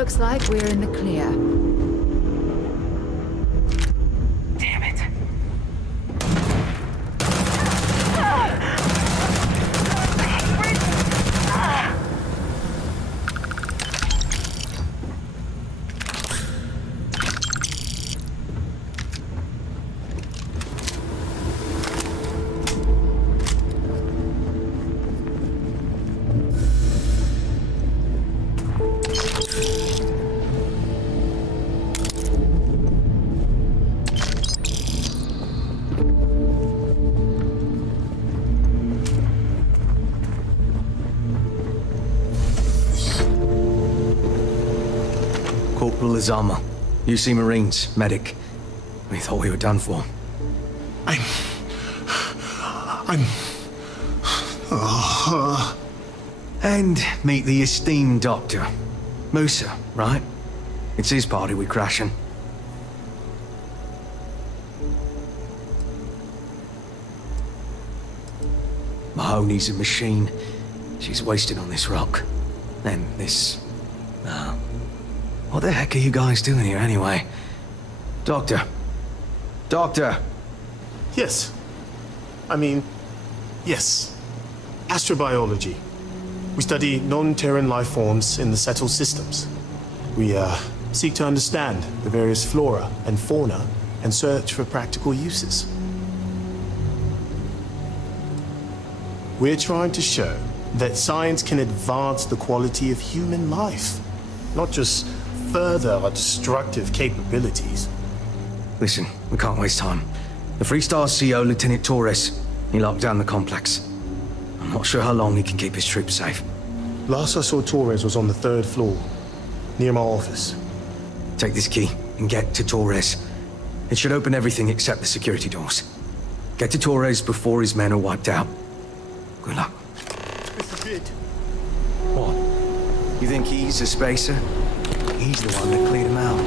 Looks like we're in the clear. Damn it. Corporal Azama, UC Marines, medic. We thought we were done for. And meet the esteemed doctor. Musa, right? It's his party we're crashing. Mahoney's a machine. She's wasted on this rock. And this... what the heck are you guys doing here anyway? Doctor. Doctor! Yes. Yes. Astrobiology. We study non-Terran life forms in the settled systems. We, seek to understand the various flora and fauna and search for practical uses. We're trying to show that science can advance the quality of human life, not just further our destructive capabilities. Listen, we can't waste time. The Free Star's CO, Lieutenant Torres, he locked down the complex. I'm not sure how long he can keep his troops safe. Last I saw Torres was on the 3rd floor, near my office. Take this key and get to Torres. It should open everything except the security doors. Get to Torres before his men are wiped out. Good luck. This is it. What? You think he's a spacer? He's the one that cleared him out.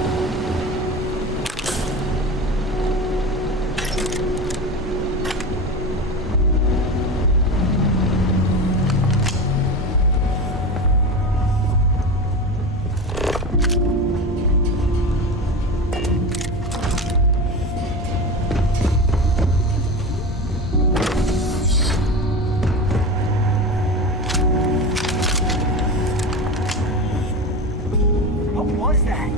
What was that?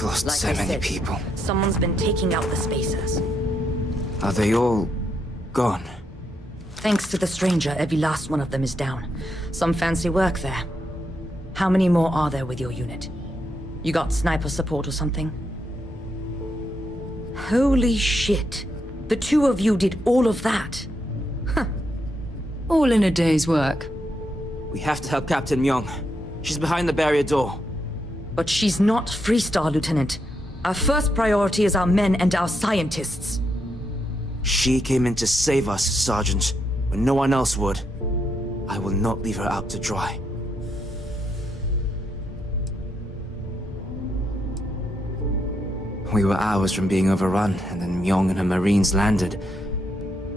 We've lost Like so I many said, people. Someone's been taking out the spacers. Are they all gone? Thanks to the stranger, every last one of them is down. Some fancy work there. How many more are there with your unit? You got sniper support or something? Holy shit. The two of you did all of that. All in a day's work. We have to help Captain Myung. She's behind the barrier door. But she's not Freestar, Lieutenant. Our first priority is our men and our scientists. She came in to save us, Sergeant, when no one else would. I will not leave her out to dry. We were hours from being overrun, and then Myung and her Marines landed.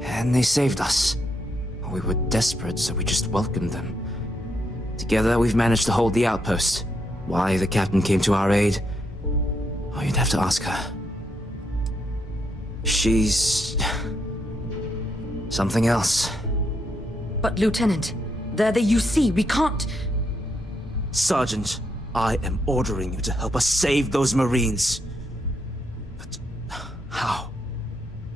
And they saved us. We were desperate, so we just welcomed them. Together, we've managed to hold the outpost. Why the captain came to our aid? Oh, you'd have to ask her. She's... something else. But Lieutenant, they're the UC. We can't... Sergeant, I am ordering you to help us save those Marines. But how?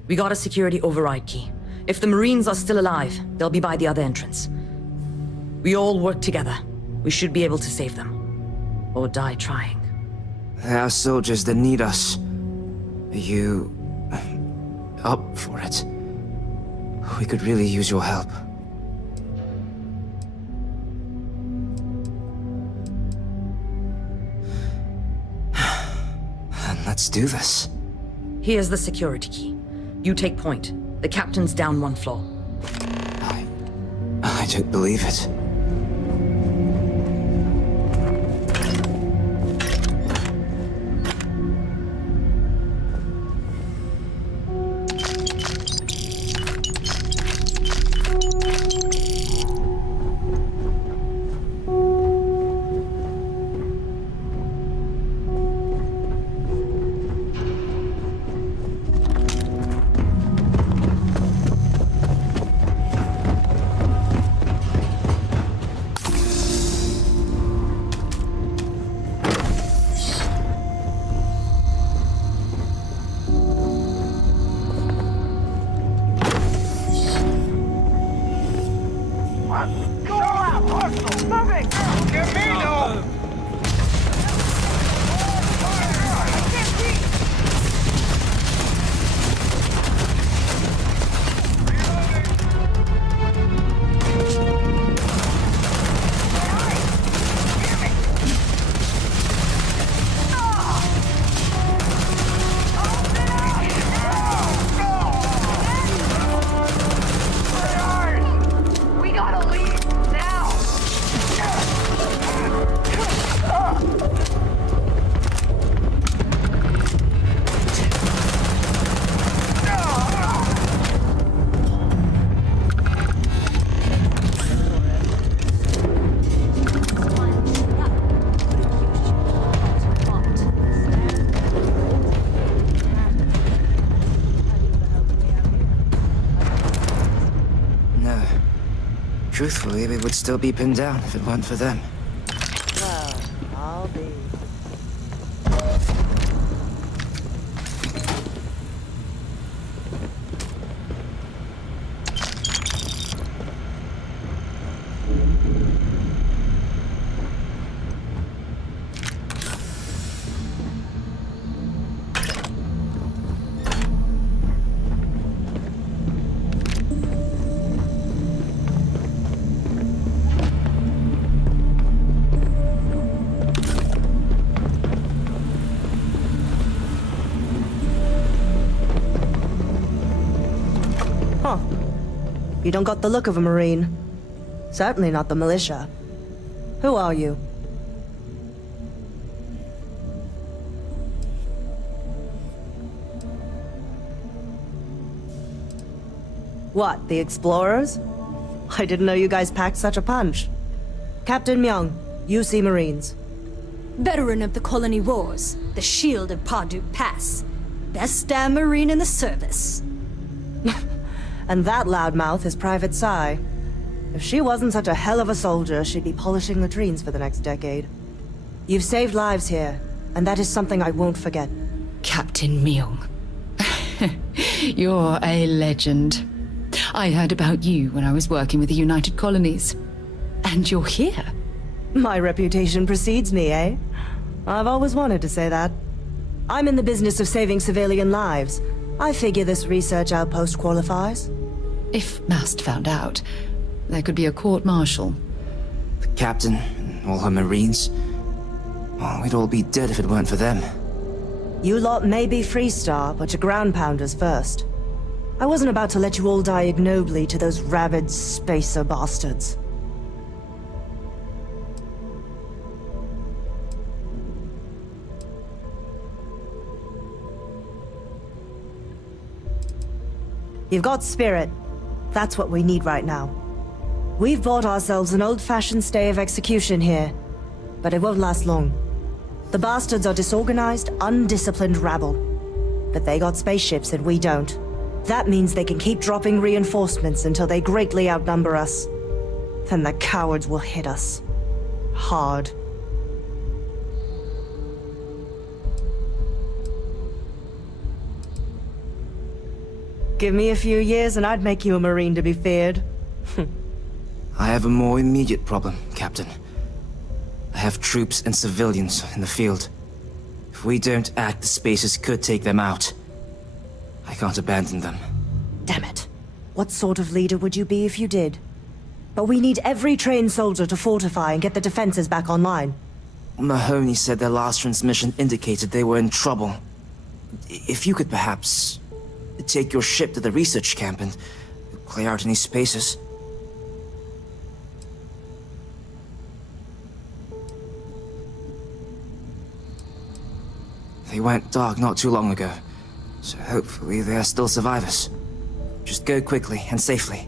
We got a security override key. If the Marines are still alive, they'll be by the other entrance. We all work together. We should be able to save them. Or die trying. There are soldiers that need us. Are you... up for it? We could really use your help. Then let's do this. Here's the security key. You take point. The captain's down one floor. I don't believe it. Truthfully, we would still be pinned down if it weren't for them. Well, I'll be. You don't got the look of a Marine. Certainly not the militia. Who are you? What, the explorers? I didn't know you guys packed such a punch. Captain Myung, UC Marines. Veteran of the Colony Wars, the Shield of Parduk Pass. Best damn Marine in the service. And that loudmouth is Private Psy. If she wasn't such a hell of a soldier, she'd be polishing latrines for the next decade. You've saved lives here, and that is something I won't forget. Captain Myung. You're a legend. I heard about you when I was working with the United Colonies. And you're here. My reputation precedes me, eh? I've always wanted to say that. I'm in the business of saving civilian lives. I figure this research outpost qualifies. If Mast found out, there could be a court-martial. The captain and all her marines. Well, we'd all be dead if it weren't for them. You lot may be Freestar, but you're ground pounders first. I wasn't about to let you all die ignobly to those rabid spacer bastards. You've got spirit. That's what we need right now. We've bought ourselves an old-fashioned stay of execution here, but it won't last long. The bastards are disorganized, undisciplined rabble. But they got spaceships and we don't. That means they can keep dropping reinforcements until they greatly outnumber us. Then the cowards will hit us. Hard. Give me a few years and I'd make you a Marine to be feared. I have a more immediate problem, Captain. I have troops and civilians in the field. If we don't act, the Spacers could take them out. I can't abandon them. Damn it. What sort of leader would you be if you did? But we need every trained soldier to fortify and get the defenses back online. Mahoney said their last transmission indicated they were in trouble. If you could perhaps take your ship to the research camp and clear out any spaces. They went dark not too long ago, so hopefully they are still survivors. Just go quickly and safely.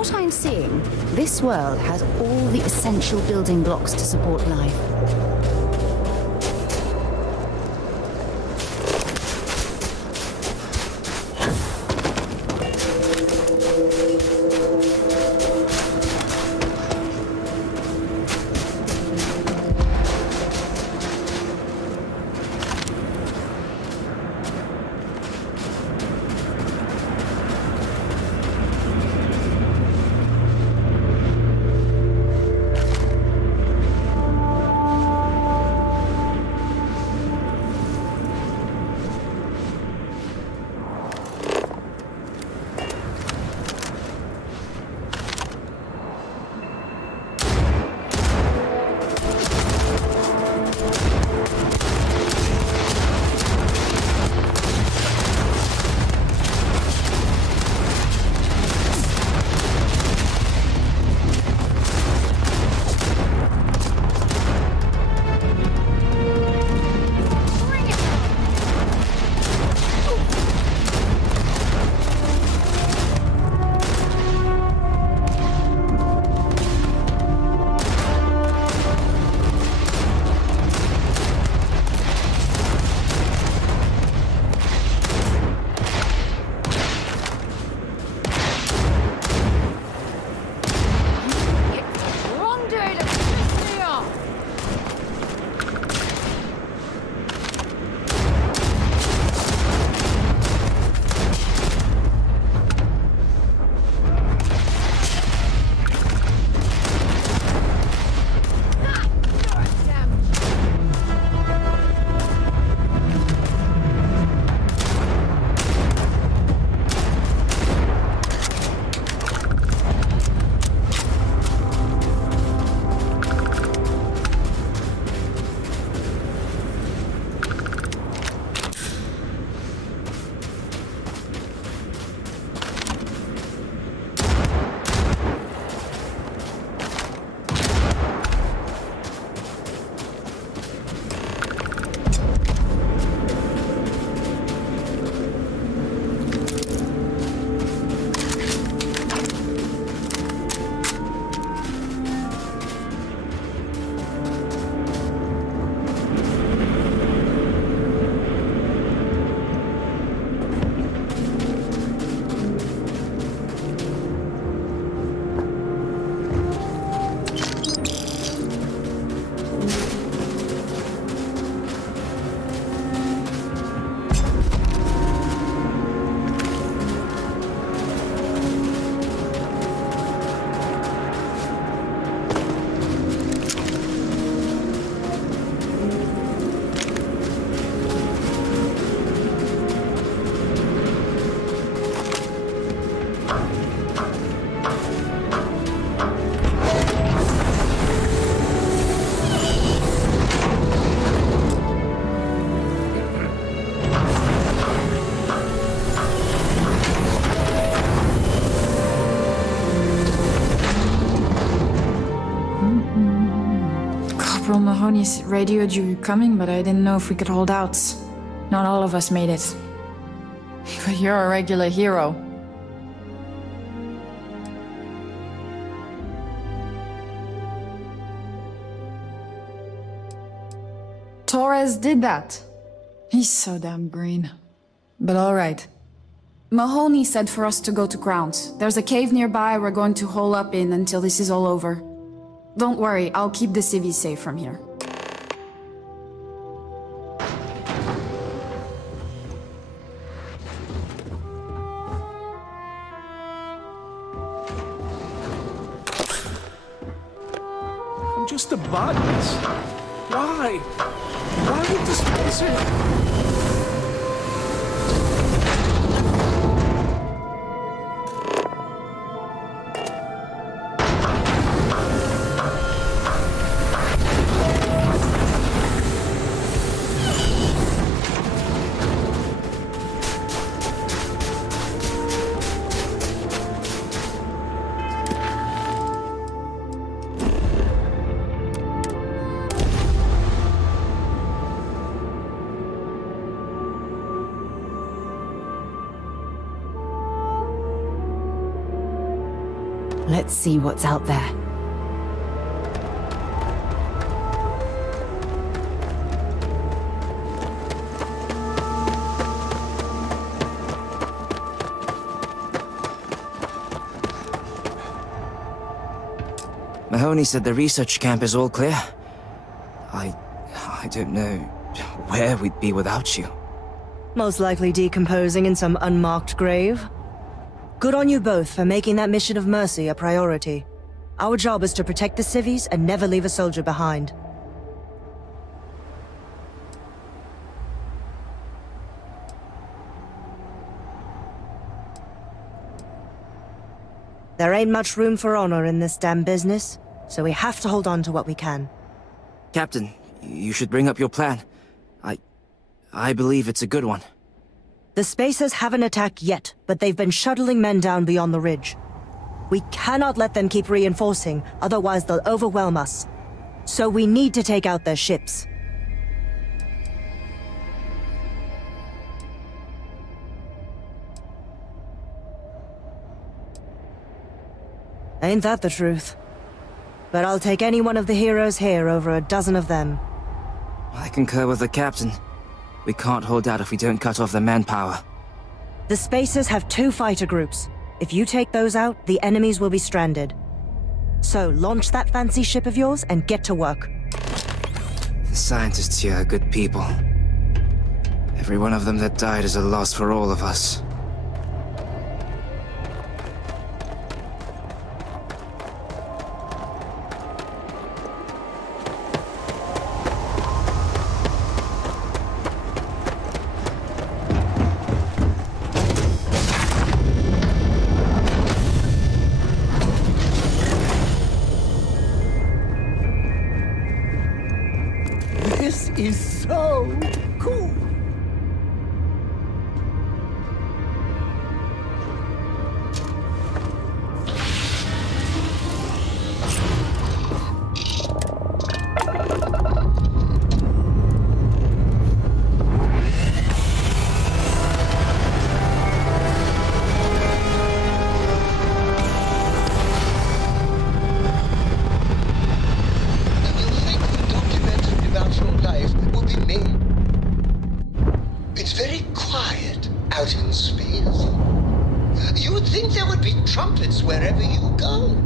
what I'm seeing, this world has all the essential building blocks to support life. Corporal Mahoney's radioed you coming, but I didn't know if we could hold out. Not all of us made it. But you're a regular hero. Torres did that. He's so damn green. But alright. Mahoney said for us to go to ground. There's a cave nearby we're going to hole up in until this is all over. Don't worry, I'll keep the civvies safe from here. I'm just a botanist. Why? Why would this person... Let's see what's out there. Mahoney said the research camp is all clear. I don't know where we'd be without you. Most likely decomposing in some unmarked grave. Good on you both for making that mission of mercy a priority. Our job is to protect the civvies and never leave a soldier behind. There ain't much room for honor in this damn business, so we have to hold on to what we can. Captain, you should bring up your plan. I believe it's a good one. The Spacers haven't attacked yet, but they've been shuttling men down beyond the ridge. We cannot let them keep reinforcing, otherwise they'll overwhelm us. So we need to take out their ships. Ain't that the truth? But I'll take any one of the heroes here over a dozen of them. I concur with the captain. We can't hold out if we don't cut off their manpower. The Spacers have 2 fighter groups. If you take those out, the enemies will be stranded. So launch that fancy ship of yours and get to work. The scientists here are good people. Every one of them that died is a loss for all of us. This is so cool. It's very quiet out in space. You would think there would be trumpets wherever you go.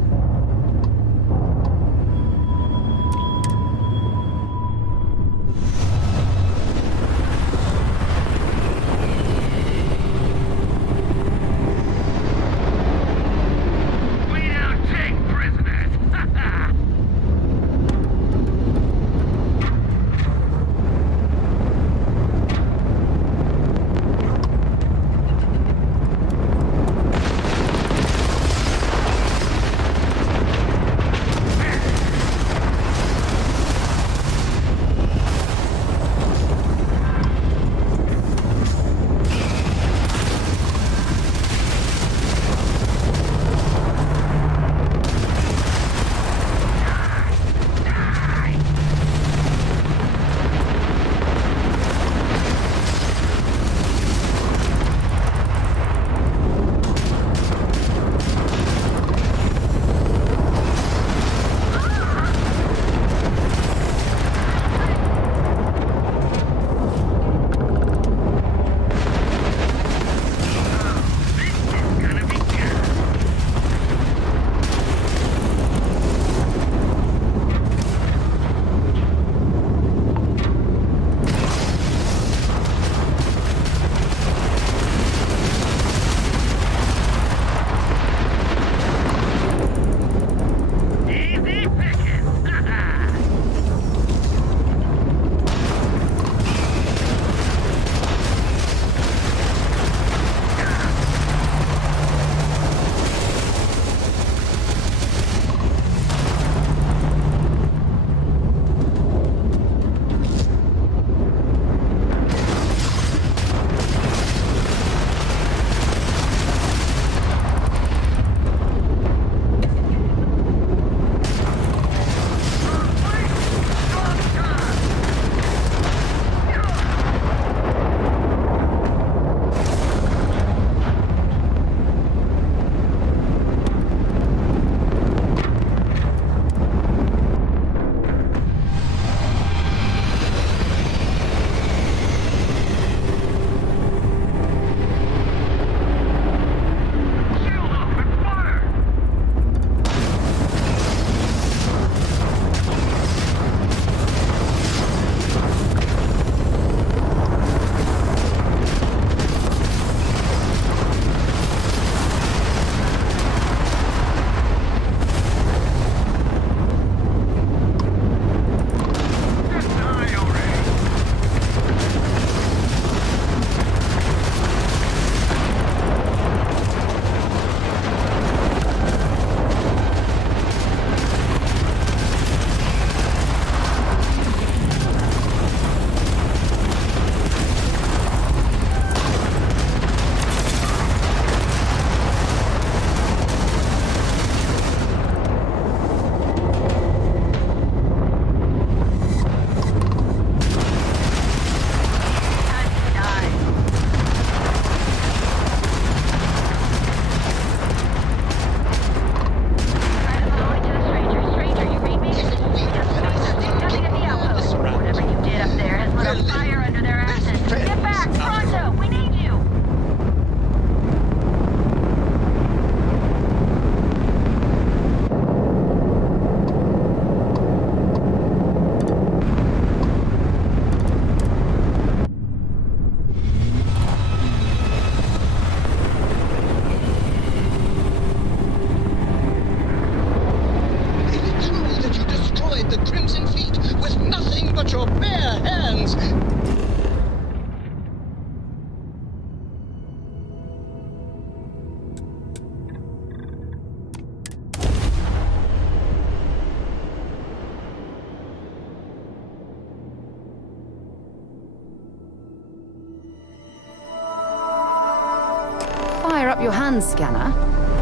scan scanner.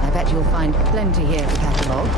I bet you'll find plenty here to catalogue.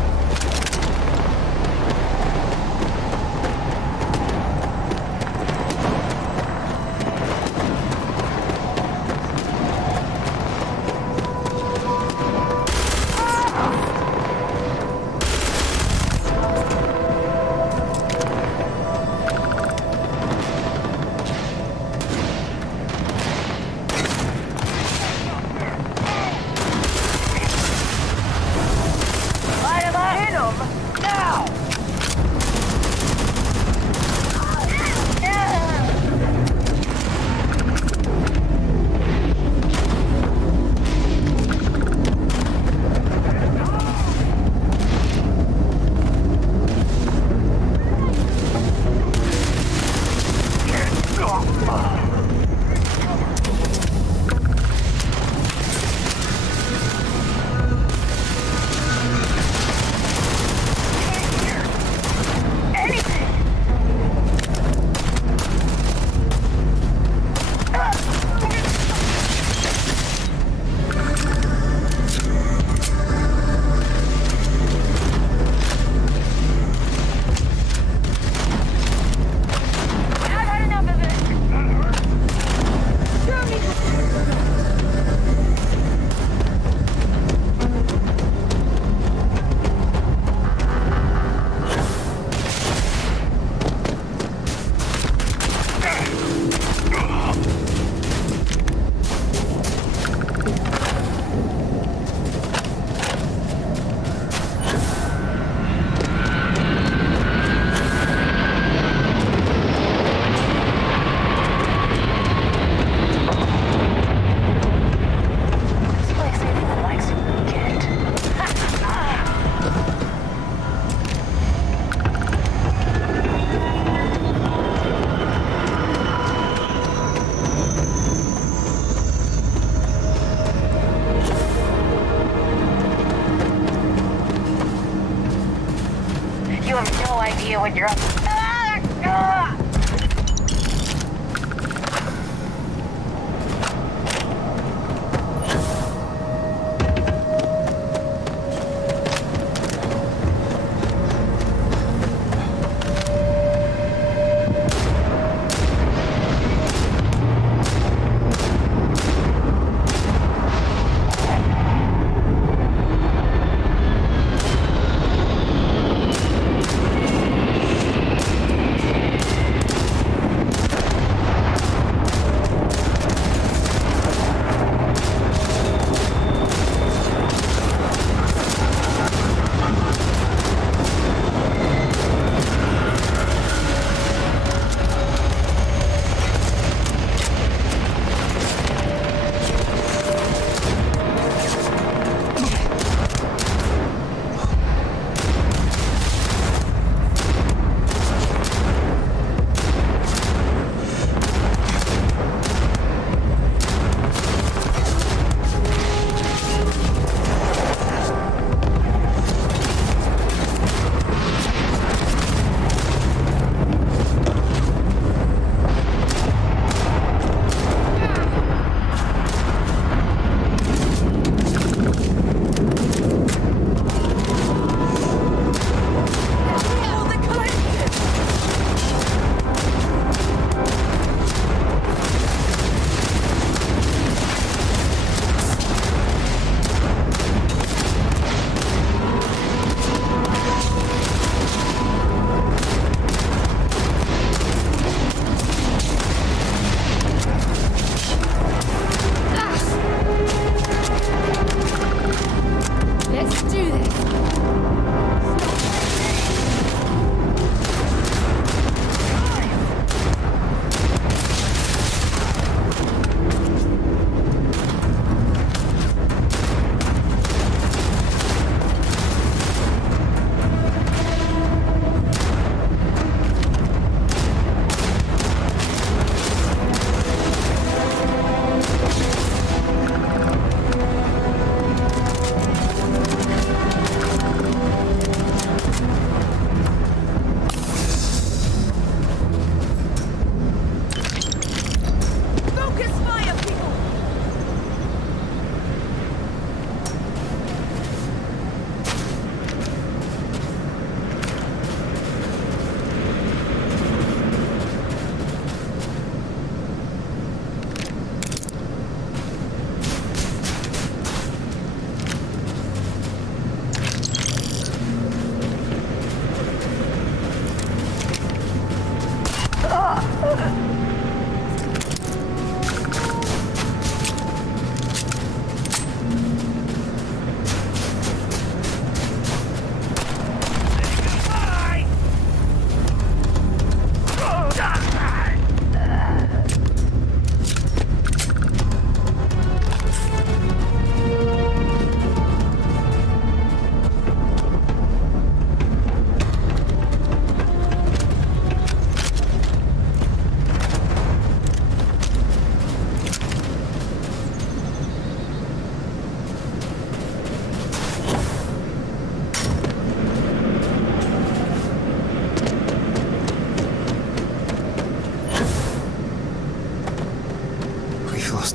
You have no idea what you're up to.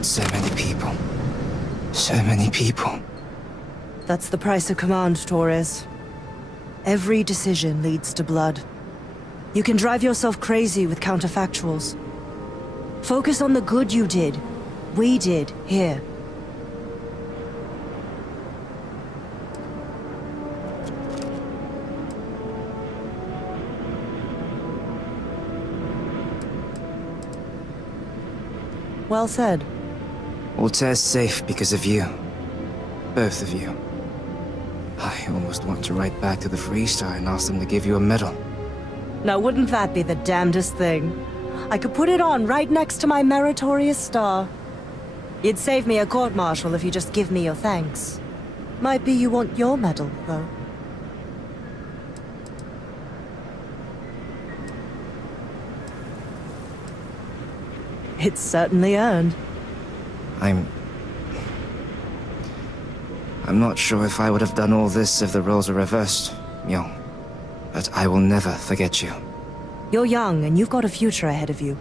So many people. So many people. That's the price of command, Torres. Every decision leads to blood. You can drive yourself crazy with counterfactuals. Focus on the good you did. We did, here. Well said. Altair's safe because of you. Both of you. I almost want to write back to the Freestar and ask them to give you a medal. Now wouldn't that be the damnedest thing? I could put it on right next to my meritorious star. You'd save me a court-martial if you just give me your thanks. Might be you want your medal, though. It's certainly earned. I'm not sure if I would have done all this if the roles were reversed, Myung. But I will never forget you. You're young, and you've got a future ahead of you.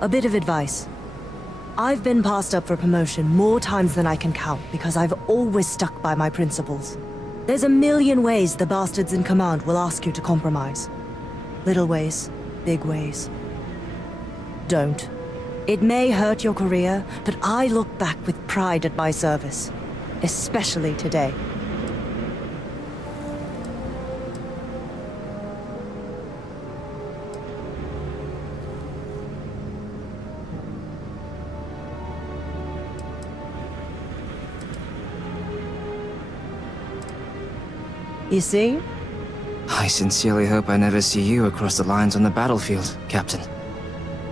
A bit of advice. I've been passed up for promotion more times than I can count because I've always stuck by my principles. There's a million ways the bastards in command will ask you to compromise. Little ways, big ways. Don't. It may hurt your career, but I look back with pride at my service. Especially today. You see? I sincerely hope I never see you across the lines on the battlefield, Captain.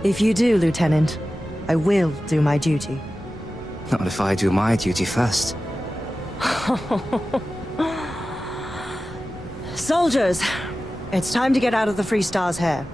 If you do, Lieutenant, I will do my duty. Not if I do my duty first. Soldiers, it's time to get out of the Free Star's hair.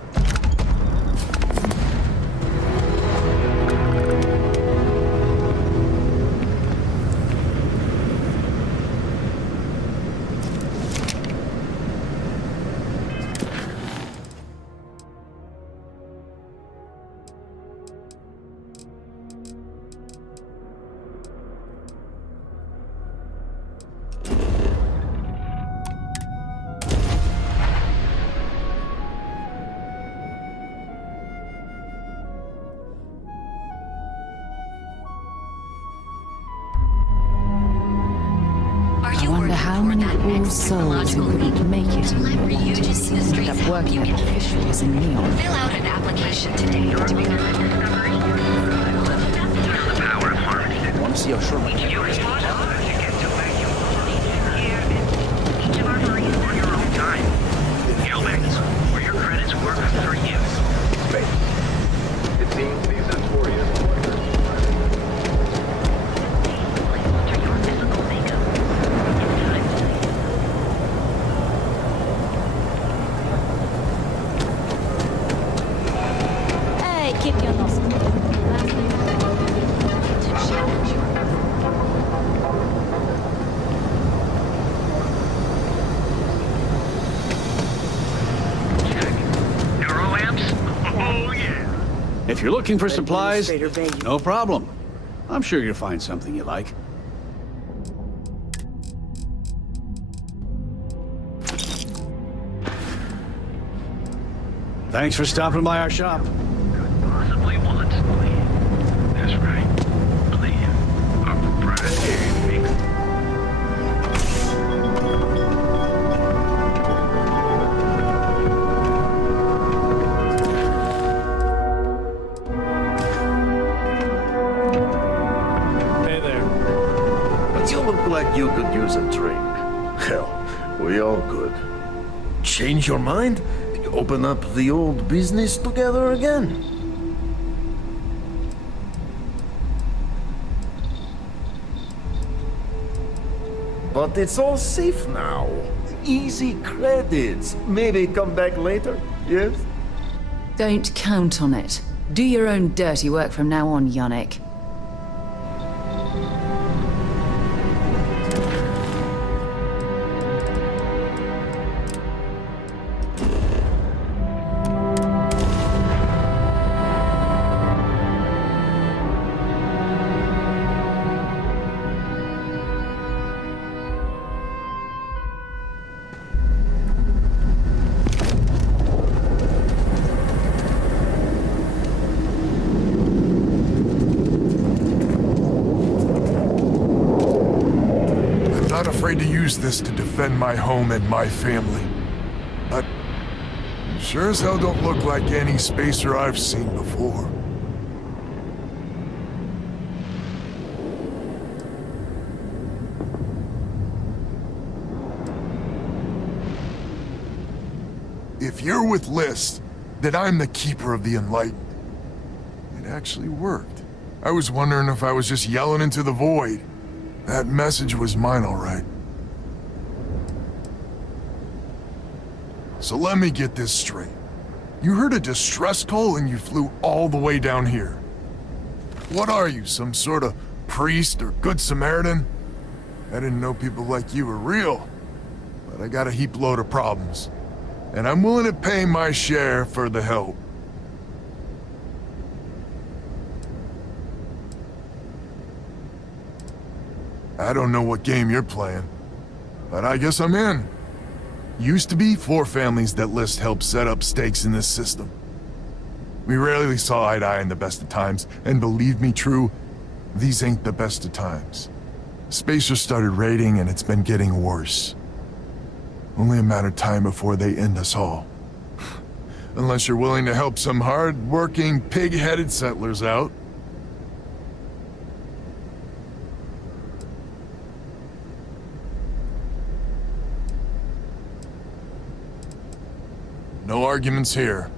I wonder how many poor souls who couldn't make it in the Atlantis ended up working at officials in Neon. Fill out an application today to be The power of harmony. Want to see how short my You're responsible to get to where you want. Here, each of our Marines on your own time. You'll make where your credits work for you. Great. It seems these Centaurians alter your physical makeup. Hey, keep your nose. Neuroamps? Oh, yeah. If you're looking for supplies, no problem. I'm sure you'll find something you like. Thanks for stopping by our shop. Possibly want. That's right. Believe our proprietary mix. Hey there. But you look like you could use a drink. Hell, we all could. Change your mind? Open up the old business together again? But it's all safe now. Easy credits. Maybe come back later, yes? Don't count on it. Do your own dirty work from now on, Yannick. use this to defend my home and my family. But sure as hell don't look like any spacer I've seen before. If you're with List, then I'm the Keeper of the Enlightened. It actually worked. I was wondering if I was just yelling into the void. That message was mine, all right. So let me get this straight. You heard a distress call and you flew all the way down here. What are you, some sort of priest or good Samaritan? I didn't know people like you were real, but I got a heap load of problems. And I'm willing to pay my share for the help. I don't know what game you're playing, but I guess I'm in. Used to be 4 families that List helped set up stakes in this system. We rarely saw eye to eye in the best of times, and believe me true, these ain't the best of times. Spacers started raiding and it's been getting worse. Only a matter of time before they end us all. Unless you're willing to help some hard-working, pig-headed settlers out. No arguments here.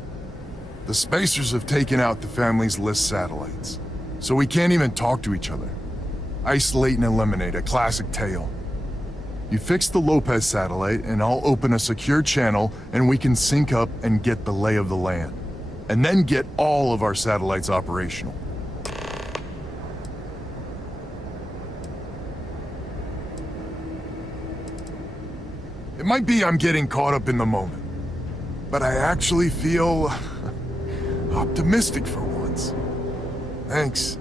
The Spacers have taken out the family's List satellites, so we can't even talk to each other. Isolate and eliminate, a classic tale. You fix the Lopez satellite, and I'll open a secure channel, and we can sync up and get the lay of the land. And then get all of our satellites operational. It might be I'm getting caught up in the moment, but I actually feel optimistic for once. Thanks.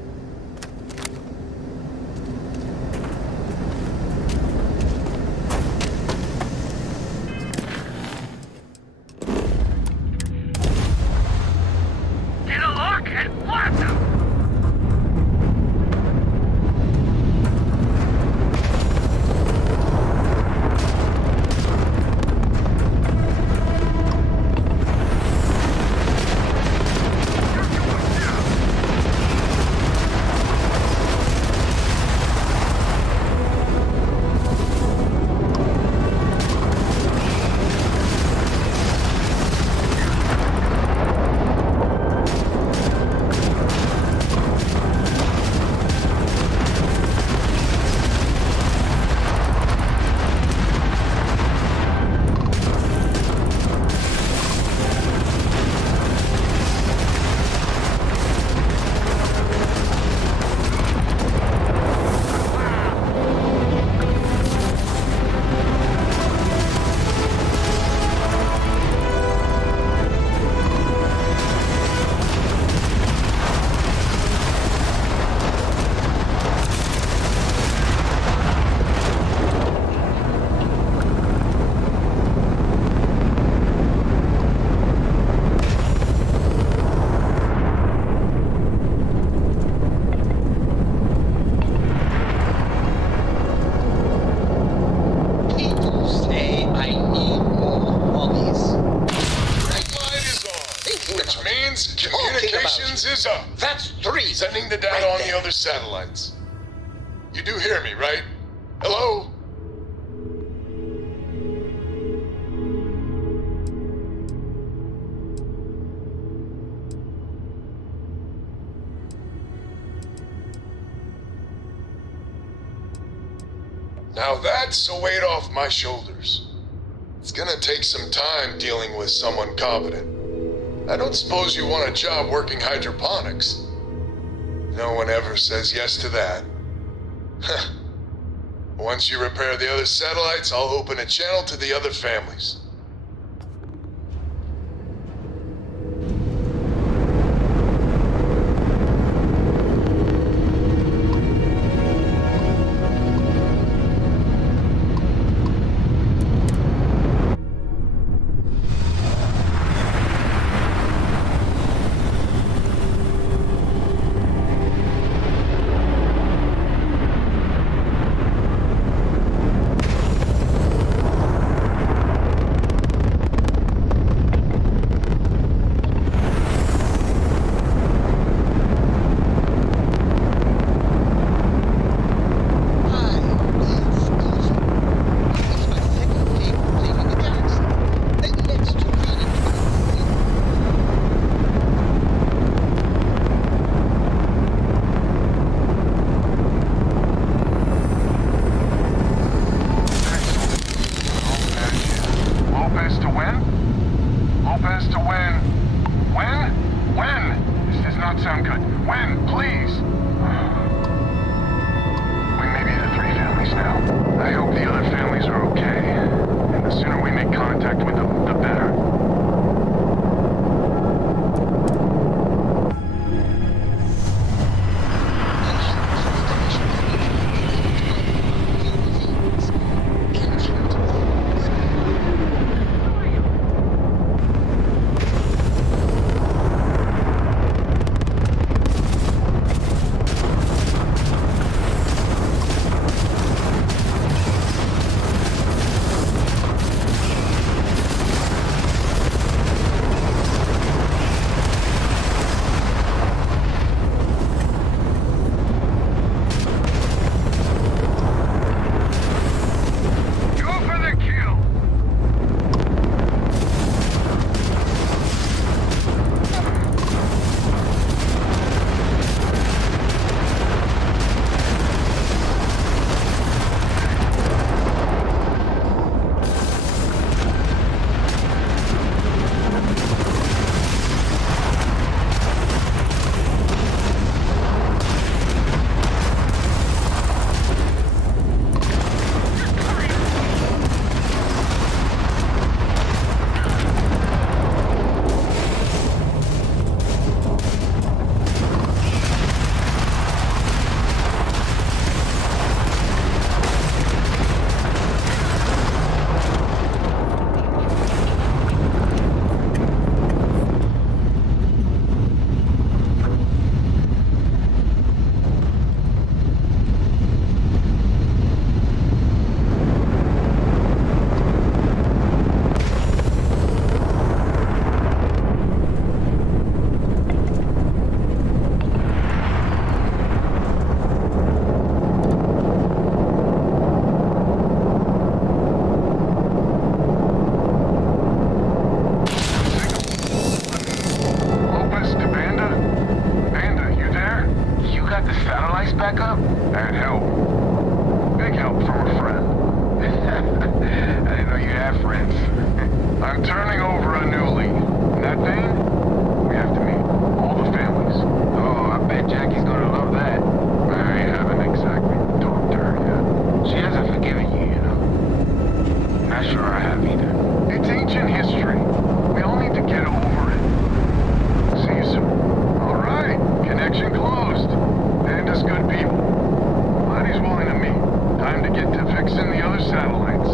Sending the data on the other satellites. You do hear me, right? Hello? Now that's a weight off my shoulders. It's gonna take some time dealing with someone competent. I don't suppose you want a job working hydroponics. No one ever says yes to that. Once you repair the other satellites, I'll open a channel to the other families. have friends. I'm turning over a new leaf. In that vein, we have to meet all the families. Oh, I bet Jackie's gonna love that. I haven't exactly talked to her yet. She hasn't forgiven you, you know. Not sure I have either. It's ancient history. We all need to get over it. See you soon. All right, connection closed. And as good people. Glad he's willing to meet. Time to get to fixing the other satellites.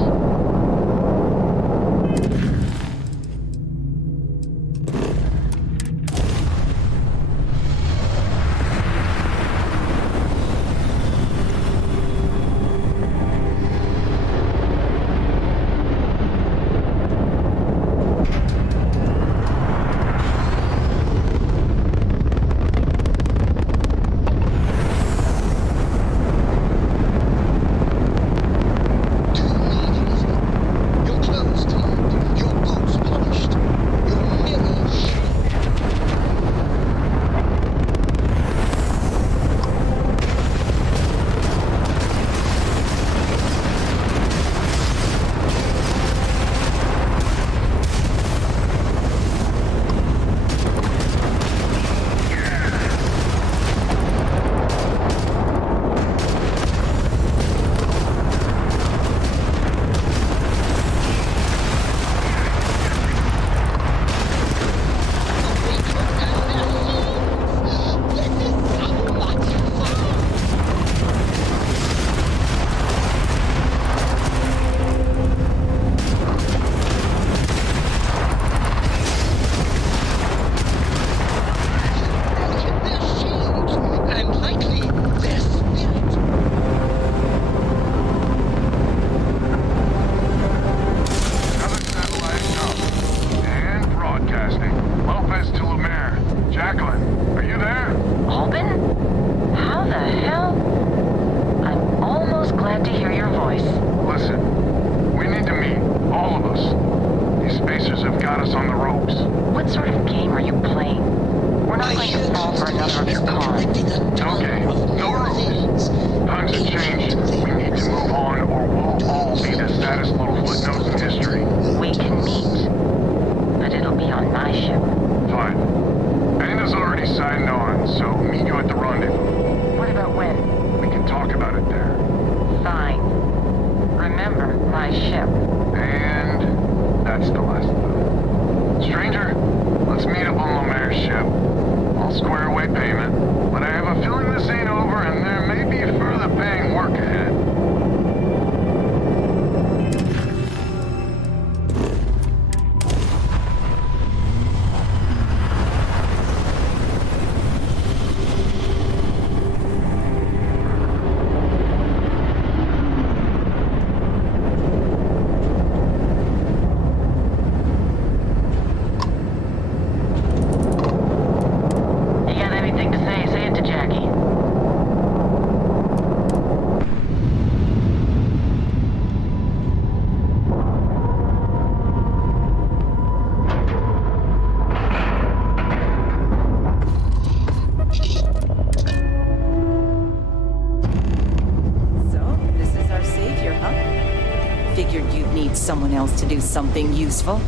Someone else to do something useful.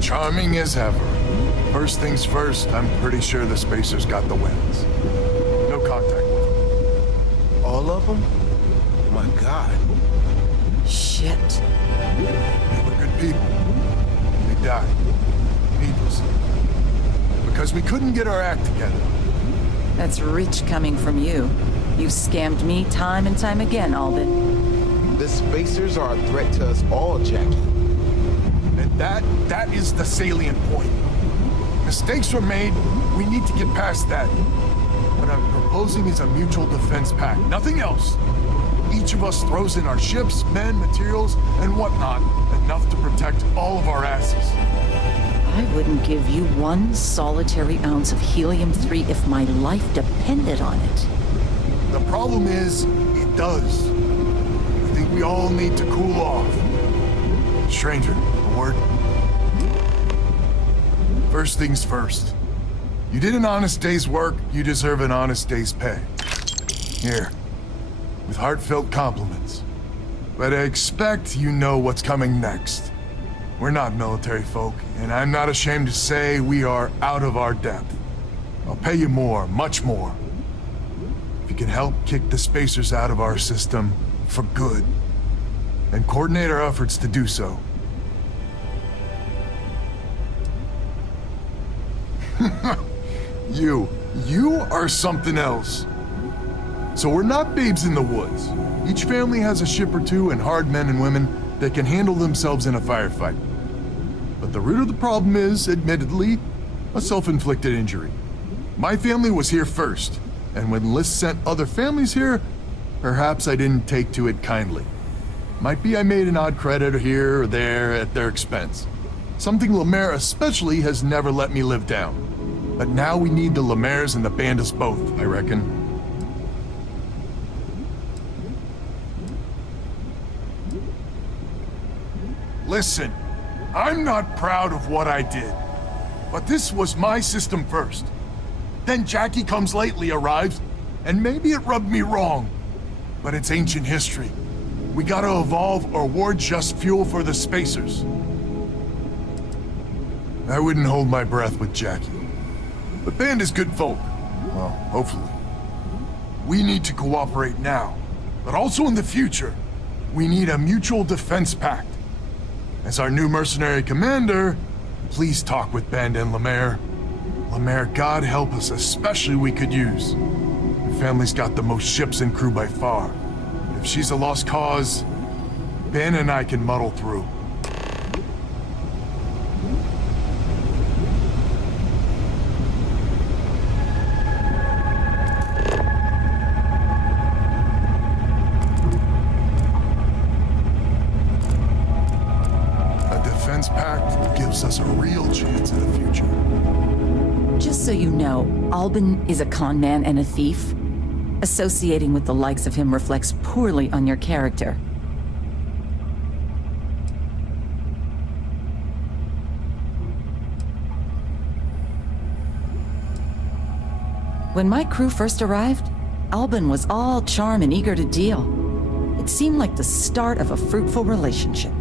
Charming as ever. First things first, I'm pretty sure the Spacers got the wins. No contact with them. All of them? My God. Shit. They were good people. They died. Needlessly. Because we couldn't get our act together. That's rich coming from you. You've scammed me time and time again, Albin. The Spacers are a threat to us all, Jackie. And that is the salient point. Mistakes were made, we need to get past that. What I'm proposing is a mutual defense pact, nothing else. Each of us throws in our ships, men, materials, and whatnot, enough to protect all of our asses. I wouldn't give you one solitary ounce of helium-3 if my life depended on it. The problem is, it does. I think we all need to cool off. Stranger, a word? First things first. You did an honest day's work, you deserve an honest day's pay. Here, with heartfelt compliments. but I expect you know what's coming next. We're not military folk, and I'm not ashamed to say we are out of our depth. I'll pay you more, much more. If you can help kick the spacers out of our system for good, and coordinate our efforts to do so. You are something else. So we're not babes in the woods. Each family has a ship or two and hard men and women that can handle themselves in a firefight. But the root of the problem is, admittedly, a self-inflicted injury. My family was here first, and when List sent other families here, perhaps I didn't take to it kindly. Might be I made an odd credit here or there at their expense. Something Lemaire especially has never let me live down. But now we need the Lemaires and the Bandits both, I reckon. Listen, I'm not proud of what I did, but this was my system first. Then Jackie Comes Lately arrives, and maybe it rubbed me wrong, but it's ancient history. We gotta evolve or we're just fuel for the spacers. I wouldn't hold my breath with Jackie. But Band is good folk. Well, hopefully. We need to cooperate now, but also in the future. We need a mutual defense pact. As our new mercenary commander, please talk with Band and Lemaire. Lemaire, God help us, especially we could use. Her family's got the most ships and crew by far. If she's a lost cause, Ben and I can muddle through. Pact gives us a real chance in the future. Just so you know, Albin is a con man and a thief. Associating with the likes of him reflects poorly on your character. When my crew first arrived, Albin was all charm and eager to deal. It seemed like the start of a fruitful relationship.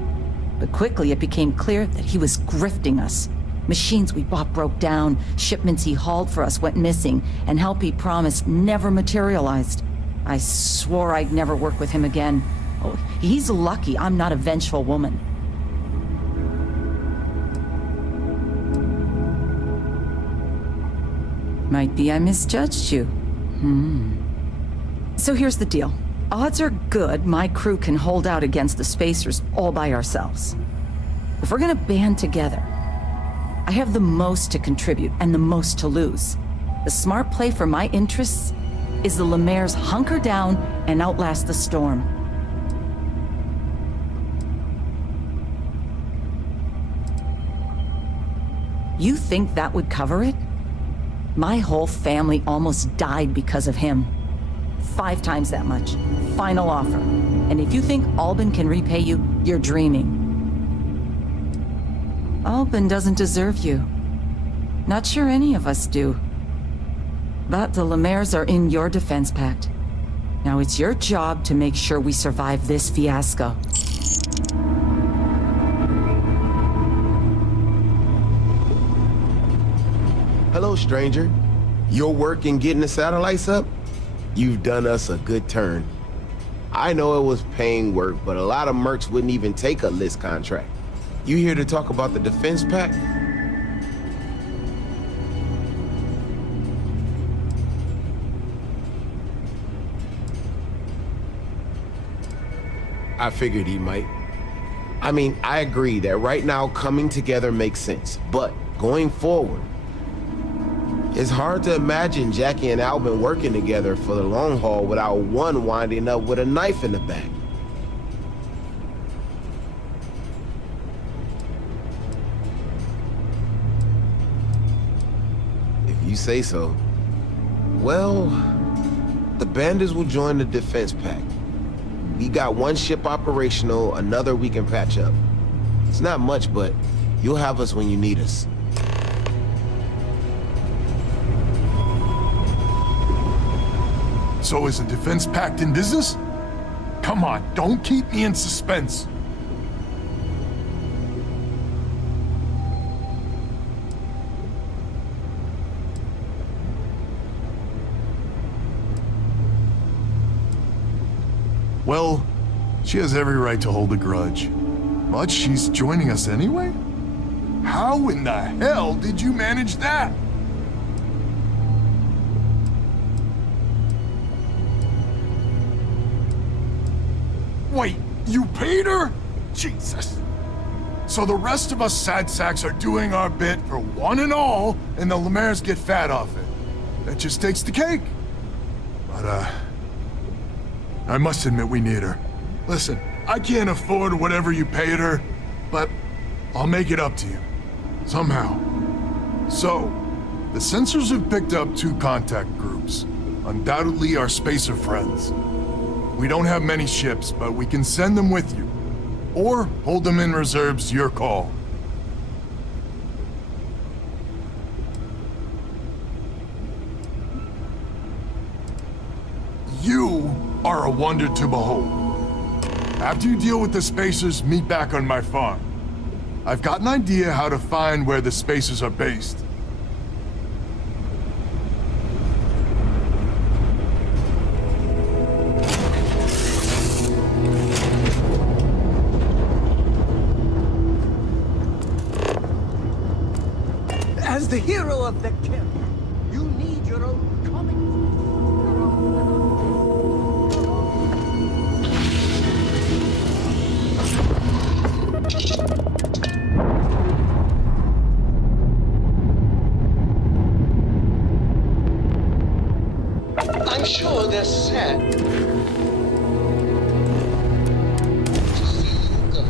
But quickly it became clear that he was grifting us. Machines we bought broke down, shipments he hauled for us went missing, and help he promised never materialized. I swore I'd never work with him again. Oh, he's lucky I'm not a vengeful woman. Might be I misjudged you. So here's the deal. Odds are good my crew can hold out against the spacers all by ourselves. If we're gonna band together, I have the most to contribute and the most to lose. The smart play for my interests is the Lemaire's hunker down and outlast the storm. You think that would cover it? My whole family almost died because of him. 5 times that much. Final offer. And if you think Albin can repay you, you're dreaming. Albin doesn't deserve you. Not sure any of us do. But the Lemaires are in your defense pact. Now it's your job to make sure we survive this fiasco. Hello, stranger. Your work in getting the satellites up? You've done us a good turn. I know it was paying work, but a lot of mercs wouldn't even take a list contract. You here to talk about the defense pact? I figured he might. I mean, I agree that right now coming together makes sense, but going forward, it's hard to imagine Jackie and Albin working together for the long haul without one winding up with a knife in the back. If you say so. Well, the bandits will join the defense pact. We got one ship operational, another we can patch up. It's not much, but you'll have us when you need us. So is the defense pact in business? Come on, don't keep me in suspense. Well, she has every right to hold a grudge. But she's joining us anyway? How in the hell did you manage that? Wait, you paid her? Jesus. So the rest of us sad sacks are doing our bit for one and all, and the Lemaire's get fat off it. That just takes the cake. But, I must admit we need her. Listen, I can't afford whatever you paid her, but I'll make it up to you. Somehow. So, the sensors have picked up 2 contact groups. Undoubtedly our spacer friends. We don't have many ships, but we can send them with you. Or hold them in reserves, your call. You are a wonder to behold. After you deal with the spacers, meet back on my farm. I've got an idea how to find where the spacers are based. As the hero of the camp, you need your own comic. I'm sure they're sad to see you go.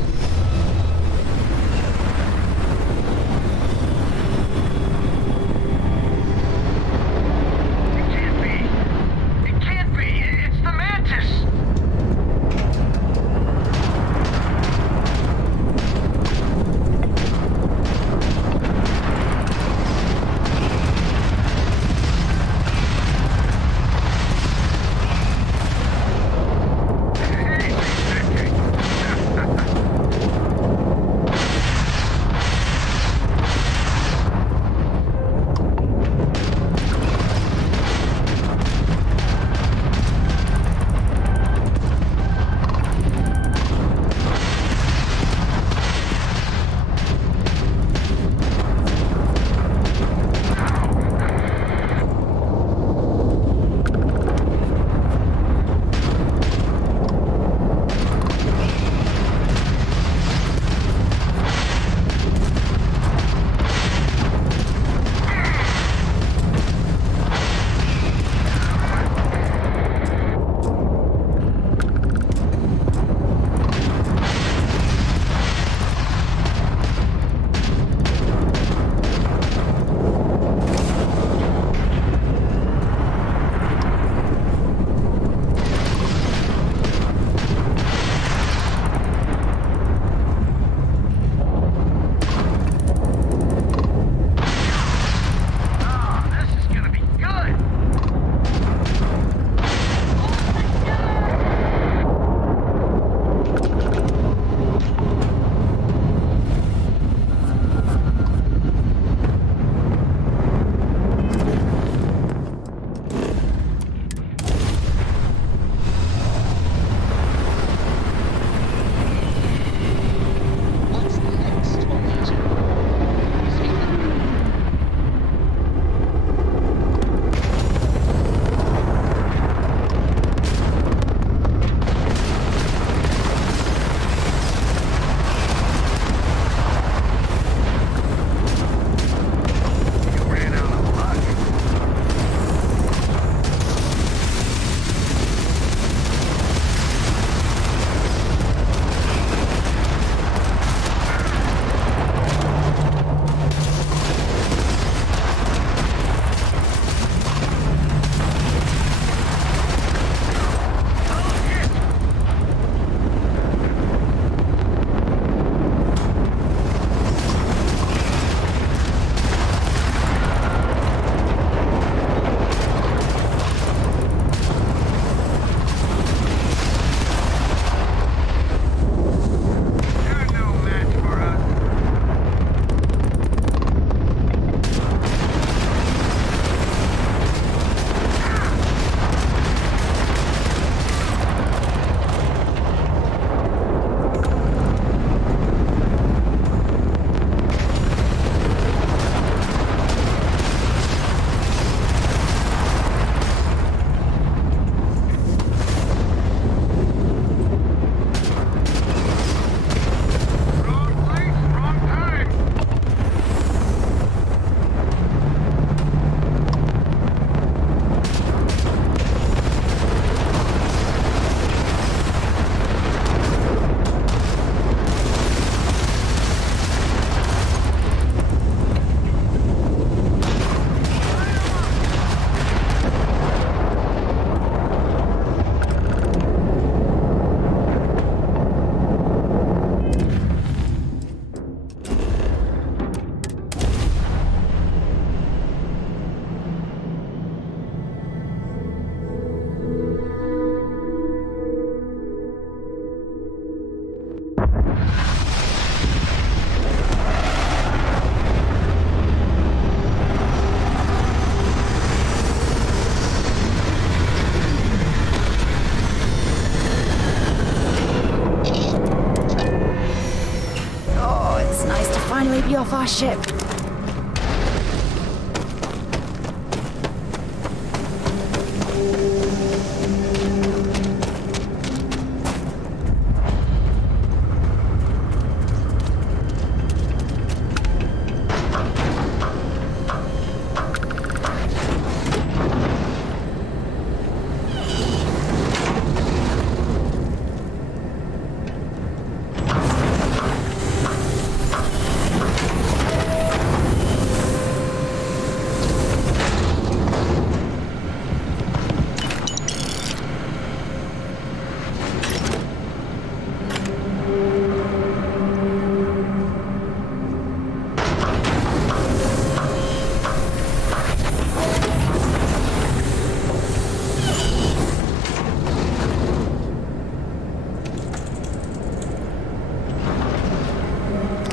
finally be off our ship.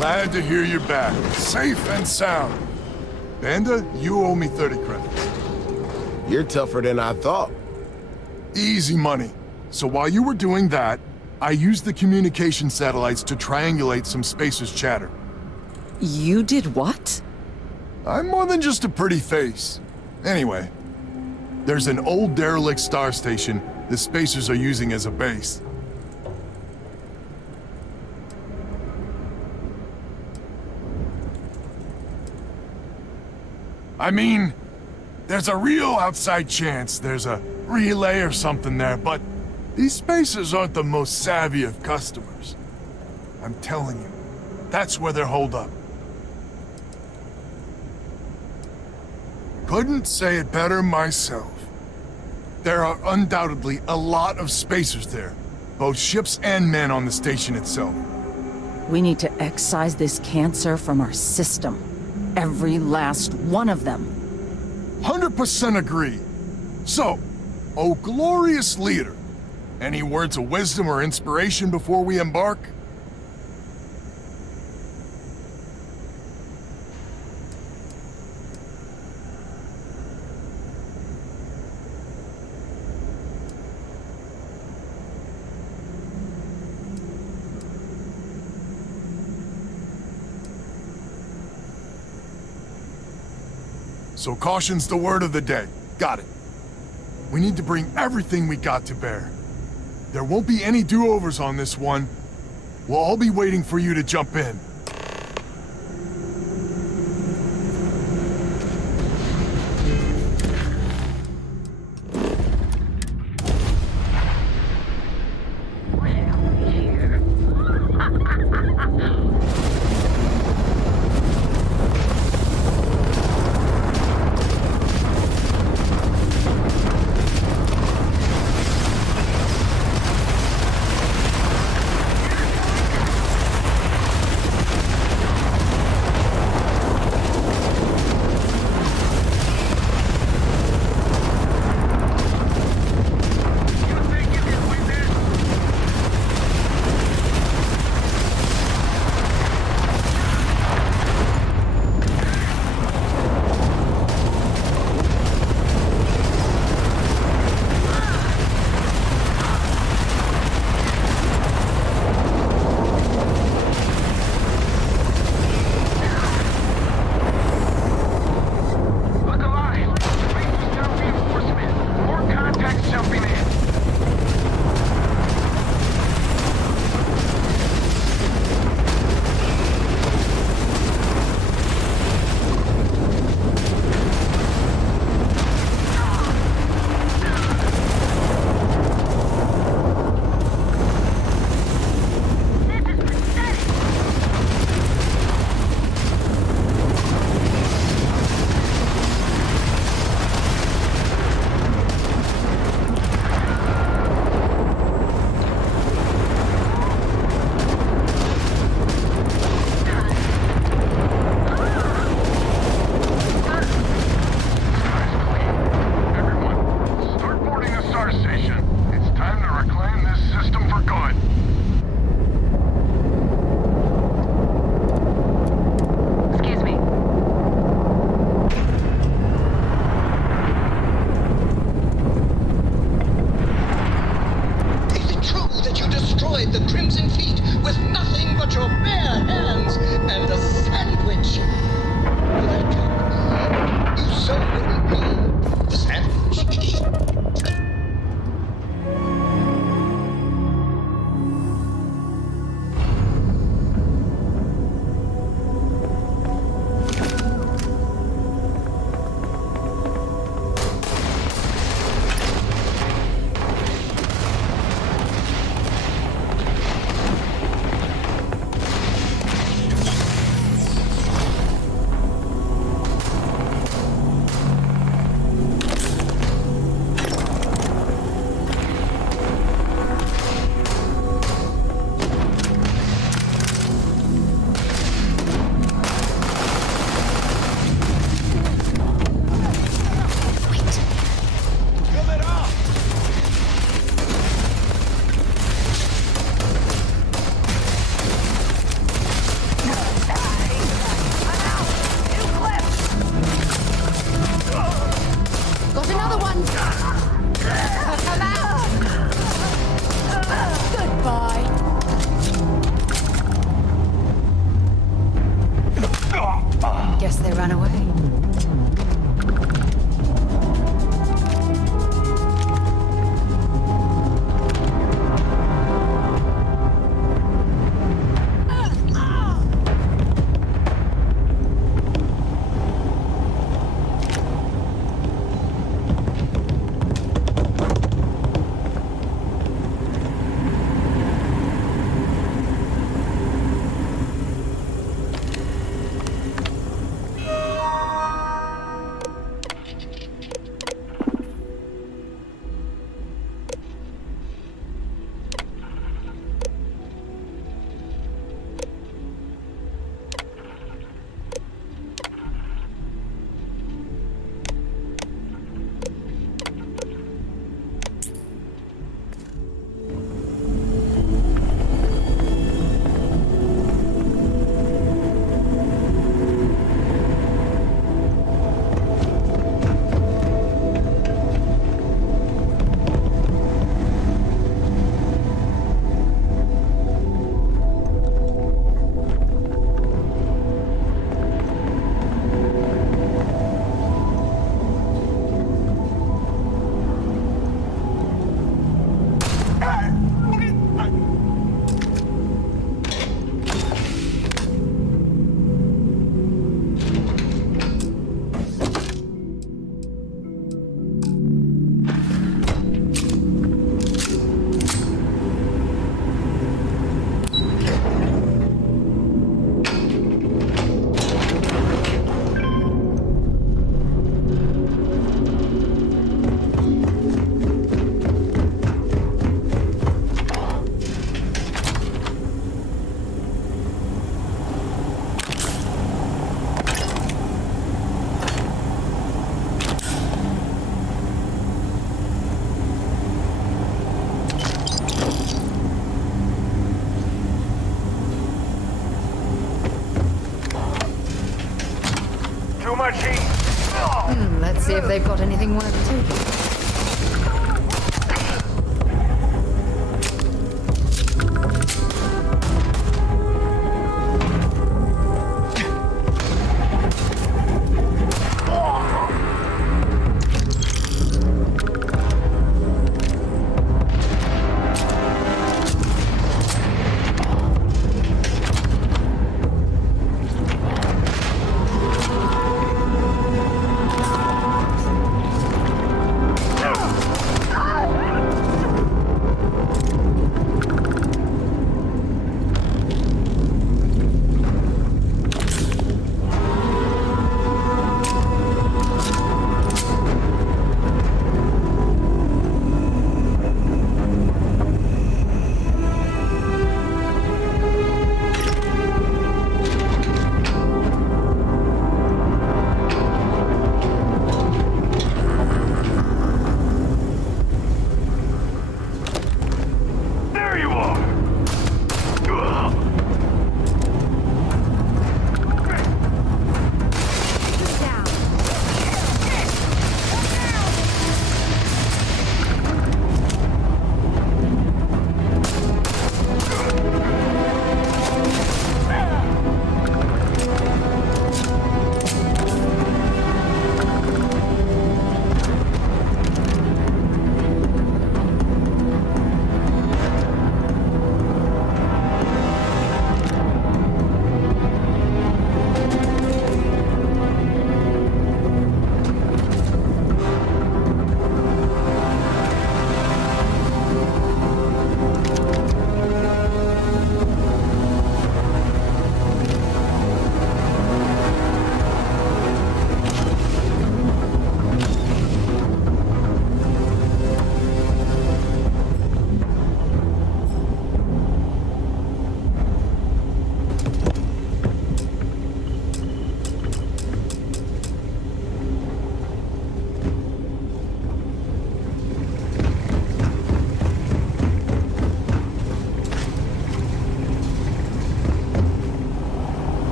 Glad to hear you're back, safe and sound. Banda, you owe me 30 credits. You're tougher than I thought. Easy money. So while you were doing that, I used the communication satellites to triangulate some spacers' chatter. You did what? I'm more than just a pretty face. Anyway, there's an old derelict star station the spacers are using as a base. I mean, there's a real outside chance there's a relay or something there, but these spacers aren't the most savvy of customers. I'm telling you, that's where they're holed up. Couldn't say it better myself. There are undoubtedly a lot of spacers there, both ships and men on the station itself. We need to excise this cancer from our system. Every last one of them. 100% agree. So, oh glorious leader, any words of wisdom or inspiration before we embark? So caution's the word of the day. Got it. We need to bring everything we got to bear. There won't be any do-overs on this one. We'll all be waiting for you to jump in. ran away. Let's see if they've got anything worth taking.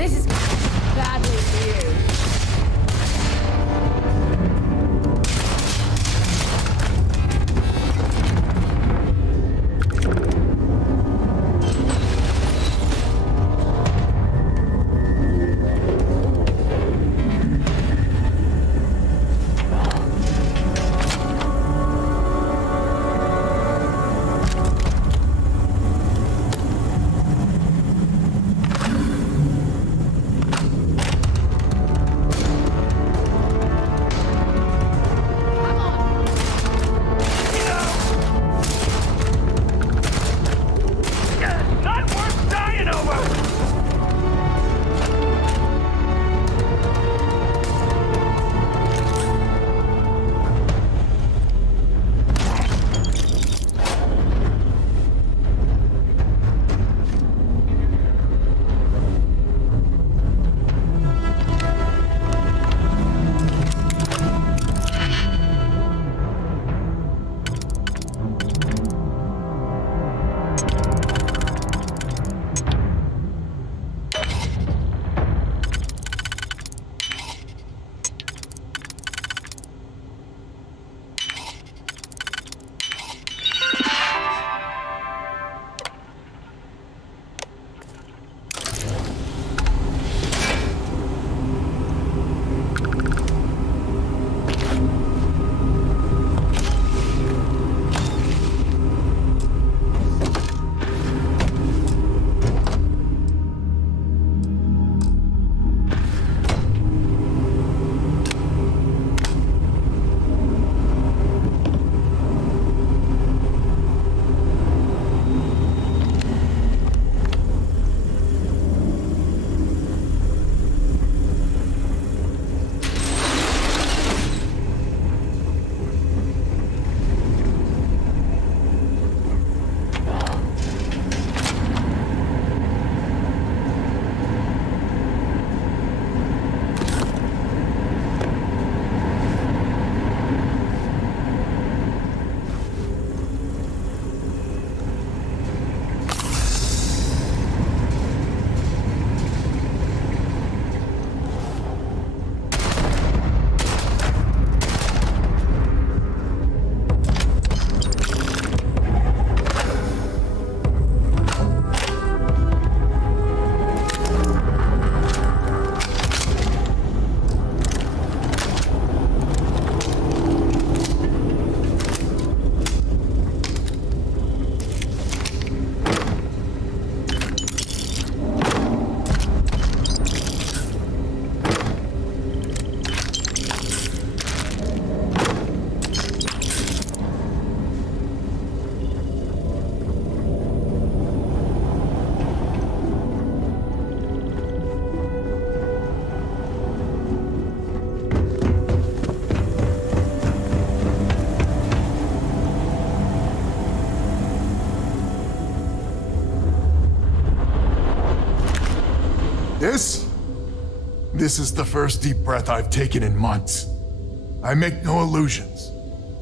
This is badly for you. Not worth dying over! This is the first deep breath I've taken in months. I make no illusions.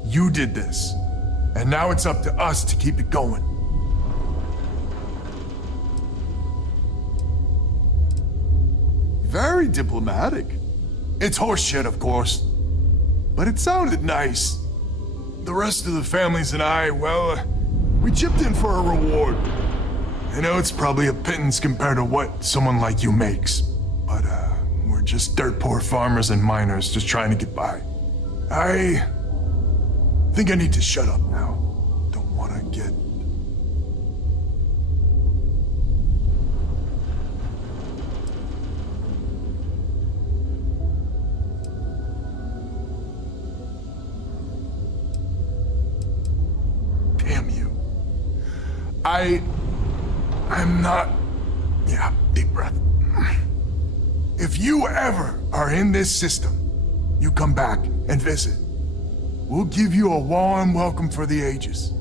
You did this, and now it's up to us to keep it going. Very diplomatic. It's horseshit, of course, but it sounded nice. The rest of the families and I, well, we chipped in for a reward. I know it's probably a pittance compared to what someone like you makes, but we're just dirt poor farmers and miners just trying to get by. I think I need to shut up now. Don't want to get... Damn you. I'm not... Yeah, deep breath. If you ever are in this system, you come back and visit. We'll give you a warm welcome for the ages.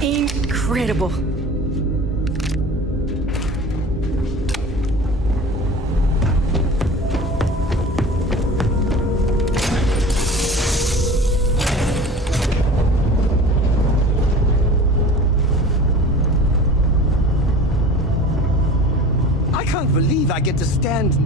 Incredible. I can't believe I get to stand.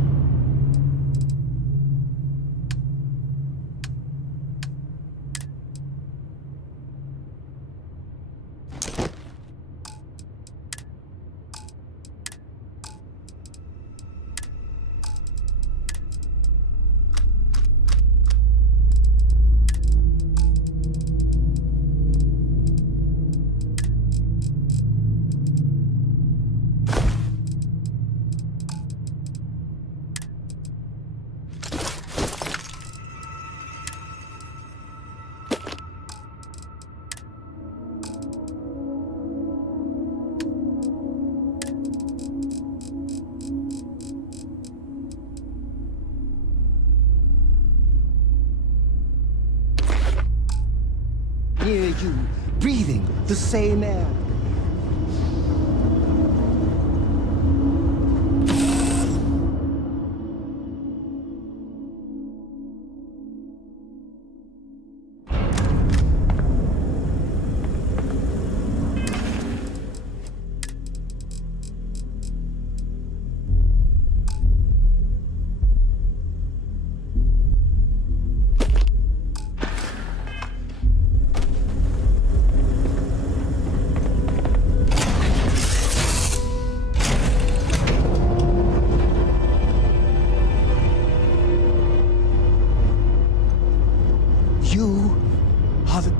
Near you, breathing the same air. You are the...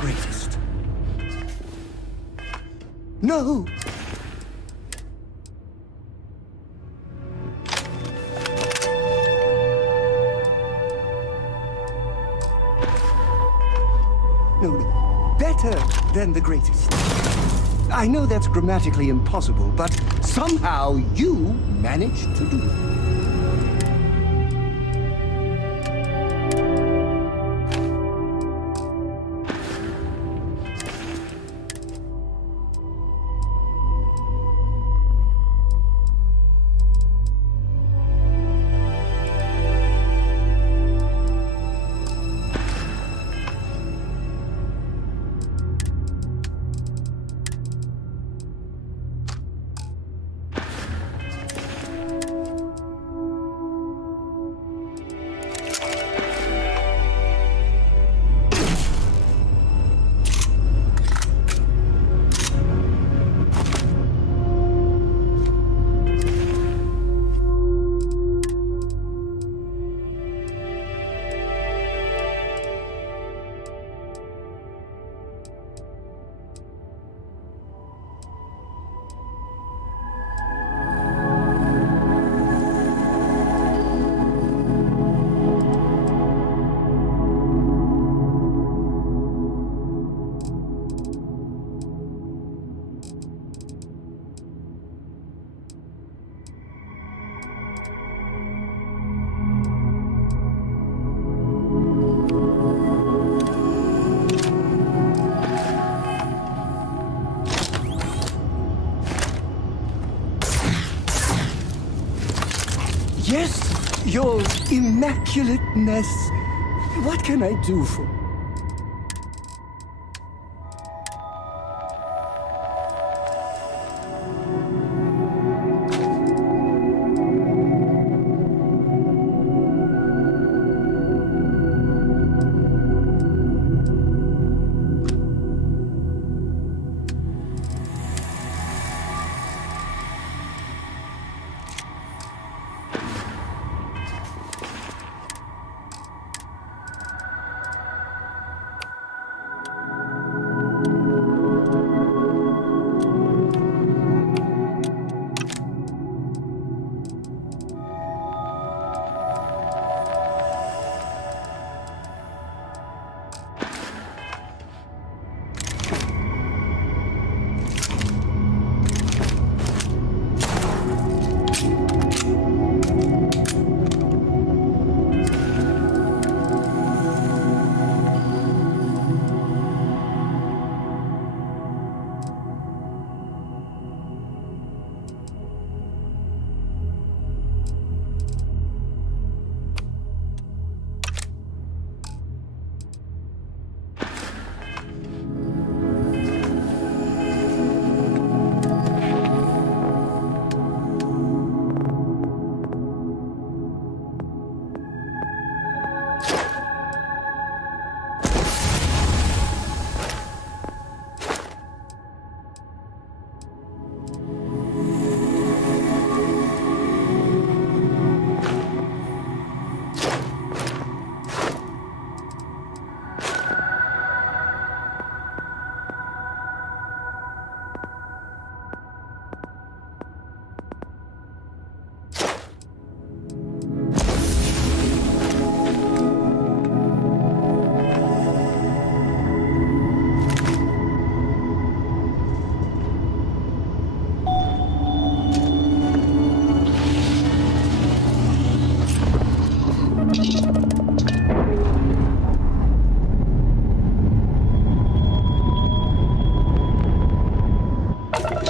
greatest. No! No, better than the greatest. I know that's grammatically impossible, but somehow you managed to do it. Your immaculateness. What can I do for...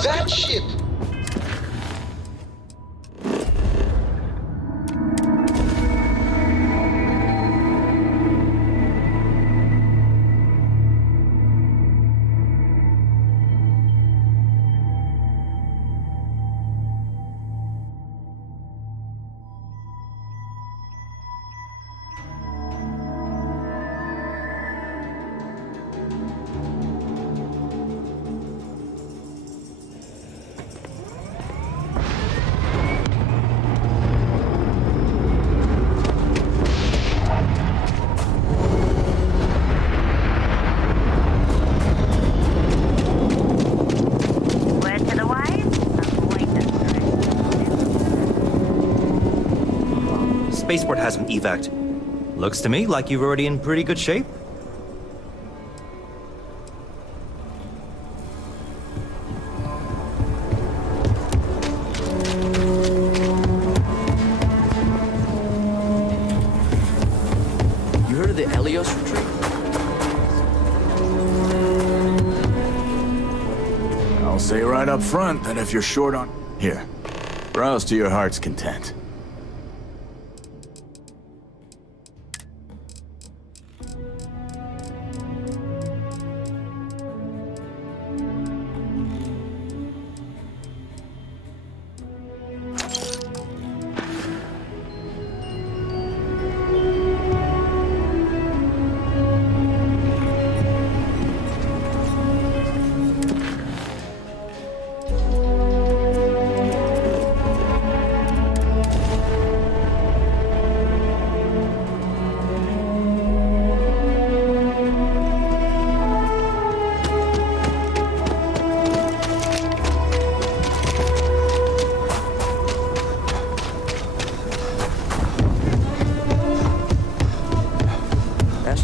That ship! Spaceport has an evac. Looks to me like you're already in pretty good shape. You heard of the Helios retreat? I'll say right up front that if you're short on... Here, browse to your heart's content.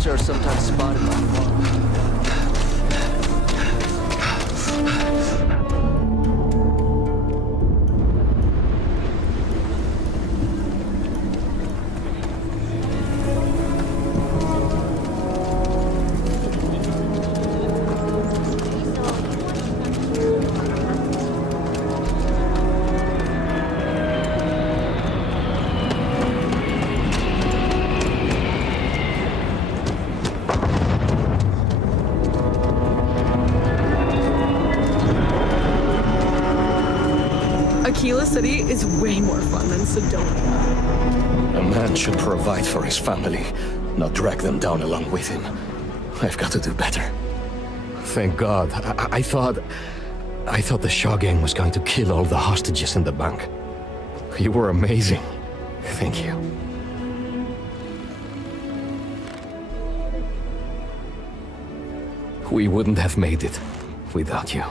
Are sometimes spotted by the wall. city is way more fun than Sidonia. A man should provide for his family, not drag them down along with him. I've got to do better. Thank God. I thought the Shaw gang was going to kill all the hostages in the bank. You were amazing. Thank you. We wouldn't have made it without you.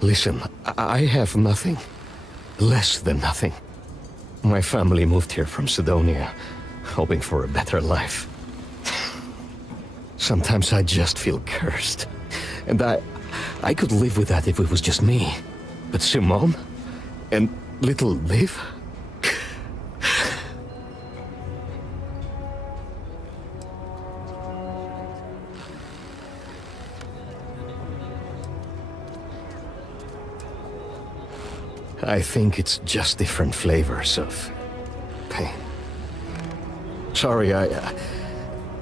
Listen, I have nothing. Less than nothing. My family moved here from Sidonia, hoping for a better life. Sometimes I just feel cursed. And I could live with that if it was just me. But Simone? And little Liv? I think it's just different flavors of pain. Sorry,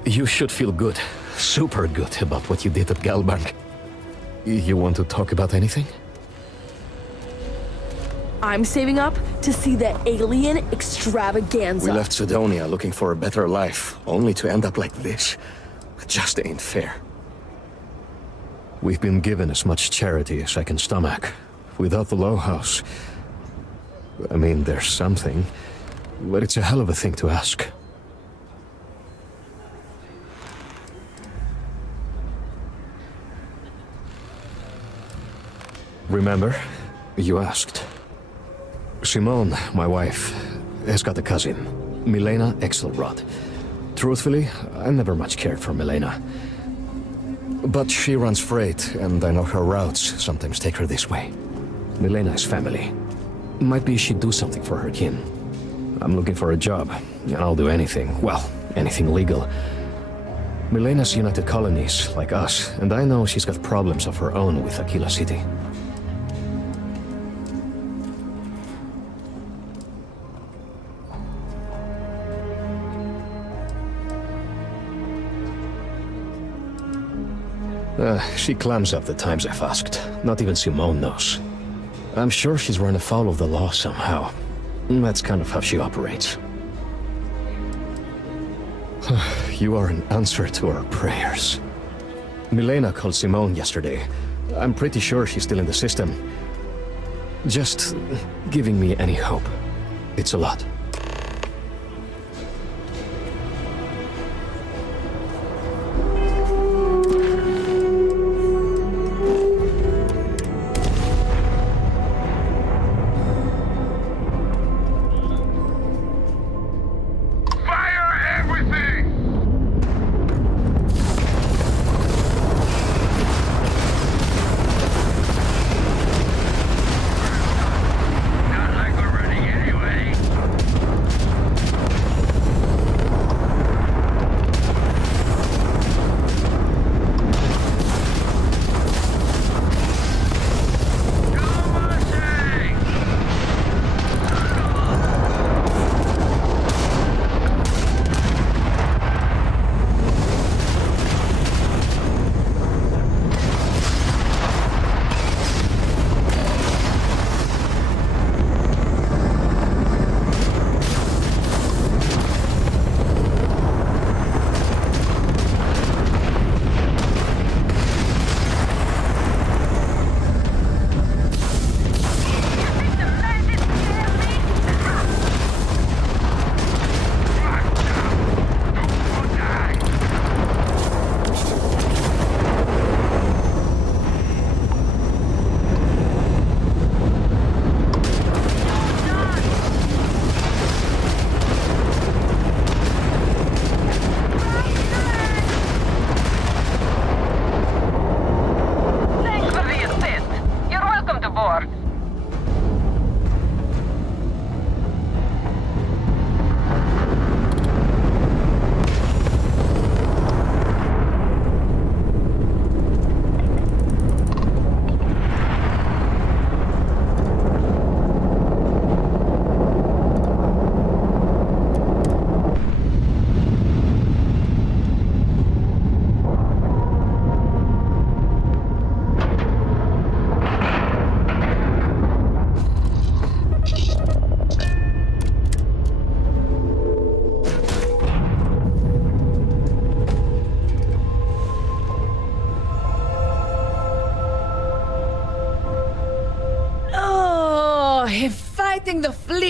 you should feel good. Super good about what you did at Galbank. You want to talk about anything? I'm saving up to see the alien extravaganza. We left Sidonia looking for a better life, only to end up like this. It just ain't fair. We've been given as much charity as I can stomach. Without the Low House, I mean, there's something, but it's a hell of a thing to ask. Remember, you asked. Simone, my wife, has got a cousin, Milena Axelrod. Truthfully, I never much cared for Milena. But she runs freight, and I know her routes sometimes take her this way. Milena is family. Might be she'd do something for her kin. I'm looking for a job, and I'll do anything, well, anything legal. Milena's United Colonies, like us, and I know she's got problems of her own with Aquila City. She clams up the times I've asked. Not even Simone knows. I'm sure she's run afoul of the law somehow. That's kind of how she operates. You are an answer to our prayers. Milena called Simone yesterday. I'm pretty sure she's still in the system. Just giving me any hope. It's a lot.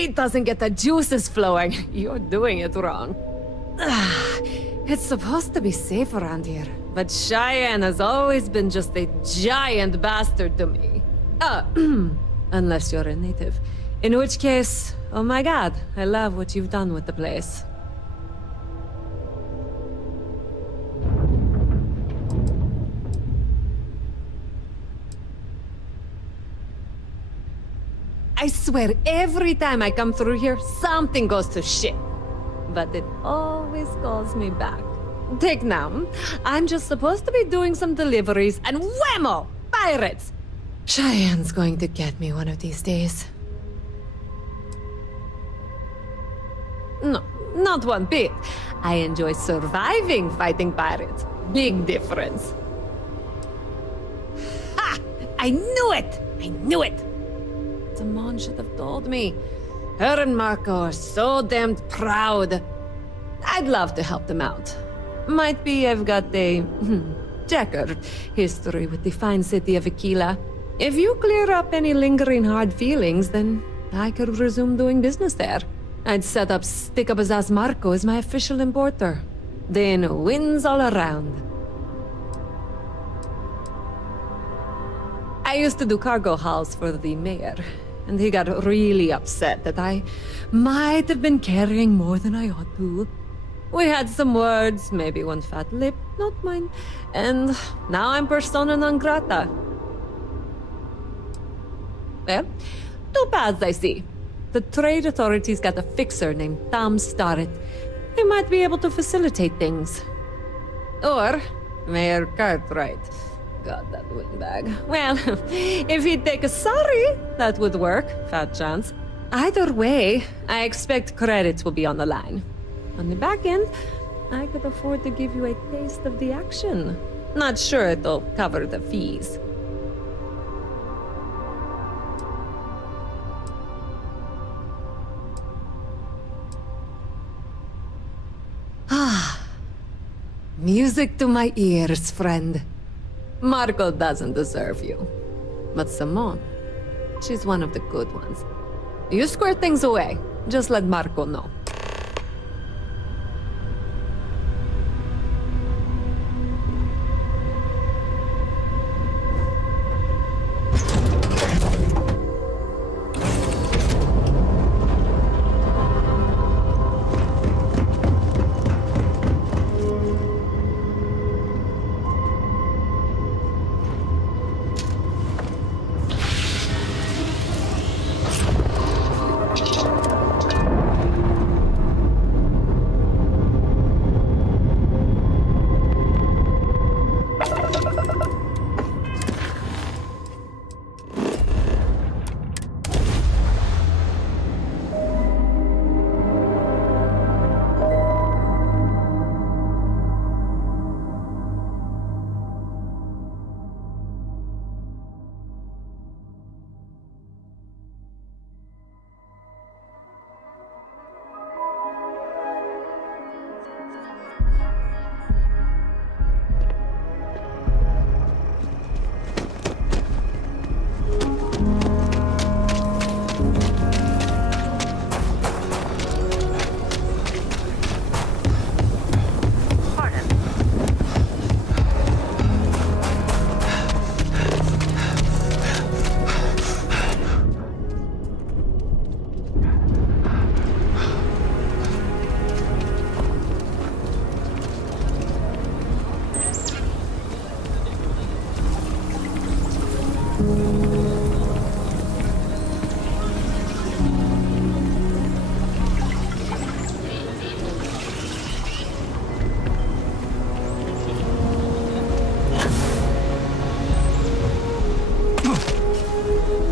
meat doesn't get the juices flowing, you're doing it wrong. It's supposed to be safe around here, but Cheyenne has always been just a giant bastard to me. Unless you're a native. In which case, oh my god, I love what you've done with the place. I swear, every time I come through here, something goes to shit. But it always calls me back. Take now. I'm just supposed to be doing some deliveries, and whammo! Pirates! Cheyenne's going to get me one of these days. No, not one bit. I enjoy surviving fighting pirates. Big difference. Ha! I knew it! I knew it! Simone should have told me. Her and Marco are so damned proud. I'd love to help them out. Might be I've got a checkered history with the fine city of Aquila. If you clear up any lingering hard feelings, then I could resume doing business there. I'd set up Stick-Up-His-Ass Marco as my official importer. Then wins all around. I used to do cargo hauls for the mayor, and he got really upset that I might have been carrying more than I ought to. We had some words, maybe one fat lip, not mine, and now I'm persona non grata. Well, two paths I see. The trade authorities got a fixer named Tom Starrett. He might be able to facilitate things. Or Mayor Cartwright. God, that windbag. Well, if he'd take a sorry, that would work. Fat chance. Either way, I expect credits will be on the line. On the back end, I could afford to give you a taste of the action. Not sure it'll cover the fees. Ah, music to my ears, friend. Marco doesn't deserve you. But Simone, she's one of the good ones. You square things away. Just let Marco know.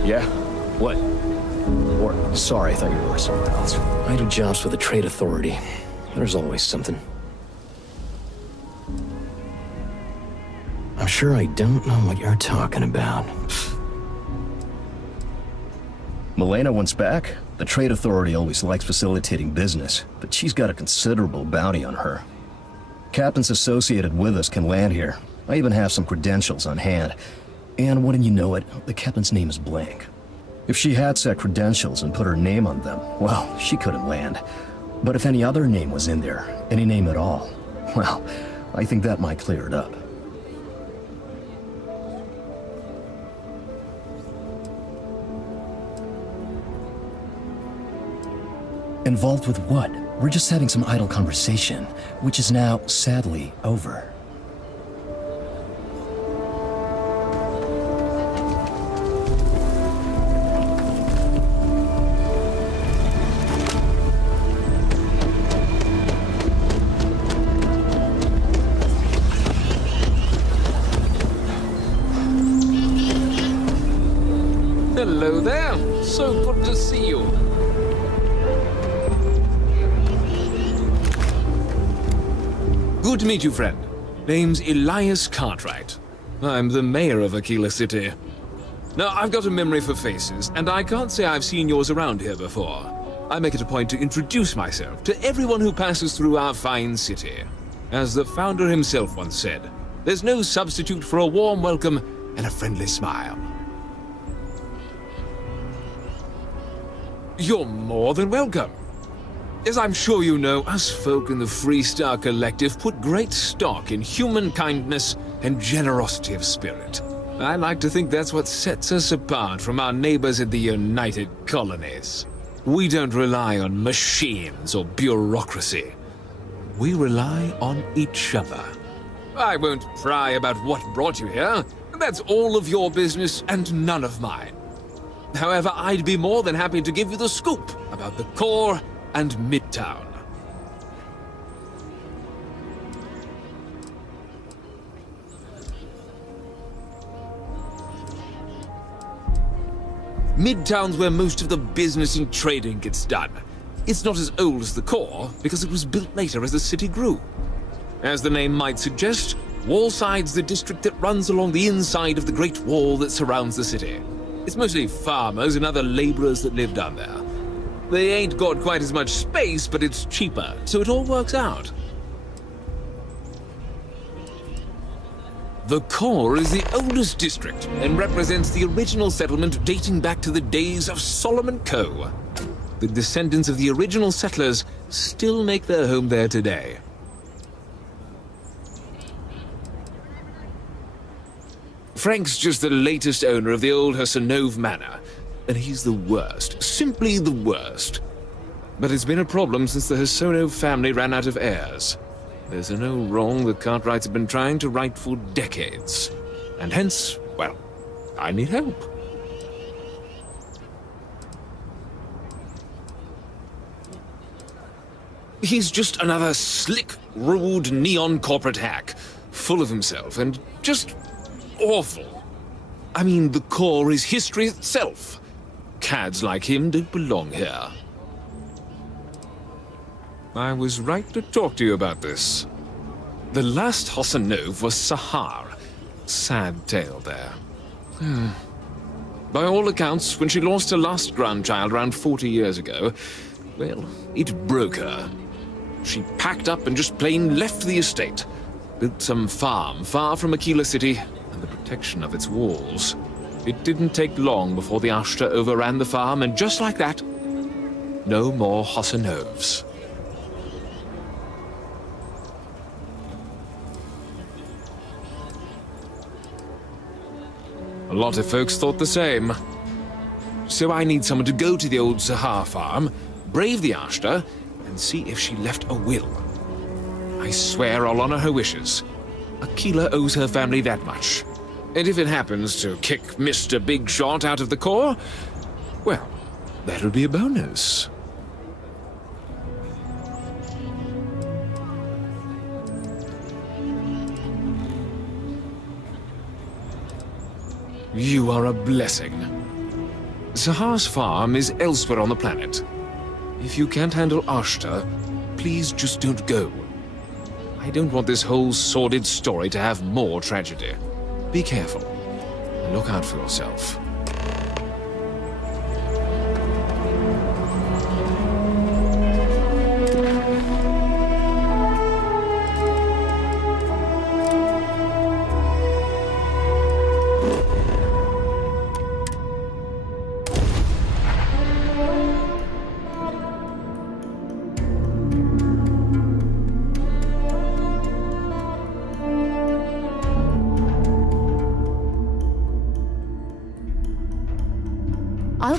Yeah? What? Or, sorry, I thought you were somewhere else. I do jobs for the Trade Authority. There's always something. I'm sure I don't know what you're talking about. Milena wants back? The Trade Authority always likes facilitating business, but she's got a considerable bounty on her. Captains associated with us can land here. I even have some credentials on hand. And wouldn't you know it, the captain's name is Blank. If she had set credentials and put her name on them, well, she couldn't land. But if any other name was in there, any name at all, well, I think that might clear it up. Involved with what? We're just having some idle conversation, which is now, sadly, over. Hello there. So good to see you. Good to meet you, friend. Name's Elias Cartwright. I'm the mayor of Aquila City. Now, I've got a memory for faces, and I can't say I've seen yours around here before. I make it a point to introduce myself to everyone who passes through our fine city. As the founder himself once said, there's no substitute for a warm welcome and a friendly smile. You're more than welcome. As I'm sure you know, us folk in the Freestar Collective put great stock in human kindness and generosity of spirit. I like to think that's what sets us apart from our neighbors in the United Colonies. We don't rely on machines or bureaucracy. We rely on each other. I won't pry about what brought you here. That's all of your business and none of mine. However, I'd be more than happy to give you the scoop about the core and Midtown. Midtown's where most of the business and trading gets done. It's not as old as the core, because it was built later as the city grew. As the name might suggest, Wallside's the district that runs along the inside of the Great Wall that surrounds the city. It's mostly farmers and other laborers that live down there. They ain't got quite as much space, but it's cheaper, so it all works out. The core is the oldest district and represents the original settlement dating back to the days of Solomon Coe. The descendants of the original settlers still make their home there today. Frank's just the latest owner of the old Hassanove Manor, and he's the worst, simply the worst. But it's been a problem since the Hassanove family ran out of heirs. There's no wrong the Cartwrights have been trying to right for decades. And hence, well, I need help. He's just another slick, rude, neon corporate hack, full of himself and just awful. I mean, the core is history itself. Cads like him don't belong here. I was right to talk to you about this. The last Hassanove was Sahar. Sad tale there. By all accounts, when she lost her last grandchild around 40 years ago, well, it broke her. She packed up and just plain left the estate. Built some farm far from Aquila City and the protection of its walls. It didn't take long before the Ashta overran the farm, and just like that, no more Hassanoves. A lot of folks thought the same. So I need someone to go to the old Sahar farm, brave the Ashta, and see if she left a will. I swear I'll honor her wishes. Aquila owes her family that much. And if it happens to kick Mr. Big Shot out of the core, well, that'll be a bonus. You are a blessing. Sahar's farm is elsewhere on the planet. If you can't handle Ashta, please just don't go. I don't want this whole sordid story to have more tragedy. Be careful, and look out for yourself.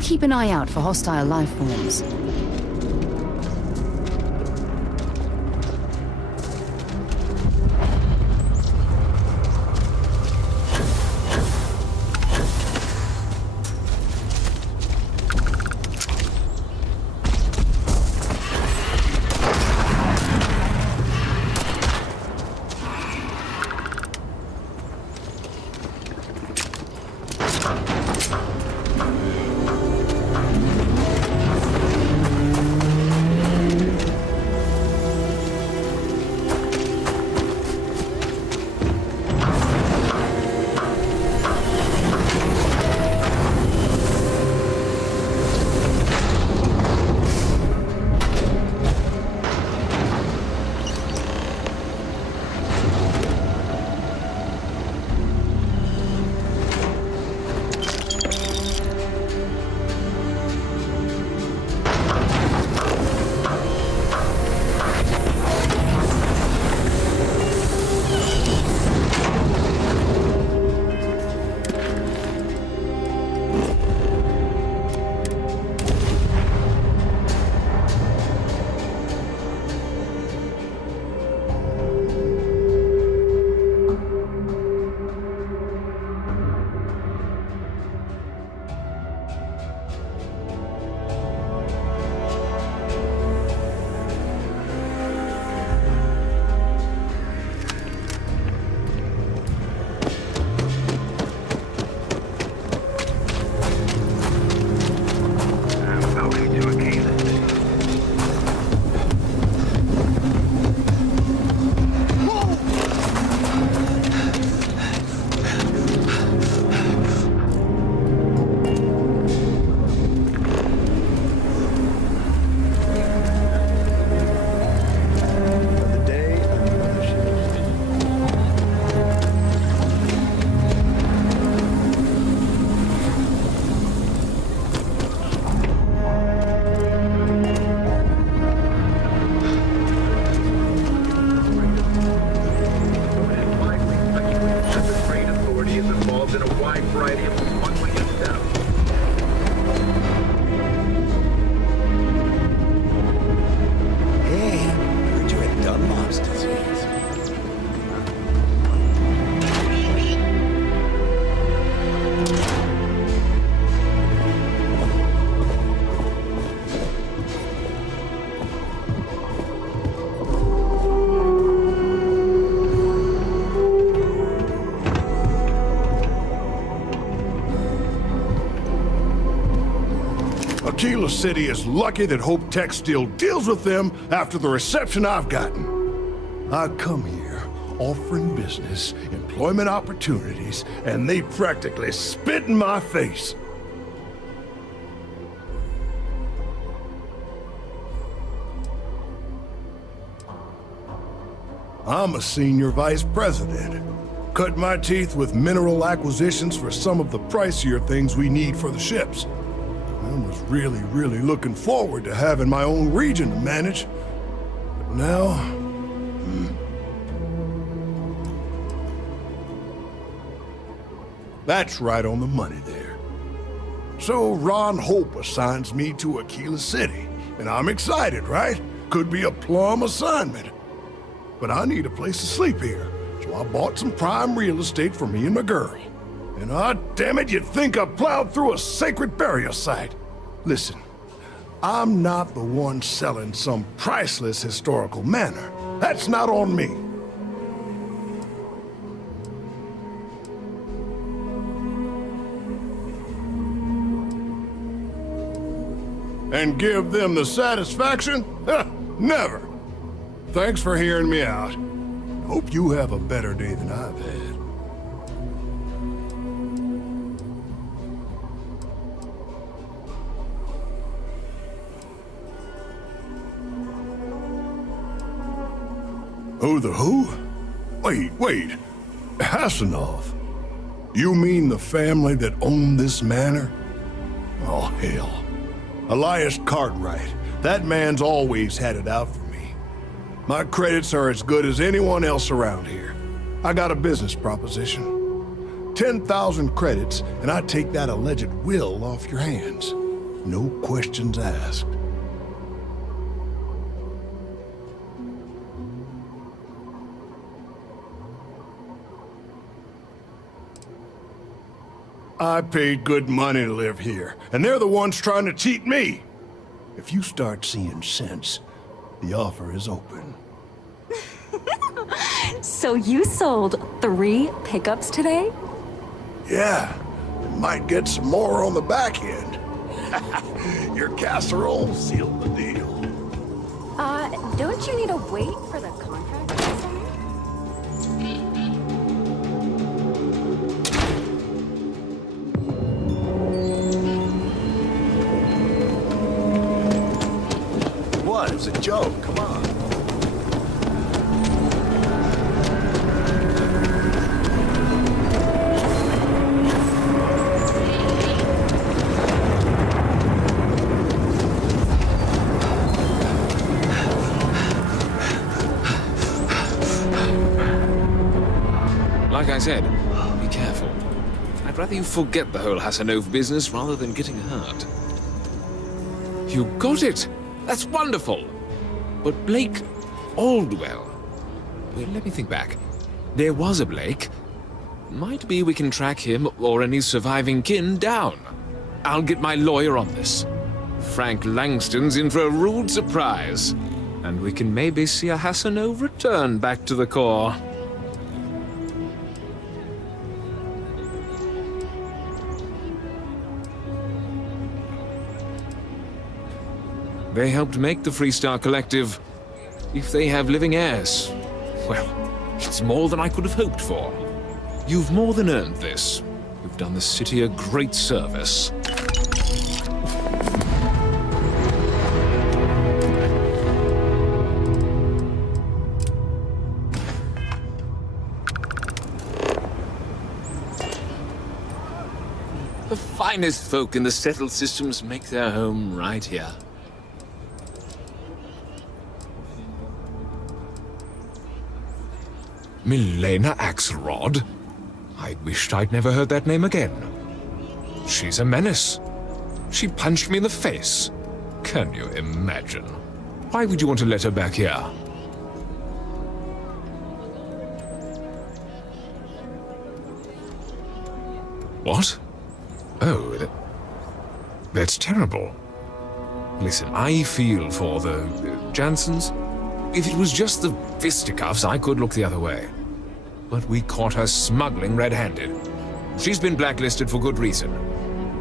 I'll keep an eye out for hostile life forms. Aquila City is lucky that Hope Tech still deals with them after the reception I've gotten. I come here offering business, employment opportunities, and they practically spit in my face. I'm a senior vice president. Cut my teeth with mineral acquisitions for some of the pricier things we need for the ships. I was really looking forward to having my own region to manage. But now... That's right on the money there. So Ron Hope assigns me to Aquila City, and I'm excited, right? Could be a plum assignment. But I need a place to sleep here, so I bought some prime real estate for me and my girl. And damn it, you'd think I plowed through a sacred burial site. Listen, I'm not the one selling some priceless historical manor. That's not on me. And give them the satisfaction? Never. Thanks for hearing me out. Hope you have a better day than I've had. Who the who? Wait. Hassanov. You mean the family that owned this manor? Oh, hell. Elias Cartwright. That man's always had it out for me. My credits are as good as anyone else around here. I got a business proposition. 10,000 credits, and I take that alleged will off your hands. No questions asked. I paid good money to live here, and they're the ones trying to cheat me. If you start seeing sense, the offer is open. So you sold 3 pickups today? Yeah, might get some more on the back end. Your casserole sealed the deal. Don't you need to wait for the contract to sign? What? It was a joke. Come on. Like I said, be careful. I'd rather you forget the whole Hassanov business rather than getting hurt. You got it! That's wonderful! But Blake Aldwell... Well, let me think back. There was a Blake. Might be we can track him or any surviving kin down. I'll get my lawyer on this. Frank Langston's in for a rude surprise. And we can maybe see a Hassanov return back to the core. They helped make the Freestar Collective. If they have living heirs, well, it's more than I could have hoped for. You've more than earned this. You've done the city a great service. The finest folk in the settled systems make their home right here. Milena Axelrod? I wished I'd never heard that name again. She's a menace. She punched me in the face. Can you imagine? Why would you want to let her back here? What? Oh, that's terrible. Listen, I feel for the Jansons. If it was just the fisticuffs, I could look the other way. But we caught her smuggling red-handed. She's been blacklisted for good reason.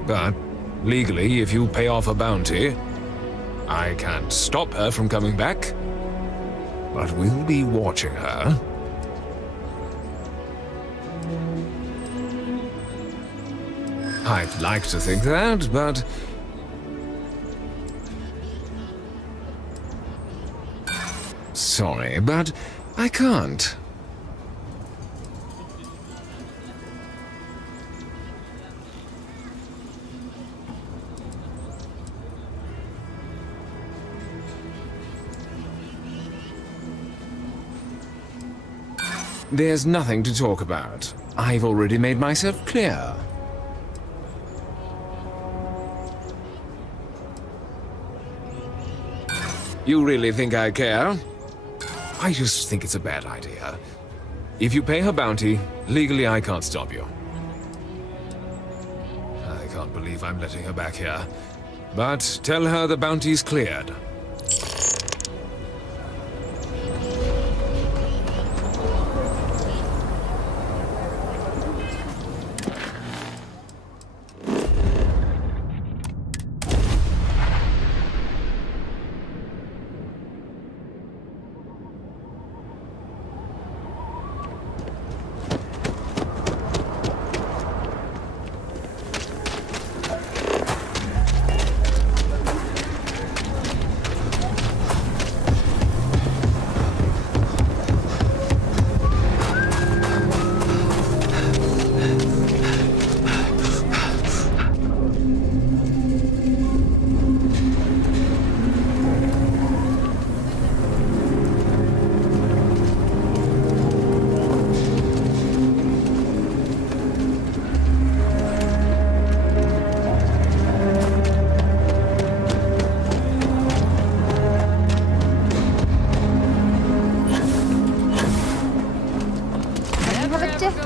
But, legally, if you pay off a bounty, I can't stop her from coming back. But we'll be watching her. I'd like to think that, but... Sorry, but I can't. There's nothing to talk about. I've already made myself clear. You really think I care? I just think it's a bad idea. If you pay her bounty, legally I can't stop you. I can't believe I'm letting her back here. But tell her the bounty's cleared.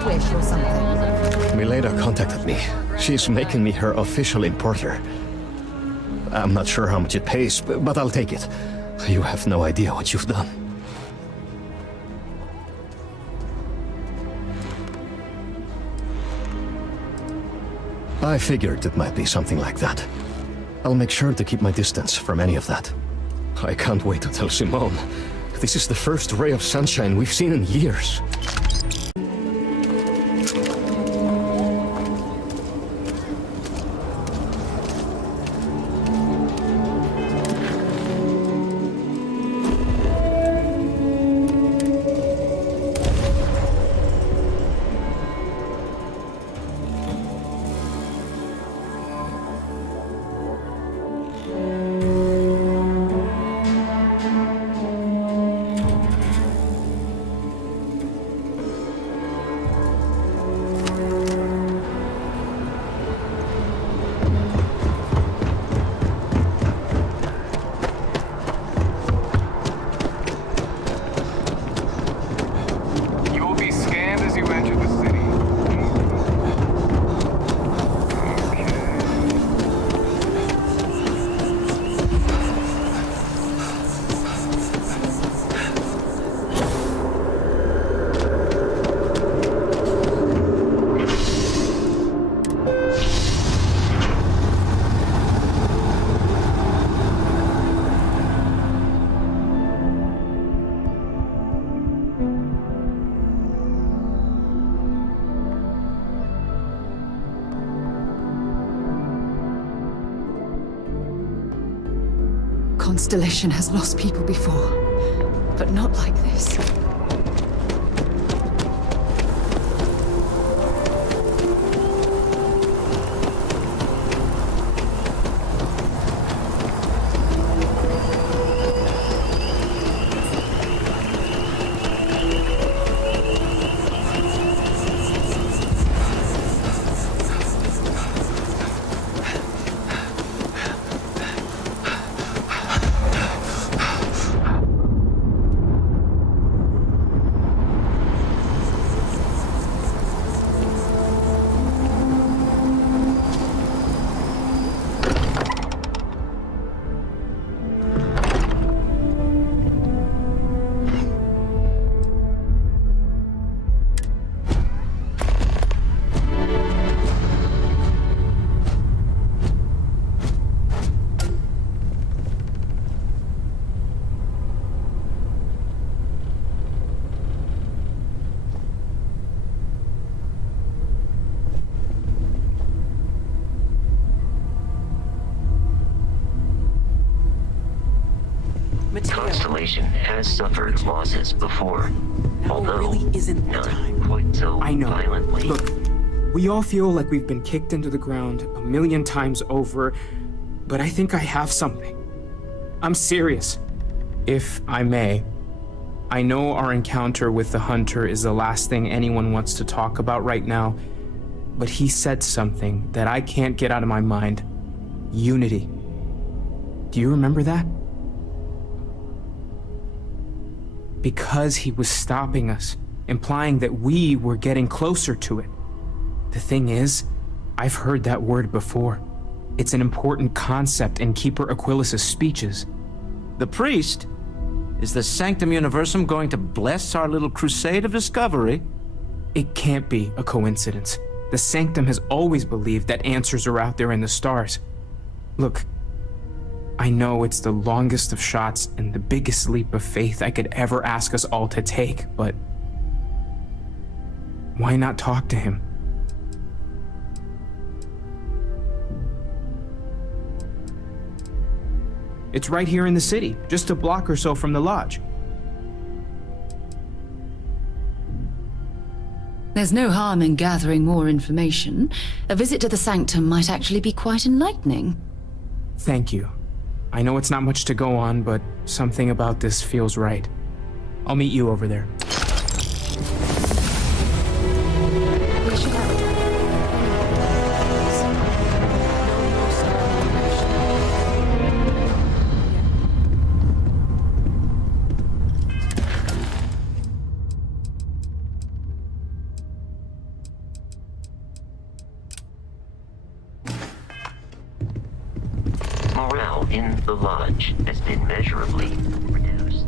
wish or something. Milena contacted me. She's making me her official importer. I'm not sure how much it pays, but I'll take it. You have no idea what you've done. I figured it might be something like that. I'll make sure to keep my distance from any of that. I can't wait to tell Simone. This is the first ray of sunshine we've seen in years. Constellation has lost people before, but not like this. Constellation has suffered losses before, although really isn't not quite so violently. Look, we all feel like we've been kicked into the ground 1,000,000 times over, but I think I have something. I'm serious. If I may, I know our encounter with the Hunter is the last thing anyone wants to talk about right now, but he said something that I can't get out of my mind. Unity. Do you remember that? Because he was stopping us, implying that we were getting closer to it. The thing is, I've heard that word before. It's an important concept in Keeper Aquilas's speeches. The priest? Is the Sanctum Universum going to bless our little crusade of discovery? It can't be a coincidence. The Sanctum has always believed that answers are out there in the stars. Look, I know it's the longest of shots and the biggest leap of faith I could ever ask us all to take, but why not talk to him? It's right here in the city, just a block or so from the lodge. There's no harm in gathering more information. A visit to the Sanctum might actually be quite enlightening. Thank you. I know it's not much to go on, but something about this feels right. I'll meet you over there. We should have in the lodge has been measurably reduced.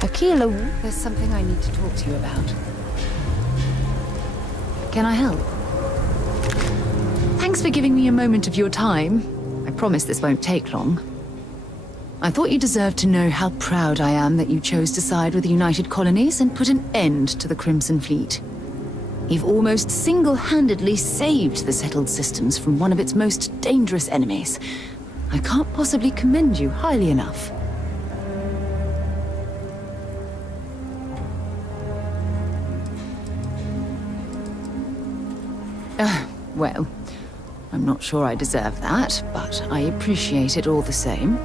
Akila, there's something I need to talk to you about. Can I help? Thanks for giving me a moment of your time. I promise this won't take long. I thought you deserved to know how proud I am that you chose to side with the United Colonies and put an end to the Crimson Fleet. You've almost single-handedly saved the settled systems from one of its most dangerous enemies. I can't possibly commend you highly enough. Well, I'm not sure I deserve that, but I appreciate it all the same.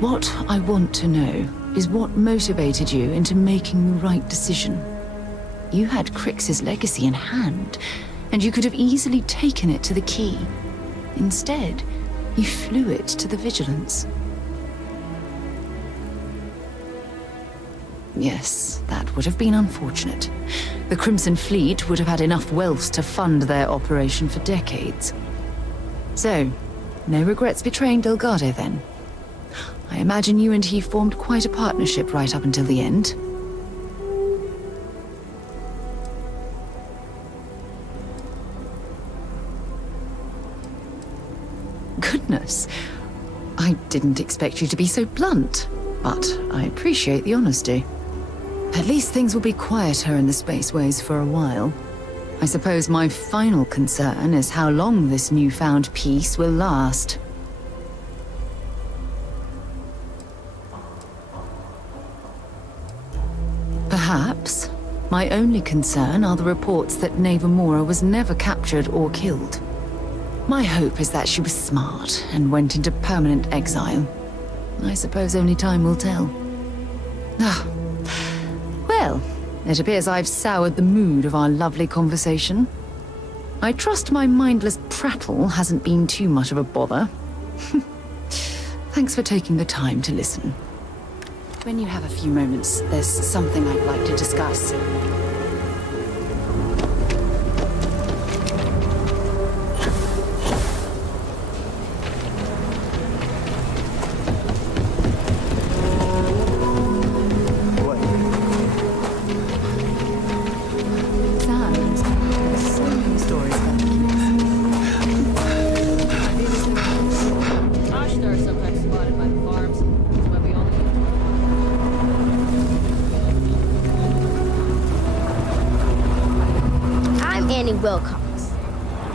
What I want to know is what motivated you into making the right decision. You had Crix's legacy in hand, and you could have easily taken it to the Key. Instead, you flew it to the Vigilance. Yes, that would have been unfortunate. The Crimson Fleet would have had enough wealth to fund their operation for decades. So, no regrets betraying Delgado then? I imagine you and he formed quite a partnership right up until the end. Goodness, I didn't expect you to be so blunt, but I appreciate the honesty. At least things will be quieter in the spaceways for a while. I suppose my final concern is how long this newfound peace will last. Perhaps my only concern are the reports that Navarmora was never captured or killed. My hope is that she was smart and went into permanent exile. I suppose only time will tell. Well, it appears I've soured the mood of our lovely conversation. I trust my mindless prattle hasn't been too much of a bother. Thanks for taking the time to listen. When you have a few moments, there's something I'd like to discuss.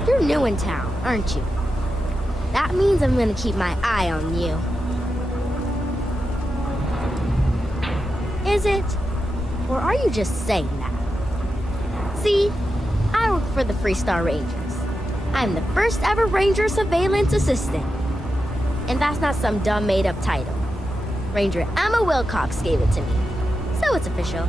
You're new in town, aren't you? That means I'm gonna keep my eye on you. Is it? Or are you just saying that? See, I work for the Freestar Rangers. I'm the first ever Ranger Surveillance Assistant. And that's not some dumb made-up title. Ranger Emma Wilcox gave it to me. So it's official.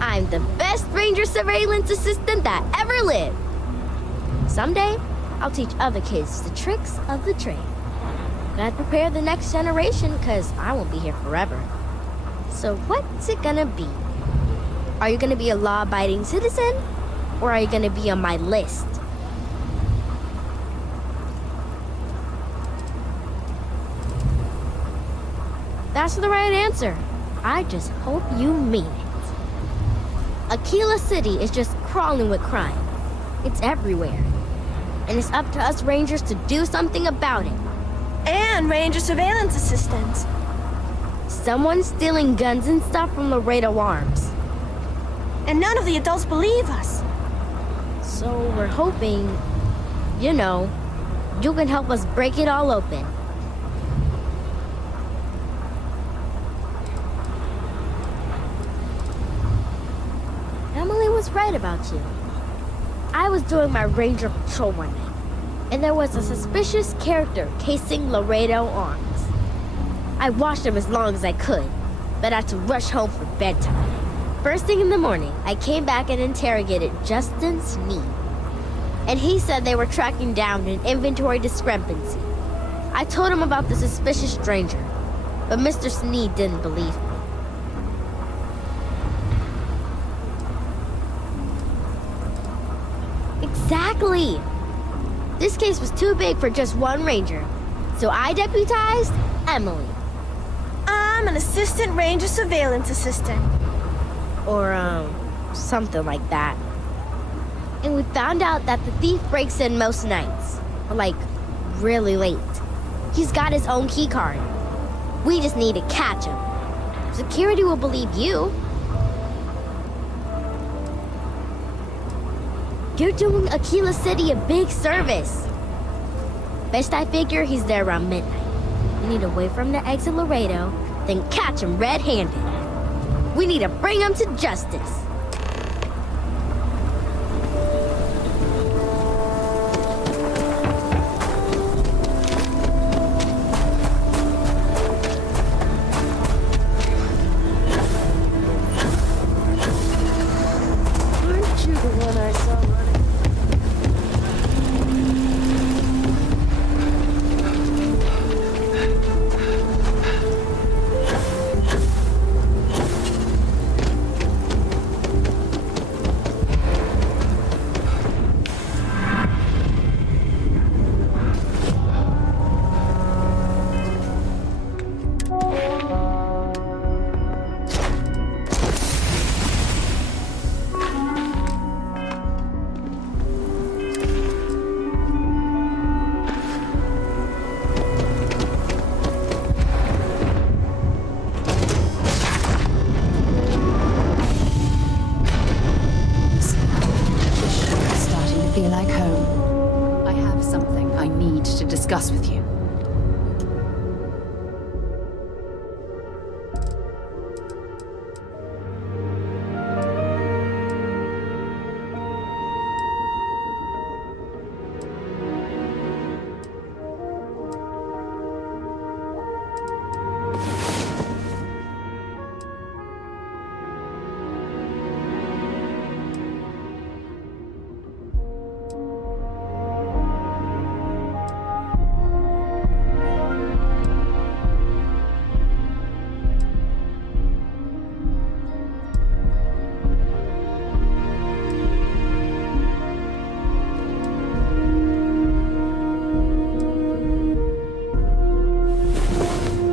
I'm the best Ranger Surveillance Assistant that ever lived. Someday, I'll teach other kids the tricks of the trade. Gotta prepare the next generation, because I won't be here forever. So what's it gonna be? Are you gonna be a law-abiding citizen? Or are you gonna be on my list? That's the right answer. I just hope you mean it. Aquila City is just crawling with crime. It's everywhere. And it's up to us Rangers to do something about it. And Ranger surveillance assistants. Someone's stealing guns and stuff from Laredo Arms. And none of the adults believe us. So we're hoping, you know, you can help us break it all open. Emily was right about you. I was doing my ranger patrol one night, and there was a suspicious character casing Laredo Arms. I watched him as long as I could, but I had to rush home for bedtime. First thing in the morning, I came back and interrogated Justin Sneed. And he said they were tracking down an inventory discrepancy. I told him about the suspicious stranger, but Mr. Sneed didn't believe me. Exactly! This case was too big for just one ranger, so I deputized Emily. I'm an assistant ranger surveillance assistant. Or, something like that. And we found out that the thief breaks in most nights, like, really late. He's got his own key card. We just need to catch him. Security will believe you. You're doing Aquila City a big service. Best I figure he's there around midnight. We need to wait for him to exit Laredo, then catch him red-handed. We need to bring him to justice. Aren't you the one I saw running? Feel like home. I have something I need to discuss with you.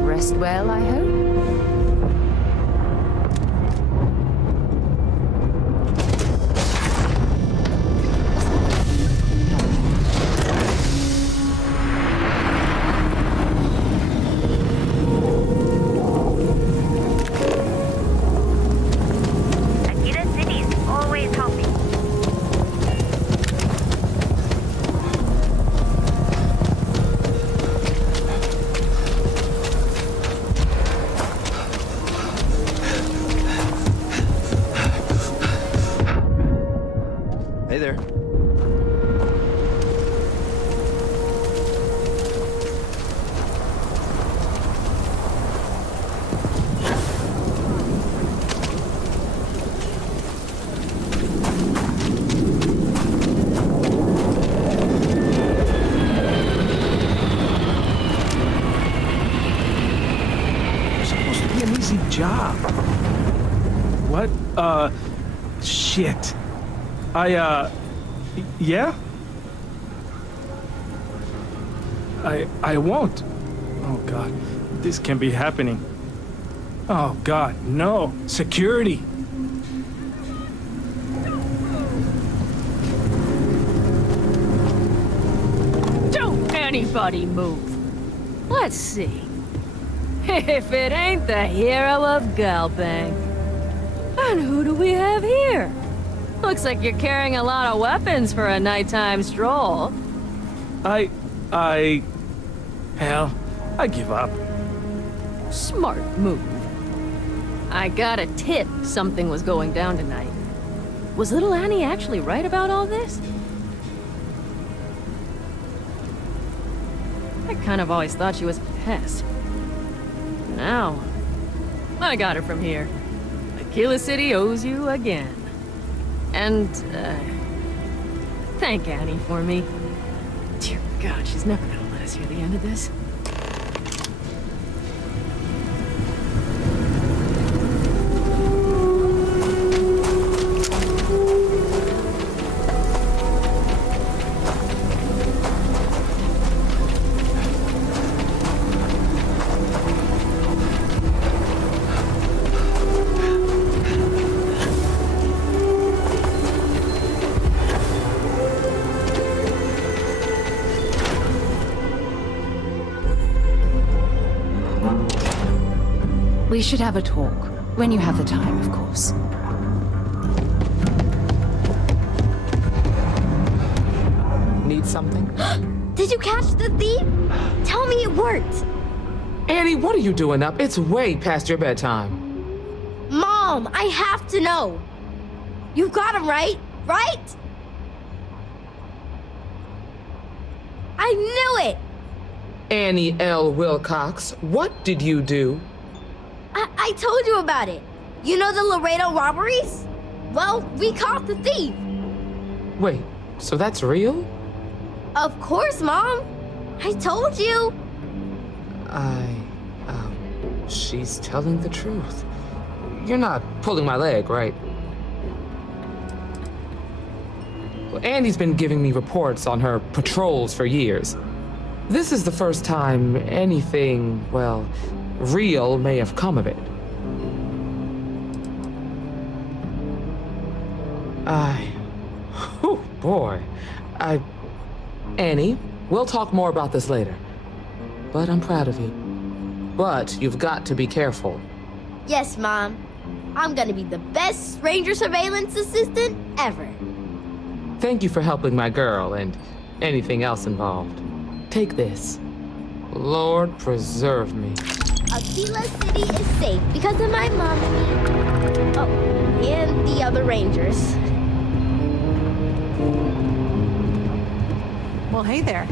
Rest well, I hope? Aquila City's always helping. Hey there. It's supposed to be an easy job. What? Shit. Yeah? I won't. Oh, God. This can't be happening. Oh, God, no. Security. Everybody move. Let's see. If it ain't the hero of Galbang. And who do we have here? Looks like you're carrying a lot of weapons for a nighttime stroll. Hell, I give up. Smart move. I got a tip something was going down tonight. Was little Annie actually right about all this? I kind of always thought she was a pest. Now, I got her from here. Aquila City owes you again. And, thank Annie for me. Dear God, she's never gonna let us hear the end of this. We should have a talk. When you have the time, of course. Need something? Did you catch the thief? Tell me it worked. Annie, what are you doing up? It's way past your bedtime. Mom, I have to know. You got him right? Right? I knew it! Annie L. Wilcox, what did you do? I told you about it. You know the Laredo robberies? Well, we caught the thief. Wait, so that's real? Of course, Mom. I told you. She's telling the truth. You're not pulling my leg, right? Well, Annie's been giving me reports on her patrols for years. This is the first time anything, well, real may have come of it. Oh boy. Annie, we'll talk more about this later. But I'm proud of you. But you've got to be careful. Yes, Mom. I'm gonna be the best stranger surveillance assistant ever. Thank you for helping my girl and anything else involved. Take this. Lord preserve me. Aquila City is safe because of my mom and me. Oh, and the other rangers. Well, hey there.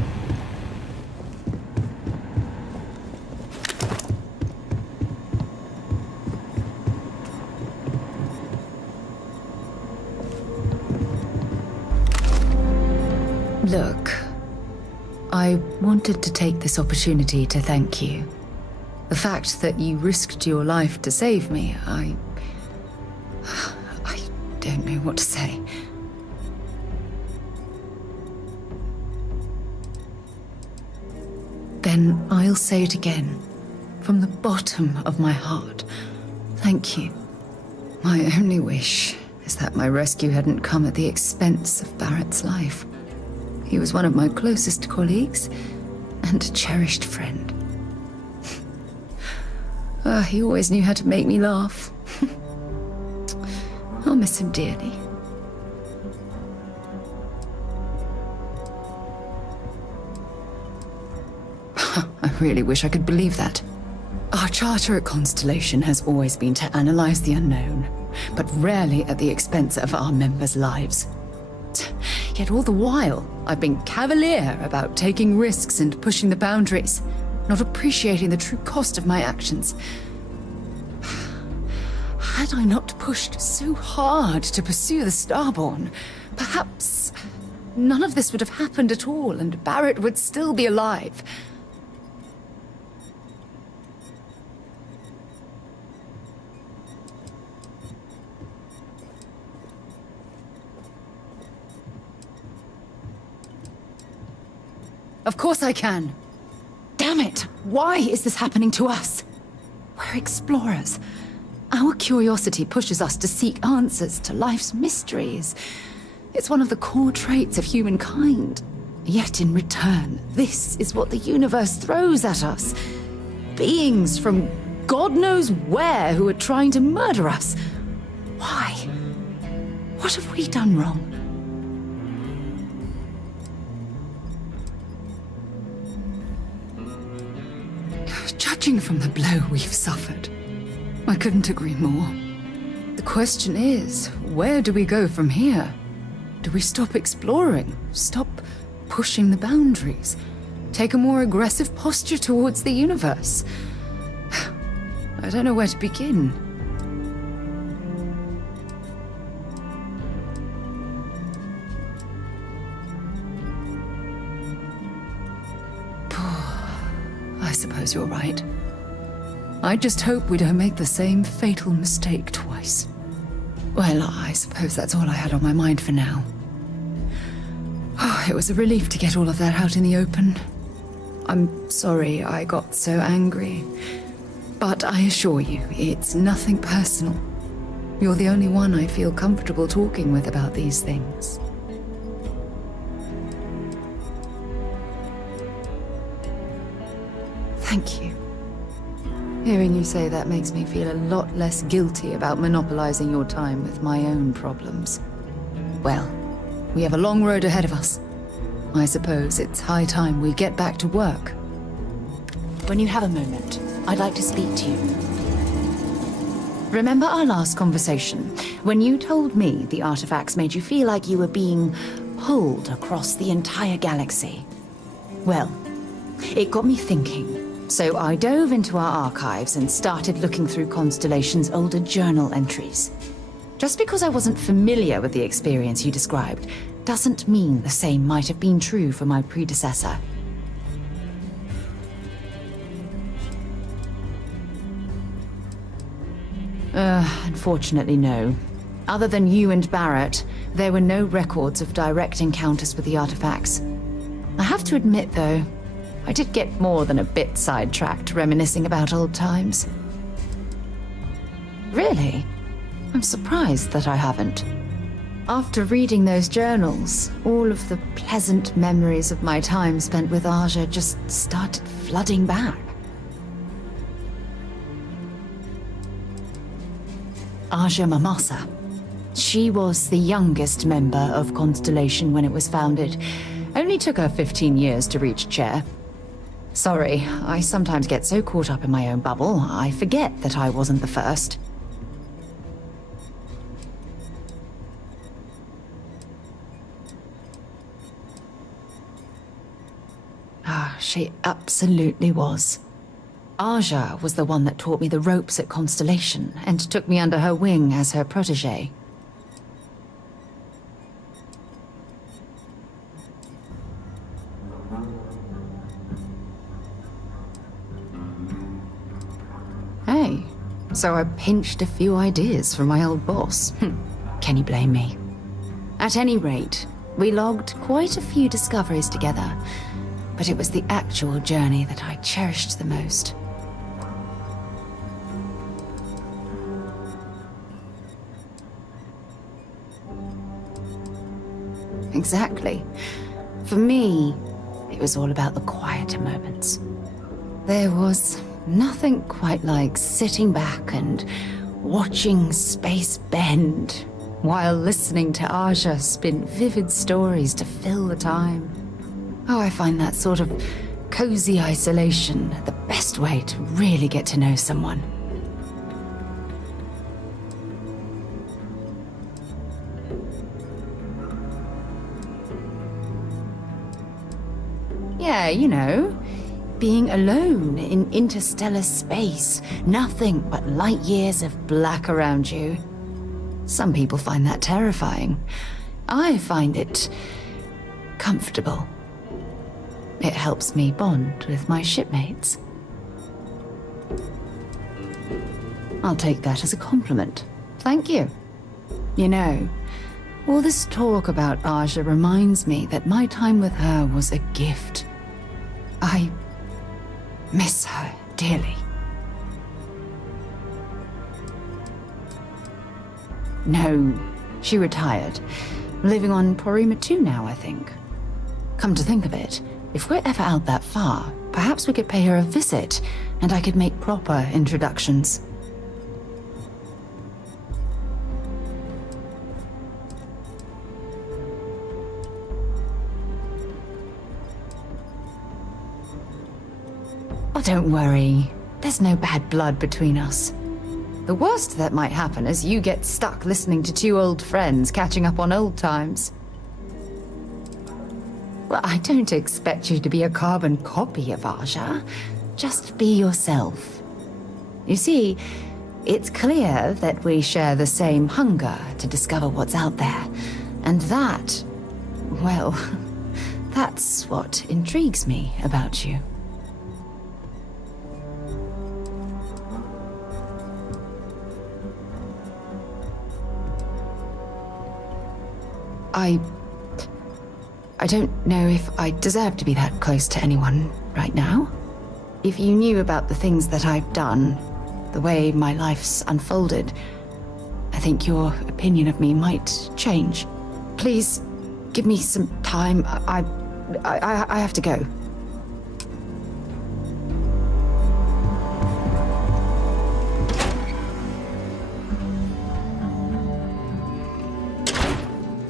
Look, I wanted to take this opportunity to thank you. The fact that you risked your life to save me, I don't know what to say. Then I'll say it again, from the bottom of my heart. Thank you. My only wish is that my rescue hadn't come at the expense of Barrett's life. He was one of my closest colleagues and a cherished friend. He always knew how to make me laugh. I'll miss him dearly. I really wish I could believe that. Our charter at Constellation has always been to analyze the unknown, but rarely at the expense of our members' lives. Yet all the while, I've been cavalier about taking risks and pushing the boundaries, not appreciating the true cost of my actions. Had I not pushed so hard to pursue the Starborn, perhaps none of this would have happened at all, and Barrett would still be alive. Of course I can. Damn it! Why is this happening to us? We're explorers. Our curiosity pushes us to seek answers to life's mysteries. It's one of the core traits of humankind. Yet in return, this is what the universe throws at us. Beings from God knows where who are trying to murder us. Why? What have we done wrong? Judging from the blow we've suffered, I couldn't agree more. The question is, where do we go from here? Do we stop exploring? Stop pushing the boundaries? Take a more aggressive posture towards the universe? I don't know where to begin. I suppose you're right. I just hope we don't make the same fatal mistake twice. Well, I suppose that's all I had on my mind for now. Oh, it was a relief to get all of that out in the open. I'm sorry I got so angry. But I assure you, it's nothing personal. You're the only one I feel comfortable talking with about these things. Thank you. Hearing you say that makes me feel a lot less guilty about monopolizing your time with my own problems. Well, we have a long road ahead of us. I suppose it's high time we get back to work. When you have a moment, I'd like to speak to you. Remember our last conversation, when you told me the artifacts made you feel like you were being pulled across the entire galaxy? Well, it got me thinking. So I dove into our archives and started looking through Constellation's older journal entries. Just because I wasn't familiar with the experience you described doesn't mean the same might have been true for my predecessor. Unfortunately, no. Other than you and Barrett, there were no records of direct encounters with the artifacts. I have to admit, though, I did get more than a bit sidetracked reminiscing about old times. Really? I'm surprised that I haven't. After reading those journals, all of the pleasant memories of my time spent with Aja just started flooding back. Aja Mamasa. She was the youngest member of Constellation when it was founded. Only took her 15 years to reach chair. Sorry, I sometimes get so caught up in my own bubble, I forget that I wasn't the first. She absolutely was. Aja was the one that taught me the ropes at Constellation and took me under her wing as her protege. Hey, so I pinched a few ideas from my old boss. Can you blame me? At any rate, we logged quite a few discoveries together, but it was the actual journey that I cherished the most. Exactly. For me, it was all about the quieter moments. There was nothing quite like sitting back and watching space bend while listening to Aja spin vivid stories to fill the time. Oh, I find that sort of cozy isolation the best way to really get to know someone. Yeah, you know, being alone in interstellar space, nothing but light years of black around you. Some people find that terrifying. I find it comfortable. It helps me bond with my shipmates. I'll take that as a compliment. Thank you. You know, all this talk about Aja reminds me that my time with her was a gift. I miss her dearly. No, she retired. Living on Porima 2 now, I think. Come to think of it, if we're ever out that far, perhaps we could pay her a visit, and I could make proper introductions. Oh, don't worry. There's no bad blood between us. The worst that might happen is you get stuck listening to two old friends catching up on old times. Well, I don't expect you to be a carbon copy of Aja. Just be yourself. You see, it's clear that we share the same hunger to discover what's out there. And that, well, that's what intrigues me about you. I don't know if I deserve to be that close to anyone right now. If you knew about the things that I've done, the way my life's unfolded, I think your opinion of me might change. Please, give me some time. I have to go.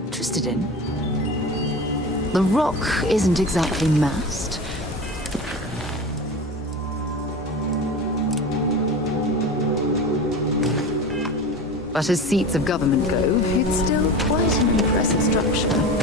Interested in? The rock isn't exactly massed. But as seats of government go, it's still quite an impressive structure.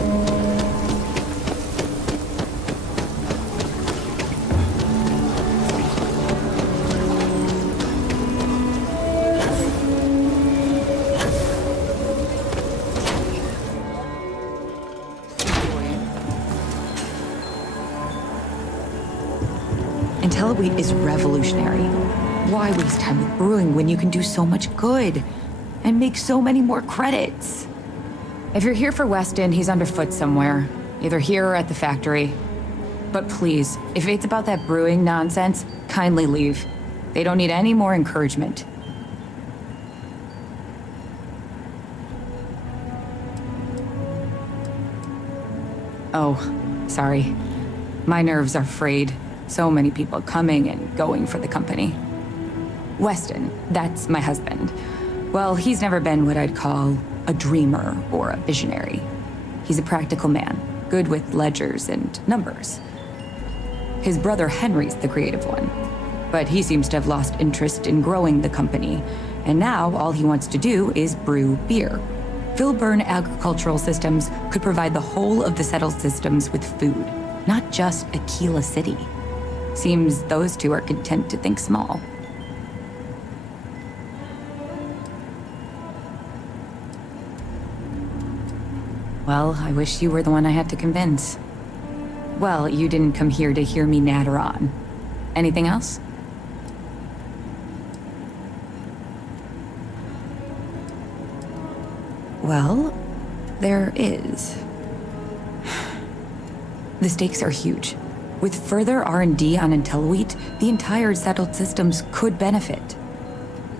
IntelliWheat is revolutionary. Why waste time with brewing when you can do so much good? And make so many more credits? If you're here for Weston, he's underfoot somewhere. Either here or at the factory. But please, if it's about that brewing nonsense, kindly leave. They don't need any more encouragement. Oh, sorry. My nerves are frayed. So many people coming and going for the company. Weston, that's my husband. Well, he's never been what I'd call a dreamer or a visionary. He's a practical man, good with ledgers and numbers. His brother Henry's the creative one, but he seems to have lost interest in growing the company, and now all he wants to do is brew beer. Filburn Agricultural Systems could provide the whole of the settled systems with food, not just Aquila City. Seems those two are content to think small. Well, I wish you were the one I had to convince. Well, you didn't come here to hear me natter on. Anything else? Well, there is. The stakes are huge. With further R&D on IntelliWheat, the entire settled systems could benefit.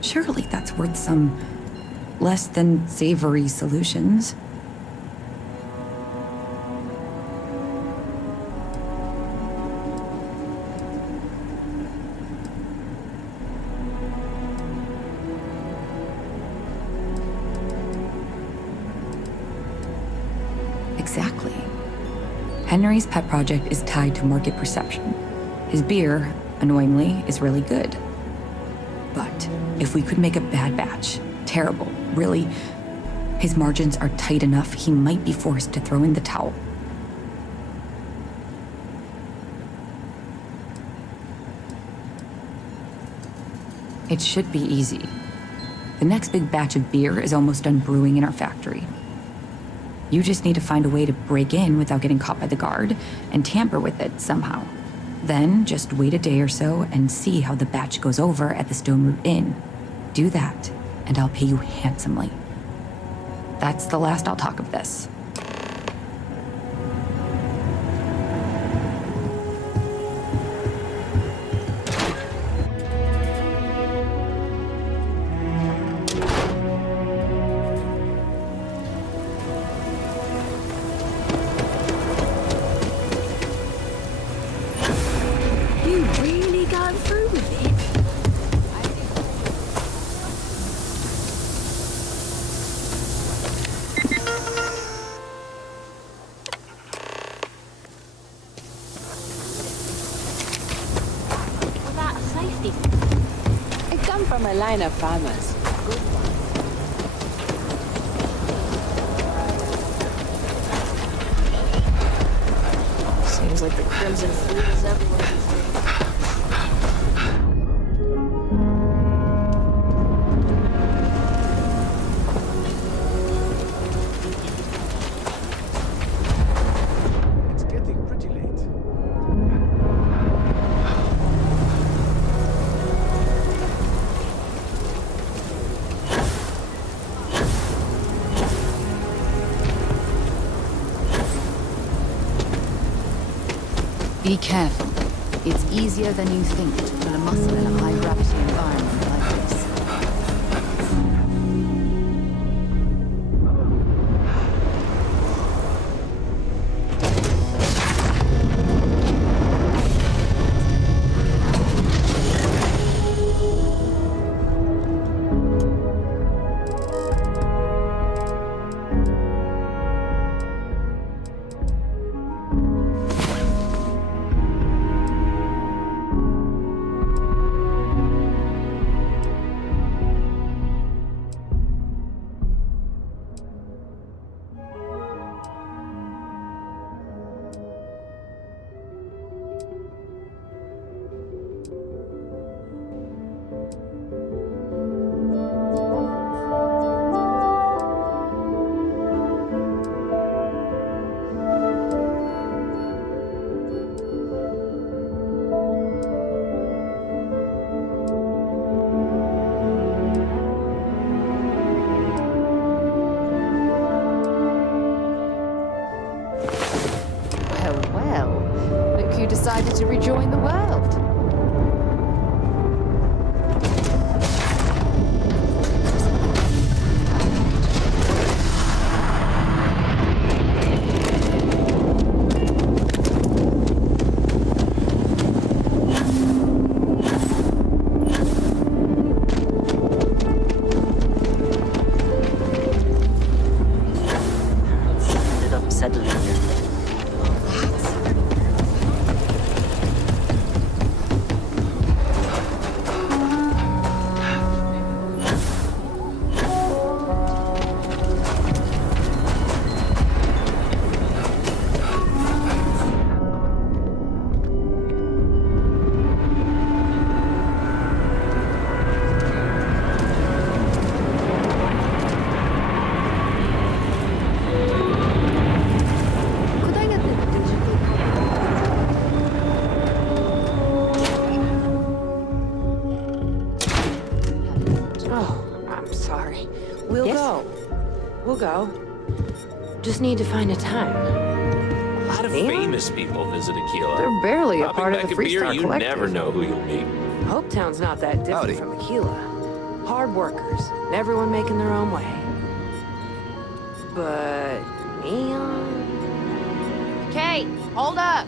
Surely that's worth some less than savory solutions. Exactly. Henry's pet project is tied to market perception. His beer, annoyingly, is really good. But if we could make a bad batch, terrible, really, his margins are tight enough he might be forced to throw in the towel. It should be easy. The next big batch of beer is almost done brewing in our factory. You just need to find a way to break in without getting caught by the guard and tamper with it somehow. Then just wait a day or so and see how the batch goes over at the Stone Root Inn. Do that, and I'll pay you handsomely. That's the last I'll talk of this. from a line of farmers. Good one. Seems like the crimson fleet is everywhere these days. It's getting pretty late. Be careful. It's easier than you think to pull a muscle in a high-gravity environment like this. Decided to rejoin the world. Ended up settling here. We'll go. Just need to find a time. A lot of famous people visit Aquila. They're barely a Popping part of back the a beer, Freestar you Collective. never know who you'll meet. Hopetown's not that different Howdy. from Aquila. Hard workers, and everyone making their own way. But Neon... Kate, hold up!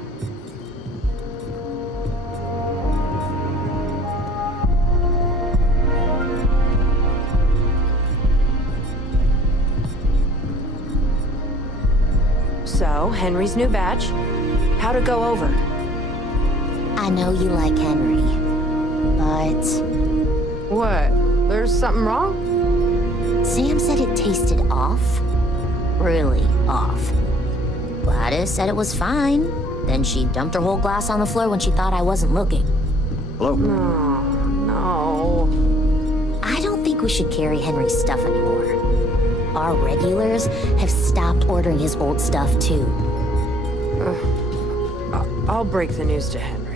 So, Henry's new badge. How'd it go over? I know you like Henry, but... What? There's something wrong? Sam said it tasted off. Really off. Gladys said it was fine. Then she dumped her whole glass on the floor when she thought I wasn't looking. Hello? No. I don't think we should carry Henry's stuff anymore. Our regulars have stopped ordering his old stuff, too. I'll break the news to Henry.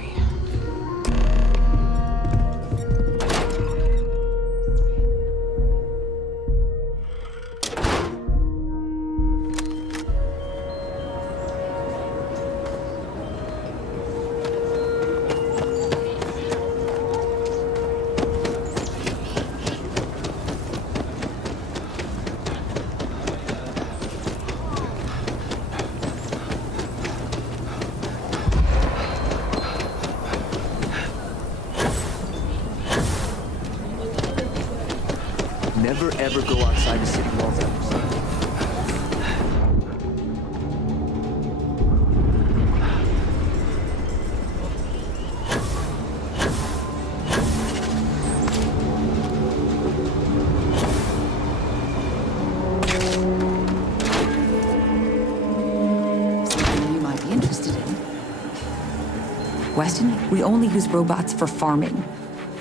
Never ever go outside the city walls ever. Weston, we only use robots for farming.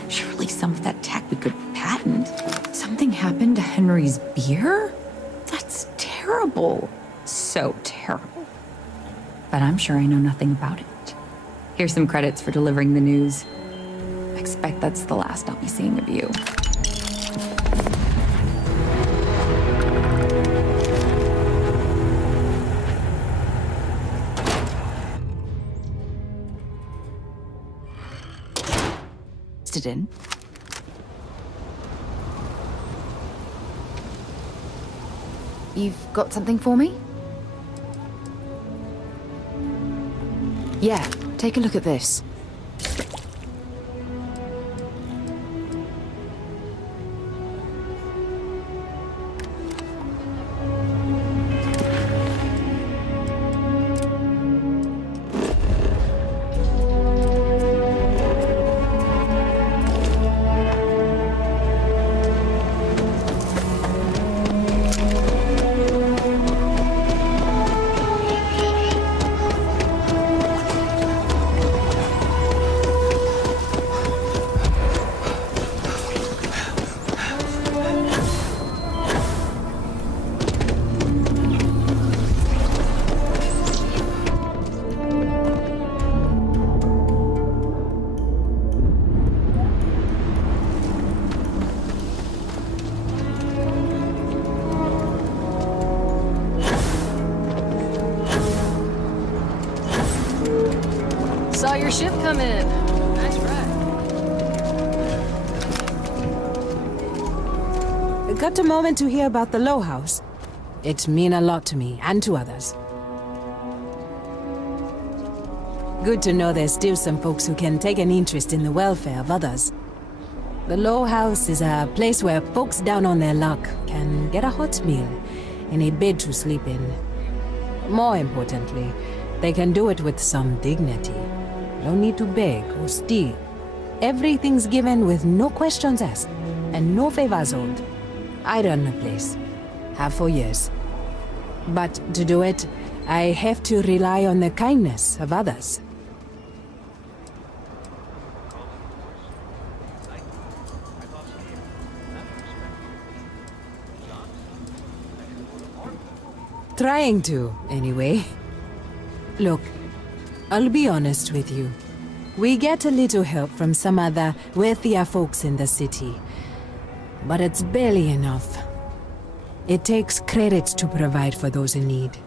Surely some of that tech we could patent. Something happened to Henry's beer? That's terrible. So terrible. But I'm sure I know nothing about it. Here's some credits for delivering the news. I expect that's the last I'll be seeing of you. It in. You've got something for me? Yeah, take a look at this. Saw your ship come in. Nice ride. Got a moment to hear about the Low House? It means a lot to me and to others. Good to know there's still some folks who can take an interest in the welfare of others. The Low House is a place where folks down on their luck can get a hot meal and a bed to sleep in. More importantly, they can do it with some dignity. No need to beg or steal. Everything's given with no questions asked and no favors owed. I run the place. Have for years. But to do it, I have to rely on the kindness of others. Trying to, anyway. Look, I'll be honest with you. We get a little help from some other wealthier folks in the city. But it's barely enough. It takes credits to provide for those in need.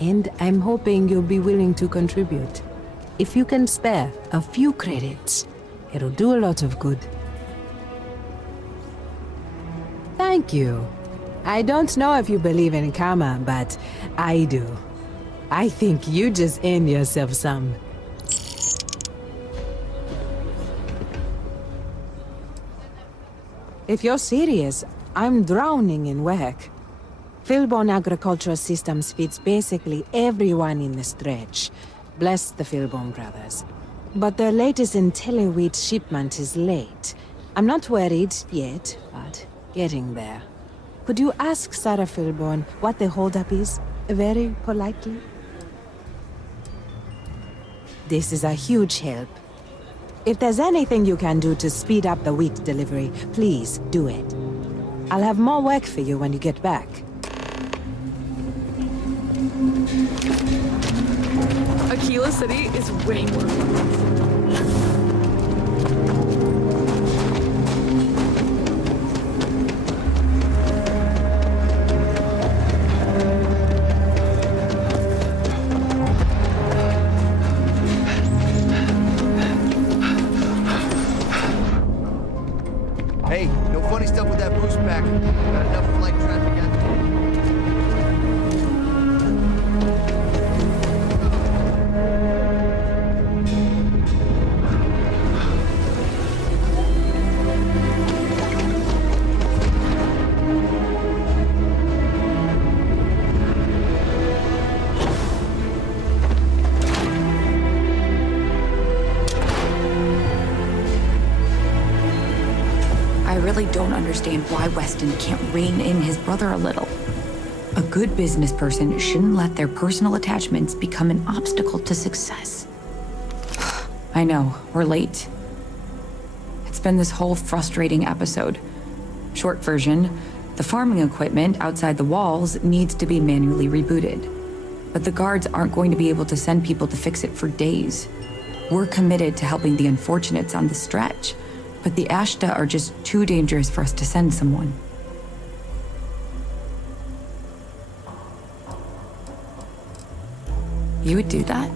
And I'm hoping you'll be willing to contribute. If you can spare a few credits, it'll do a lot of good. Thank you. I don't know if you believe in karma, but I do. I think you just earn yourself some. If you're serious, I'm drowning in work. Philbon Agricultural Systems feeds basically everyone in the stretch. Bless the Philbon brothers. But their latest IntelliWheat shipment is late. I'm not worried yet, but getting there. Could you ask Sarah Philbon what the holdup is, very politely? This is a huge help. If there's anything you can do to speed up the wheat delivery, please do it. I'll have more work for you when you get back. Aquila City is way more fun. Hey, no funny stuff with that boost pack. Got enough flight traffic out there. I really don't understand why Weston can't rein in his brother a little. A good business person shouldn't let their personal attachments become an obstacle to success. I know, we're late. It's been this whole frustrating episode. Short version, the farming equipment outside the walls needs to be manually rebooted. But the guards aren't going to be able to send people to fix it for days. We're committed to helping the unfortunates on the stretch, but the Ashta are just too dangerous for us to send someone. You would do that?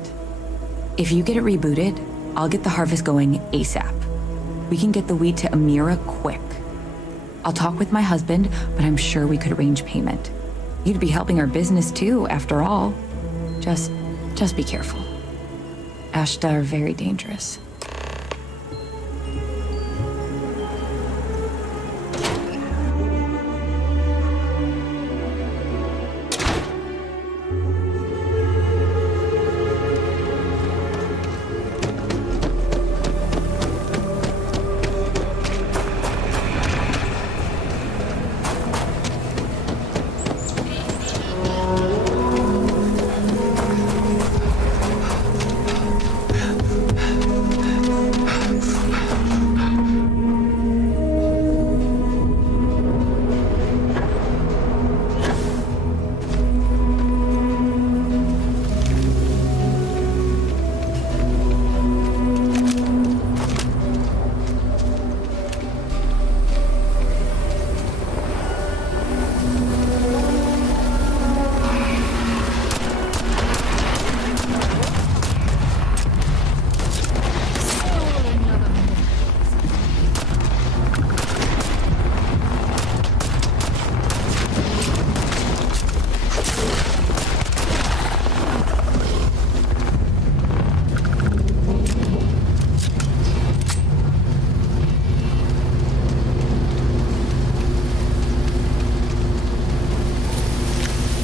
If you get it rebooted, I'll get the harvest going ASAP. We can get the wheat to Amira quick. I'll talk with my husband, but I'm sure we could arrange payment. You'd be helping our business too, after all. Just be careful. Ashta are very dangerous.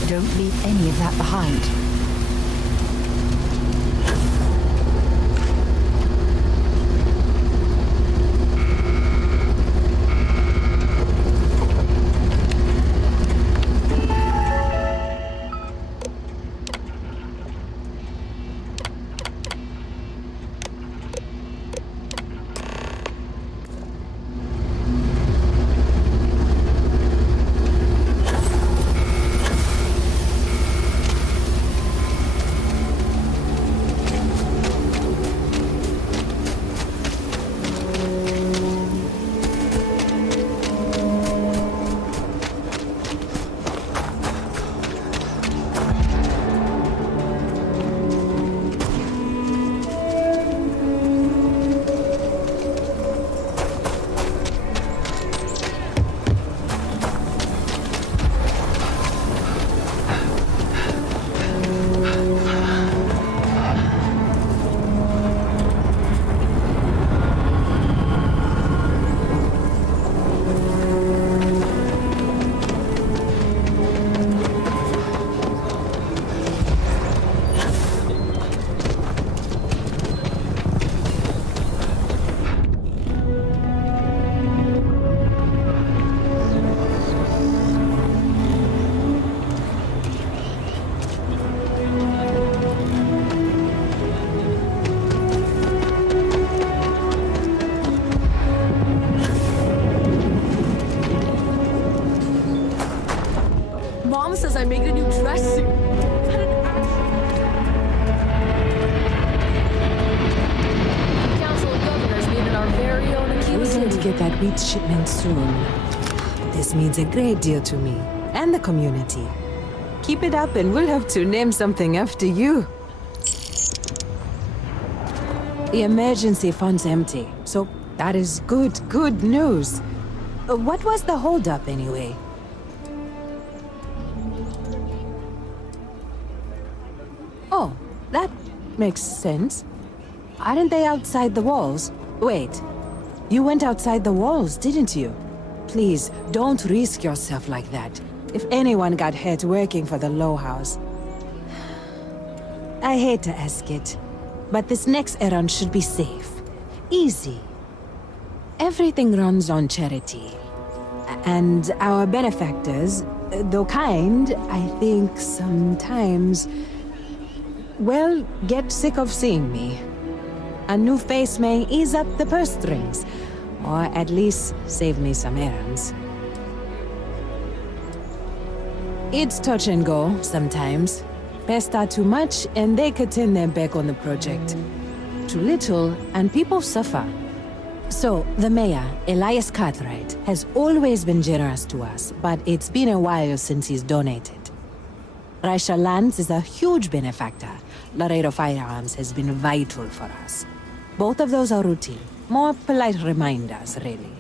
Don't leave any of that behind. Mom says I made a new dress suit. Council of Governors needed our very own Aquila We're going to get that wheat shipment soon. This means a great deal to me and the community. Keep it up and we'll have to name something after you. The emergency fund's empty, so that is good news. What was the holdup anyway? Oh, that makes sense. Aren't they outside the walls? Wait, you went outside the walls, didn't you? Please, don't risk yourself like that. If anyone got hurt working for the Low House. I hate to ask it, but this next errand should be safe. Easy. Everything runs on charity. And our benefactors, though kind, I think sometimes, well, get sick of seeing me. A new face may ease up the purse strings, or at least save me some errands. It's touch and go sometimes. Pests are too much, and they could turn their back on the project. Too little, and people suffer. So, the mayor, Elias Cartwright, has always been generous to us, but it's been a while since he's donated. Raisha Lands is a huge benefactor. Laredo Firearms has been vital for us. Both of those are routine. More polite reminders, really.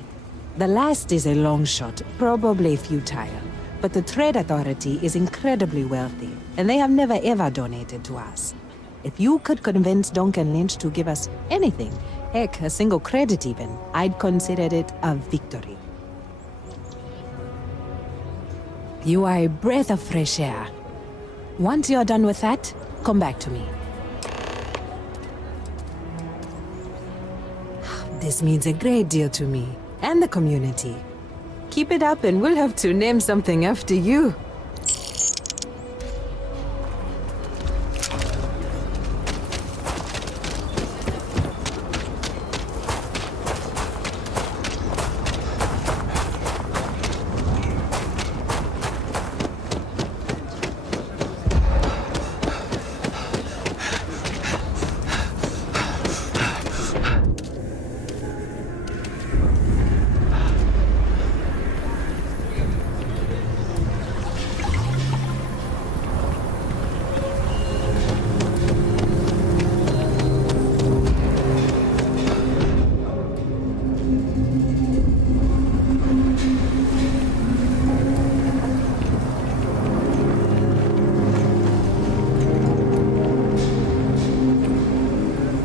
The last is a long shot, probably futile. But the Trade Authority is incredibly wealthy, and they have never ever donated to us. If you could convince Duncan Lynch to give us anything, heck, a single credit even, I'd consider it a victory. You are a breath of fresh air. Once you're done with that, come back to me. This means a great deal to me, and the community. Keep it up and we'll have to name something after you.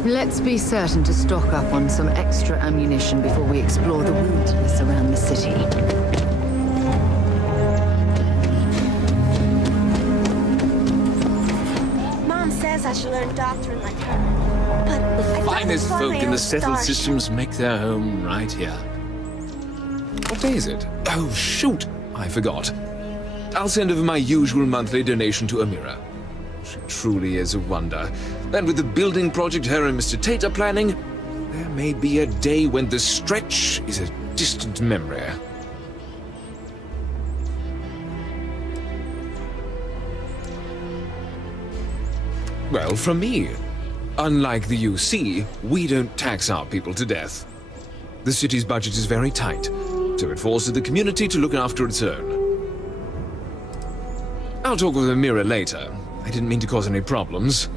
Let's be certain to stock up on some extra ammunition before we explore the wilderness around the city. Mom says I should learn doctrine like her. But The finest folk in the settled systems make their home right here. What day is it? Oh, shoot! I forgot. I'll send over my usual monthly donation to Amira. She truly is a wonder. And with the building project her and Mr. Tate are planning, there may be a day when the stretch is a distant memory. Well, from me. Unlike the UC, we don't tax our people to death. The city's budget is very tight, so it falls to the community to look after its own. I'll talk with Amira later. I didn't mean to cause any problems.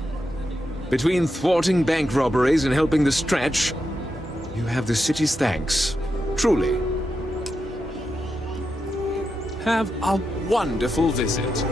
Between thwarting bank robberies and helping the stretch, you have the city's thanks. Truly. Have a wonderful visit.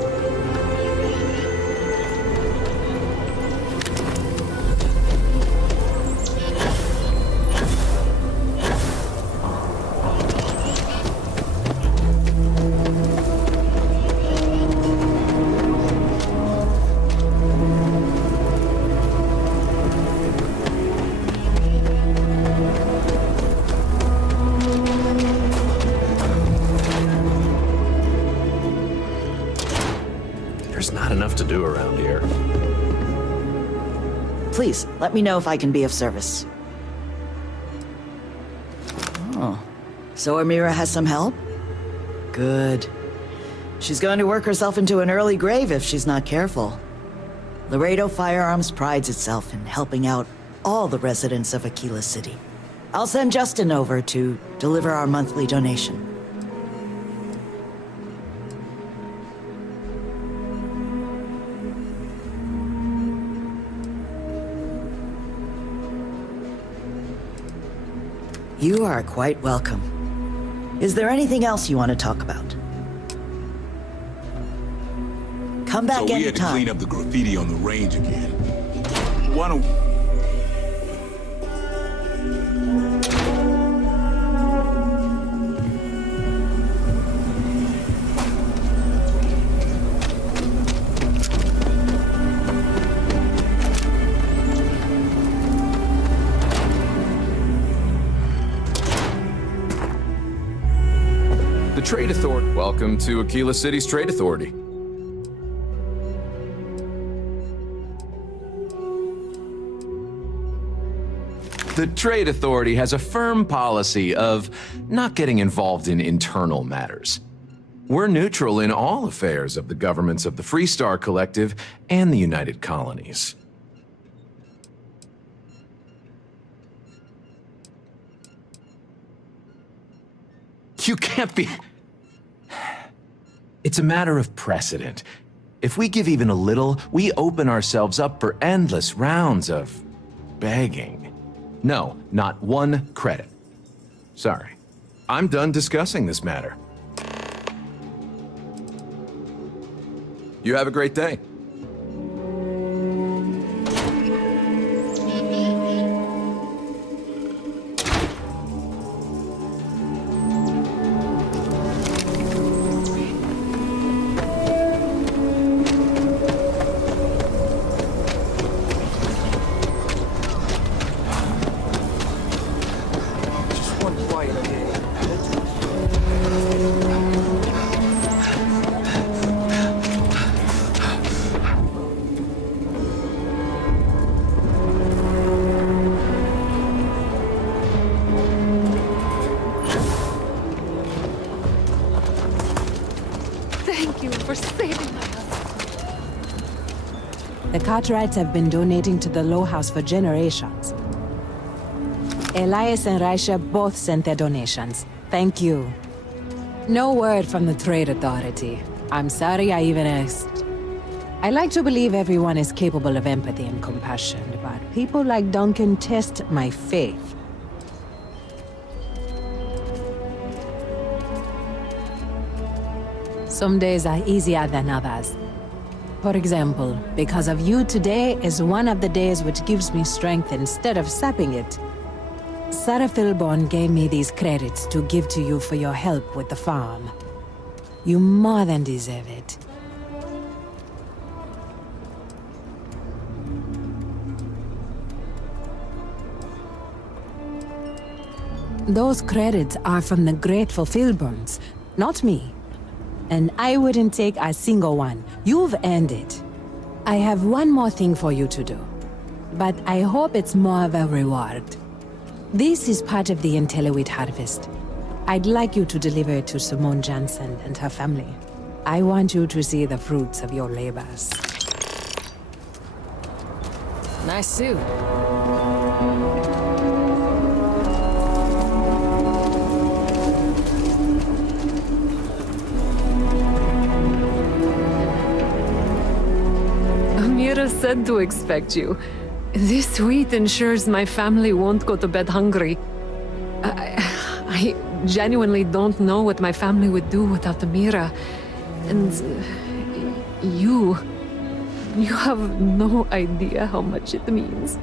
To do around here. Please, let me know if I can be of service. Oh, so Amira has some help? Good. She's going to work herself into an early grave if she's not careful. Laredo Firearms prides itself in helping out all the residents of Aquila City. I'll send Justin over to deliver our monthly donation. You are quite welcome. Is there anything else you want to talk about? Come back anytime. So we had to clean up the graffiti on the range again. Why don't... Trade Authority. Welcome to Aquila City's Trade Authority. The Trade Authority has a firm policy of not getting involved in internal matters. We're neutral in all affairs of the governments of the Freestar Collective and the United Colonies. You can't be... It's a matter of precedent. If we give even a little, we open ourselves up for endless rounds of begging. No, not one credit. Sorry. I'm done discussing this matter. You have a great day. The Cartwrights have been donating to the Low House for generations. Elias and Raisha both sent their donations. Thank you. No word from the Trade Authority. I'm sorry I even asked. I like to believe everyone is capable of empathy and compassion, but people like Duncan test my faith. Some days are easier than others. For example, because of you, today is one of the days which gives me strength instead of sapping it. Sarah Philborn gave me these credits to give to you for your help with the farm. You more than deserve it. Those credits are from the grateful Philborns, not me. And I wouldn't take a single one. You've earned it. I have one more thing for you to do. But I hope it's more of a reward. This is part of the Intellowit harvest. I'd like you to deliver it to Simone Jansen and her family. I want you to see the fruits of your labors. Nice suit. Amira said to expect you. This wheat ensures my family won't go to bed hungry. I genuinely don't know what my family would do without Amira. And you have no idea how much it means.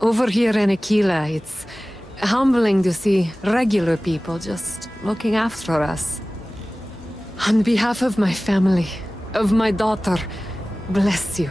Over here in Aquila, it's humbling to see regular people just looking after us. On behalf of my family, of my daughter, bless you.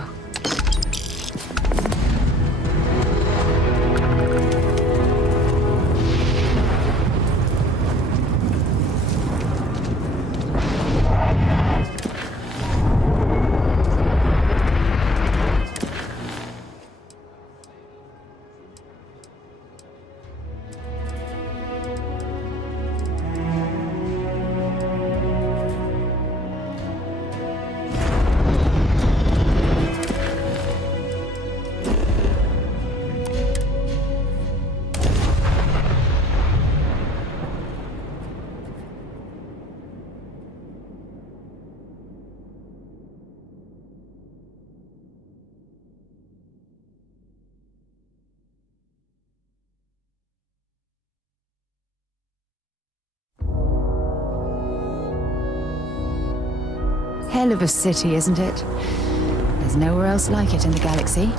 Hell of a city, isn't it? There's nowhere else like it in the galaxy.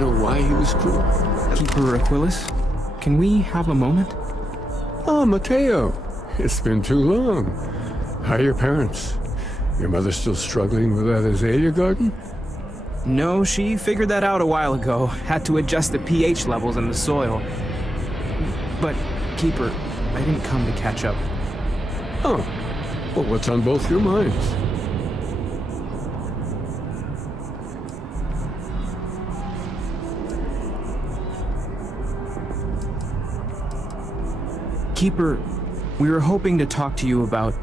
know why he was cruel. Keeper Aquilus, can we have a moment? Oh, Mateo. It's been too long. How are your parents? Your mother still struggling with that azalea garden? No, she figured that out a while ago. Had to adjust the pH levels in the soil. But, Keeper, I didn't come to catch up. Oh. Well, what's on both your minds? Keeper, we were hoping to talk to you about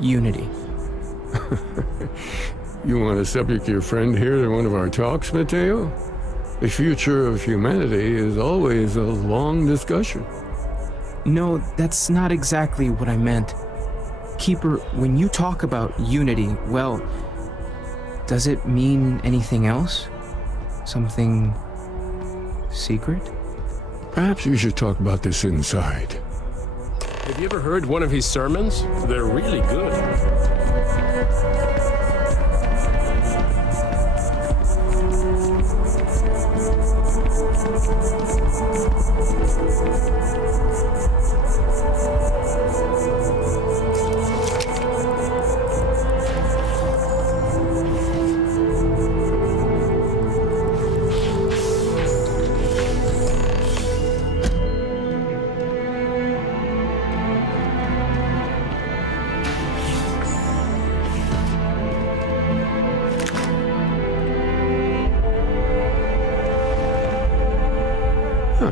unity. You want to subject your friend here to one of our talks, Mateo? The future of humanity is always a long discussion. No, that's not exactly what I meant. Keeper, when you talk about unity, well, does it mean anything else? Something secret? Perhaps we should talk about this inside. Have you ever heard one of his sermons? They're really good.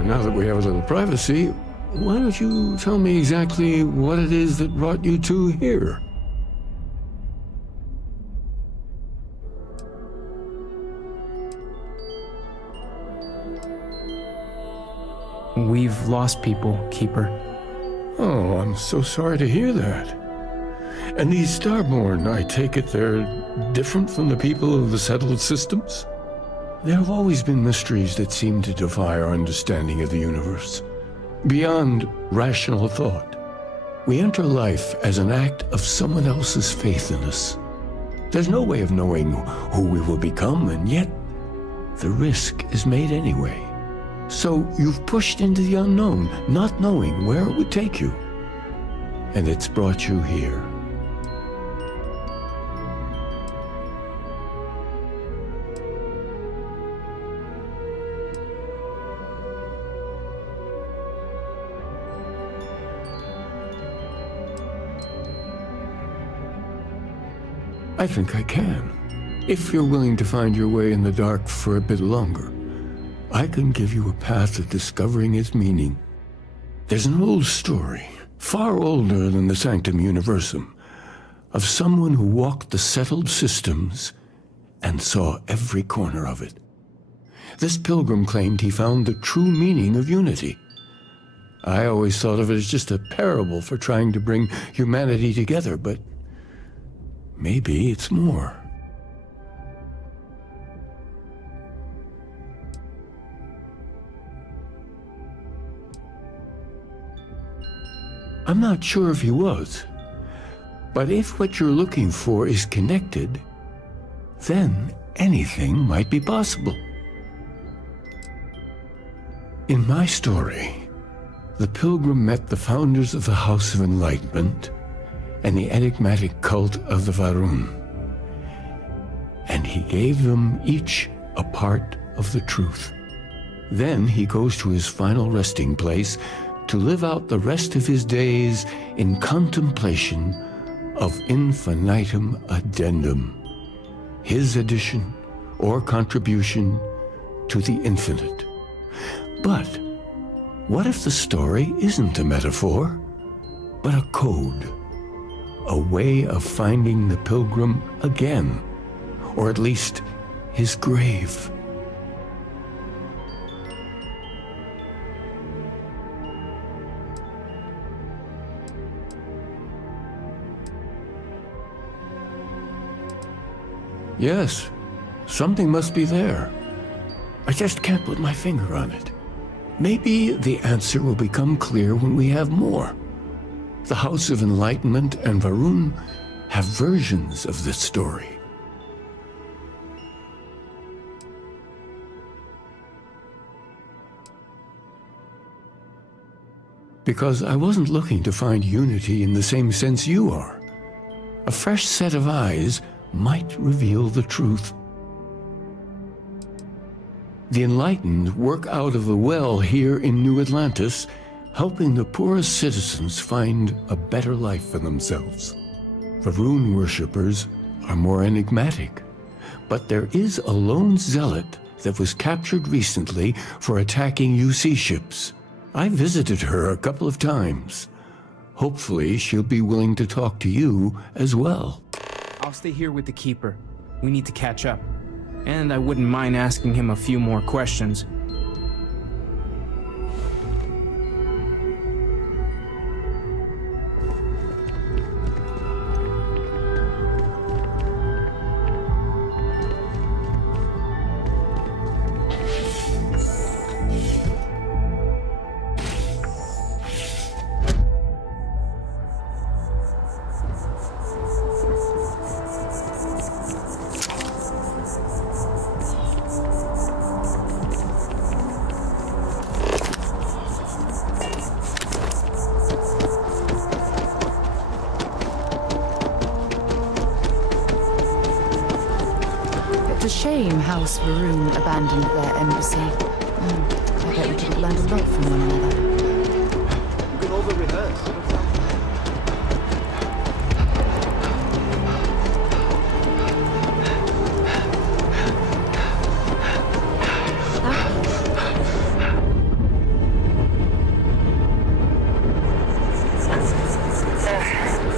Now that we have a little privacy, why don't you tell me exactly what it is that brought you two here? We've lost people, Keeper. Oh, I'm so sorry to hear that. And these Starborn, I take it they're different from the people of the settled systems? There have always been mysteries that seem to defy our understanding of the universe. Beyond rational thought, we enter life as an act of someone else's faith in us. There's no way of knowing who we will become, and yet the risk is made anyway. So you've pushed into the unknown, not knowing where it would take you. And it's brought you here. I think I can. If you're willing to find your way in the dark for a bit longer, I can give you a path to discovering its meaning. There's an old story, far older than the Sanctum Universum, of someone who walked the settled systems and saw every corner of it. This pilgrim claimed he found the true meaning of unity. I always thought of it as just a parable for trying to bring humanity together, but maybe it's more. I'm not sure if he was, but if what you're looking for is connected, then anything might be possible. In my story, the pilgrim met the founders of the House of Enlightenment and the enigmatic cult of the Varun, and he gave them each a part of the truth. Then he goes to his final resting place to live out the rest of his days in contemplation of infinitum addendum, his addition or contribution to the infinite. But what if the story isn't a metaphor, but a code? A way of finding the pilgrim again, or at least his grave. Yes, something must be there. I just can't put my finger on it. Maybe the answer will become clear when we have more. The House of Enlightenment and Varun have versions of this story. because I wasn't looking to find unity in the same sense you are. A fresh set of eyes might reveal the truth. The enlightened work out of the well here in New Atlantis, helping the poorest citizens find a better life for themselves. The rune worshippers are more enigmatic, but there is a lone zealot that was captured recently for attacking UC ships. I visited her a couple of times. Hopefully she'll be willing to talk to you as well. I'll stay here with the Keeper. We need to catch up. And I wouldn't mind asking him a few more questions. It's a shame House Varun abandoned their embassy. I bet we could have learned a lot from one another. You can over-rehearse.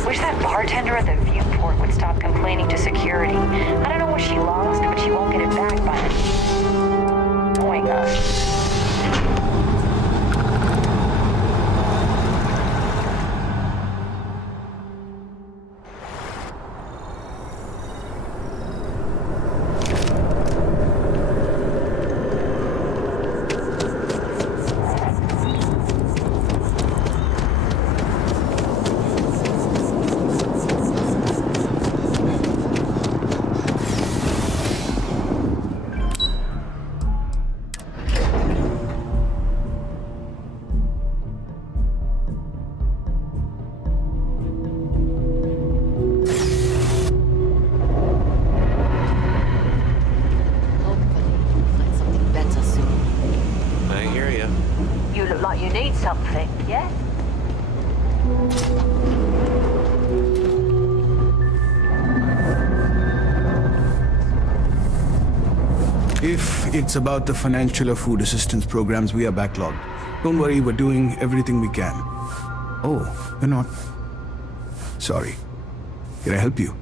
Wish that bartender at the viewport would stop complaining to security. I don't know what she lost, but she won't get it back by then. Oh my gosh. Something, yeah? If it's about the financial or food assistance programs, we are backlogged. Don't worry, we're doing everything we can. Oh, you're not. Sorry. Can I help you?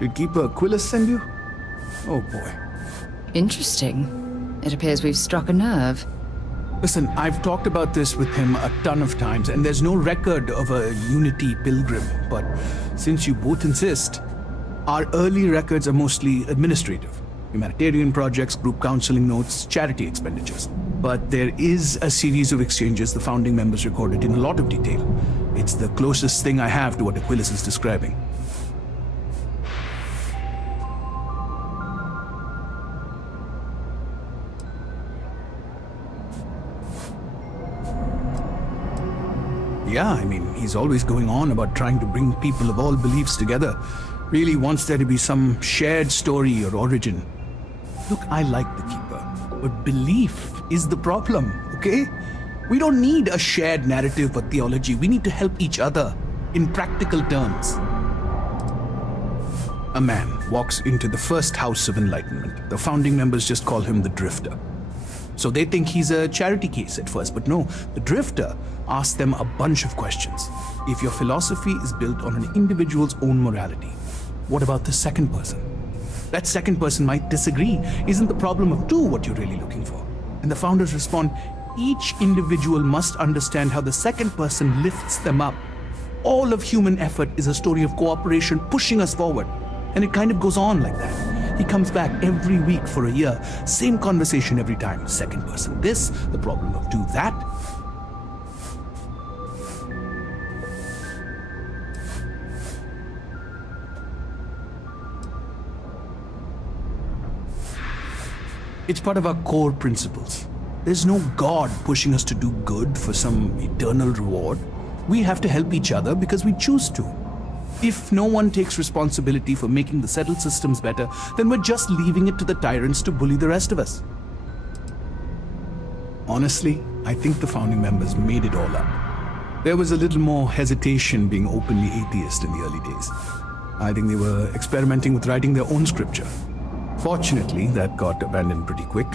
Did Keeper Aquilus send you? Oh boy. Interesting. It appears we've struck a nerve. Listen, I've talked about this with him a ton of times, and there's no record of a Unity pilgrim. But since you both insist, our early records are mostly administrative. Humanitarian projects, group counseling notes, charity expenditures. But there is a series of exchanges the founding members recorded in a lot of detail. It's the closest thing I have to what Aquilus is describing. Yeah, I mean, he's always going on about trying to bring people of all beliefs together. Really wants there to be some shared story or origin. Look, I like the Keeper, but belief is the problem, okay? We don't need a shared narrative or theology. We need to help each other in practical terms. A man walks into the first House of Enlightenment. The founding members just call him the Drifter. So they think he's a charity case at first, but no, the Drifter asks them a bunch of questions. If your philosophy is built on an individual's own morality, what about the second person? That second person might disagree. Isn't the problem of two what you're really looking for? And the founders respond, each individual must understand how the second person lifts them up. All of human effort is a story of cooperation pushing us forward. And it kind of goes on like that. He comes back every week for a year. Same conversation every time. Second person this, the problem of two that. It's part of our core principles. There's no God pushing us to do good for some eternal reward. We have to help each other because we choose to. If no one takes responsibility for making the settled systems better, then we're just leaving it to the tyrants to bully the rest of us. Honestly, I think the founding members made it all up. There was a little more hesitation being openly atheist in the early days. I think they were experimenting with writing their own scripture. Fortunately, that got abandoned pretty quick.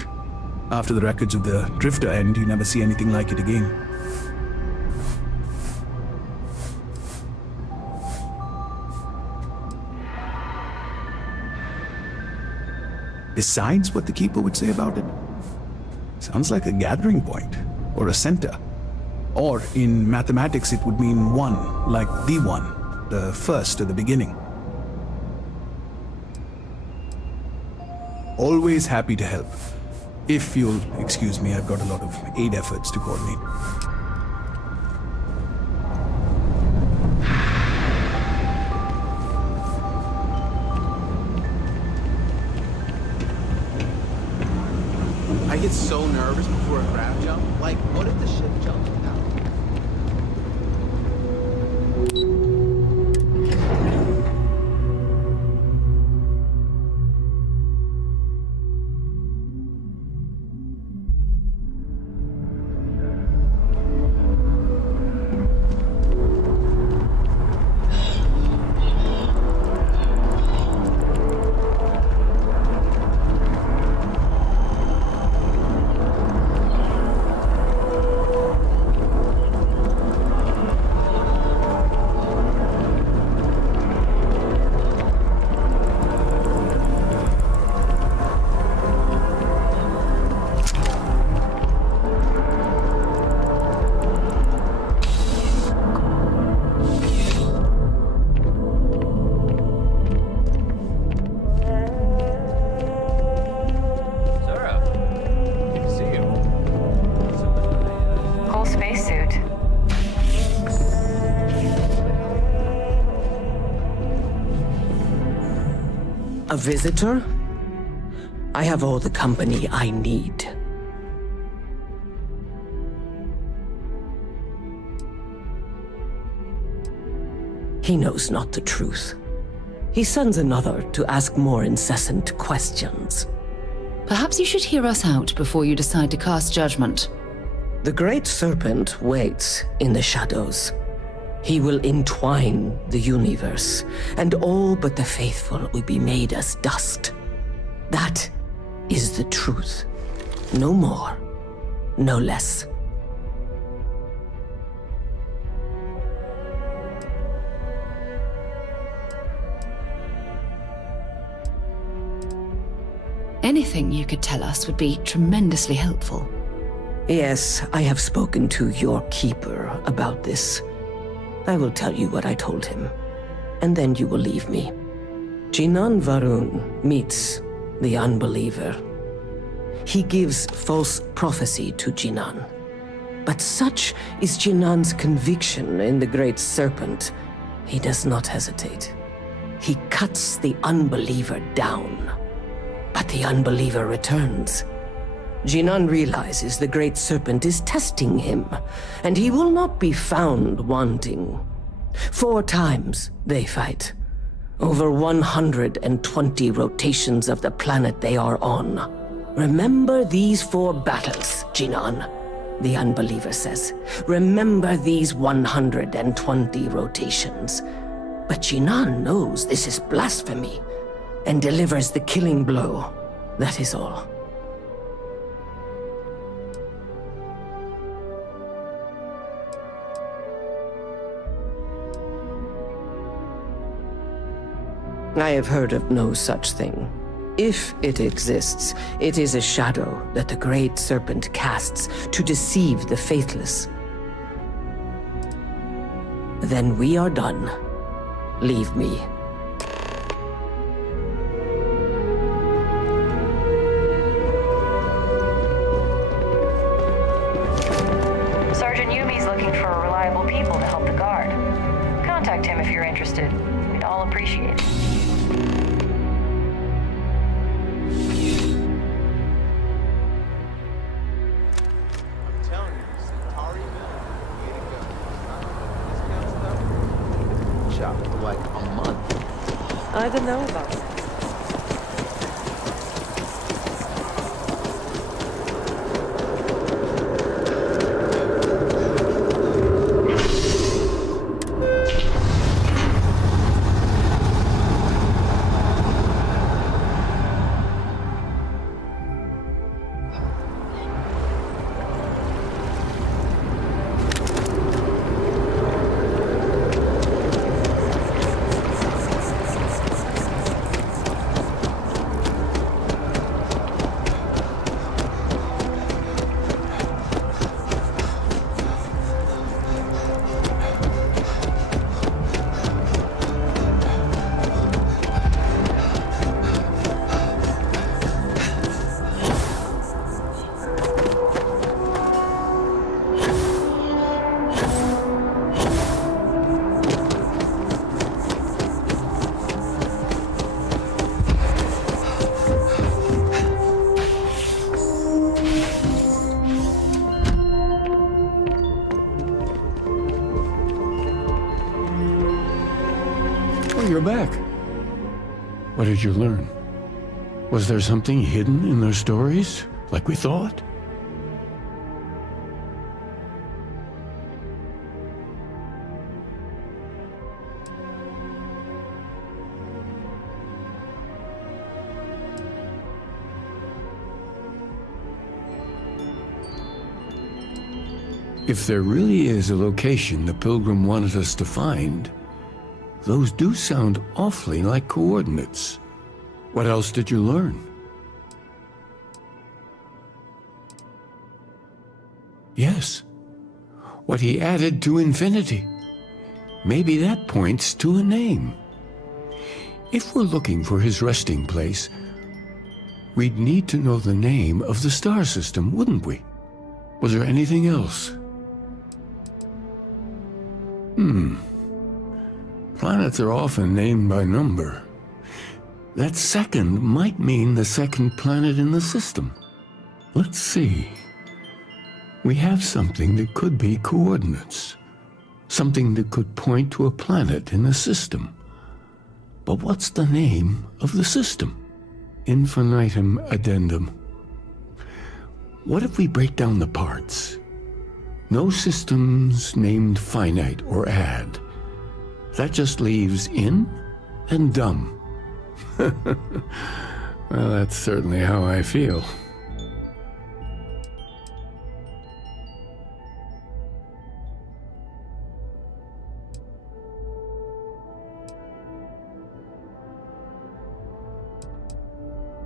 After the records of the Drifter end, you never see anything like it again. Besides what the Keeper would say about it, sounds like a gathering point, or a center. Or in mathematics it would mean one, like the one, the first or the beginning. Always happy to help. If you'll excuse me, I've got a lot of aid efforts to coordinate. I get so nervous before a crab jump. Like, what if the ship jumps without me? A visitor? I have all the company I need. He knows not the truth. He sends another to ask more incessant questions. Perhaps you should hear us out before you decide to cast judgment. The Great Serpent waits in the shadows. He will entwine the universe, and all but the faithful will be made as dust. That is the truth. No more, no less. Anything you could tell us would be tremendously helpful. Yes, I have spoken to your keeper about this. I will tell you what I told him, and then you will leave me. Jinan Varun meets the unbeliever. He gives false prophecy to Jinan. But such is Jinan's conviction in the Great Serpent, he does not hesitate. He cuts the unbeliever down. But the unbeliever returns. Jinan realizes the Great Serpent is testing him, and he will not be found wanting. 4 times they fight. Over 120 rotations of the planet they are on. Remember these 4 battles, Jinan, the unbeliever says. Remember these 120 rotations. But Jinan knows this is blasphemy, and delivers the killing blow. That is all. I have heard of no such thing. If it exists, it is a shadow that the Great Serpent casts to deceive the faithless. Then we are done. Leave me. Sergeant Yumi's looking for reliable people to help the guard. Contact him if you're interested. We'd all appreciate it. I don't know about that. You're back. What did you learn? Was there something hidden in their stories, like we thought? If there really is a location the Pilgrim wanted us to find, those do sound awfully like coordinates. What else did you learn? Yes, what he added to infinity. Maybe that points to a name. If we're looking for his resting place, we'd need to know the name of the star system, wouldn't we? Was there anything else? Planets are often named by number. That second might mean the second planet in the system. Let's see. We have something that could be coordinates. Something that could point to a planet in the system. But what's the name of the system? Infinitum addendum. What if we break down the parts? No systems named finite or add. That just leaves in and dumb. Well, that's certainly how I feel.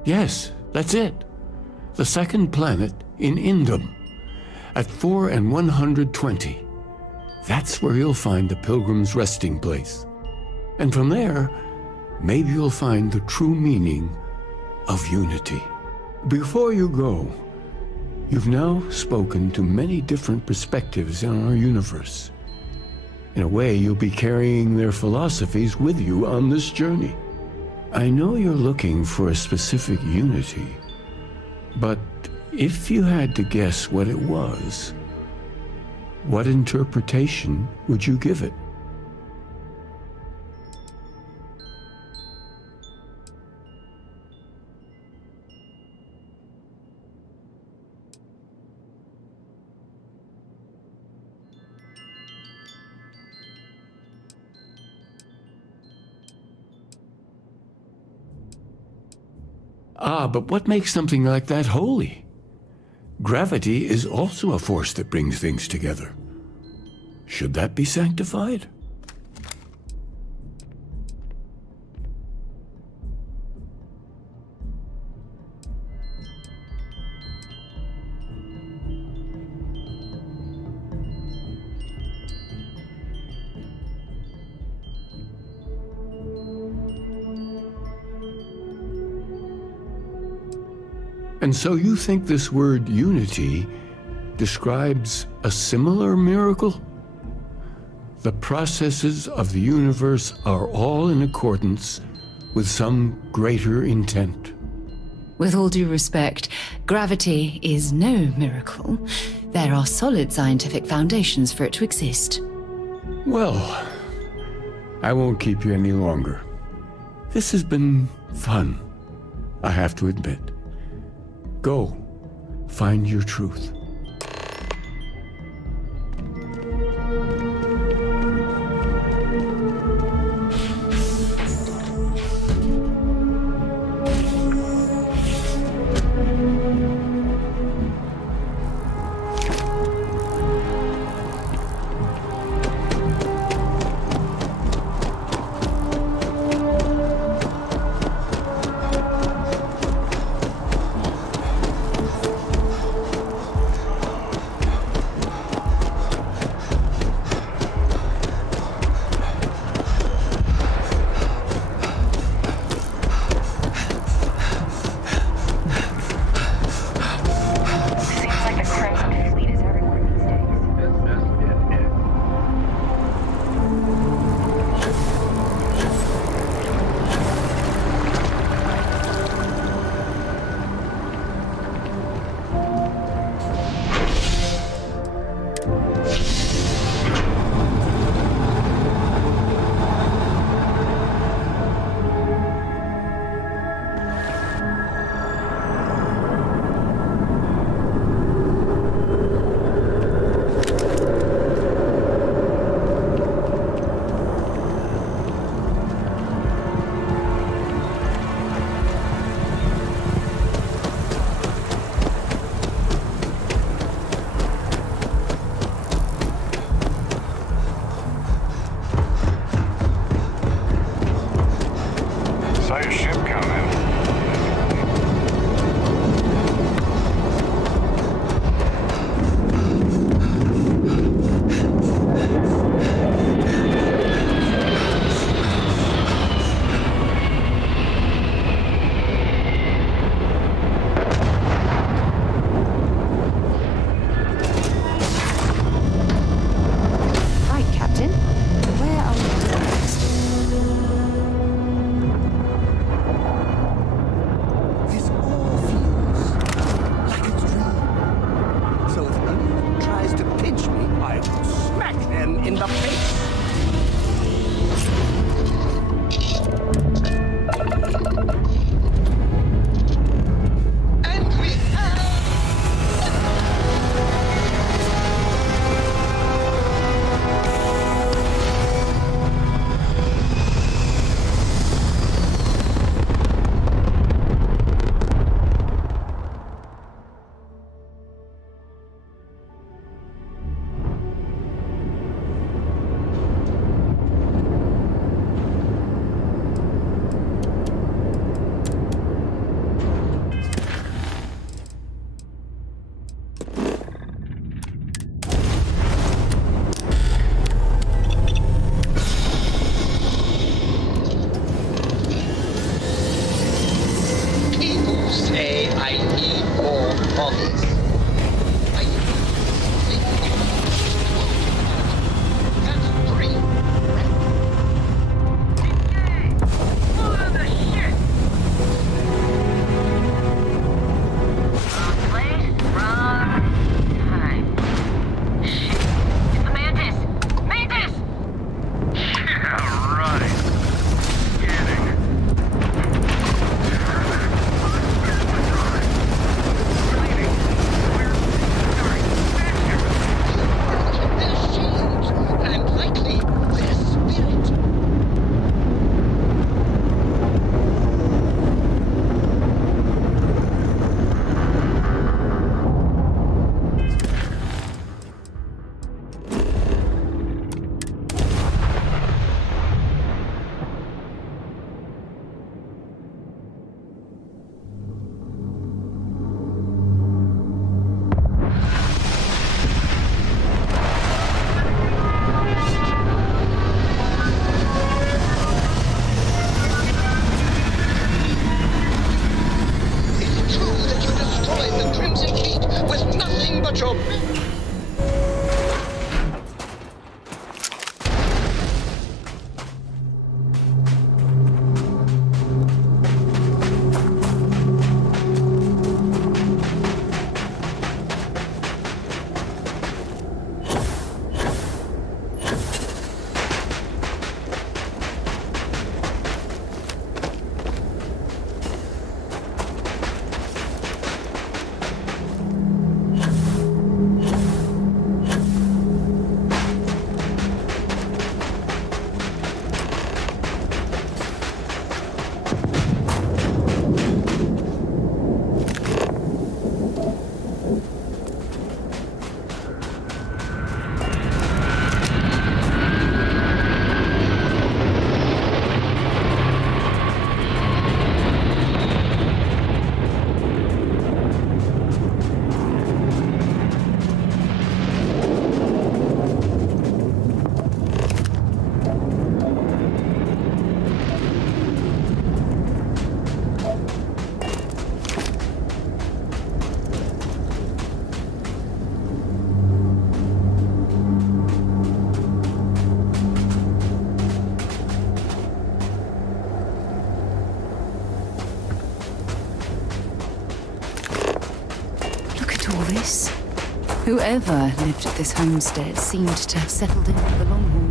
Yes, that's it. The second planet in Indum, at 4 and 120. That's where you'll find the Pilgrim's resting place. And from there, maybe you'll find the true meaning of unity. Before you go, you've now spoken to many different perspectives on our universe. In a way, you'll be carrying their philosophies with you on this journey. I know you're looking for a specific unity, but if you had to guess what it was, what interpretation would you give it? But what makes something like that holy? Gravity is also a force that brings things together. Should that be sanctified? And so you think this word unity describes a similar miracle? The processes of the universe are all in accordance with some greater intent. With all due respect, gravity is no miracle. There are solid scientific foundations for it to exist. Well, I won't keep you any longer. This has been fun, I have to admit. Go, find your truth. all this? Whoever lived at this homestead seemed to have settled in for the long haul.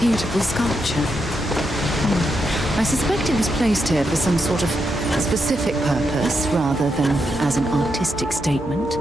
beautiful sculpture. I suspect it was placed here for some sort of specific purpose rather than as an artistic statement.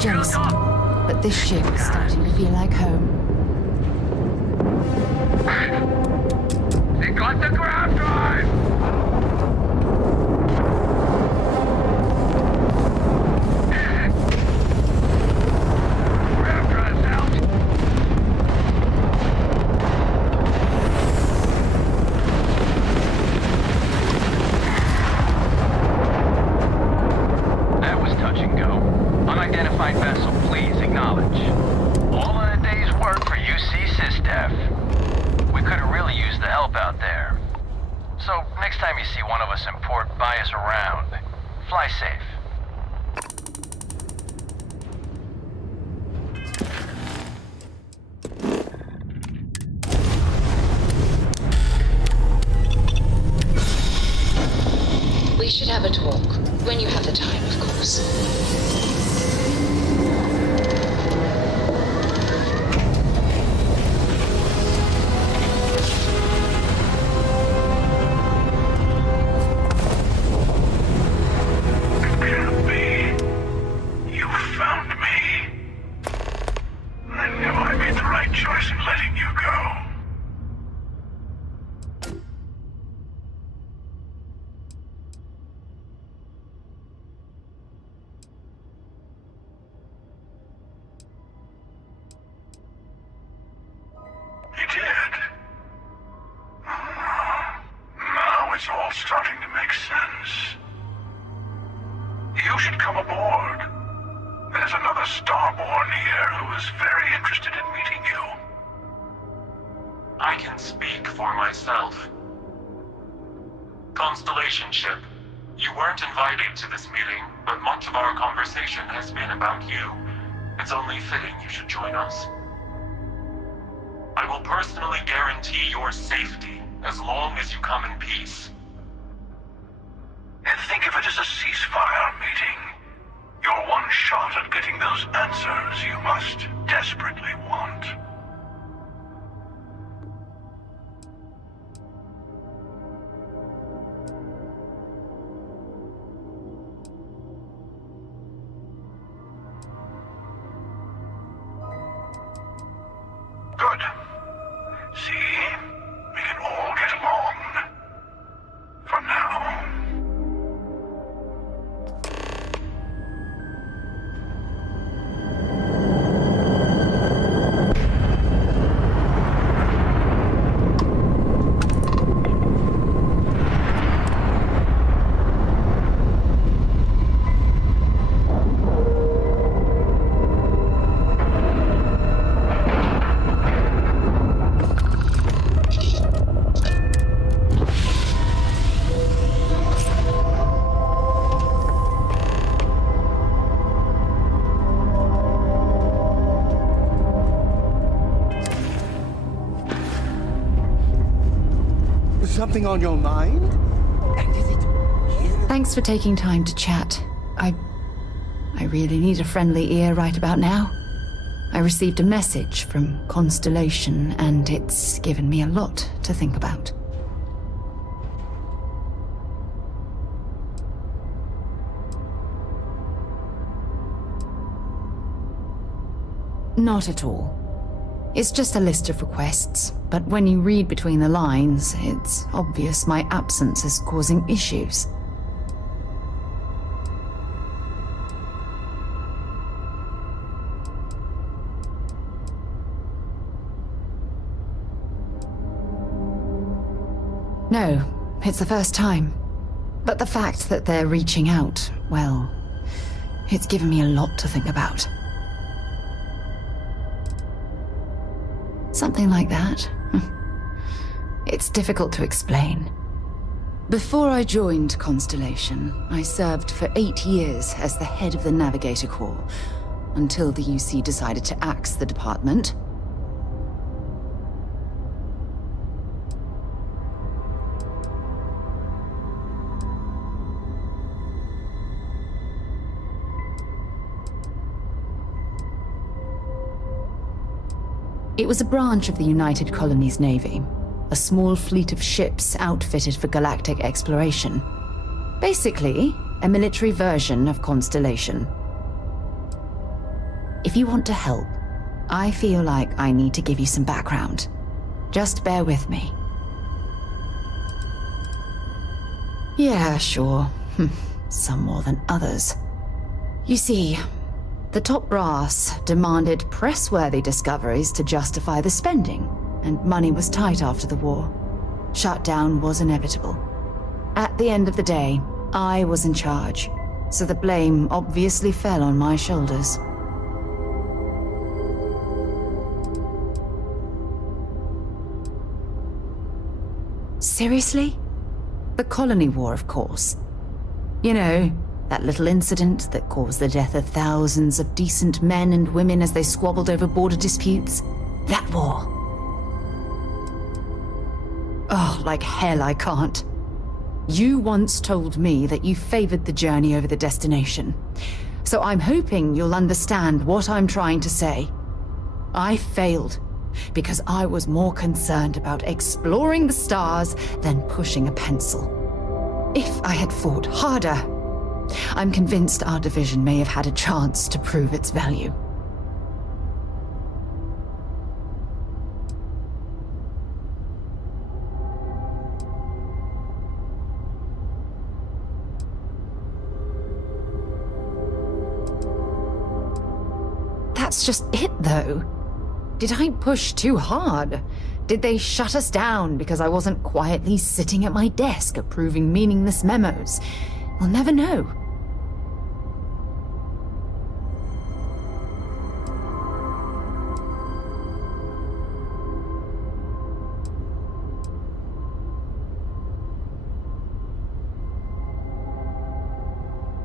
Jealous, but this ship is starting to feel like home. They got the ground drive! Ground drive's out! That was touch and go. Unidentified vessel, please acknowledge. All in a day's work for UC SysDef. We could have really used the help out there. So, next time you see one of us in port, buy us around. Fly safe. We should have a talk. When you have the time, of course. See? We can all get along. For now. something on your mind? And is it here? Thanks for taking time to chat. I really need a friendly ear right about now. I received a message from Constellation, and it's given me a lot to think about. Not at all. It's just a list of requests, but when you read between the lines, it's obvious my absence is causing issues. No, it's the first time. But the fact that they're reaching out, well, it's given me a lot to think about. Something like that. It's difficult to explain. Before I joined Constellation, I served for 8 years as the head of the Navigator Corps, until the UC decided to axe the department. It was a branch of the United Colonies Navy, a small fleet of ships outfitted for galactic exploration. Basically, a military version of Constellation. If you want to help, I feel like I need to give you some background. Just bear with me. Yeah, sure. Some more than others. You see, the top brass demanded press-worthy discoveries to justify the spending, and money was tight after the war. Shutdown was inevitable. At the end of the day, I was in charge, so the blame obviously fell on my shoulders. Seriously? The Colony War, of course. You know, that little incident that caused the death of thousands of decent men and women as they squabbled over border disputes. That war. Oh, like hell I can't. You once told me that you favored the journey over the destination. So I'm hoping you'll understand what I'm trying to say. I failed because I was more concerned about exploring the stars than pushing a pencil. If I had fought harder, I'm convinced our division may have had a chance to prove its value. That's just it, though. Did I push too hard? Did they shut us down because I wasn't quietly sitting at my desk approving meaningless memos? We'll never know.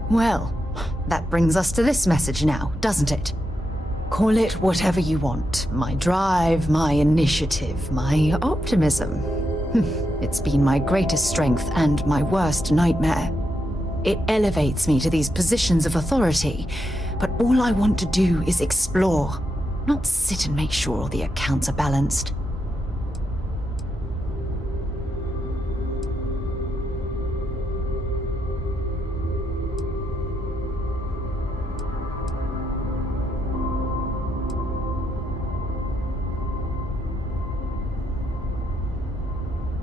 Well, that brings us to this message now, doesn't it? Call it whatever you want. My drive, my initiative, my optimism. It's been my greatest strength and my worst nightmare. It elevates me to these positions of authority, but all I want to do is explore, not sit and make sure all the accounts are balanced.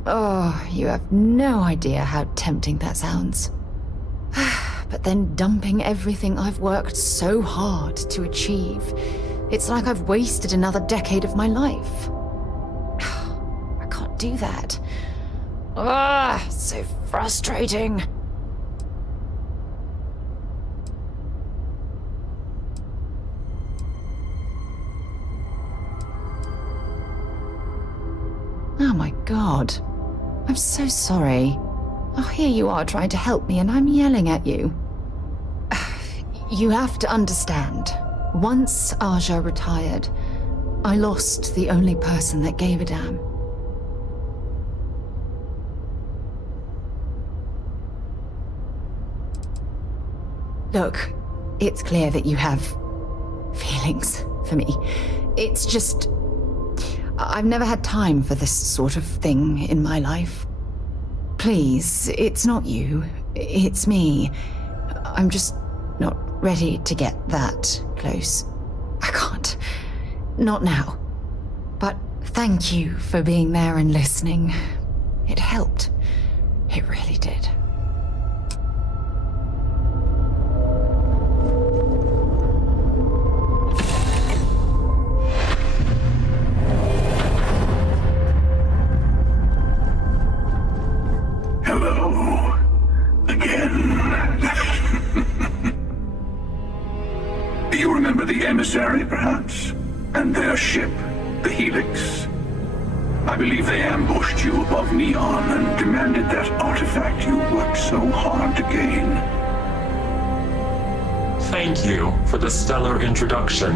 Oh, you have no idea how tempting that sounds. But then dumping everything I've worked so hard to achieve, it's like I've wasted another decade of my life. I can't do that. So frustrating. Oh my God. I'm so sorry. Oh, here you are trying to help me and I'm yelling at you. You have to understand. Once Aja retired, I lost the only person that gave a damn. Look, it's clear that you have feelings for me. It's just... I've never had time for this sort of thing in my life. Please, it's not you. It's me. I'm just not ready to get that close. I can't. Not now. But thank you for being there and listening. It helped. It really did. Hello. Again. Do you remember the emissary, perhaps? And their ship, the Helix? I believe they ambushed you above Neon and demanded that artifact you worked so hard to gain. Thank you for the stellar introduction.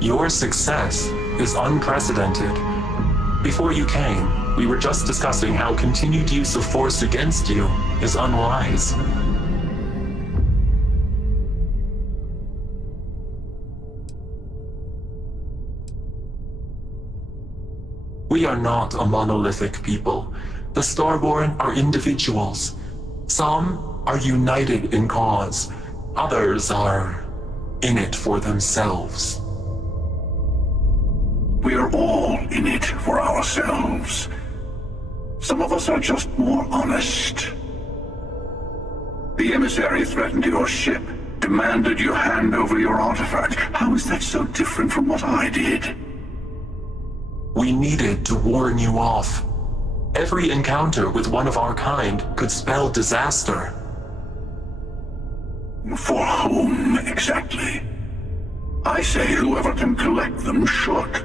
Your success is unprecedented. Before you came, we were just discussing how continued use of force against you is unwise. We are not a monolithic people. The Starborn are individuals. Some are united in cause. Others are in it for themselves. We are all in it for ourselves. Some of us are just more honest. The emissary threatened your ship, demanded you hand over your artifact. How is that so different from what I did? We needed to warn you off. Every encounter with one of our kind could spell disaster. For whom, exactly? I say whoever can collect them should.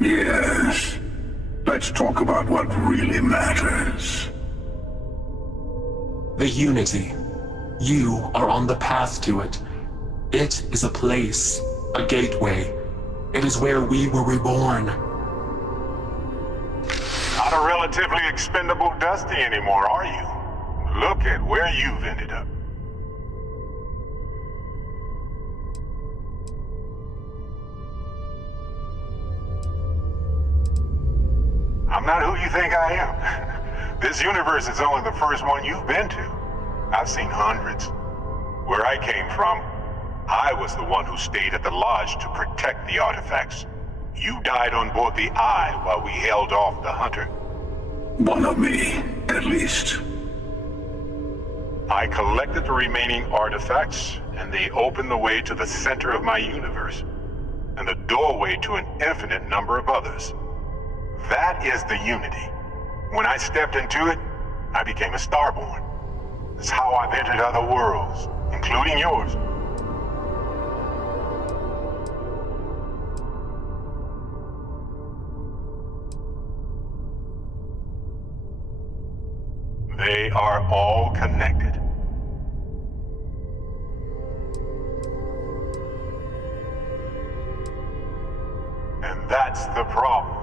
Yes. Let's talk about what really matters. The Unity. You are on the path to it. It is a place, a gateway. It is where we were reborn. Not a relatively expendable Dusty anymore, are you? Look at where you've ended up. I'm not who you think I am. This universe is only the first one you've been to. I've seen hundreds. Where I came from, I was the one who stayed at the lodge to protect the artifacts. You died on board the Eye while we held off the Hunter. One of me, at least. I collected the remaining artifacts, and they opened the way to the center of my universe, and the doorway to an infinite number of others. That is the Unity. When I stepped into it, I became a Starborn. It's how I've entered other worlds, including yours. They are all connected. And that's the problem.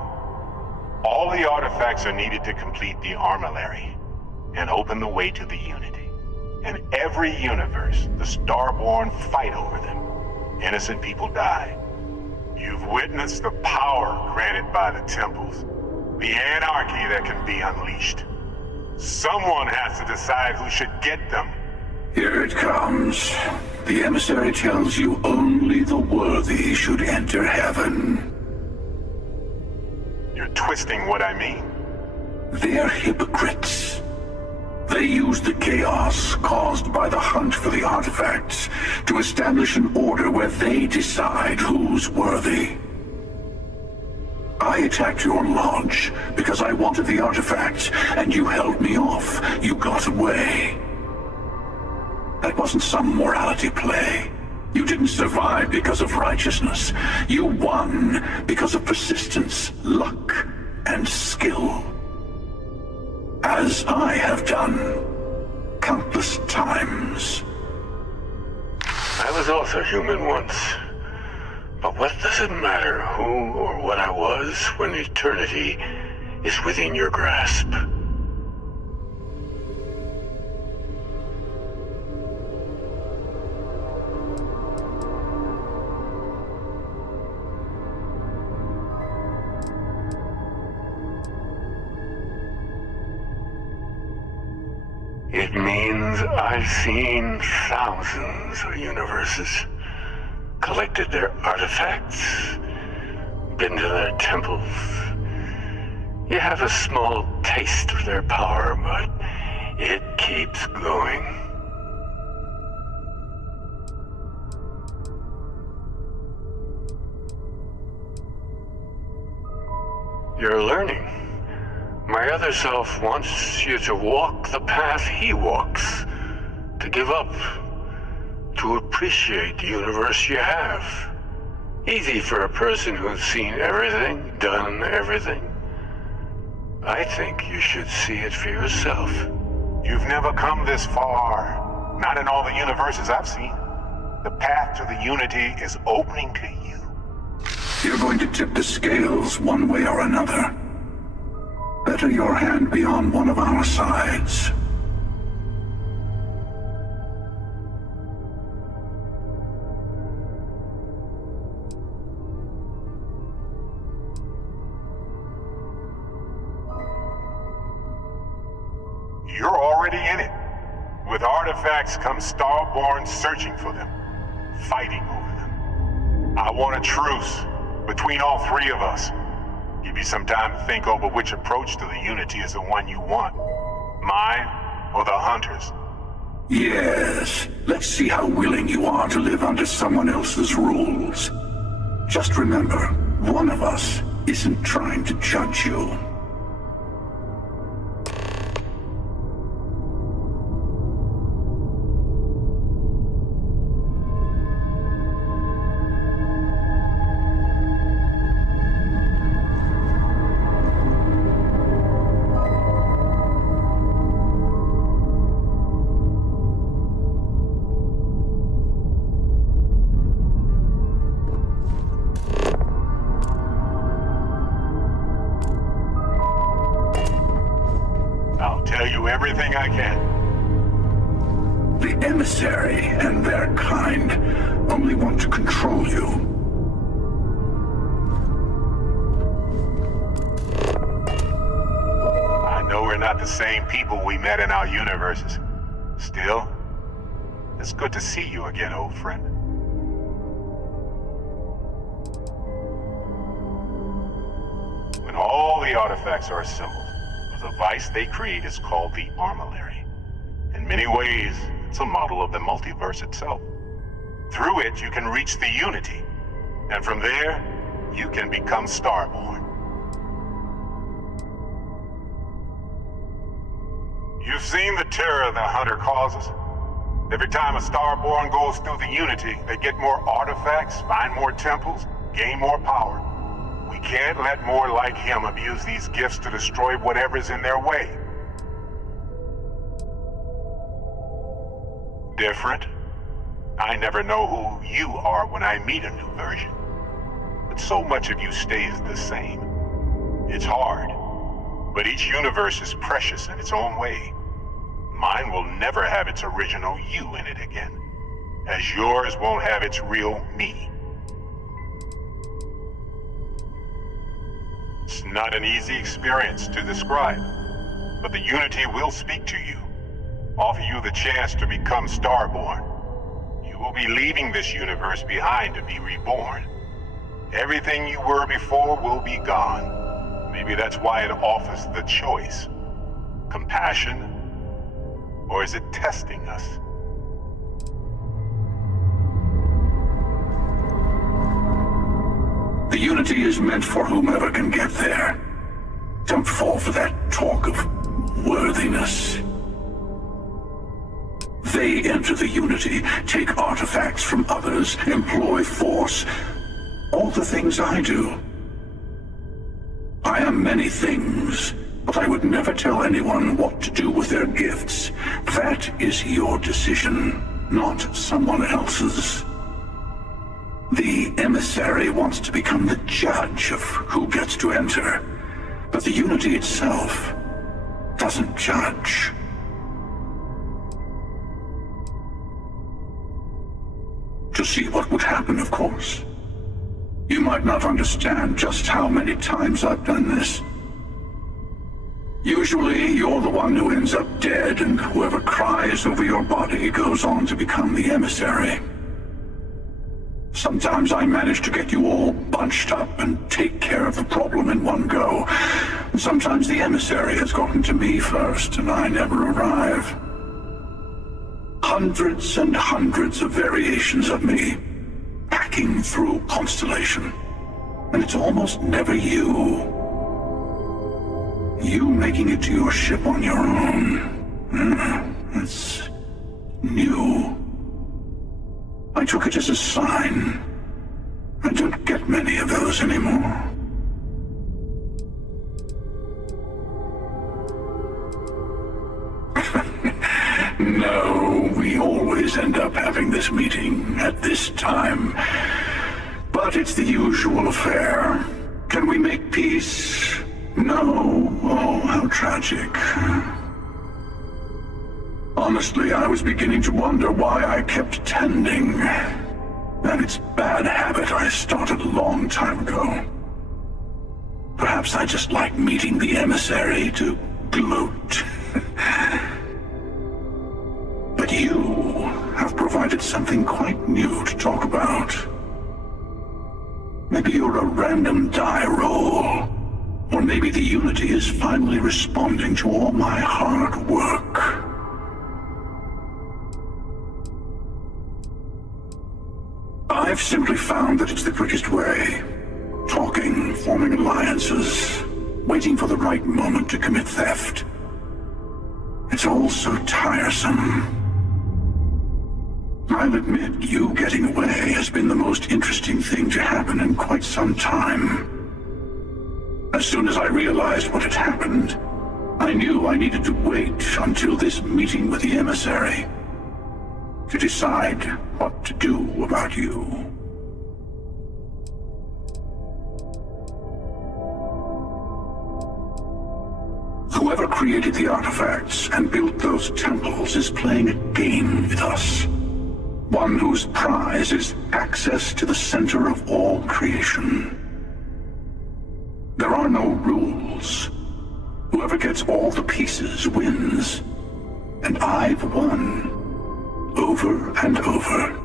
All the artifacts are needed to complete the armillary and open the way to the Unity. In every universe, the Starborn fight over them. Innocent people die. You've witnessed the power granted by the temples, the anarchy that can be unleashed. Someone has to decide who should get them. Here it comes. The emissary tells you only the worthy should enter heaven. You're twisting what I mean. They're hypocrites. They use the chaos caused by the hunt for the artifacts to establish an order where they decide who's worthy. I attacked your lodge because I wanted the artifacts, and you held me off. You got away. That wasn't some morality play. You didn't survive because of righteousness. You won because of persistence, luck, and skill. As I have done countless times. I was also human once. But what does it matter who or what I was when eternity is within your grasp? It means I've seen thousands of universes, collected their artifacts, been to their temples. You have a small taste of their power, but it keeps going. You're learning. My other self wants you to walk the path he walks, to give up, to appreciate the universe you have. Easy for a person who's seen everything, done everything. I think you should see it for yourself. You've never come this far. Not in all the universes I've seen. The path to the Unity is opening to you. You're going to tip the scales one way or another. Better your hand be on one of our sides. You're already in it. With artifacts come Starborn searching for them, fighting over them. I want a truce between all three of us. Give you some time to think over which approach to the Unity is the one you want. Mine or the Hunters? Yes. Let's see how willing you are to live under someone else's rules. Just remember, one of us isn't trying to judge you. Everything I can. The emissary and their kind only want to control you. I know we're not the same people we met in our universes. Still, it's good to see you again, old friend. When all the artifacts are assembled, the device they create is called the Armillary. In many ways, it's a model of the multiverse itself. Through it, you can reach the Unity, and from there, you can become Starborn. You've seen the terror the Hunter causes. Every time a Starborn goes through the Unity, they get more artifacts, find more temples, gain more power. We can't let more like him abuse these gifts to destroy whatever's in their way. Different? I never know who you are when I meet a new version. But so much of you stays the same. It's hard, but each universe is precious in its own way. Mine will never have its original you in it again, as yours won't have its real me. It's not an easy experience to describe, but the Unity will speak to you, offer you the chance to become Starborn. You will be leaving this universe behind to be reborn. Everything you were before will be gone. Maybe that's why it offers the choice. Compassion, or is it testing us? The Unity is meant for whomever can get there. Don't fall for that talk of worthiness. They enter the Unity, take artifacts from others, employ force. All the things I do. I am many things, but I would never tell anyone what to do with their gifts. That is your decision, not someone else's. The emissary wants to become the judge of who gets to enter, but the Unity itself doesn't judge. To see what would happen, of course. You might not understand just how many times I've done this. Usually, you're the one who ends up dead, and whoever cries over your body goes on to become the emissary. Sometimes I manage to get you all bunched up and take care of the problem in one go. Sometimes the emissary has gotten to me first, and I never arrive. Hundreds and hundreds of variations of me, hacking through Constellation. And it's almost never you. You making it to your ship on your own. It's new. I took it as a sign. I don't get many of those anymore. No, we always end up having this meeting at this time. But it's the usual affair. Can we make peace? No. Oh, how tragic. Honestly, I was beginning to wonder why I kept tending. And it's a bad habit I started a long time ago. Perhaps I just like meeting the emissary to gloat. But you have provided something quite new to talk about. Maybe you're a random die roll. Or maybe the Unity is finally responding to all my hard work. I've simply found that it's the quickest way. Talking, forming alliances, waiting for the right moment to commit theft. It's all so tiresome. I'll admit, you getting away has been the most interesting thing to happen in quite some time. As soon as I realized what had happened, I knew I needed to wait until this meeting with the emissary to decide what to do about you. Whoever created the artifacts and built those temples is playing a game with us. One whose prize is access to the center of all creation. There are no rules. Whoever gets all the pieces wins. And I've won. Over and over.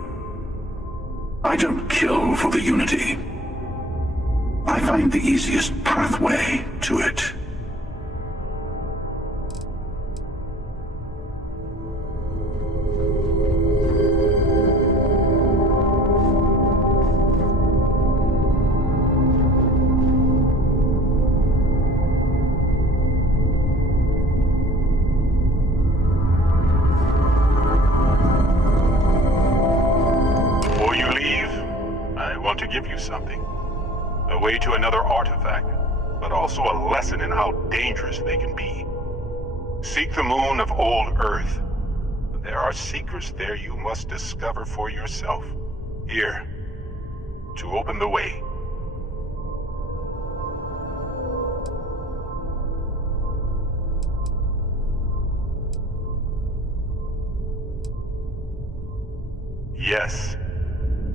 I don't kill for the Unity. I find the easiest pathway to it. In how dangerous they can be. Seek the moon of old Earth. There are secrets there you must discover for yourself. Here, to open the way. Yes,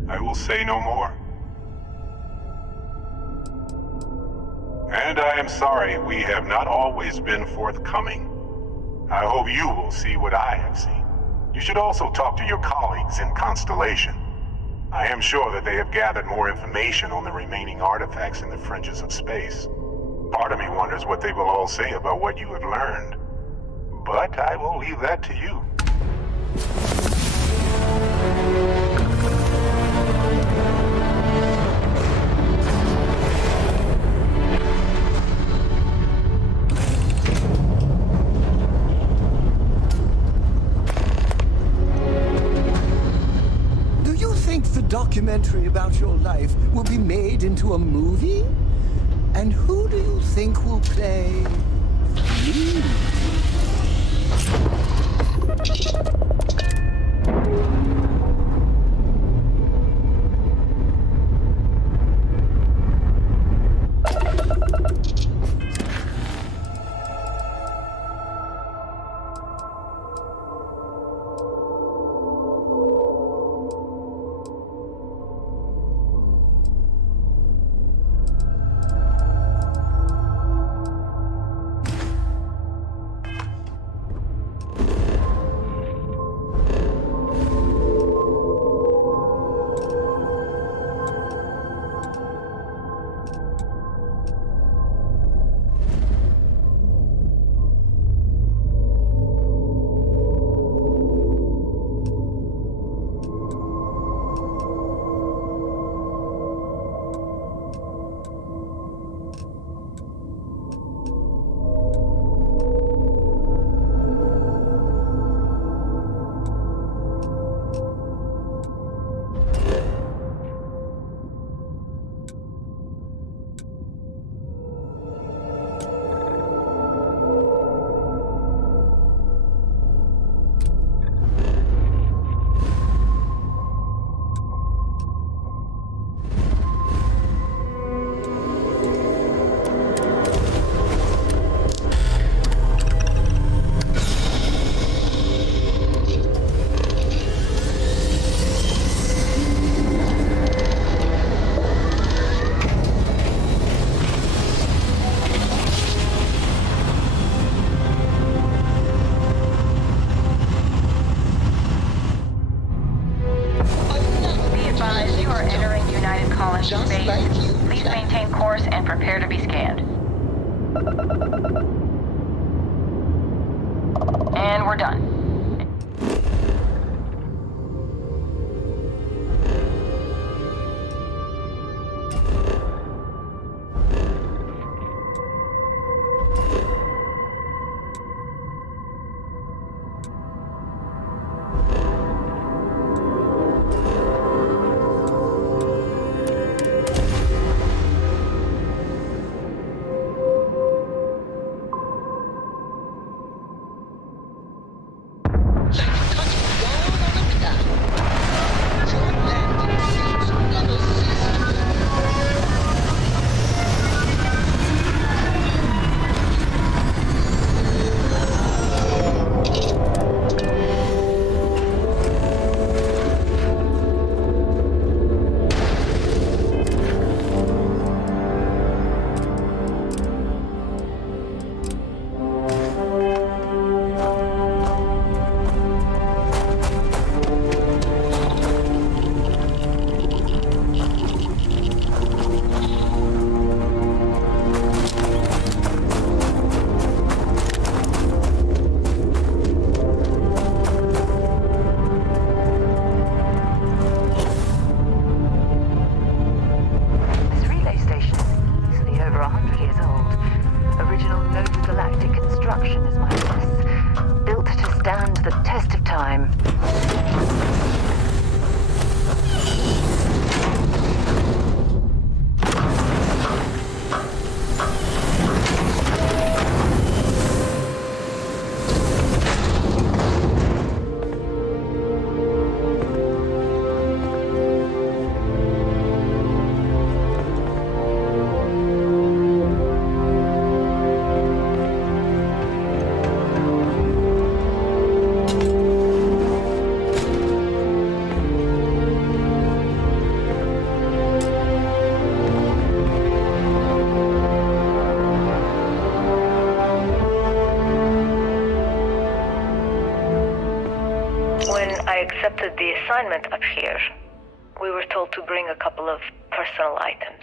I will say no more. And I am sorry we have not always been forthcoming. I hope you will see what I have seen. You should also talk to your colleagues in Constellation. I am sure that they have gathered more information on the remaining artifacts in the fringes of space. Part of me wonders what they will all say about what you have learned. But I will leave that to you. Documentary about your life will be made into a movie? And who do you think will play me? clear to be scanned. And we're done. Accepted the assignment up here, we were told to bring a couple of personal items.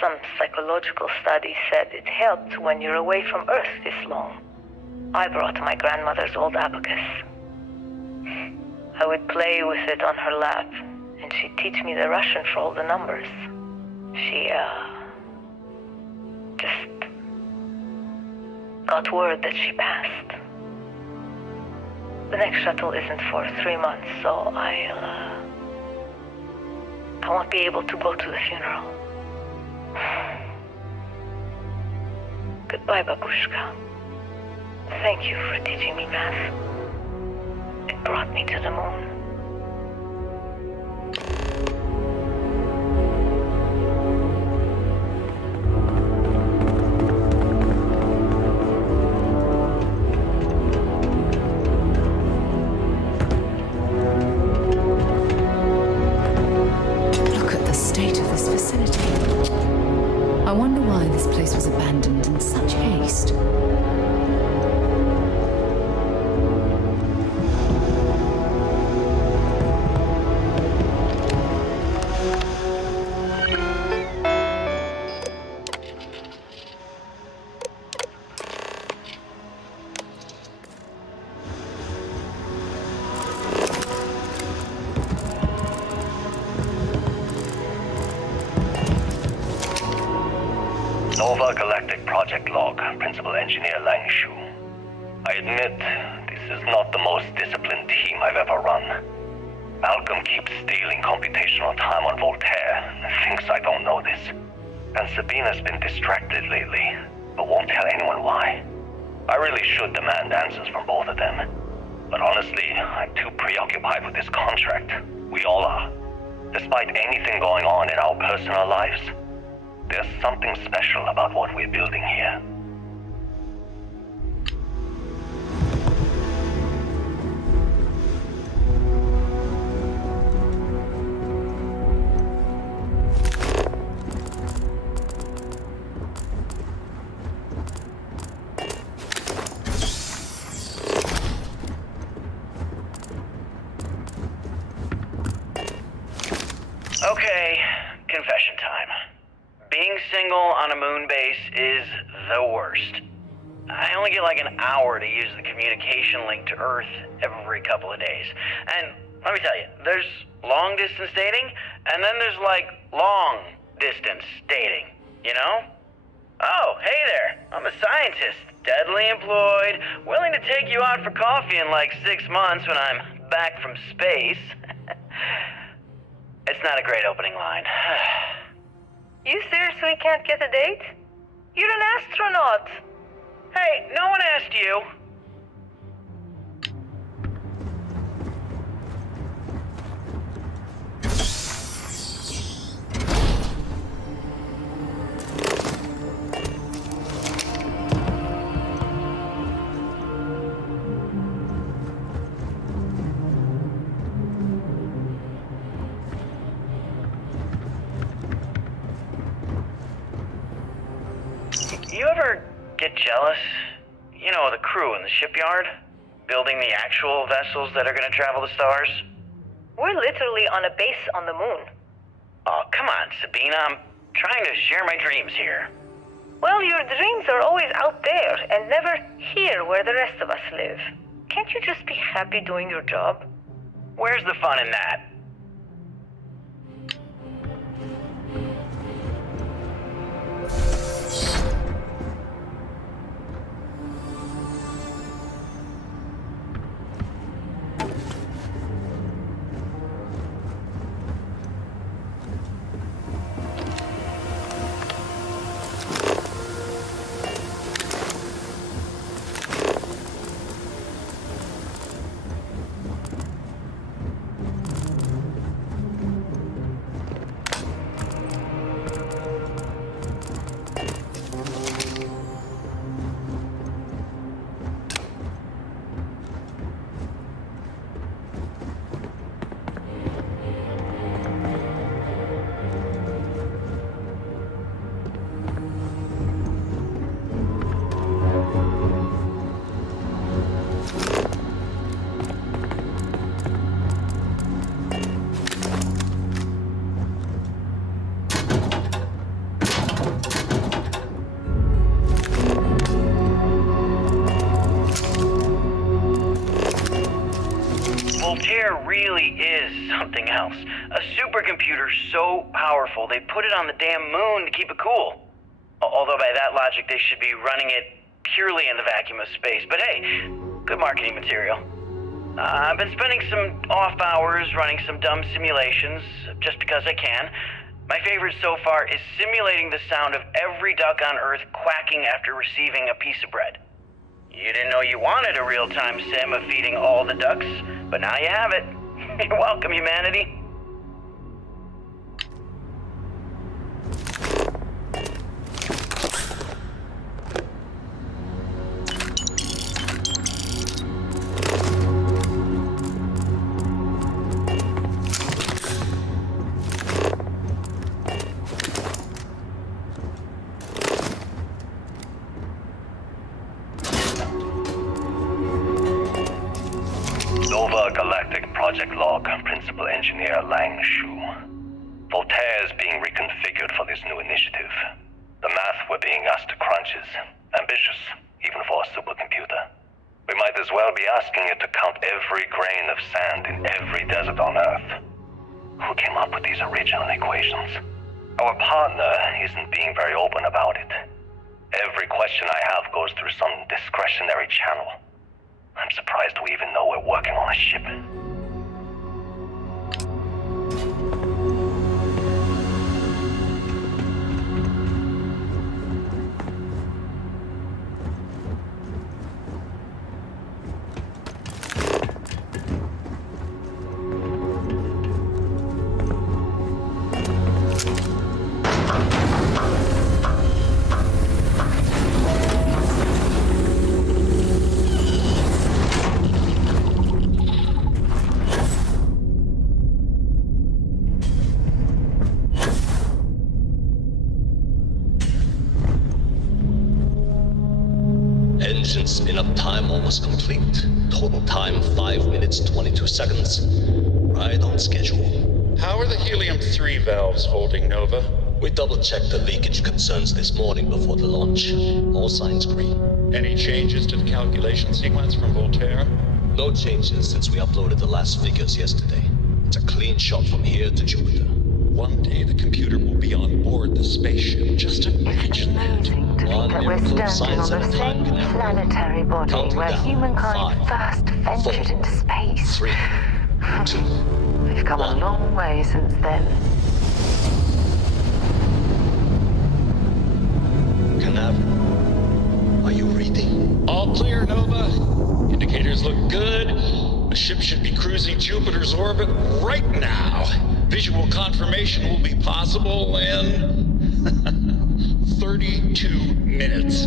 Some psychological studies said it helped when you're away from Earth this long. I brought my grandmother's old abacus. I would play with it on her lap, and she'd teach me the Russian for all the numbers. She, just got word that she passed. The next shuttle isn't for 3 months, so I won't be able to go to the funeral. Goodbye, Babushka. Thank you for teaching me math. It brought me to the moon. I wonder why this place was abandoned in such haste. Nova Galactic Project Log, Principal Engineer Lang Shu. I admit, this is not the most disciplined team I've ever run. Malcolm keeps stealing computational time on Voltaire and thinks I don't know this. And Sabina's been distracted lately, but won't tell anyone why. I really should demand answers from both of them. But honestly, I'm too preoccupied with this contract. We all are. Despite anything going on in our personal lives, there's something special about what we're building here. Okay, confession time. Being single signal on a moon base is the worst. I only get like an hour to use the communication link to Earth every couple of days. And let me tell you, there's long distance dating, and then there's like long distance dating, you know? Oh, hey there, I'm a scientist, deadly employed, willing to take you out for coffee in like 6 months when I'm back from space. It's not a great opening line. You seriously can't get a date? You're an astronaut. Hey, no one asked you. You ever get jealous? You know, the crew in the shipyard? Building the actual vessels that are gonna travel the stars? We're literally on a base on the moon. Oh, come on, Sabina. I'm trying to share my dreams here. Well, your dreams are always out there and never here where the rest of us live. Can't you just be happy doing your job? Where's the fun in that? Really is something else. A supercomputer so powerful they put it on the damn moon to keep it cool. Although by that logic they should be running it purely in the vacuum of space. But hey, good marketing material. I've been spending some off hours running some dumb simulations just because I can. My favorite so far is simulating the sound of every duck on Earth quacking after receiving a piece of bread. You didn't know you wanted a real-time sim of feeding all the ducks, but now you have it. You're welcome, humanity. Galactic Project Log, Principal Engineer Lang Shu. Voltaire is being reconfigured for this new initiative. The math we're being asked to crunch is ambitious, even for a supercomputer. We might as well be asking it to count every grain of sand in every desert on Earth. Who came up with these original equations? Our partner isn't being very open about it. Every question I have goes through some discretionary channel. I'm surprised we even know we're working on a ship. Engine spin-up time almost complete. Total time 5 minutes 22 seconds. Right on schedule. How are the helium-3 valves holding, Nova? We double-checked the leakage concerns this morning before the launch. All signs green. Any changes to the calculation sequence from Voltaire? No changes since we uploaded the last figures yesterday. It's a clean shot from here to Jupiter. One day the computer will be on board the spaceship. Just imagine that. To think that we're standing on the same planetary body where humankind first ventured into space. 3, 2, We've come a long way since then. Canaveral, are you reading? All clear, Nova. Indicators look good. The ship should be cruising Jupiter's orbit right now. Visual confirmation will be possible in 32 minutes.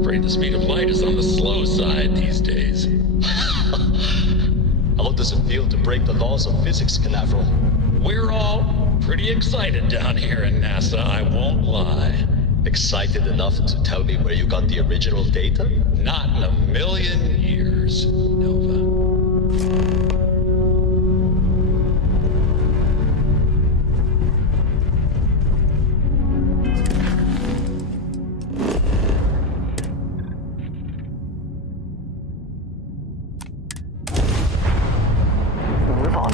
Afraid the speed of light is on the slow side these days. How does it feel to break the laws of physics, Canaveral? We're all pretty excited down here in NASA, I won't lie. Excited enough to tell me where you got the original data? Not in a million years, Nova. Move on.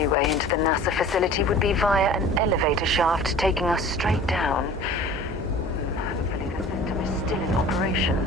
Way into the NASA facility would be via an elevator shaft taking us straight down. Hopefully the system is still in operation.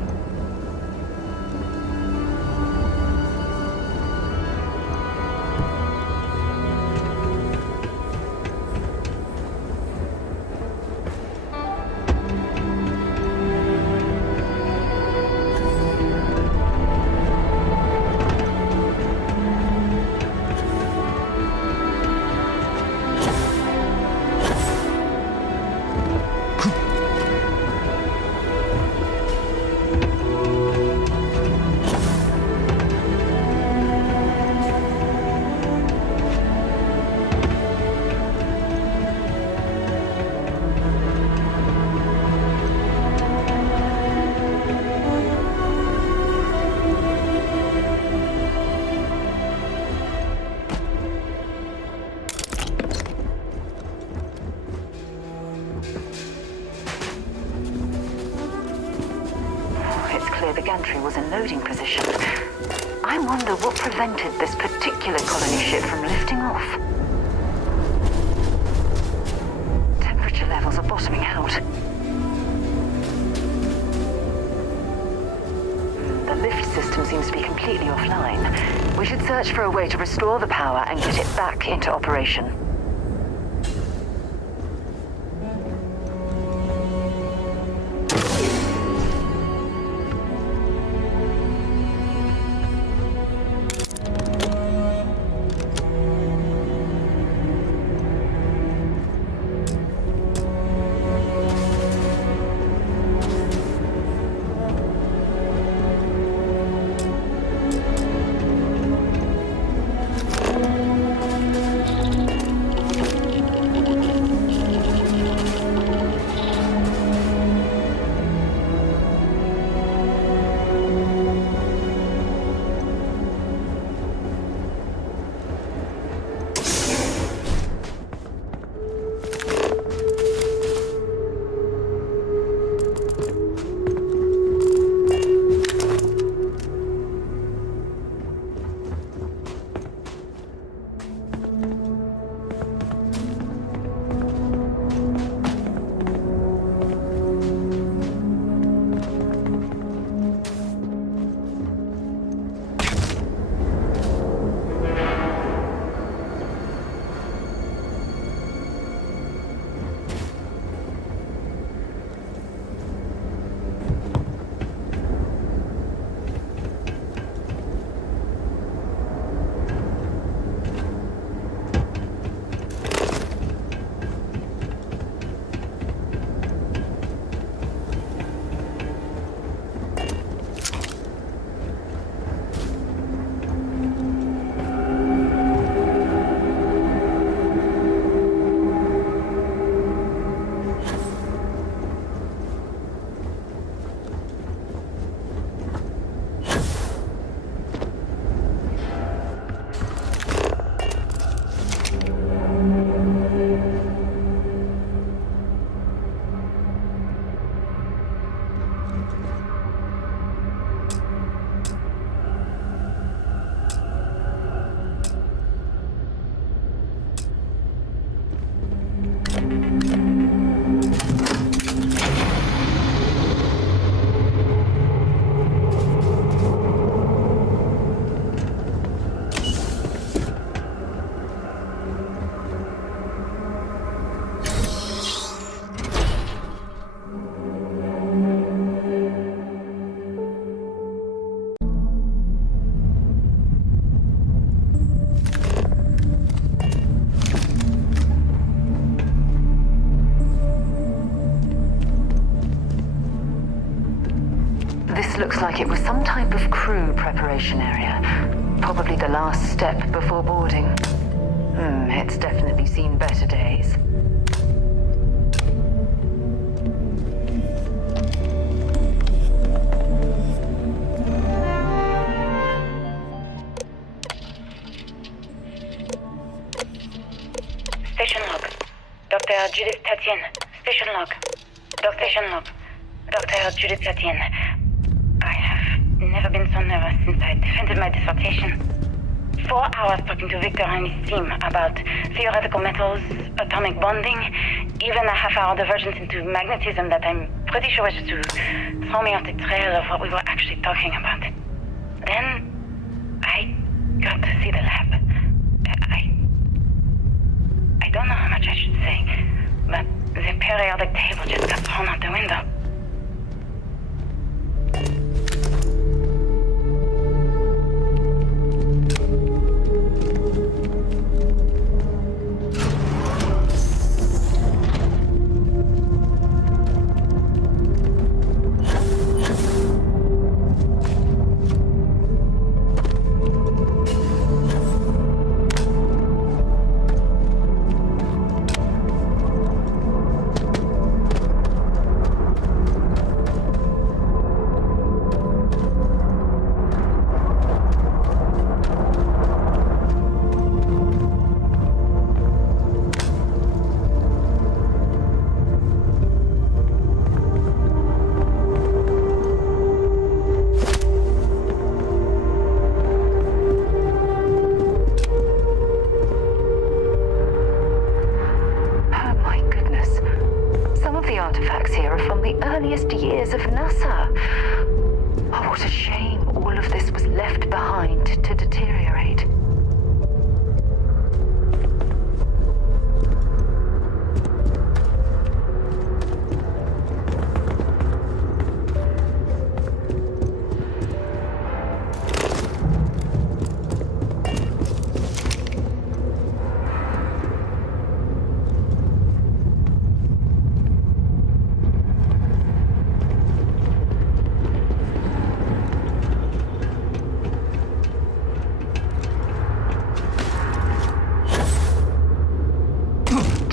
The gantry was in loading position. I wonder what prevented this particular colony ship from lifting off. Temperature levels are bottoming out. The lift system seems to be completely offline. We should search for a way to restore the power and get it back into operation. This looks like it was some type of crew preparation area. Probably the last step before boarding. It's definitely seen better days. Station log. Dr. Judith Tatienne. Station log. Station log. Dr. Judith Tatienne. I have never been so nervous since I defended my dissertation. 4 hours talking to Victor and his team about theoretical metals, atomic bonding, even a half-hour divergence into magnetism that I'm pretty sure was to throw me off the trail of what we were actually talking about. Then I got to see the lab. I don't know how much I should say, but the periodic table just got thrown out the window.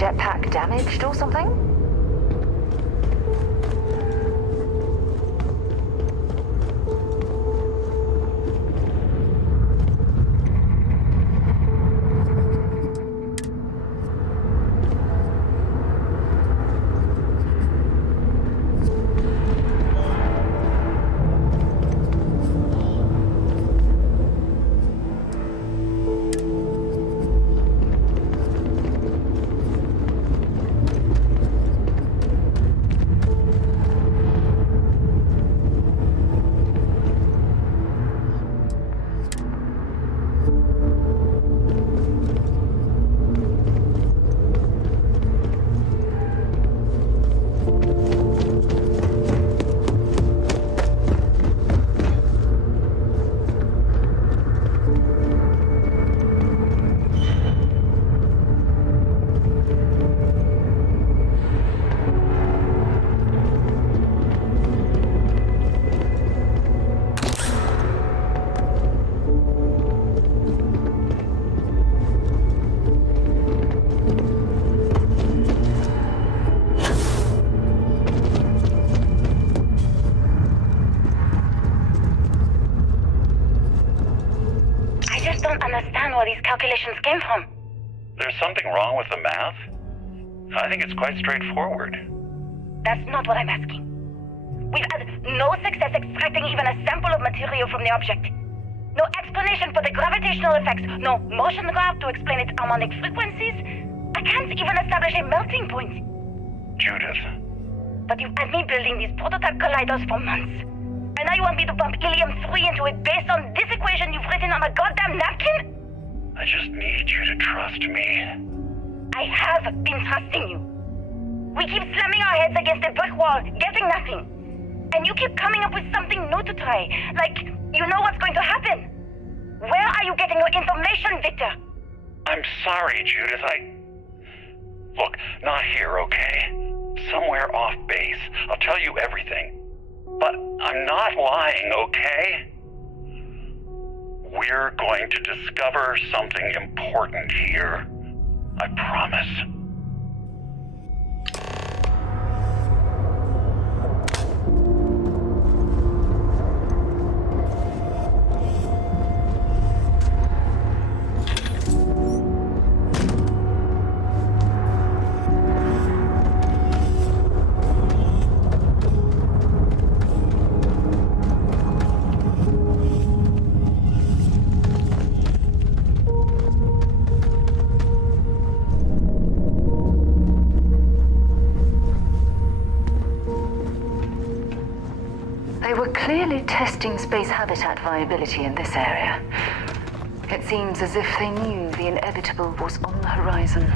Jetpack damaged or something? Calculations came from. There's something wrong with the math? I think it's quite straightforward. That's not what I'm asking. We've had no success extracting even a sample of material from the object. No explanation for the gravitational effects, no motion graph to explain its harmonic frequencies. I can't even establish a melting point. Judith. But you've had me building these prototype colliders for months. And now you want me to pump helium-3 into it based on this equation you've written on a goddamn napkin? I just need you to trust me. I have been trusting you. We keep slamming our heads against a brick wall, getting nothing. And you keep coming up with something new to try. Like, you know what's going to happen. Where are you getting your information, Victor? I'm sorry, Judith. Look, not here, okay? Somewhere off base. I'll tell you everything. But I'm not lying, okay? We're going to discover something important here. I promise. They were clearly testing space habitat viability in this area. It seems as if they knew the inevitable was on the horizon.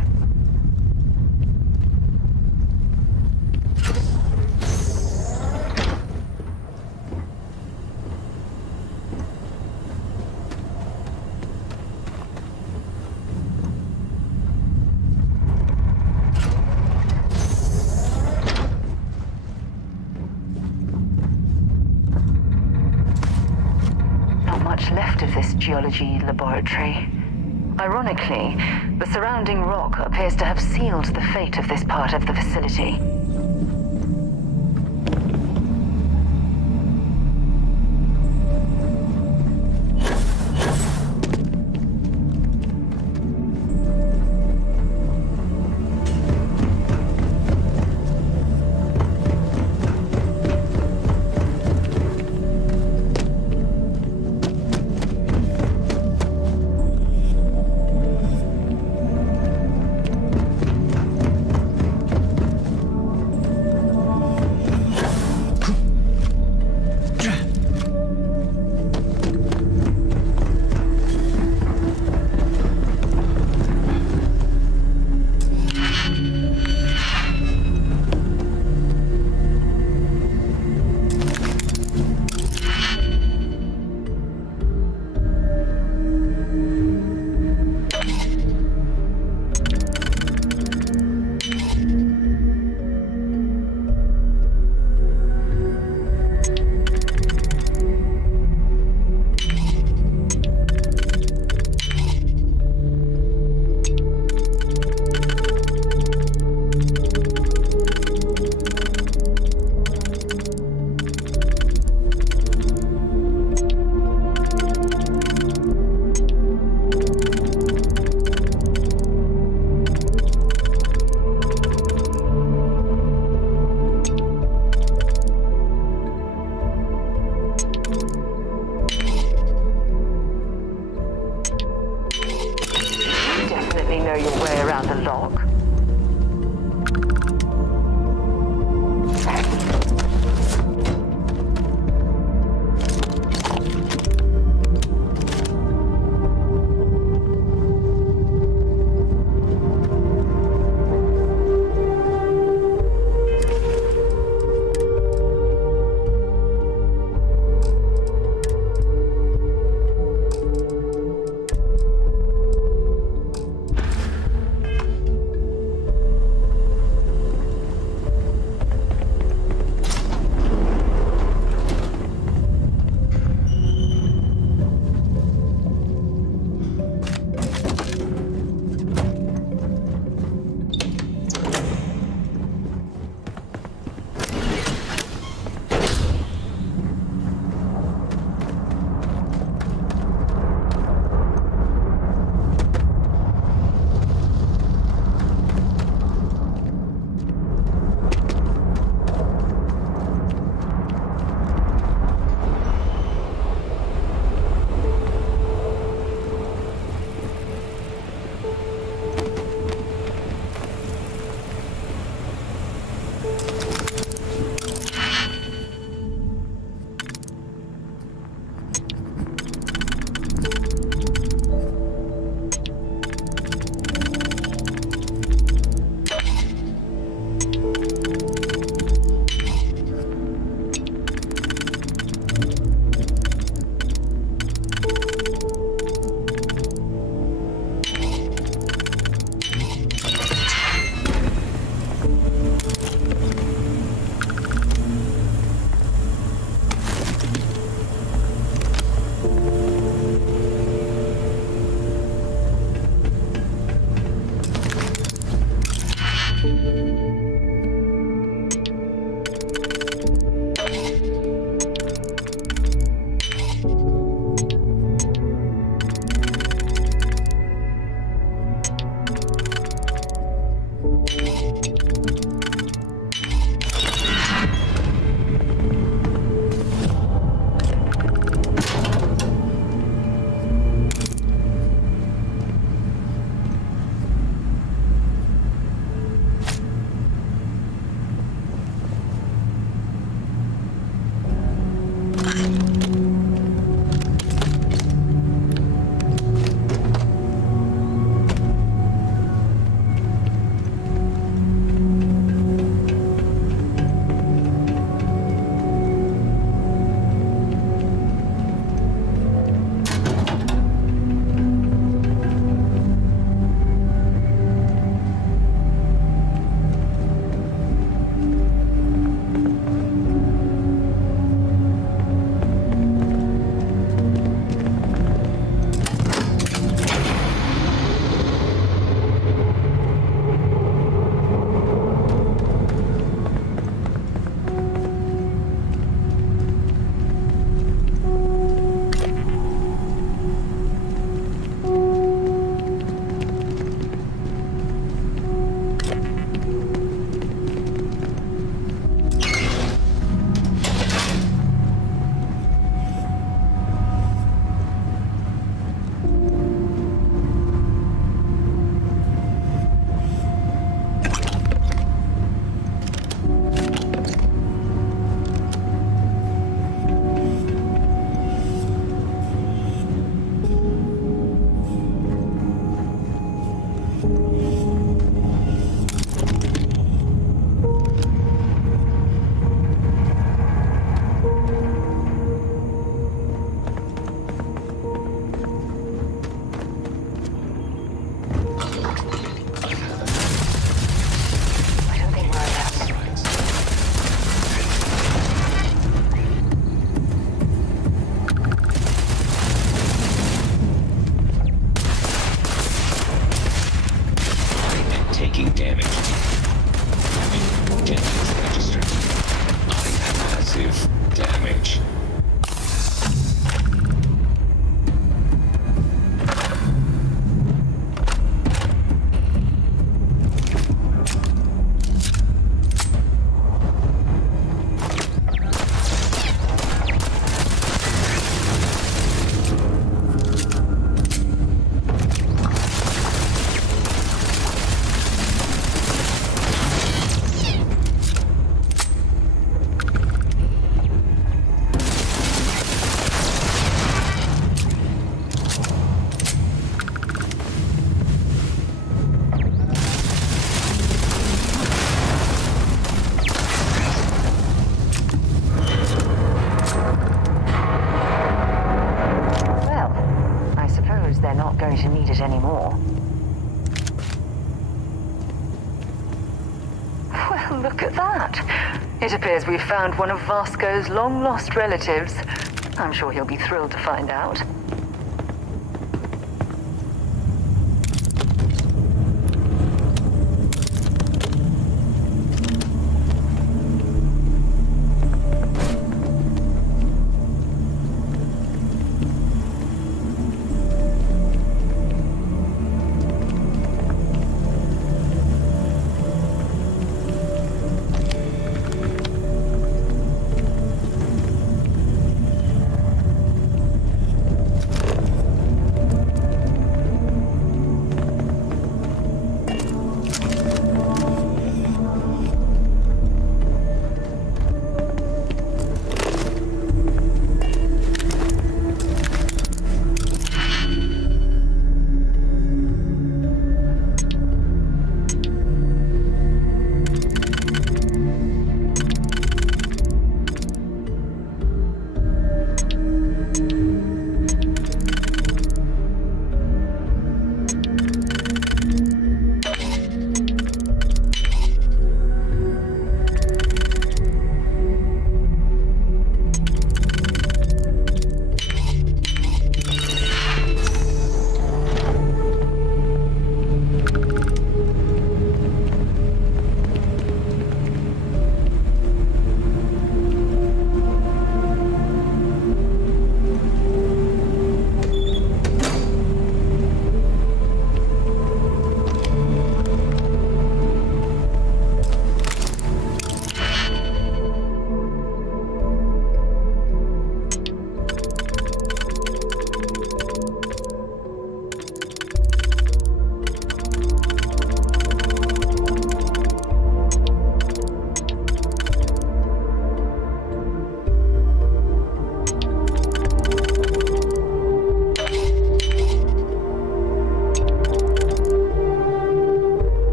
Left of this geology laboratory. Ironically, the surrounding rock appears to have sealed the fate of this part of the facility. It appears we've found one of Vasco's long-lost relatives. I'm sure he'll be thrilled to find out.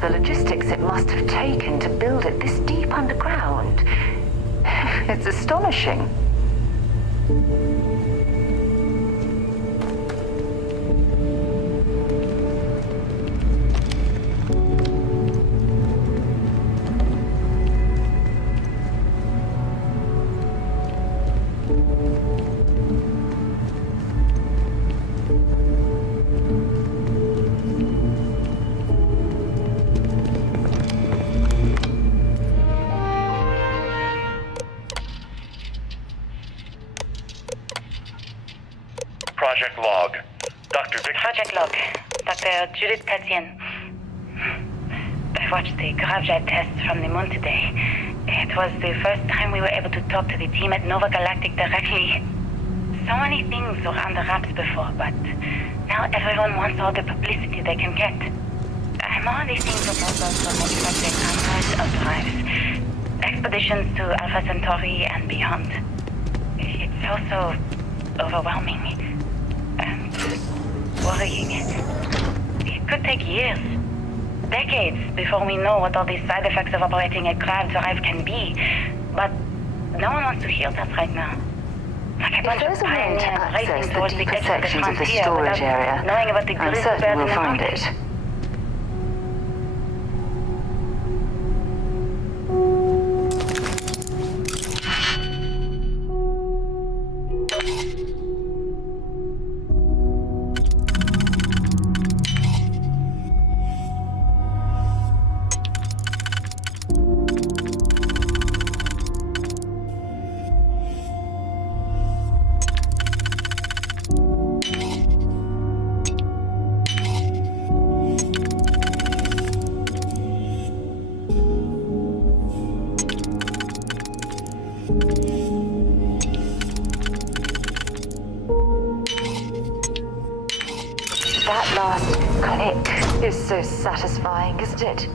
The logistics it must have taken to build it this deep underground. It's astonishing. Project log. Dr. Victor... Project log. Dr. Judith Tatian. I watched the gravjet tests from the moon today. It was the first time we were able to talk to the team at Nova Galactic directly. So many things were under wraps before, but now everyone wants all the publicity they can get. I'm already seeing proposals for manufacturing hundreds of drives. Expeditions to Alpha Centauri and beyond. It's also overwhelming. And worrying. It could take years, decades, before we know what all these side effects of operating a cryo-drive can be. But no one wants to hear that right now. Like a bunch of pioneers racing towards the edge of the frontier without knowing about the grizzly bears in the mountains. That last click is so satisfying, isn't it?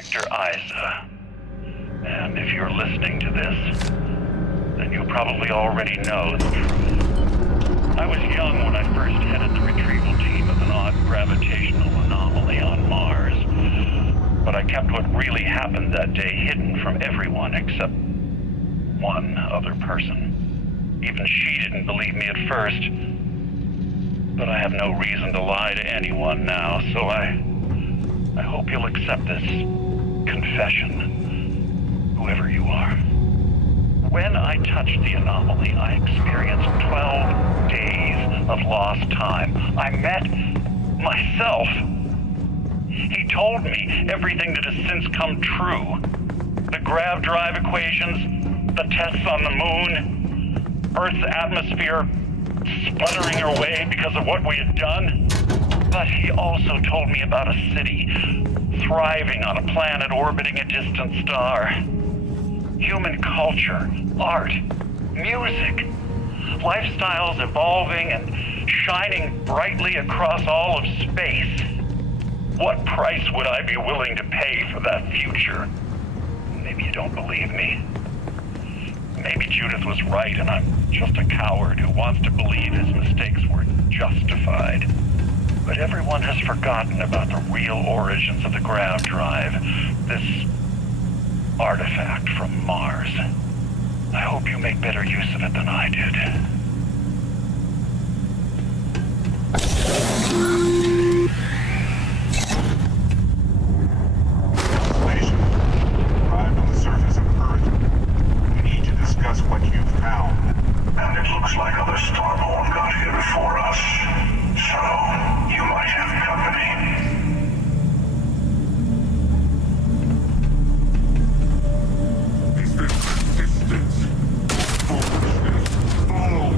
Victor Isa. And if you're listening to this, then you probably already know the truth. I was young when I first headed the retrieval team of an odd gravitational anomaly on Mars. But I kept what really happened that day hidden from everyone except one other person. Even she didn't believe me at first. But I have no reason to lie to anyone now, so I hope you'll accept this confession, whoever you are. When I touched the anomaly, I experienced 12 days of lost time. I met myself. He told me everything that has since come true. The grav drive equations, the tests on the moon, Earth's atmosphere sputtering away because of what we had done. But he also told me about a city thriving on a planet orbiting a distant star. Human culture, art, music, lifestyles evolving and shining brightly across all of space. What price would I be willing to pay for that future? Maybe you don't believe me. Maybe Judith was right and I'm just a coward who wants to believe his mistakes were justified. But everyone has forgotten about the real origins of the grav drive, this artifact from Mars. I hope you make better use of it than I did. Arrived on the surface of Earth. We need to discuss what you found. And it looks like other Starborn got here before us. So, you might have company. Is this resistance? Foolishness. Follow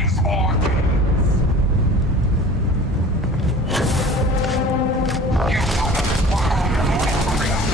Rise more kings. You know the world is created.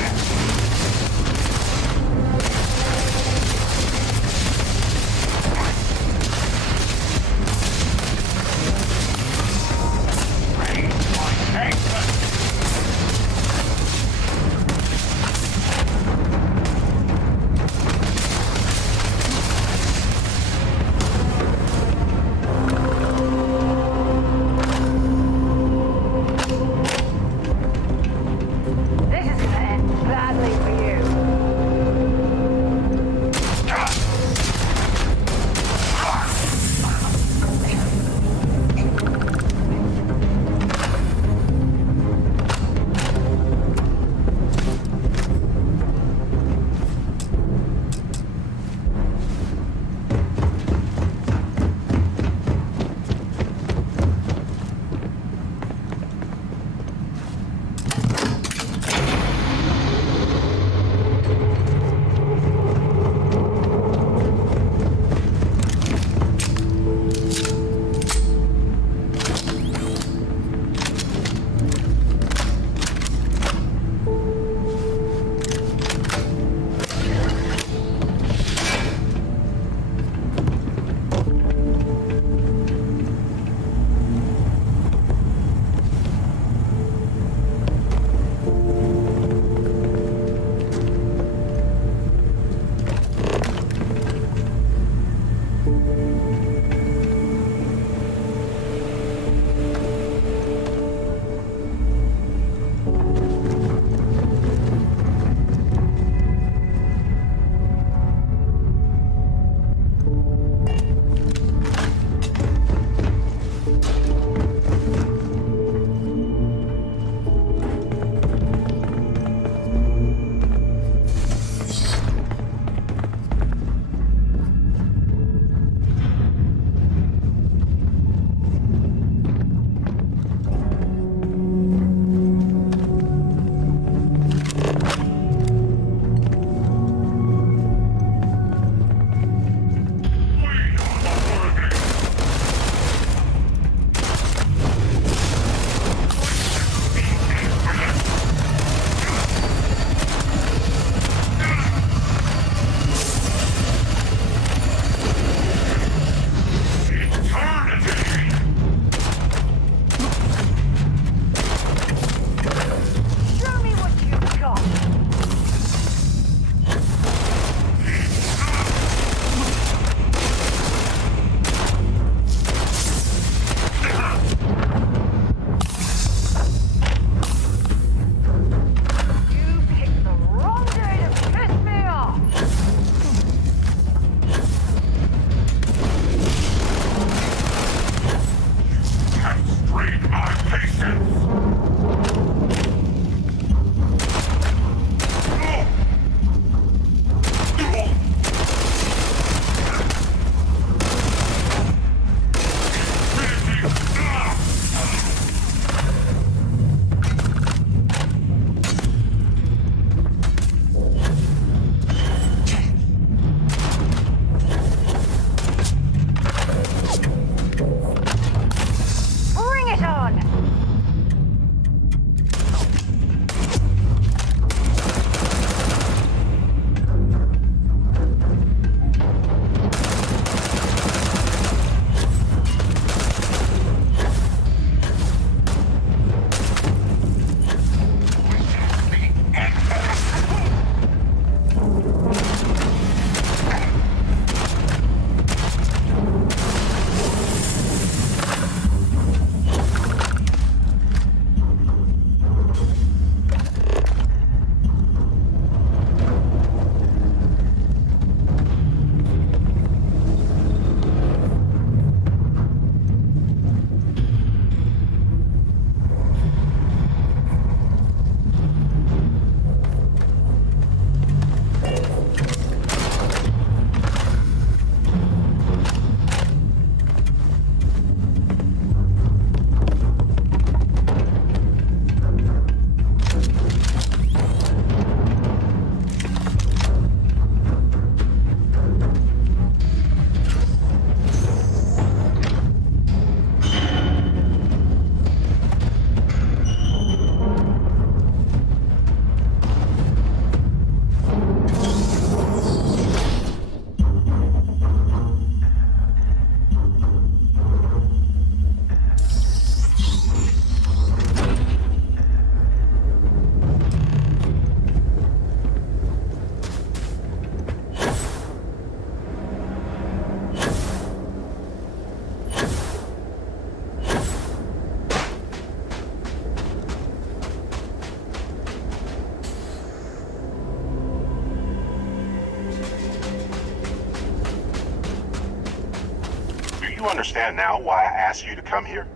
you understand now why I asked you to come here?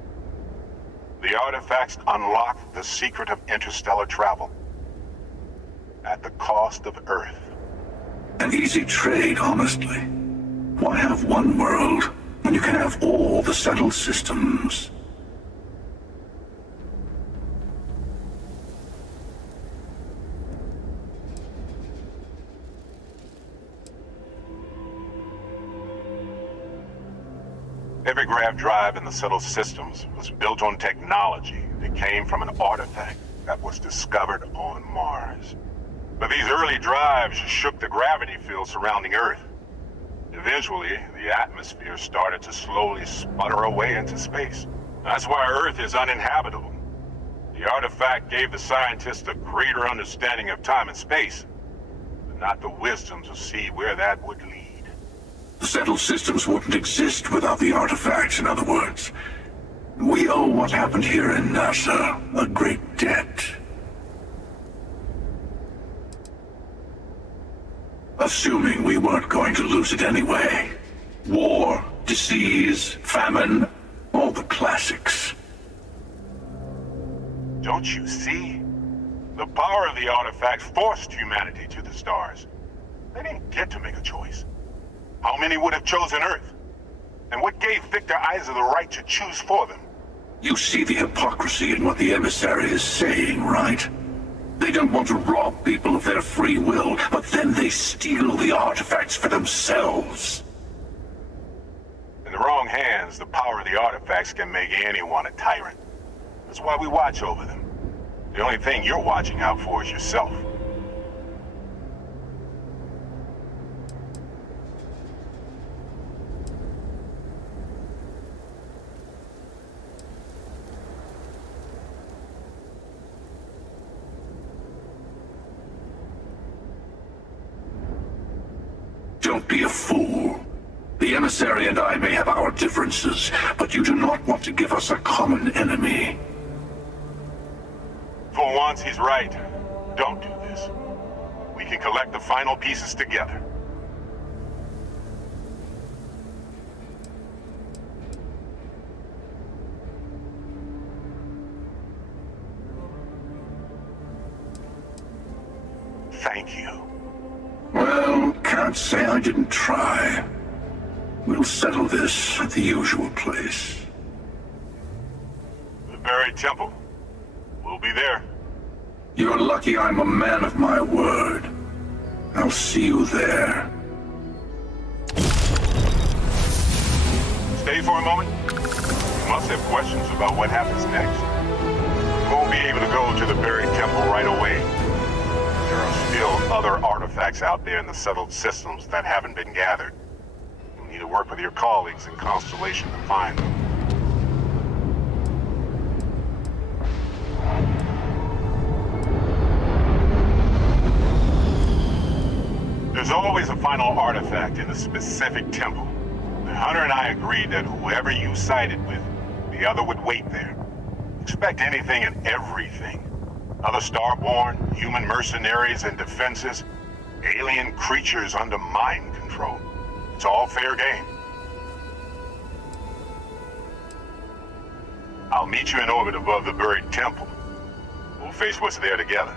The artifacts unlock the secret of interstellar travel. At the cost of Earth. An easy trade, honestly. Why have one world when you can have all the settled systems? Every grav drive in the settled systems was built on technology that came from an artifact that was discovered on Mars. But these early drives shook the gravity field surrounding Earth. Eventually, the atmosphere started to slowly sputter away into space. That's why Earth is uninhabitable. The artifact gave the scientists a greater understanding of time and space, but not the wisdom to see where that would lead. The settled systems wouldn't exist without the artifacts, in other words. We owe what happened here in NASA a great debt. Assuming we weren't going to lose it anyway. War, disease, famine, all the classics. Don't you see? The power of the artifact forced humanity to the stars. They didn't get to make a choice. How many would have chosen Earth? And what gave Victor Isa the right to choose for them? You see the hypocrisy in what the emissary is saying, right? They don't want to rob people of their free will, but then they steal the artifacts for themselves. In the wrong hands, the power of the artifacts can make anyone a tyrant. That's why we watch over them. The only thing you're watching out for is yourself. Don't be a fool. The emissary and I may have our differences, but you do not want to give us a common enemy. For once, he's right. Don't do this. We can collect the final pieces together. Thank you. Well, can't say I didn't try. We'll settle this at the usual place. The buried temple. We'll be there. You're lucky I'm a man of my word. I'll see you there. Stay for a moment. You must have questions about what happens next. You won't be able to go to the buried temple right away. There are still other artifacts out there in the settled systems that haven't been gathered. You'll need to work with your colleagues in Constellation to find them. There's always a final artifact in a specific temple. The hunter and I agreed that whoever you sided with, the other would wait there. Expect anything and everything. Other starborn, human mercenaries and defenses, alien creatures under mind control. It's all fair game. I'll meet you in orbit above the buried temple. We'll face what's there together.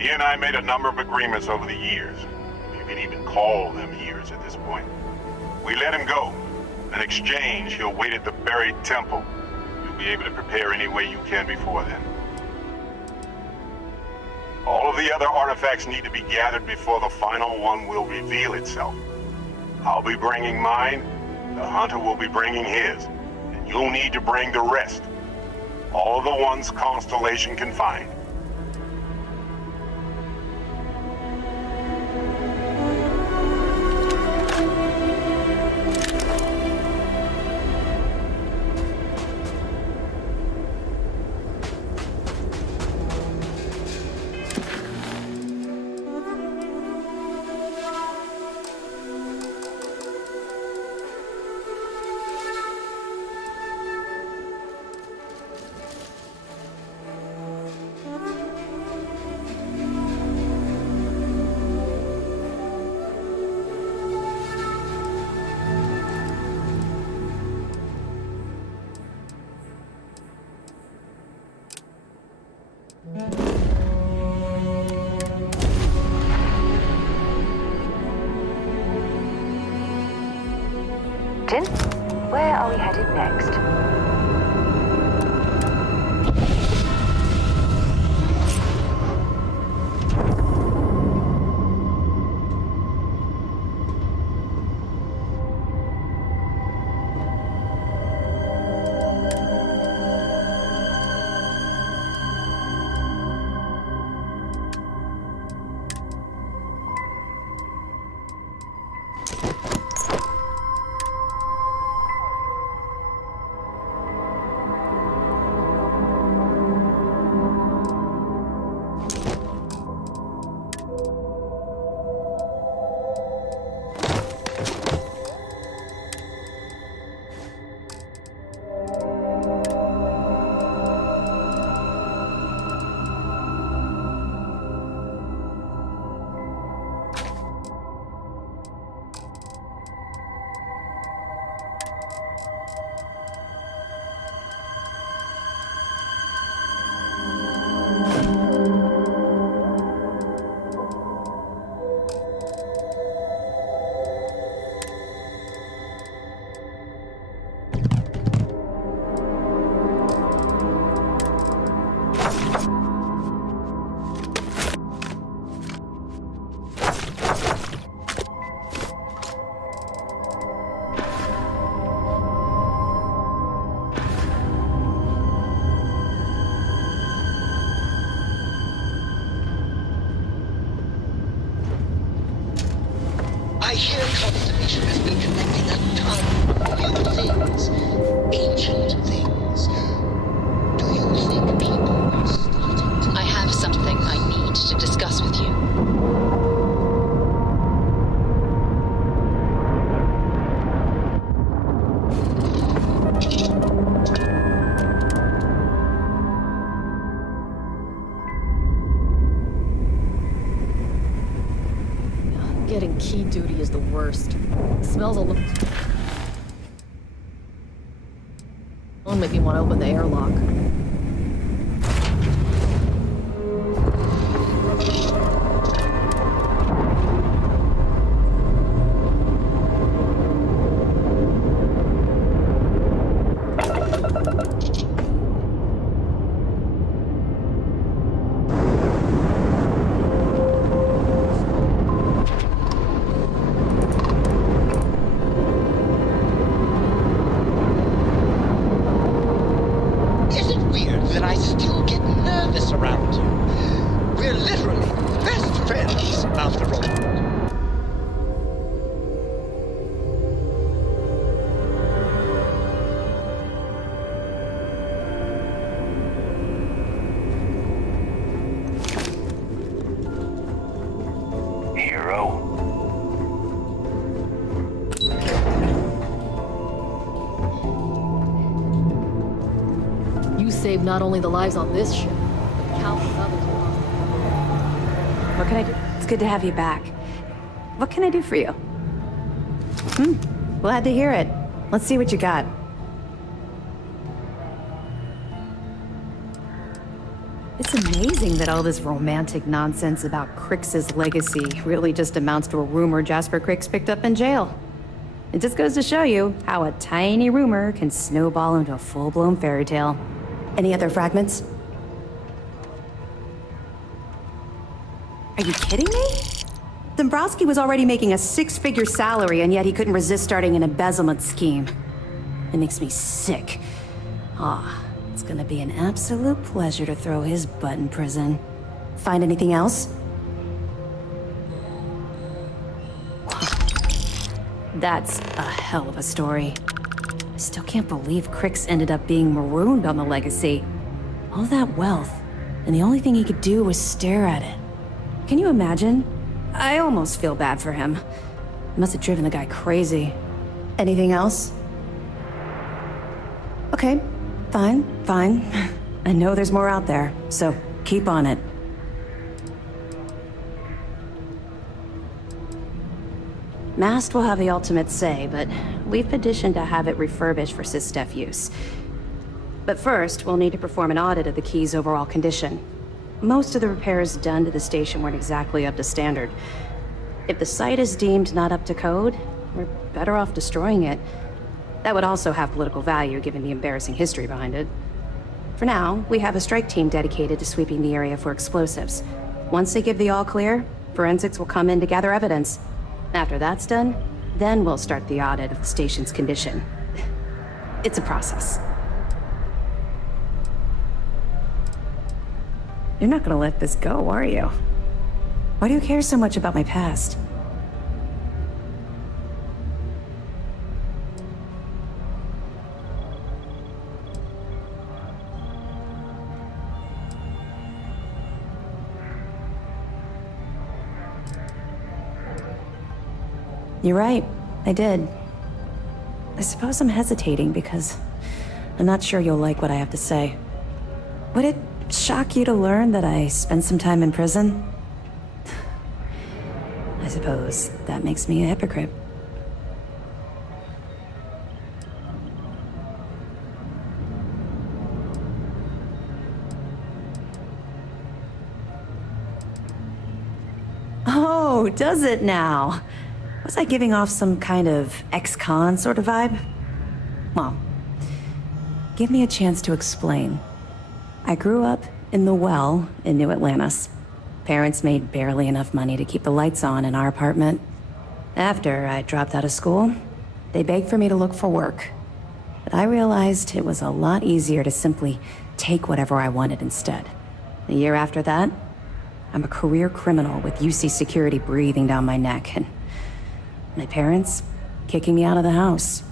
He and I made a number of agreements over the years. You can even call them years at this point. We let him go. In exchange, he'll wait at the buried temple. You'll be able to prepare any way you can before then. All of the other artifacts need to be gathered before the final one will reveal itself. I'll be bringing mine, the hunter will be bringing his, and you'll need to bring the rest. All of the ones Constellation can find. Captain. Where are we headed next? I hear constellation has been connecting a ton of new things, ancient things. Do you think people are starting to... I have something I need to discuss with you. Getting key duty is the worst. It smells a little... Don't make me want to open the airlock. Save not only the lives on this ship, but countless others along. What can I do? It's good to have you back. What can I do for you? Glad to hear it. Let's see what you got. It's amazing that all this romantic nonsense about Crix's legacy really just amounts to a rumor Jasper Crix picked up in jail. It just goes to show you how a tiny rumor can snowball into a full-blown fairy tale. Any other fragments? Are you kidding me? Dombrowski was already making a six-figure salary, and yet he couldn't resist starting an embezzlement scheme. It makes me sick. It's gonna be an absolute pleasure to throw his butt in prison. Find anything else? That's a hell of a story. I still can't believe Crix ended up being marooned on the legacy. All that wealth, and the only thing he could do was stare at it. Can you imagine? I almost feel bad for him. Must have driven the guy crazy. Anything else? Okay, fine. I know there's more out there, so keep on it. Mast will have the ultimate say, but we've petitioned to have it refurbished for SysDef use. But first, we'll need to perform an audit of the key's overall condition. Most of the repairs done to the station weren't exactly up to standard. If the site is deemed not up to code, we're better off destroying it. That would also have political value given the embarrassing history behind it. For now, we have a strike team dedicated to sweeping the area for explosives. Once they give the all clear, forensics will come in to gather evidence. After that's done, then we'll start the audit of the station's condition. It's a process. You're not gonna let this go, are you? Why do you care so much about my past? You're right, I did. I suppose I'm hesitating because I'm not sure you'll like what I have to say. Would it shock you to learn that I spent some time in prison? I suppose that makes me a hypocrite. Oh, does it now? Was I giving off some kind of ex-con sort of vibe? Well, give me a chance to explain. I grew up in the Well in New Atlantis. Parents made barely enough money to keep the lights on in our apartment. After I dropped out of school, they begged for me to look for work. But I realized it was a lot easier to simply take whatever I wanted instead. A year after that, I'm a career criminal with UC security breathing down my neck, and my parents kicking me out of the house.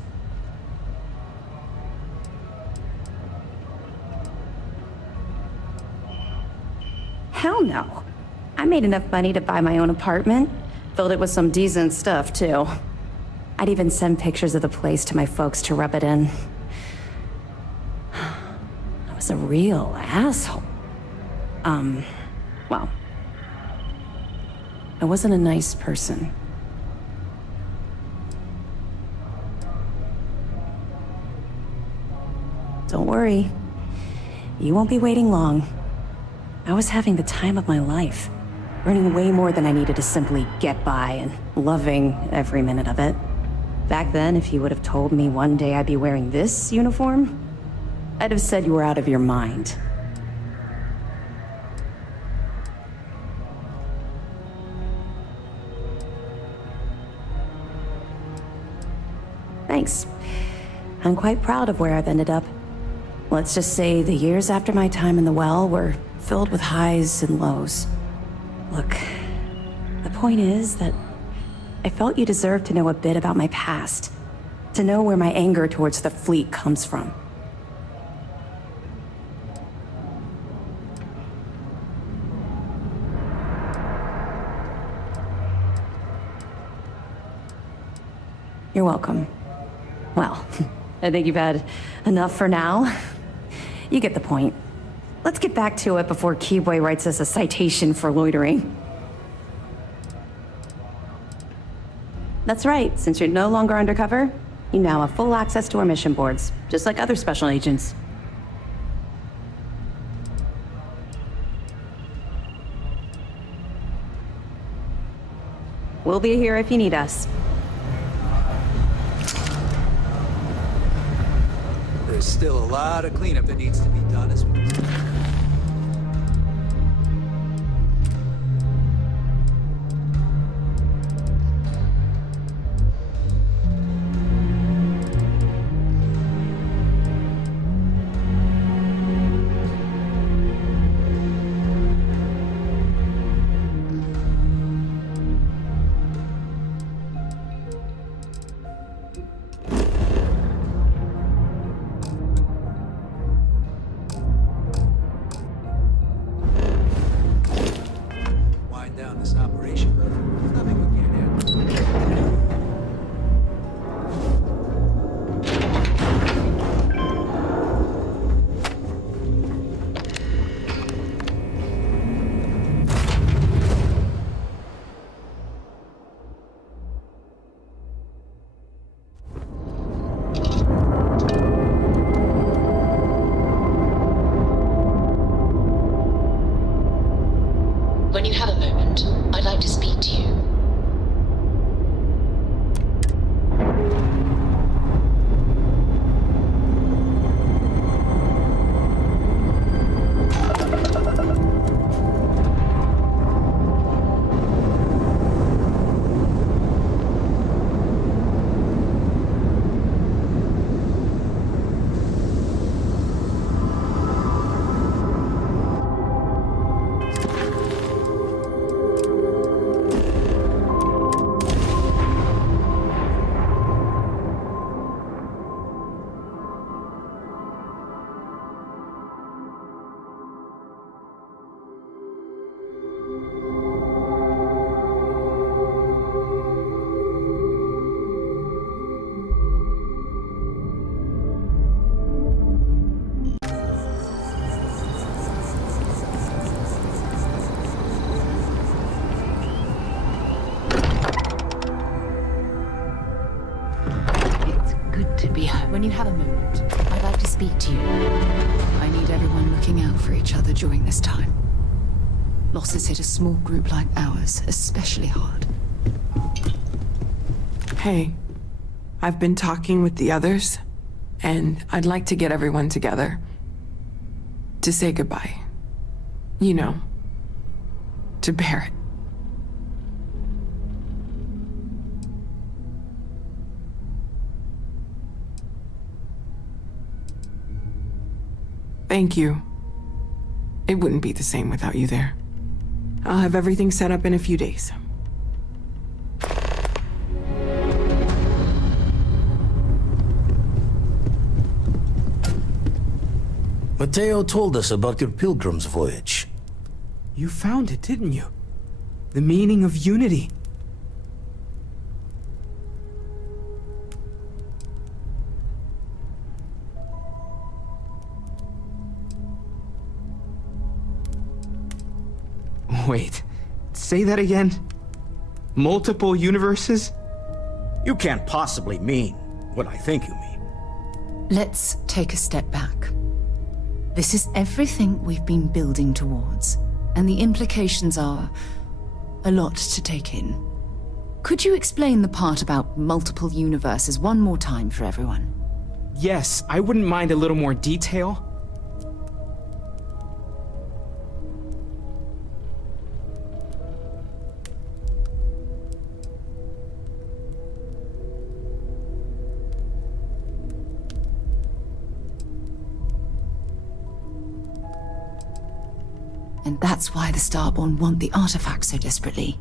Hell no. I made enough money to buy my own apartment. Filled it with some decent stuff, too. I'd even send pictures of the place to my folks to rub it in. I was a real asshole. Well, I wasn't a nice person. Don't worry. You won't be waiting long. I was having the time of my life, earning way more than I needed to simply get by and loving every minute of it. Back then, if you would have told me one day I'd be wearing this uniform, I'd have said you were out of your mind. Thanks. I'm quite proud of where I've ended up. Let's just say the years after my time in the Well were filled with highs and lows. Look, the point is that I felt you deserved to know a bit about my past, to know where my anger towards the fleet comes from. You're welcome. Well, I think you've had enough for now. You get the point. Let's get back to it before Keyboy writes us a citation for loitering. That's right, since you're no longer undercover, you now have full access to our mission boards, just like other special agents. We'll be here if you need us. There's still a lot of cleanup that needs to be done as we... When you have a moment, I'd like to speak to you. when you have a moment, I'd like to speak to you. I need everyone looking out for each other during this time. Losses hit a small group like ours especially hard. Hey, I've been talking with the others, and I'd like to get everyone together. To say goodbye. You know, to Barrett. Thank you. It wouldn't be the same without you there. I'll have everything set up in a few days. Mateo told us about your pilgrim's voyage. You found it, didn't you? The meaning of unity. Wait, say that again? Multiple universes? You can't possibly mean what I think you mean. Let's take a step back. This is everything we've been building towards, and the implications are a lot to take in. Could you explain the part about multiple universes one more time for everyone? Yes, I wouldn't mind a little more detail. And that's why the Starborn want the artifacts so desperately.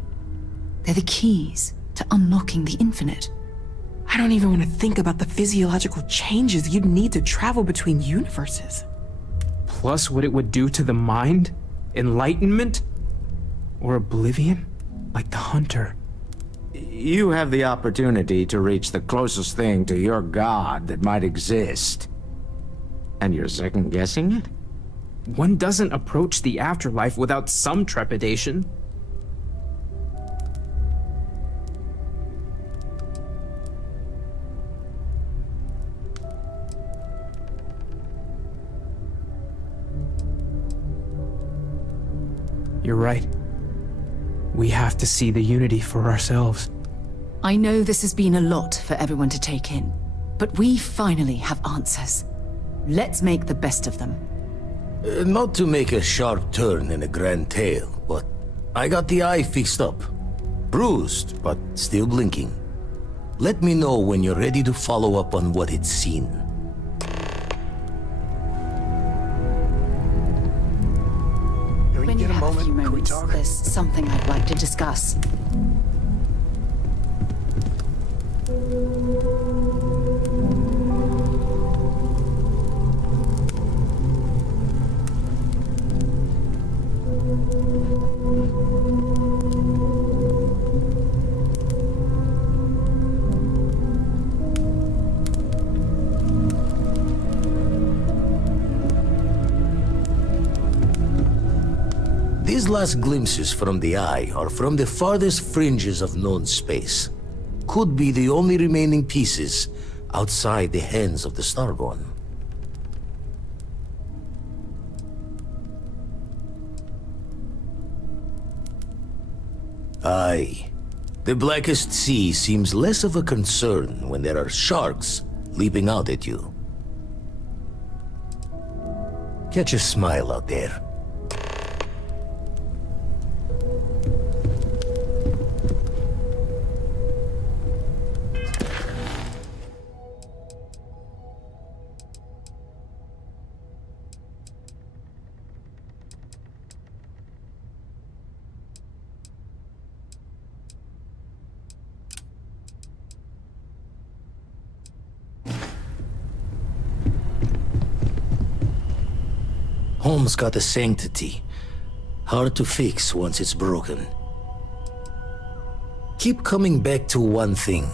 They're the keys to unlocking the infinite. I don't even want to think about the physiological changes you'd need to travel between universes. Plus what it would do to the mind? Enlightenment? Or oblivion? Like the Hunter. You have the opportunity to reach the closest thing to your god that might exist. And you're second-guessing it? One doesn't approach the afterlife without some trepidation. You're right. We have to see the unity for ourselves. I know this has been a lot for everyone to take in, but we finally have answers. Let's make the best of them. Not to make a sharp turn in a grand tale, but I got the eye fixed up. Bruised, but still blinking. Let me know when you're ready to follow up on what it's seen. When you have a few moments, there's something I'd like to discuss. These last glimpses from the eye are from the farthest fringes of known space. Could be the only remaining pieces outside the hands of the Starborn. Aye. The blackest sea seems less of a concern when there are sharks leaping out at you. Catch a smile out there. Home's got a sanctity. Hard to fix once it's broken. Keep coming back to one thing.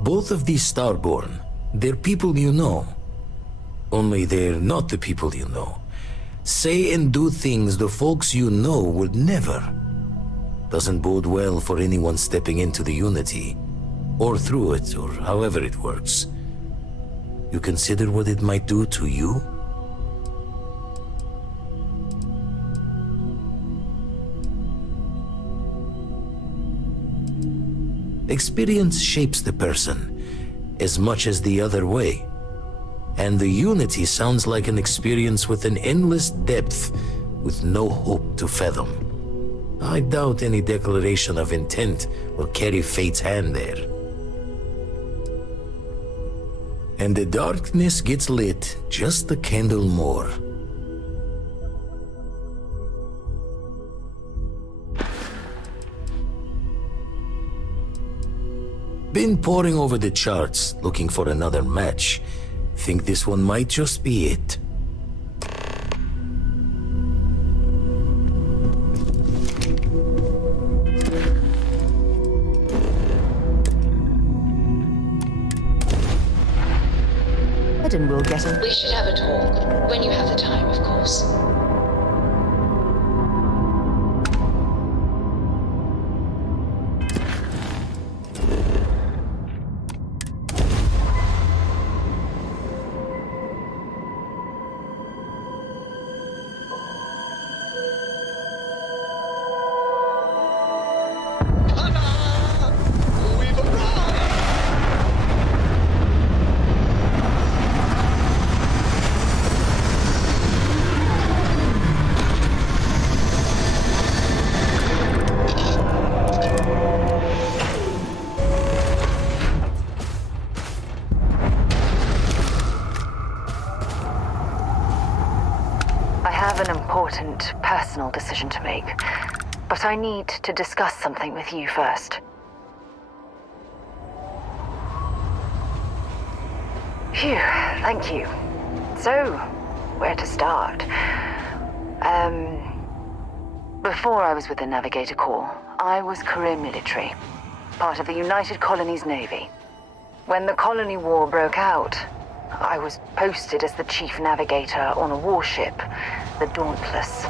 Both of these Starborn, they're people you know. Only they're not the people you know. Say and do things the folks you know would never. Doesn't bode well for anyone stepping into the Unity. Or through it, or however it works. You consider what it might do to you? Experience shapes the person as much as the other way. And the unity sounds like an experience with an endless depth, with no hope to fathom. I doubt any declaration of intent will carry fate's hand there. And the darkness gets lit just a candle more. Been poring over the charts, looking for another match. Think this one might just be it. And we'll get on. We should have a talk. When you have the time, of course. Personal decision to make, but I need to discuss something with you first. Phew, thank you. So, where to start? Before I was with the Navigator Corps, I was career military, part of the United Colonies Navy. When the Colony War broke out, I was posted as the chief navigator on a warship, the Dauntless.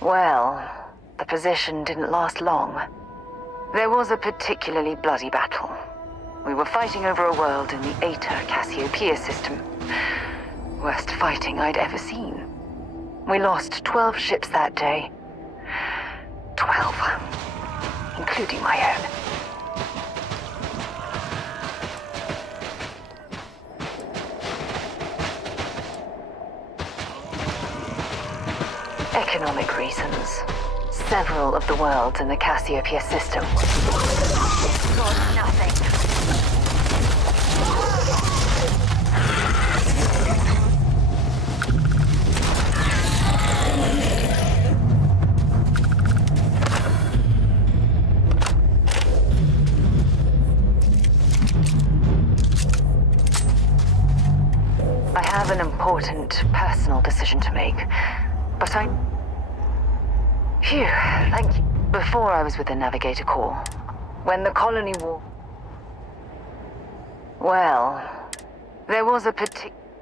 Well, the position didn't last long. There was a particularly bloody battle. We were fighting over a world in the Eta Cassiopeia system. Worst fighting I'd ever seen. We lost 12 ships that day. 12. Including my own. Economic reasons. Several of the worlds in the Cassiopeia system got nothing. I have an important personal decision to make, but Phew, thank you. Before I was with the Navigator Corps, when the Colony War... Well, there was a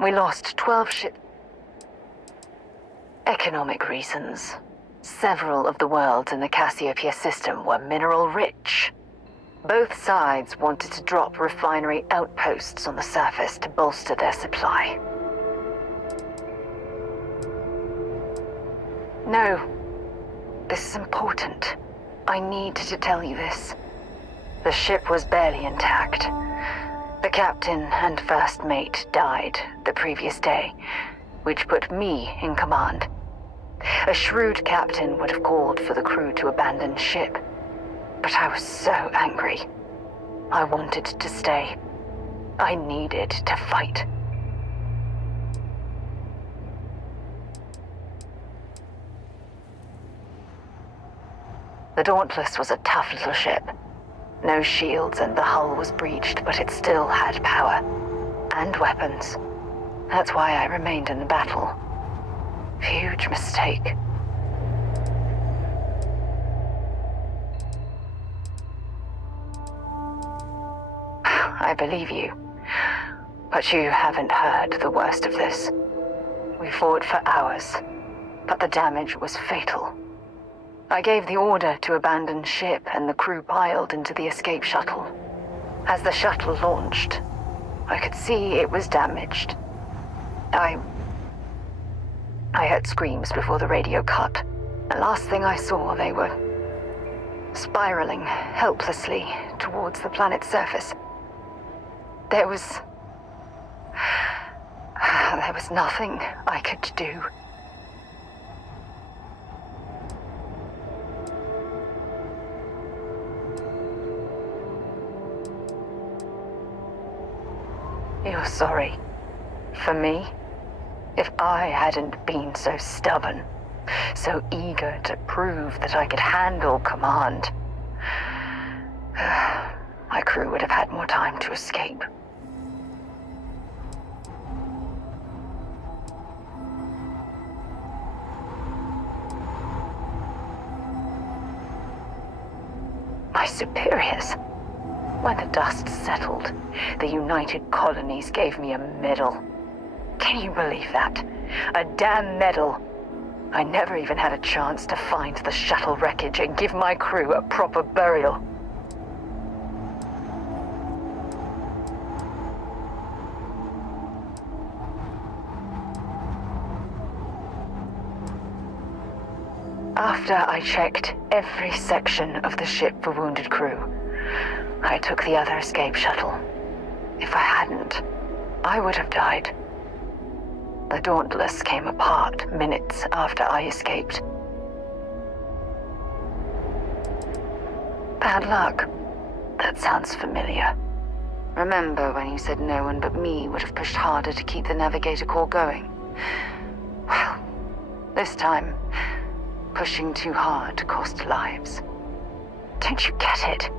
we lost 12 ships. Economic reasons. Several of the worlds in the Cassiopeia system were mineral rich. Both sides wanted to drop refinery outposts on the surface to bolster their supply. No. This is important. I need to tell you this. The ship was barely intact. The captain and first mate died the previous day, which put me in command. A shrewd captain would have called for the crew to abandon ship, but I was so angry. I wanted to stay. I needed to fight. The Dauntless was a tough little ship. No shields and the hull was breached, but it still had power. And weapons. That's why I remained in the battle. Huge mistake. I believe you. But you haven't heard the worst of this. We fought for hours. but the damage was fatal. I gave the order to abandon ship and the crew piled into the escape shuttle. As the shuttle launched, I could see it was damaged. I heard screams before the radio cut. The last thing I saw, they were spiraling helplessly towards the planet's surface. There was nothing I could do. You're sorry. For me? If I hadn't been so stubborn, so eager to prove that I could handle command, my crew would have had more time to escape. My superiors. When the dust settled, the United Colonies gave me a medal. Can you believe that? A damn medal. I never even had a chance to find the shuttle wreckage and give my crew a proper burial. After I checked every section of the ship for wounded crew, I took the other escape shuttle. If I hadn't, I would have died. The Dauntless came apart minutes after I escaped. Bad luck. That sounds familiar. Remember when you said no one but me would have pushed harder to keep the navigator core going? Well, this time, pushing too hard cost lives. Don't you get it?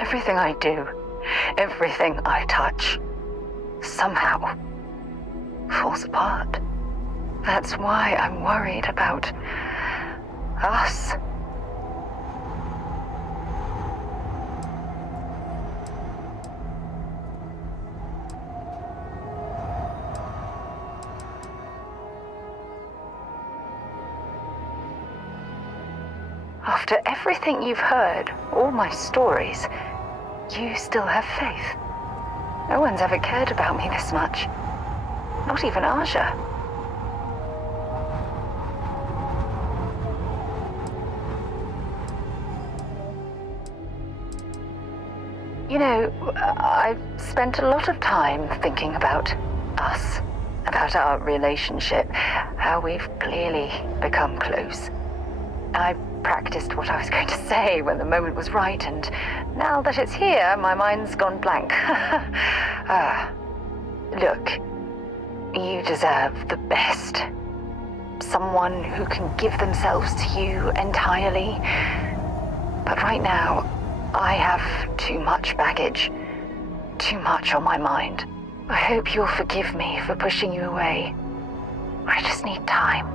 Everything I do, everything I touch, somehow falls apart. That's why I'm worried about us. After everything you've heard, all my stories, you still have faith. No one's ever cared about me this much. Not even Aja. You know, I've spent a lot of time thinking about us, about our relationship, how we've clearly become close. I practiced what I was going to say when the moment was right, and now that it's here, my mind's gone blank. Look, you deserve the best. Someone who can give themselves to you entirely. But right now, I have too much baggage, too much on my mind. I hope you'll forgive me for pushing you away. I just need time.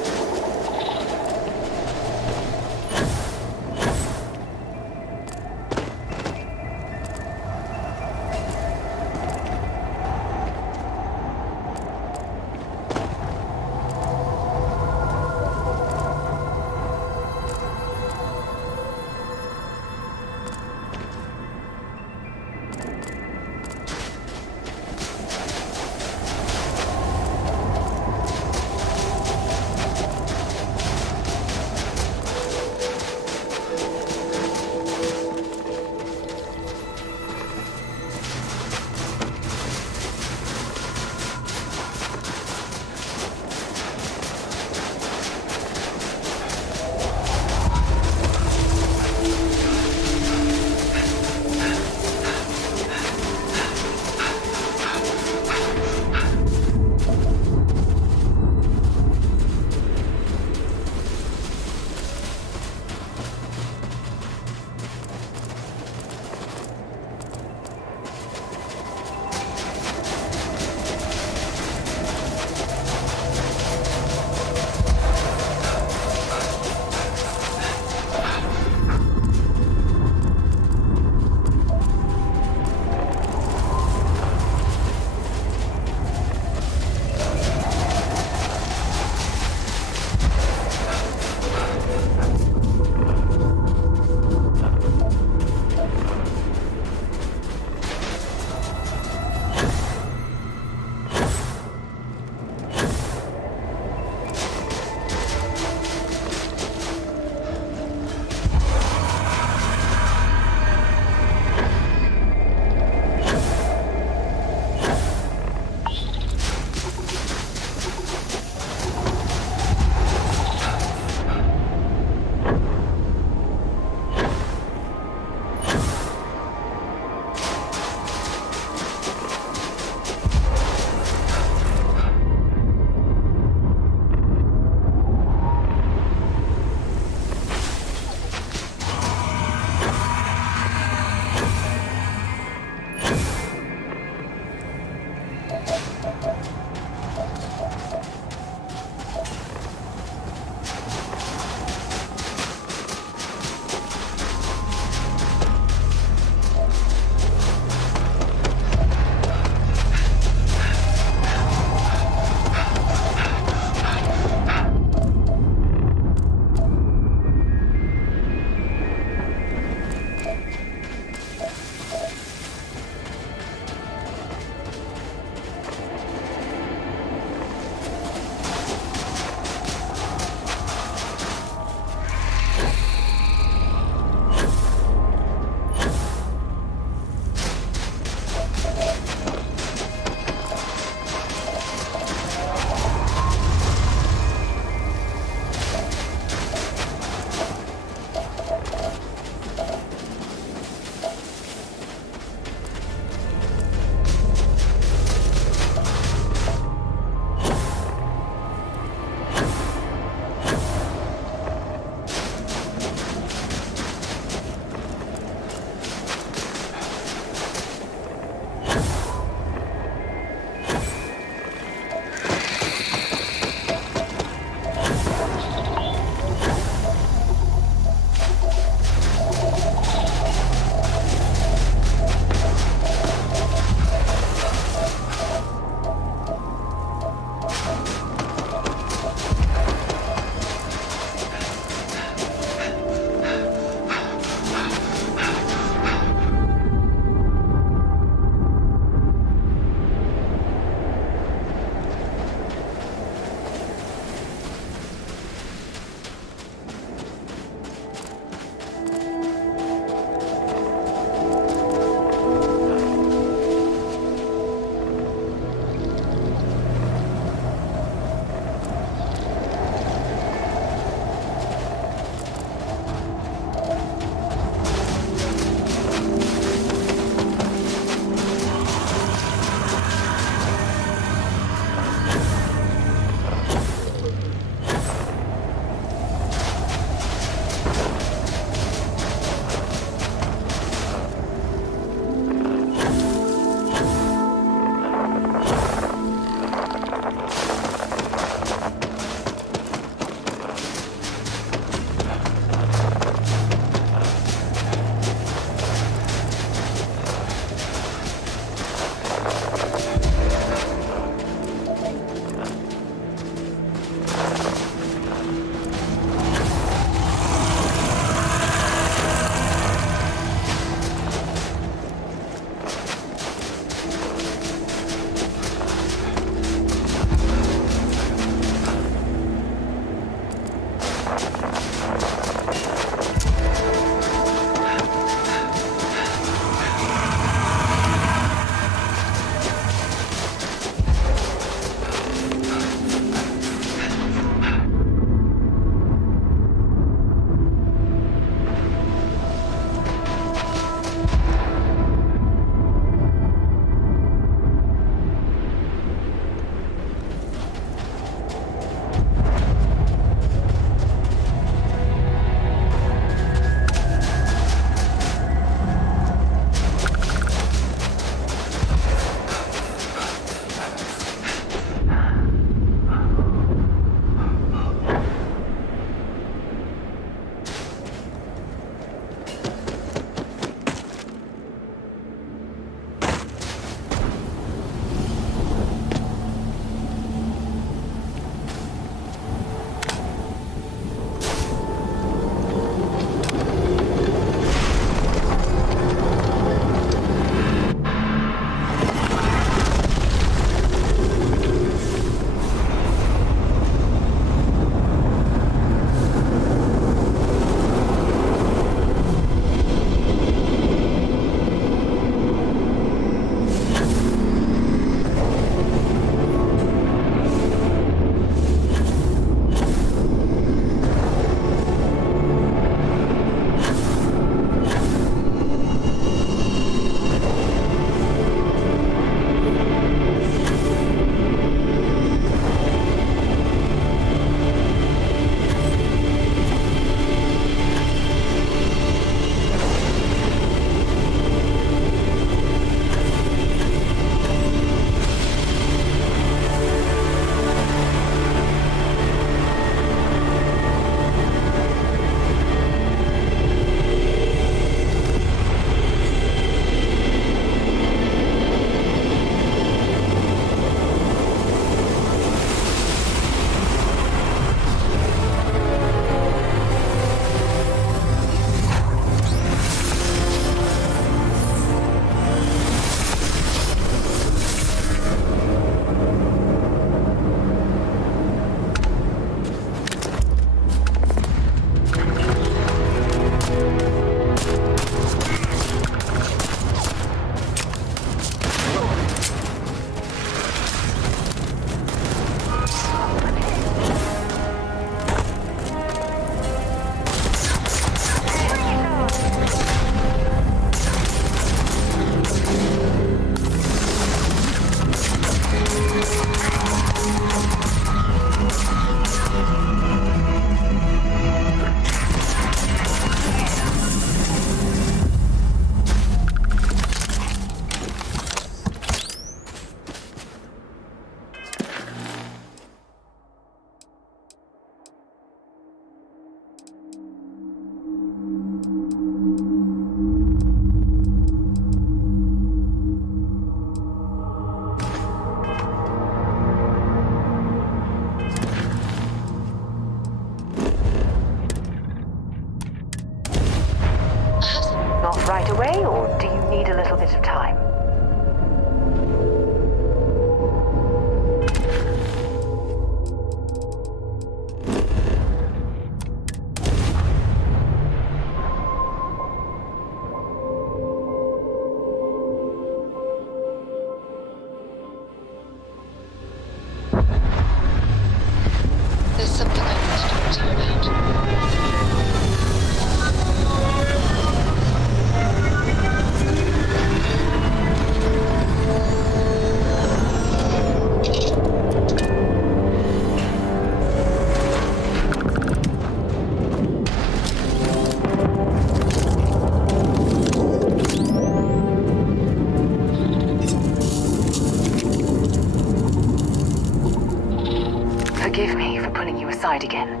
inside again.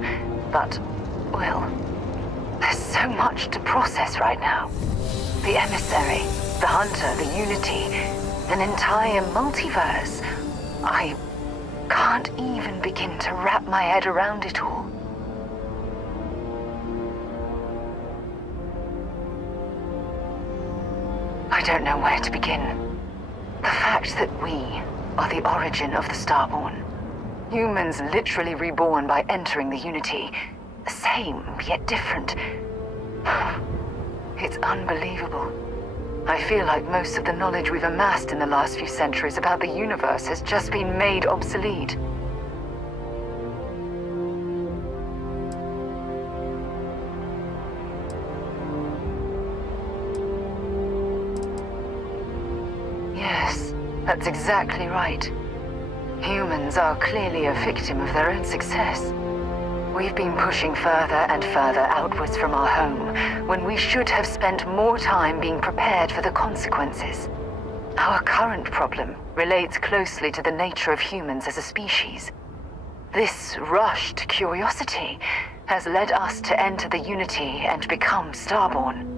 But, well, there's so much to process right now. The emissary, the hunter, the unity, an entire multiverse. I can't even begin to wrap my head around it all. I don't know where to begin. The fact that we are the origin of the Starborn. Humans literally reborn by entering the Unity. The same, yet different. It's unbelievable. I feel like most of the knowledge we've amassed in the last few centuries about the universe has just been made obsolete. Yes, that's exactly right. Humans are clearly a victim of their own success. We've been pushing further and further outwards from our home, when we should have spent more time being prepared for the consequences. Our current problem relates closely to the nature of humans as a species. This rushed curiosity has led us to enter the Unity and become Starborn.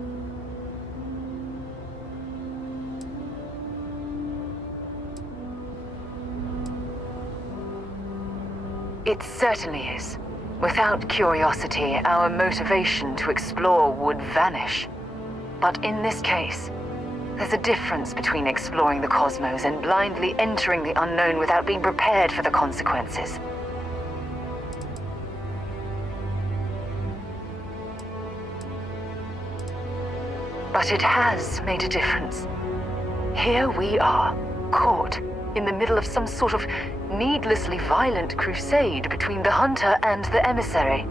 It certainly is. Without curiosity, our motivation to explore would vanish. But in this case, there's a difference between exploring the cosmos and blindly entering the unknown without being prepared for the consequences. But it has made a difference. Here we are, caught in the middle of some sort of needlessly violent crusade between the hunter and the emissary.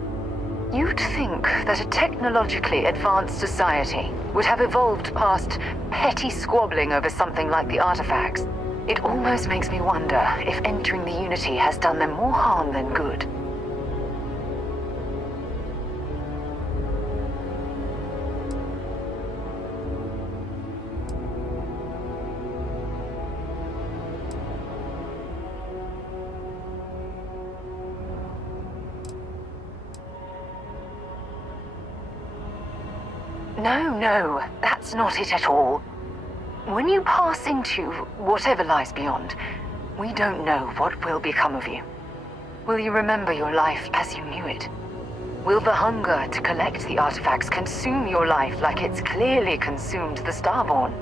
You'd think that a technologically advanced society would have evolved past petty squabbling over something like the artifacts. It almost makes me wonder if entering the Unity has done them more harm than good. No, that's not it at all. When you pass into whatever lies beyond, we don't know what will become of you. Will you remember your life as you knew it? Will the hunger to collect the artifacts consume your life like it's clearly consumed the Starborn?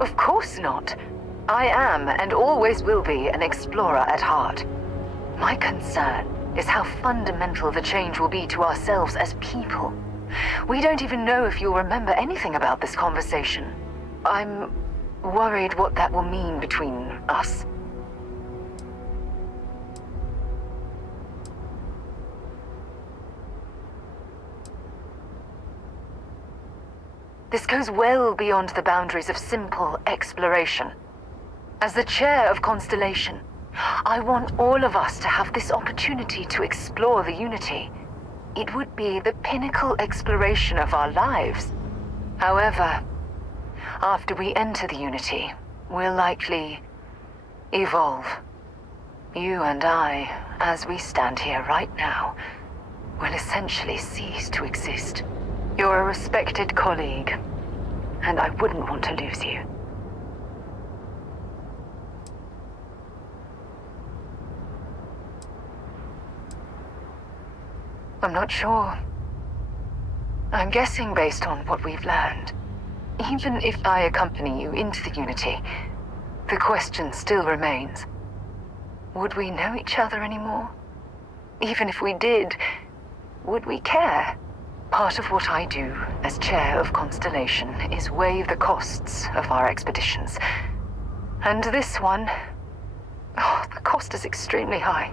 Of course not. I am, and always will be, an explorer at heart. My concern is how fundamental the change will be to ourselves as people. We don't even know if you'll remember anything about this conversation. I'm worried what that will mean between us. This goes well beyond the boundaries of simple exploration. As the chair of Constellation, I want all of us to have this opportunity to explore the Unity. It would be the pinnacle exploration of our lives. However, after we enter the Unity, we'll likely evolve. You and I, as we stand here right now, will essentially cease to exist. You're a respected colleague, and I wouldn't want to lose you. I'm not sure. I'm guessing based on what we've learned. Even if I accompany you into the Unity, the question still remains. Would we know each other anymore? Even if we did, would we care? Part of what I do as chair of Constellation is weigh the costs of our expeditions. And this one, the cost is extremely high.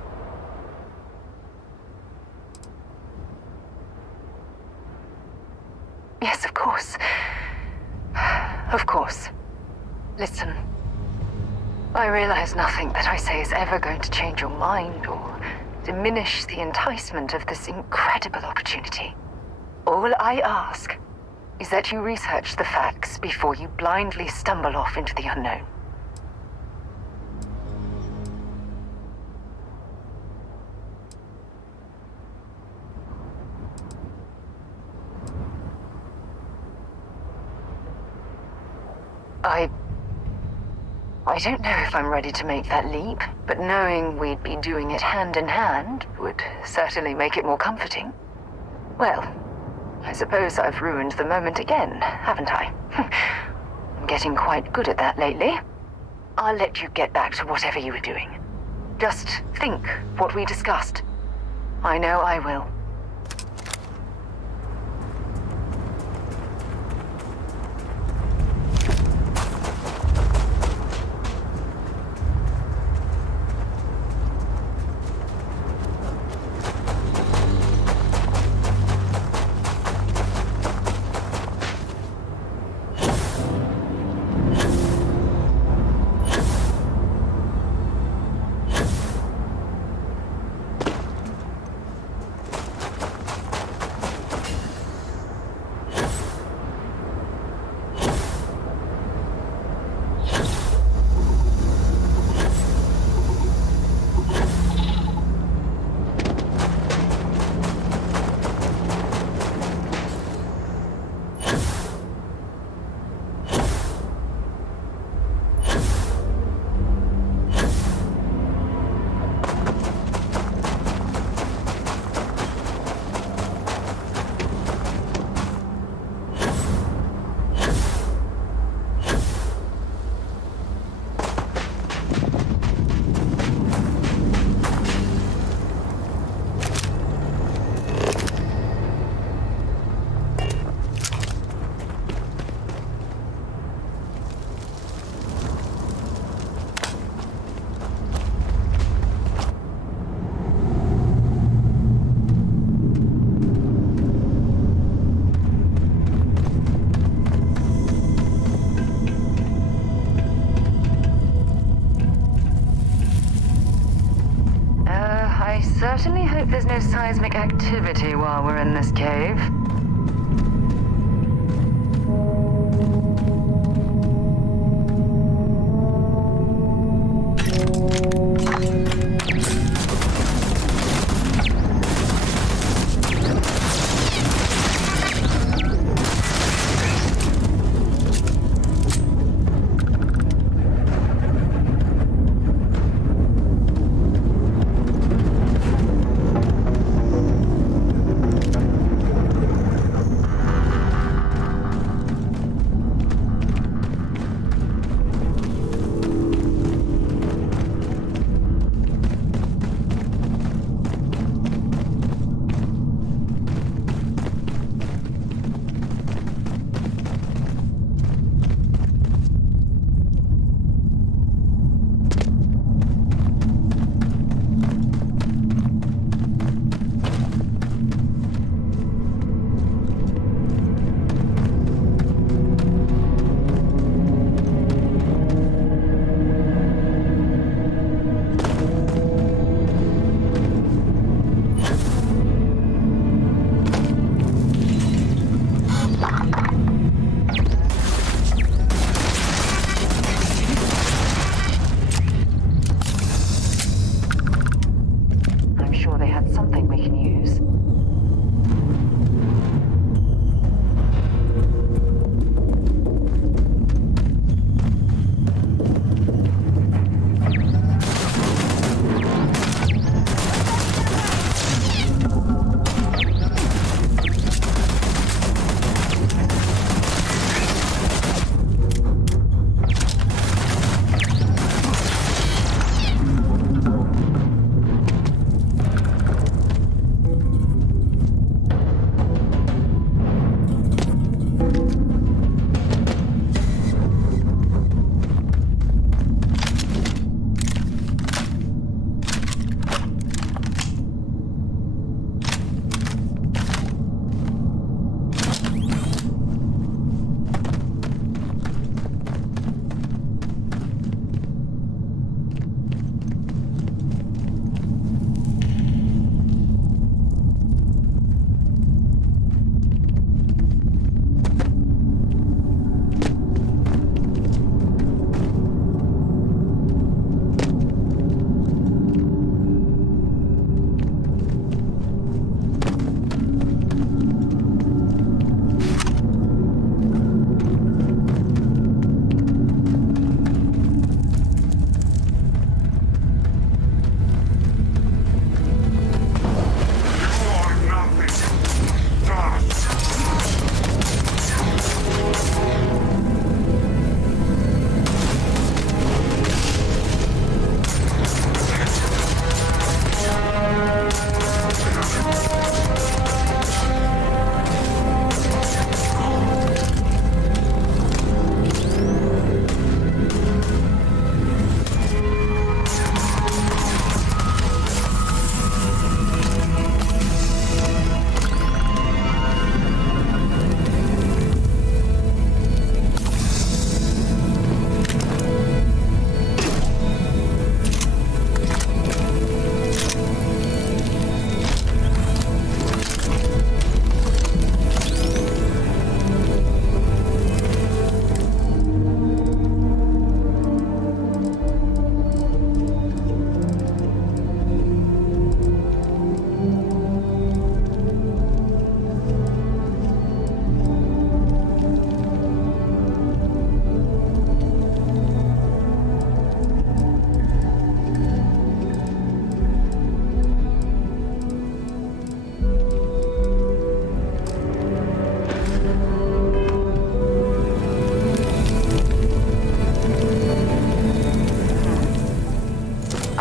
Yes, of course. Of course. Listen, I realize nothing that I say is ever going to change your mind or diminish the enticement of this incredible opportunity. All I ask is that you research the facts before you blindly stumble off into the unknown. I don't know if I'm ready to make that leap, but knowing we'd be doing it hand in hand would certainly make it more comforting. Well, I suppose I've ruined the moment again, haven't I? I'm getting quite good at that lately. I'll let you get back to whatever you were doing. Just think what we discussed. I know I will. Certainly hope there's no seismic activity while we're in this cave.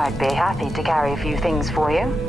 I'd be happy to carry a few things for you.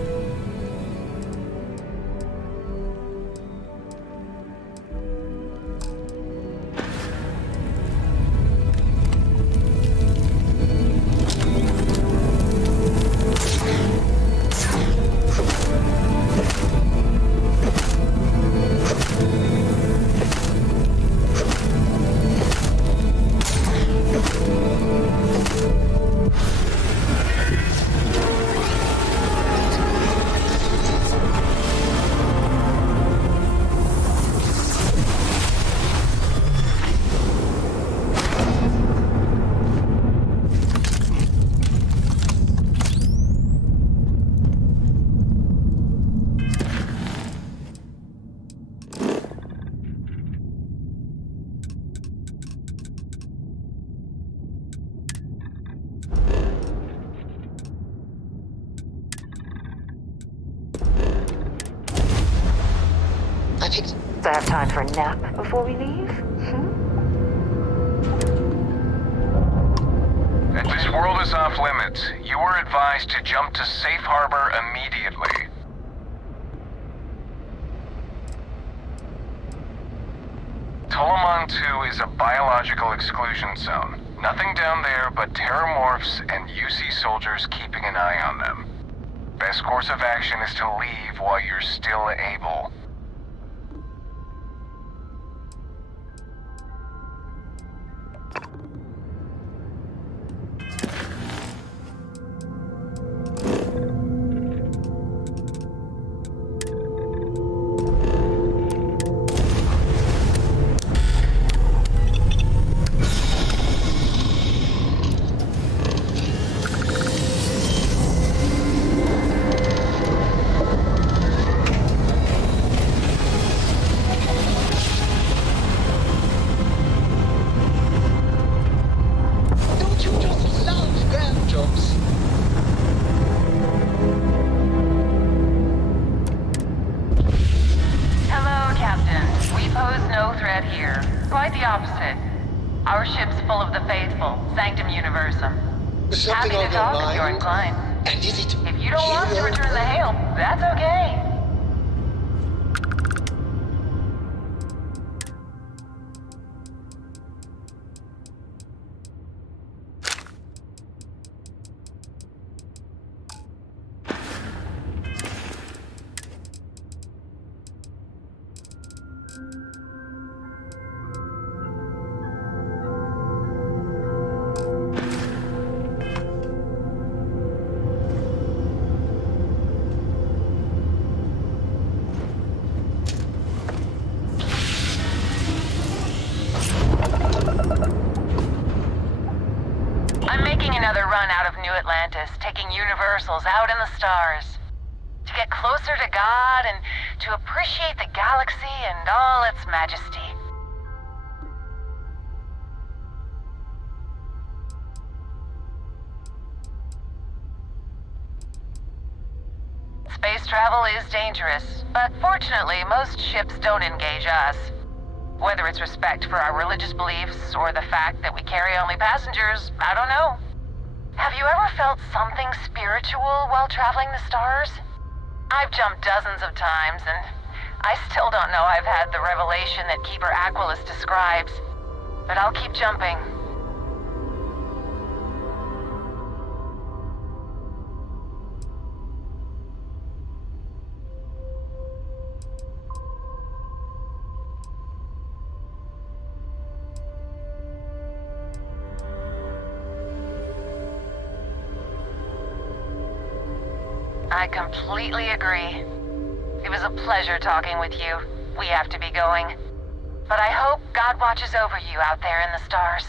Do I have time for a nap before we leave? This world is off limits. You were advised to jump to safe harbor immediately. Tolomon 2 is a biological exclusion zone. Nothing down there but terramorphs and UC soldiers keeping an eye on them. Best course of action is to leave while you're still able. Happy to talk if you're inclined. And is it If you don't want to return the hail, that's okay. Taking universals out in the stars. To get closer to God and to appreciate the galaxy and all its majesty. Space travel is dangerous, but fortunately most ships don't engage us. Whether it's respect for our religious beliefs or the fact that we carry only passengers, I don't know. Have you ever felt something spiritual while traveling the stars? I've jumped dozens of times, and I still don't know I've had the revelation that Keeper Aquilus describes. But I'll keep jumping. I completely agree. It was a pleasure talking with you. We have to be going. But I hope God watches over you out there in the stars.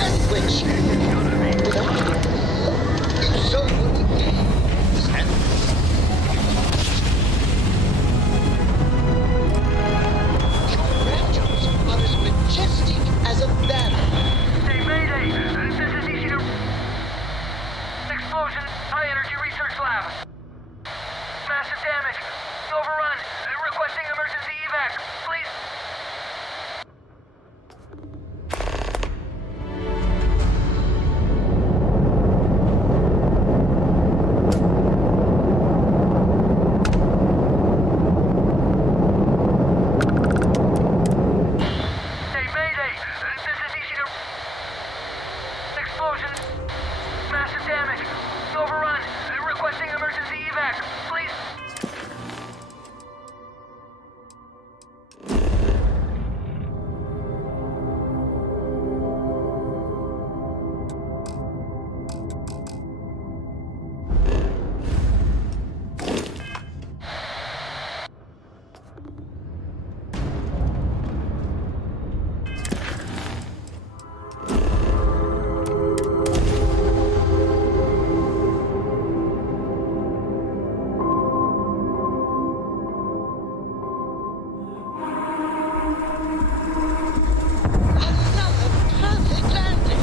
And which, without you so wouldn't be. And your grandchildren are as majestic as a banner. Hey, Mayday! This is easy to... Explosion, high energy research lab. Massive damage. Overrun. Requesting emergency evac. Please. Hey, Mayday! This is easy to... Explosion. Massive damage. Overrun. Requesting emergency evac. Please. Another perfect landing.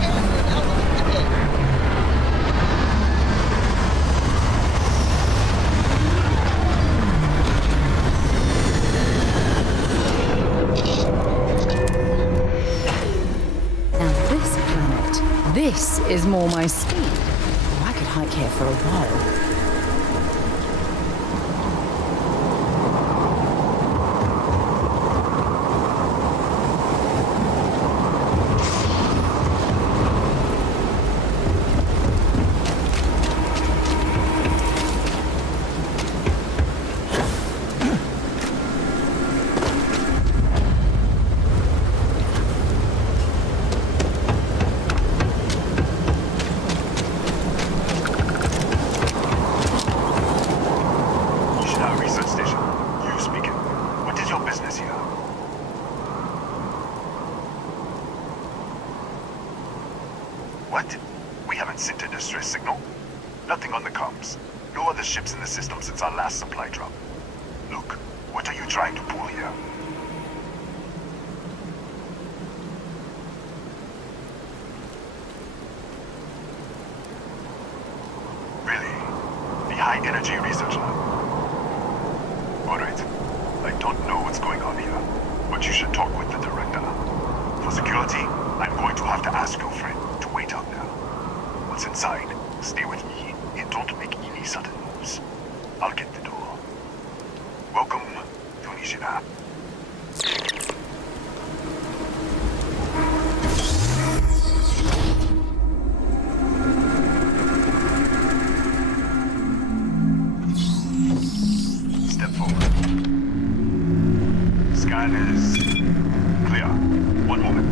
Cameron out of the pit. Now this planet, this is more my speed. Oh, I could hike here for a while. Nesta Research Station. You speaking. What is your business here? What? We haven't sent a distress signal? Nothing on the comms. No other ships in the system since our last supply drop. Look, what are you trying to pull here? Really? The High Energy Research Lab? Alright. I don't know what's going on here, but you should talk with the director. For security, I'm going to have to ask your friend to wait out there. Once inside, stay with me and don't make any sudden moves. I'll get the door. Welcome to Nishina. Step forward. Scan is clear. One moment.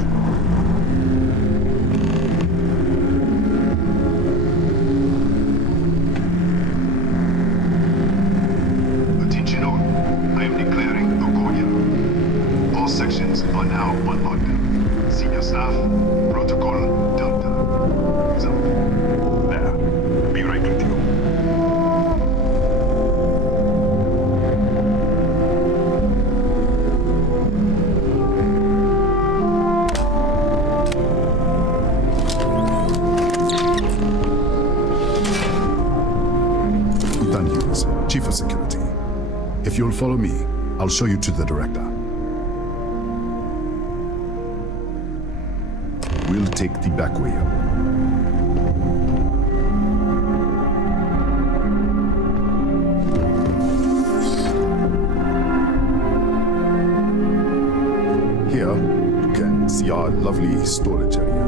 Attention all. I am declaring a go here. All sections are now on lockdown. Senior staff, protocol Delta. Who's up? There. Be right with you. Chief of Security. If you'll follow me, I'll show you to the director. We'll take the back way up. Here, you can see our lovely storage area.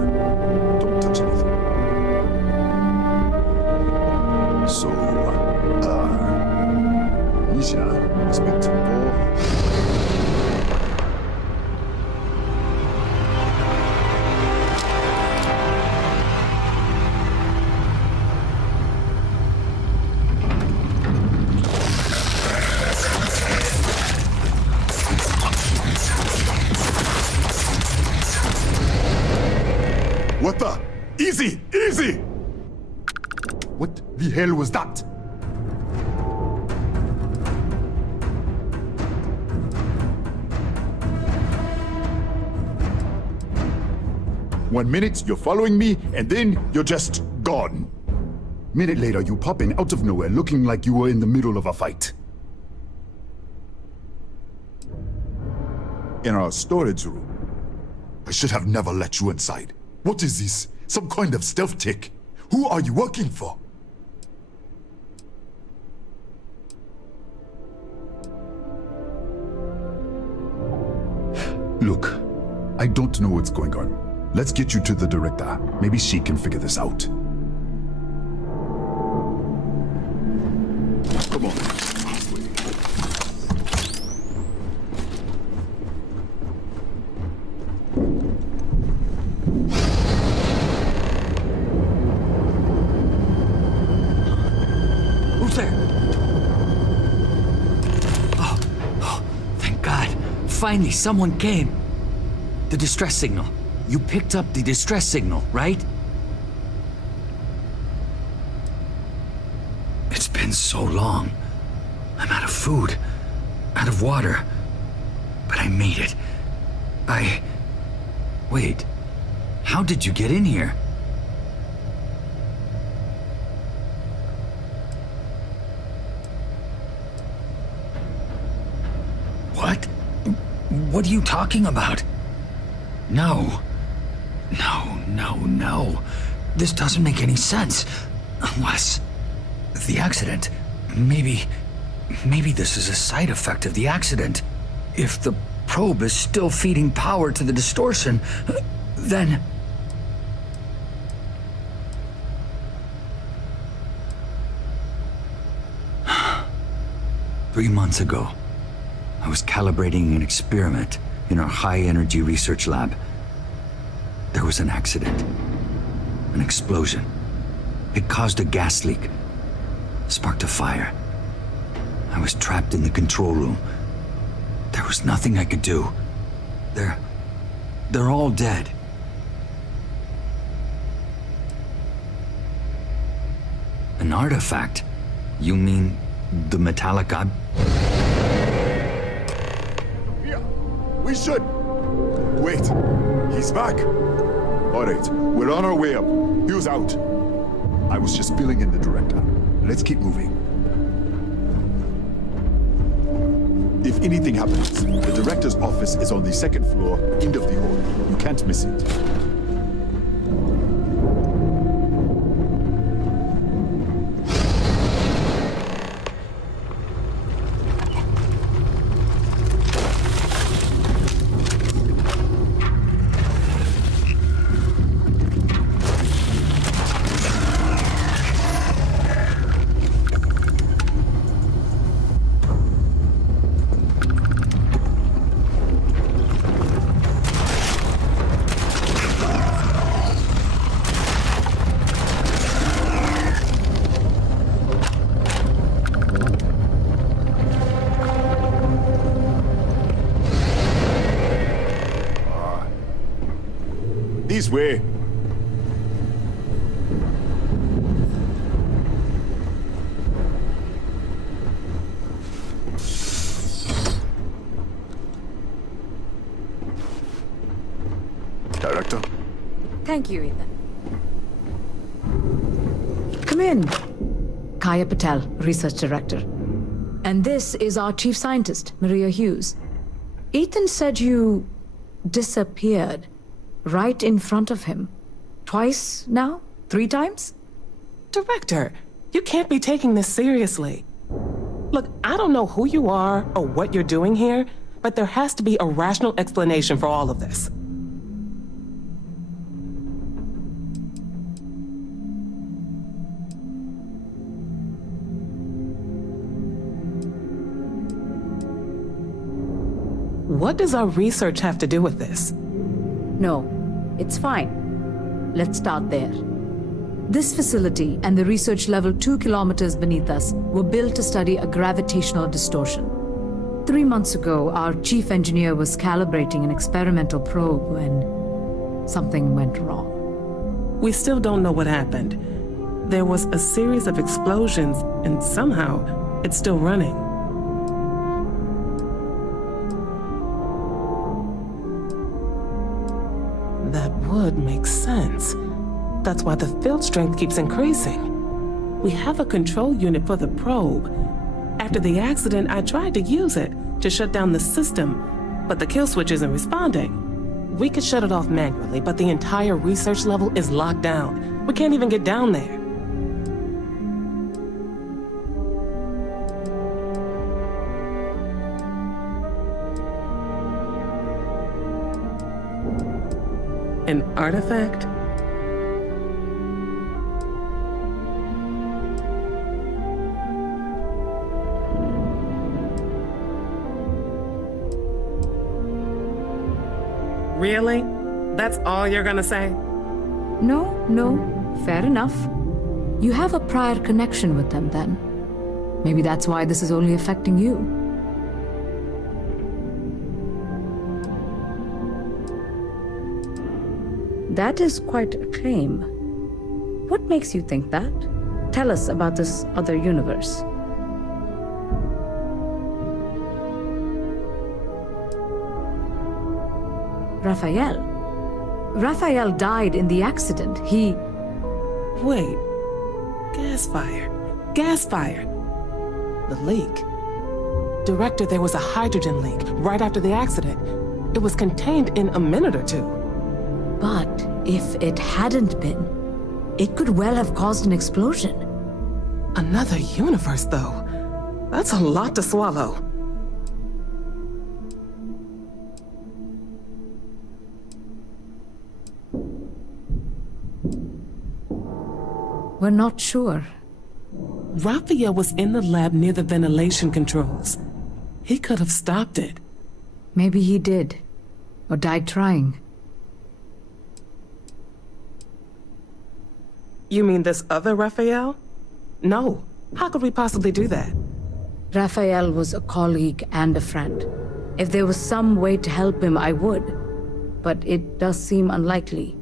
Don't touch anything. So, Nishina is meant to go. What the? Easy! Easy! What the hell was that? One minute, you're following me, and then you're just gone. Minute later, you pop in out of nowhere looking like you were in the middle of a fight. In our storage room. I should have never let you inside. What is this? Some kind of stealth tick? Who are you working for? Look, I don't know what's going on. Let's get you to the director. Maybe she can figure this out. Come on. Who's there? Oh, thank God. Finally, someone came. The distress signal. You picked up the distress signal, right? It's been so long. I'm out of food, out of water. But I made it. Wait. How did you get in here? What? What are you talking about? No. No. This doesn't make any sense. Unless... the accident. Maybe this is a side effect of the accident. If the probe is still feeding power to the distortion, then... Three months ago, I was calibrating an experiment in our high-energy research lab. There was an accident. An explosion. It caused a gas leak. Sparked a fire. I was trapped in the control room. There was nothing I could do. They're all dead. An artifact? You mean the metallic Yeah, we should. Wait, he's back. All right, we're on our way up. Hugh's out. I was just filling in the director. Let's keep moving. If anything happens, the director's office is on the second floor, end of the hall. You can't miss it. This way. Director. Thank you, Ethan. Come in. Kaya Patel, Research Director. And this is our Chief Scientist, Maria Hughes. Ethan said you disappeared right in front of him. Twice now? 3 times? Director, you can't be taking this seriously. Look, I don't know who you are or what you're doing here, but there has to be a rational explanation for all of this. What does our research have to do with this? No, it's fine. Let's start there. This facility and the research level 2 kilometers beneath us were built to study a gravitational distortion. 3 months ago, our chief engineer was calibrating an experimental probe when something went wrong. We still don't know what happened. There was a series of explosions, and somehow it's still running. That would make sense. That's why the field strength keeps increasing. We have a control unit for the probe. After the accident, I tried to use it to shut down the system, but the kill switch isn't responding. We could shut it off manually, but the entire research level is locked down. We can't even get down there. An artifact? Really? That's all you're gonna say? No, fair enough. You have a prior connection with them then. Maybe that's why this is only affecting you. That is quite a claim. What makes you think that? Tell us about this other universe. Raphael died in the accident. He... Wait. Gas fire. The leak. Director, there was a hydrogen leak right after the accident. It was contained in a minute or two. But if it hadn't been, it could well have caused an explosion. Another universe, though. That's a lot to swallow. We're not sure. Raphael was in the lab near the ventilation controls. He could have stopped it. Maybe he did. Or died trying. You mean this other Raphael? No. How could we possibly do that? Raphael was a colleague and a friend. If there was some way to help him, I would. But it does seem unlikely.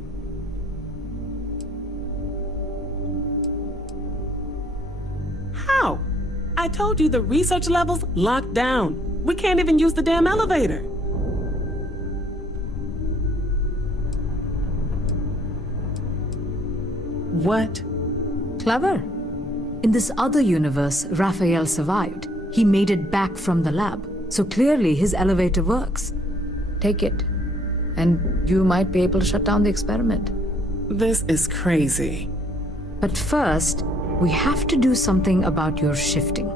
How? I told you the research level's locked down. We can't even use the damn elevator. What? Clever. In this other universe, Raphael survived. He made it back from the lab. So clearly his elevator works. Take it. And you might be able to shut down the experiment. This is crazy. But first, we have to do something about your shifting.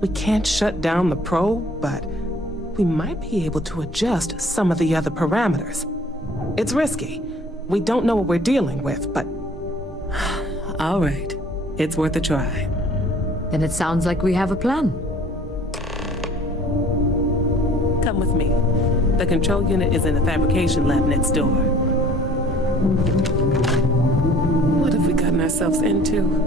We can't shut down the probe, but we might be able to adjust some of the other parameters. It's risky. We don't know what we're dealing with, but... All right. It's worth a try. Then it sounds like we have a plan. Come with me. The control unit is in the fabrication lab next door. What have we gotten ourselves into?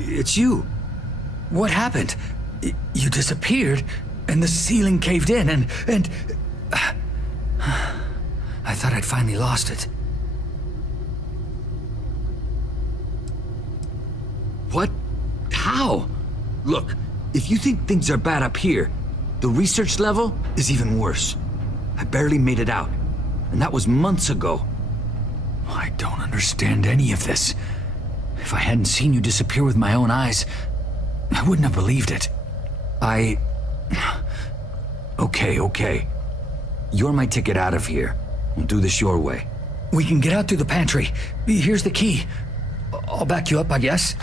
It's you. What happened? You disappeared, and the ceiling caved in, and... I thought I'd finally lost it. What? How? Look, If you think things are bad up here, the research level is even worse. I barely made it out, and that was months ago. I don't understand any of this. If I hadn't seen you disappear with my own eyes, I wouldn't have believed it. Okay. You're my ticket out of here. We'll do this your way. We can get out through the pantry. Here's the key. I'll back you up, I guess.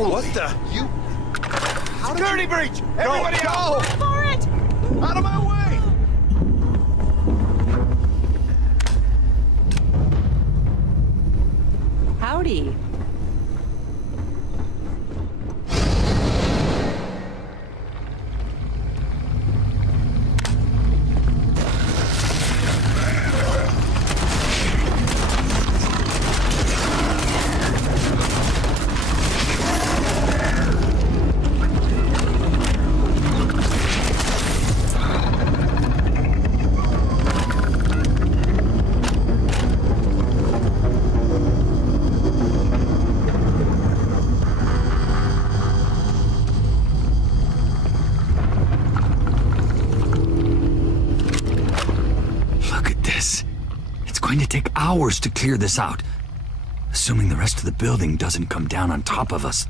What the? You... Security breach! Everybody Go! out! For it! Out of my way! Howdy. Hours to clear this out, assuming the rest of the building doesn't come down on top of us.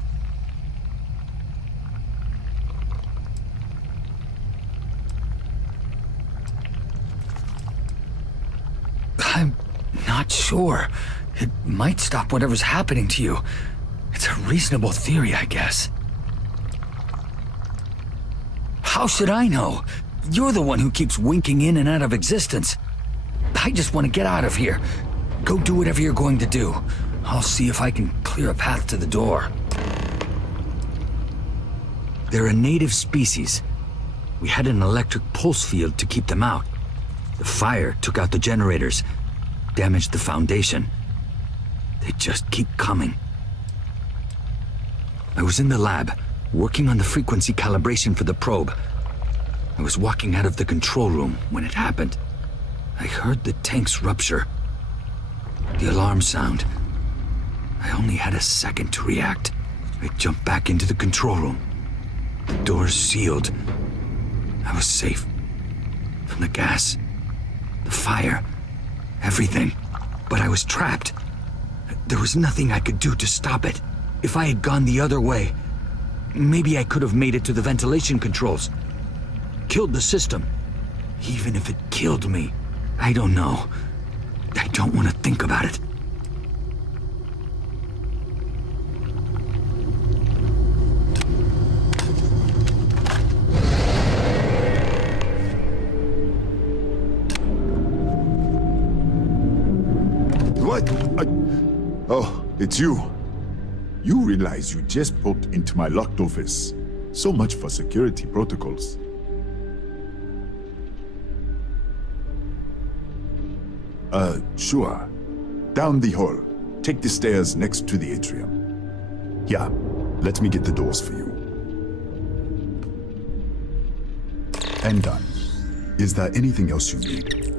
I'm not sure. It might stop whatever's happening to you. It's a reasonable theory, I guess. How should I know? You're the one who keeps winking in and out of existence. I just want to get out of here. Go do whatever you're going to do. I'll see if I can clear a path to the door. They're a native species. We had an electric pulse field to keep them out. The fire took out the generators, damaged the foundation. They just keep coming. I was in the lab, working on the frequency calibration for the probe. I was walking out of the control room when it happened. I heard the tanks rupture. The alarm sound. I only had a second to react. I jumped back into the control room. The doors sealed. I was safe. From the gas, the fire, everything. But I was trapped. There was nothing I could do to stop it. If I had gone the other way, maybe I could have made it to the ventilation controls. Killed the system. Even if it killed me, I don't know. I don't want to think about it. What? Oh, it's you. You realize you just poked into my locked office. So much for security protocols. Sure. Down the hall. Take the stairs next to the atrium. Yeah, let me get the doors for you. And done. Is there anything else you need?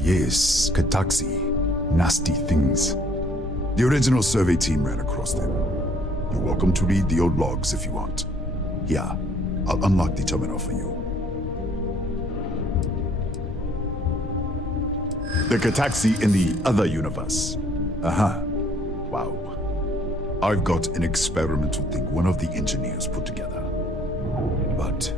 Yes, Kataxi. Nasty things. The original survey team ran across them. You're welcome to read the old logs if you want. Yeah, I'll unlock the terminal for you. The Kataxi in the other universe. Wow. I've got an experimental thing one of the engineers put together. But...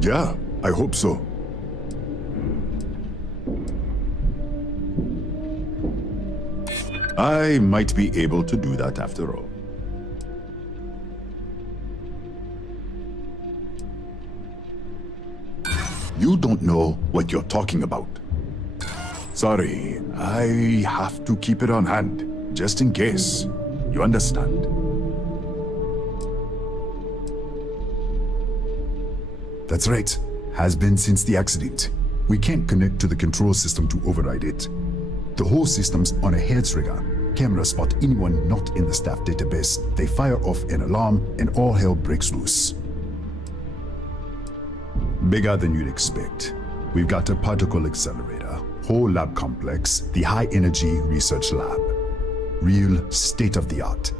yeah, I hope so. I might be able to do that after all. You don't know what you're talking about. Sorry, I have to keep it on hand, just in case. You understand? That's right. Has been since the accident. We can't connect to the control system to override it. The whole system's on a hair trigger. Cameras spot anyone not in the staff database. They fire off an alarm and all hell breaks loose. Bigger than you'd expect. We've got a particle accelerator, whole lab complex, the high energy research lab. Real state of the art.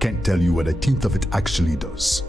Can't tell you what a tenth of it actually does.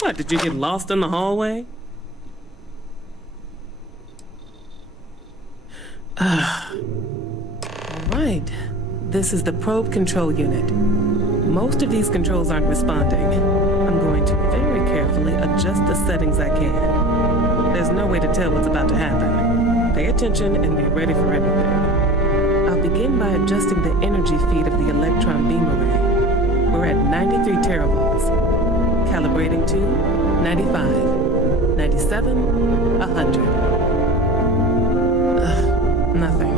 What, did you get lost in the hallway? Alright, this is the probe control unit. Most of these controls aren't responding. I'm going to very carefully adjust the settings I can. There's no way to tell what's about to happen. Pay attention and be ready for anything. I'll begin by adjusting the energy feed of the electron beam array. We're at 93 teravolts. Calibrating to 95, 97, 100. Nothing.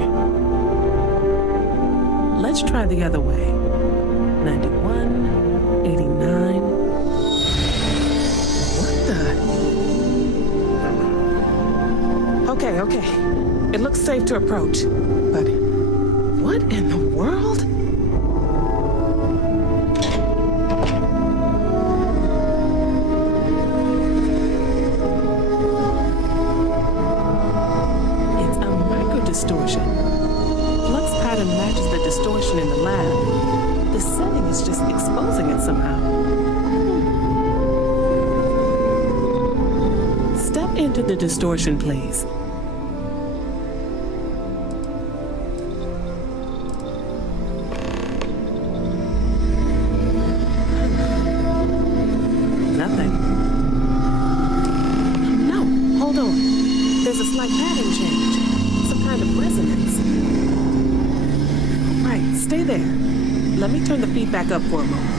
Let's try the other way. 91, 89. What the? Okay. It looks safe to approach. But what in the world? Distortion. Flux pattern matches the distortion in the lab. The setting is just exposing it somehow. Step into the distortion, please. Nothing. No, hold on. There's a slight pattern change. Kind of resonance. Right, stay there. Let me turn the feedback up for a moment.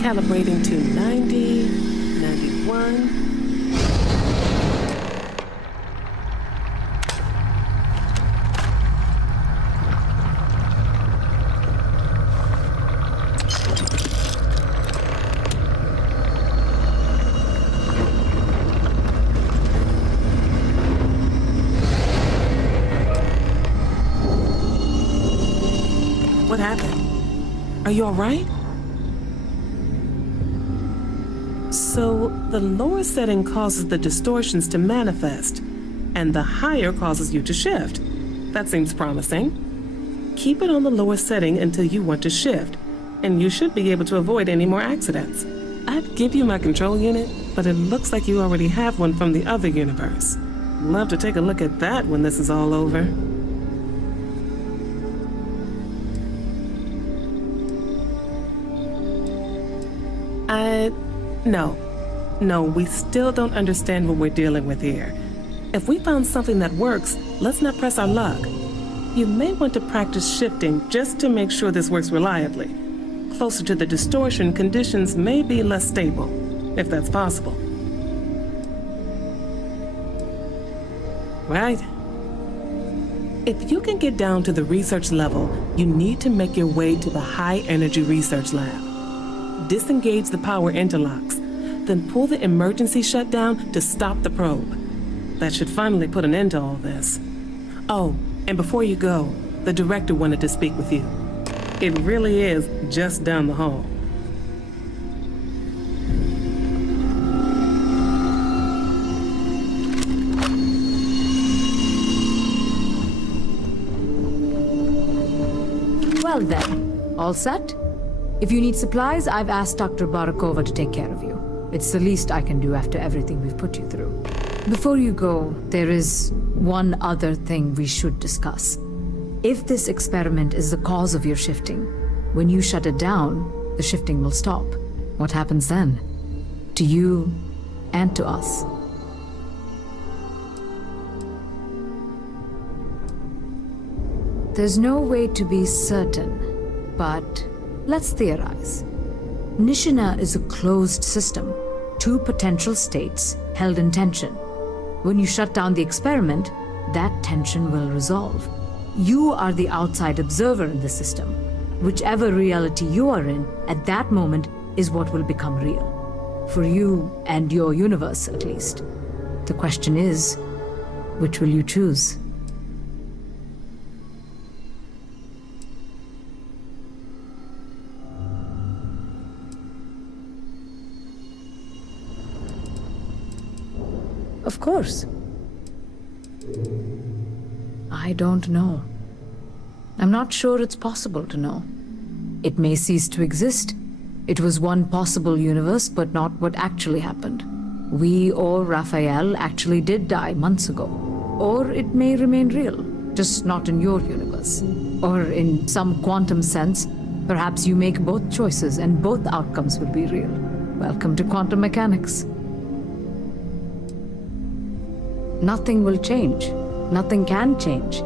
Calibrating to 90, 91. What happened? Are you all right? So, the lower setting causes the distortions to manifest, and the higher causes you to shift. That seems promising. Keep it on the lower setting until you want to shift, and you should be able to avoid any more accidents. I'd give you my control unit, but it looks like you already have one from the other universe. Love to take a look at that when this is all over. No, we still don't understand what we're dealing with here. If we found something that works, let's not press our luck. You may want to practice shifting just to make sure this works reliably. Closer to the distortion, conditions may be less stable, if that's possible. Right? If you can get down to the research level, you need to make your way to the high-energy research lab. Disengage the power interlocks, then pull the emergency shutdown to stop the probe. That should finally put an end to all this. Oh, and before you go, the director wanted to speak with you. It really is just down the hall. Well then, all set? If you need supplies, I've asked Dr. Barakova to take care of you. It's the least I can do after everything we've put you through. Before you go, there is one other thing we should discuss. If this experiment is the cause of your shifting, when you shut it down, the shifting will stop. What happens then? To you and to us. There's no way to be certain, but let's theorize. Nishina is a closed system, two potential states held in tension. When you shut down the experiment, that tension will resolve. You are the outside observer in the system. Whichever reality you are in, at that moment, is what will become real. For you and your universe, at least. The question is, which will you choose? Of course. I don't know. I'm not sure it's possible to know. It may cease to exist. It was one possible universe, but not what actually happened. We or Raphael actually did die months ago. Or it may remain real, just not in your universe. Or in some quantum sense, perhaps you make both choices and both outcomes will be real. Welcome to quantum mechanics. Nothing will change. Nothing can change.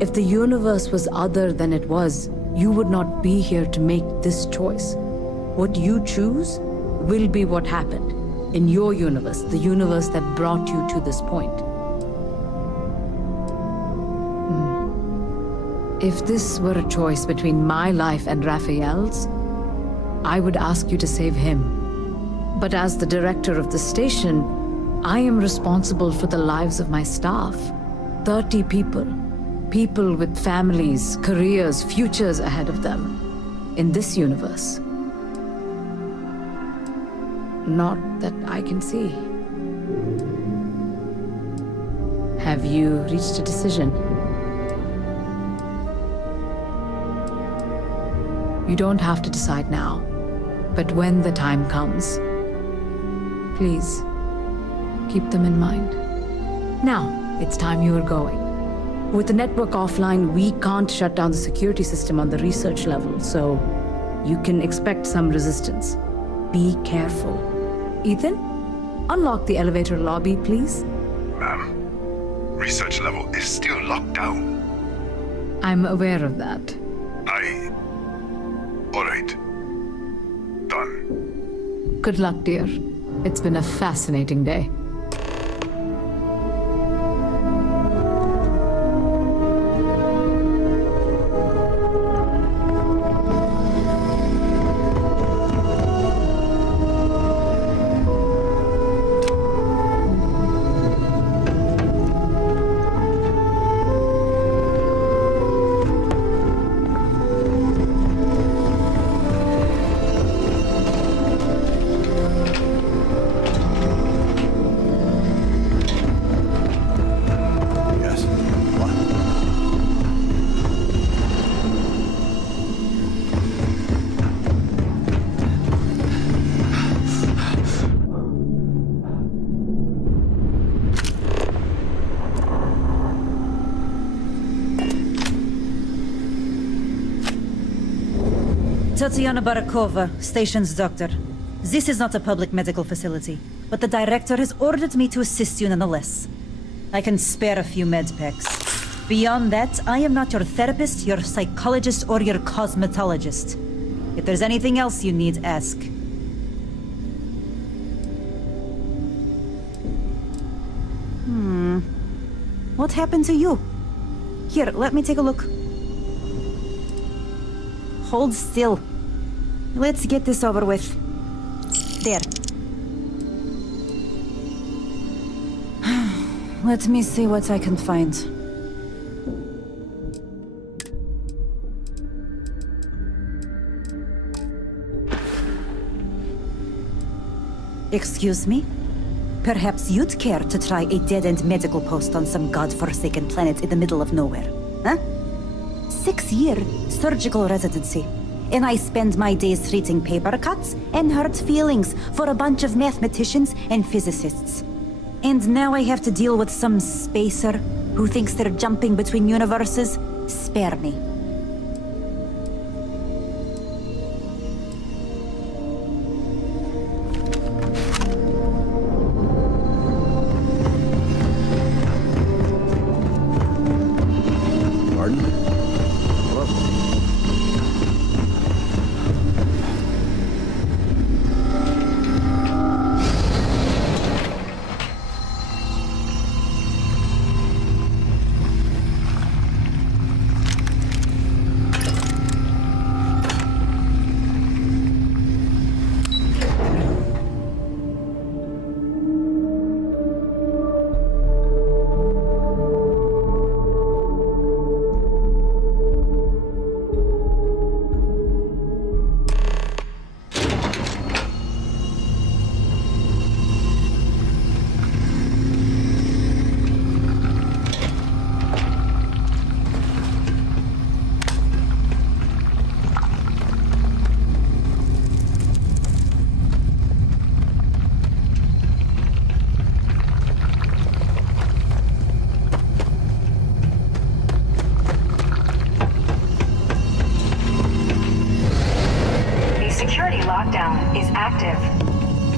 If the universe was other than it was, you would not be here to make this choice. What you choose will be what happened in your universe, the universe that brought you to this point. If this were a choice between my life and Raphael's, I would ask you to save him. But as the director of the station, I am responsible for the lives of my staff. 30 people. People with families, careers, futures ahead of them. In this universe. Not that I can see. Have you reached a decision? You don't have to decide now. But when the time comes, please, keep them in mind. Now, it's time you are going. With the network offline, we can't shut down the security system on the research level, so you can expect some resistance. Be careful. Ethan, unlock the elevator lobby, please. Ma'am, research level is still locked down. I'm aware of that. All right. Done. Good luck, dear. It's been a fascinating day. Tatiana Barakova, station's doctor. This is not a public medical facility, but the director has ordered me to assist you nonetheless. I can spare a few med packs. Beyond that, I am not your therapist, your psychologist, or your cosmetologist. If there's anything else you need, ask. What happened to you? Here, let me take a look. Hold still. Let's get this over with. There. Let me see what I can find. Excuse me? Perhaps you'd care to try a dead-end medical post on some godforsaken planet in the middle of nowhere, huh? 6-year surgical residency. And I spend my days treating paper cuts and hurt feelings for a bunch of mathematicians and physicists. And now I have to deal with some spacer who thinks they're jumping between universes. Spare me.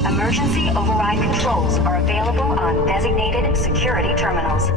Emergency override controls are available on designated security terminals.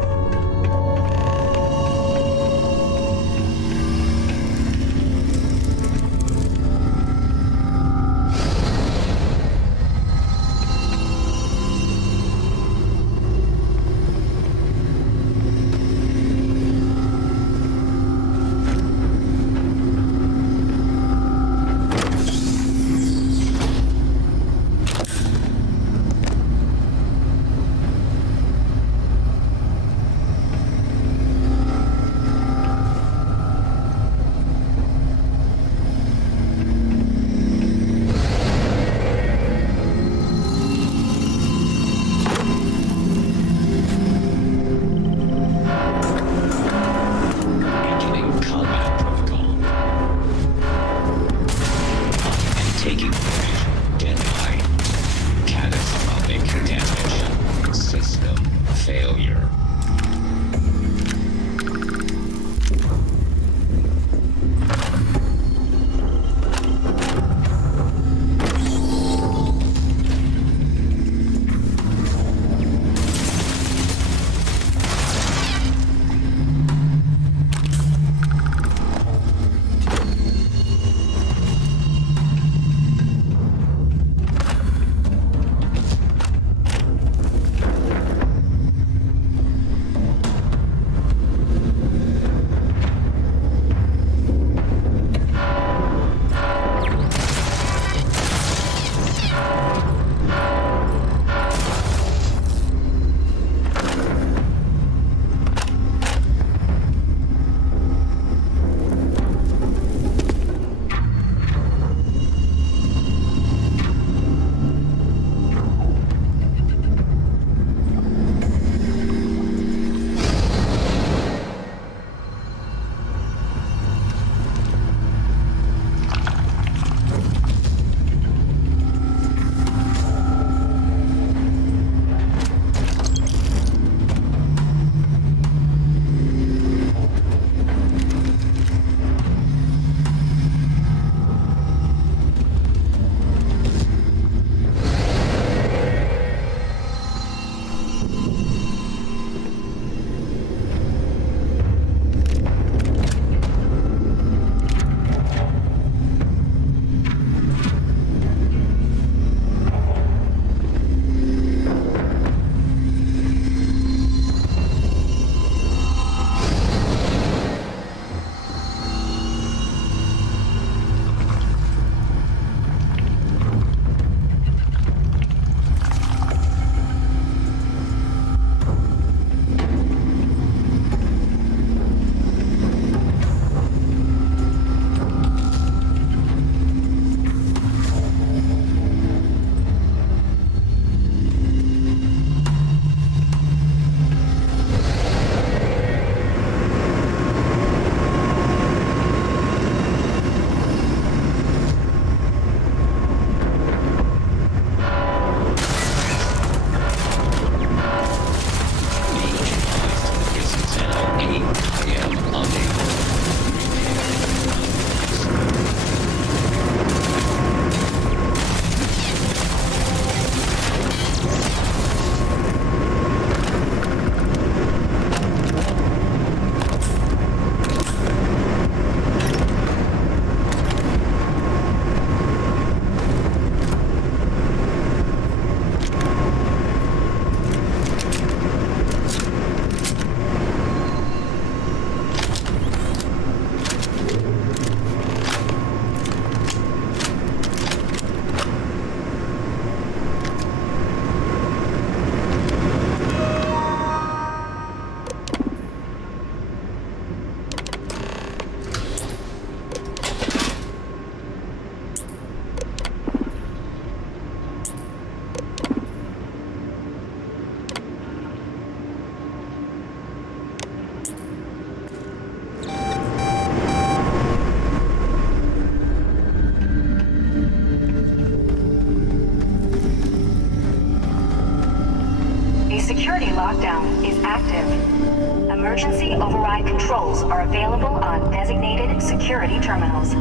Emergency override controls are available on designated security terminals.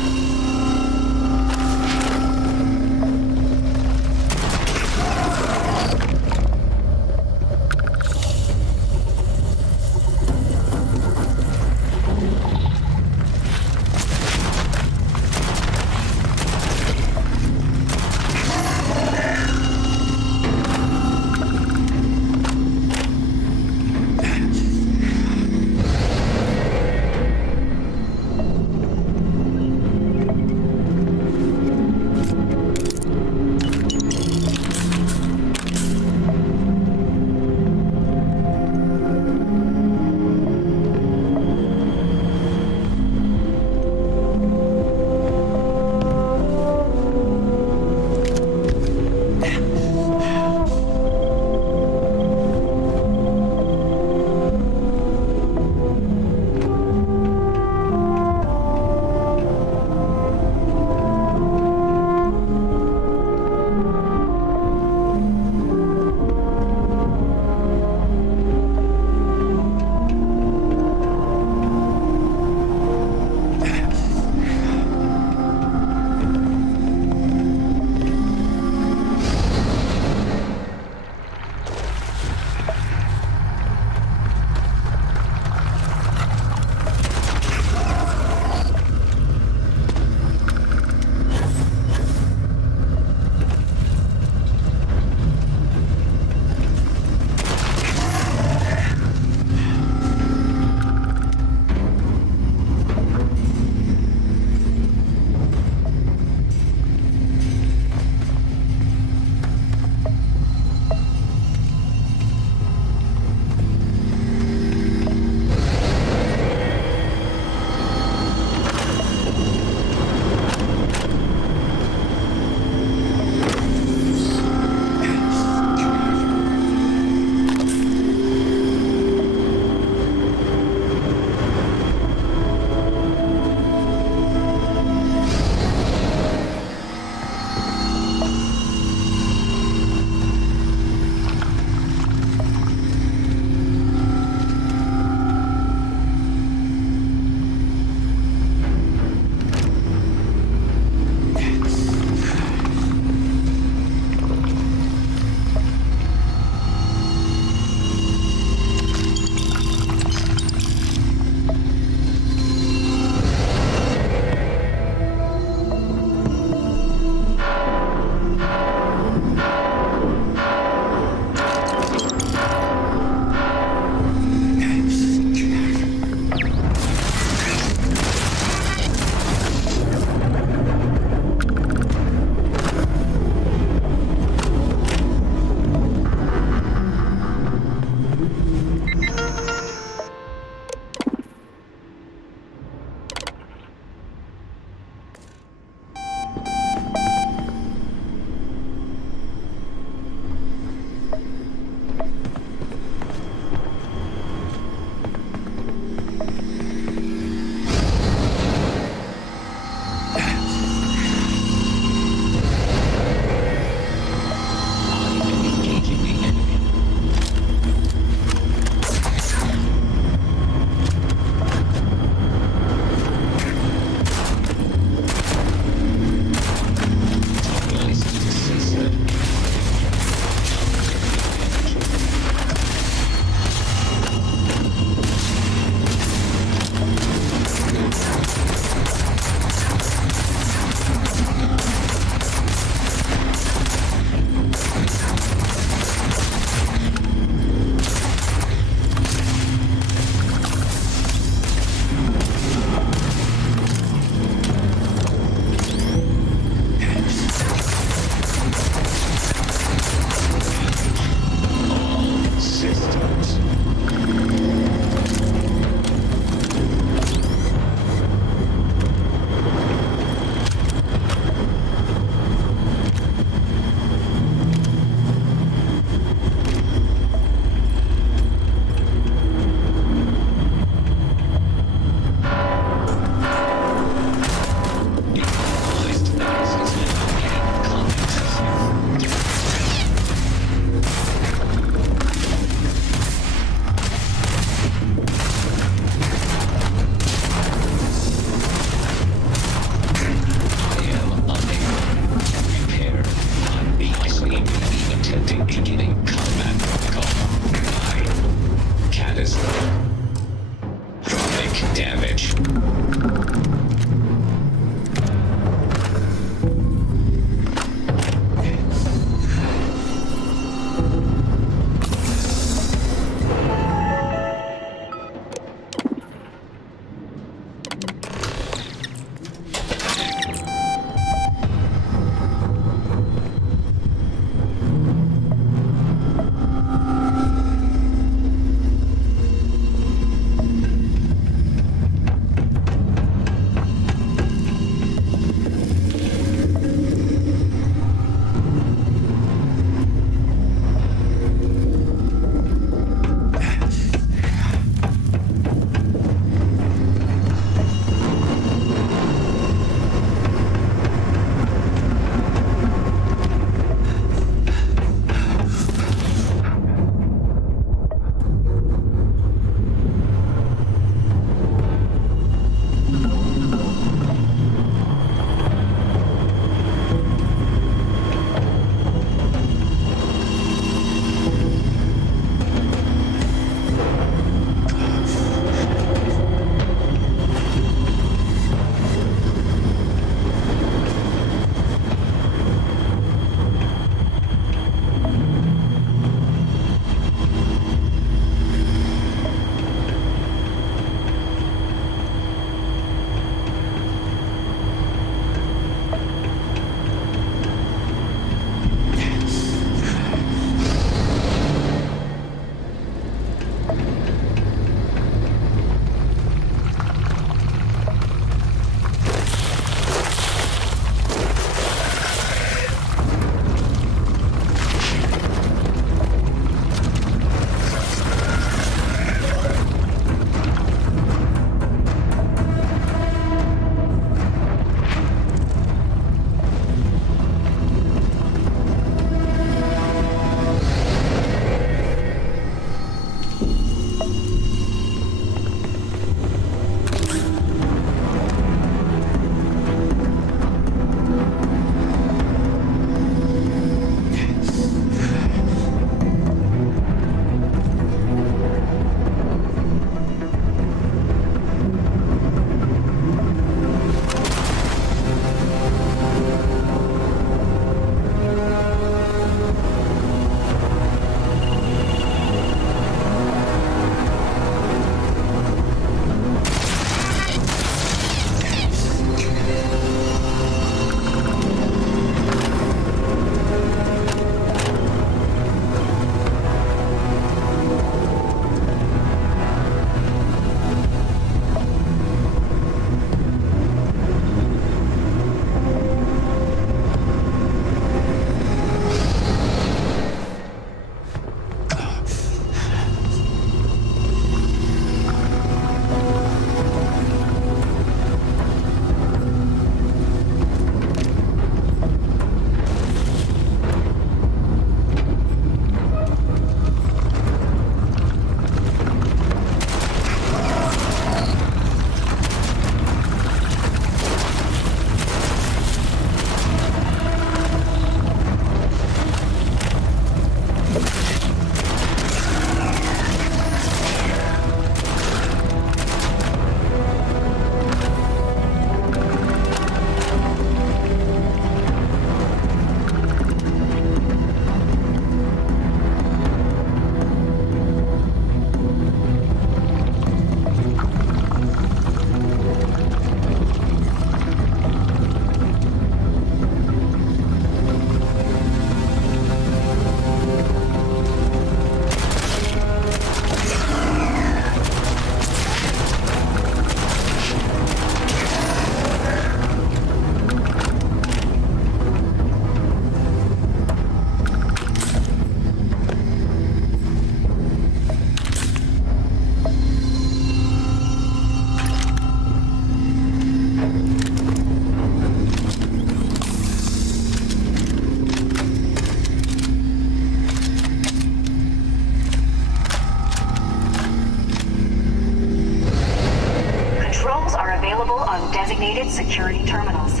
designated security terminals.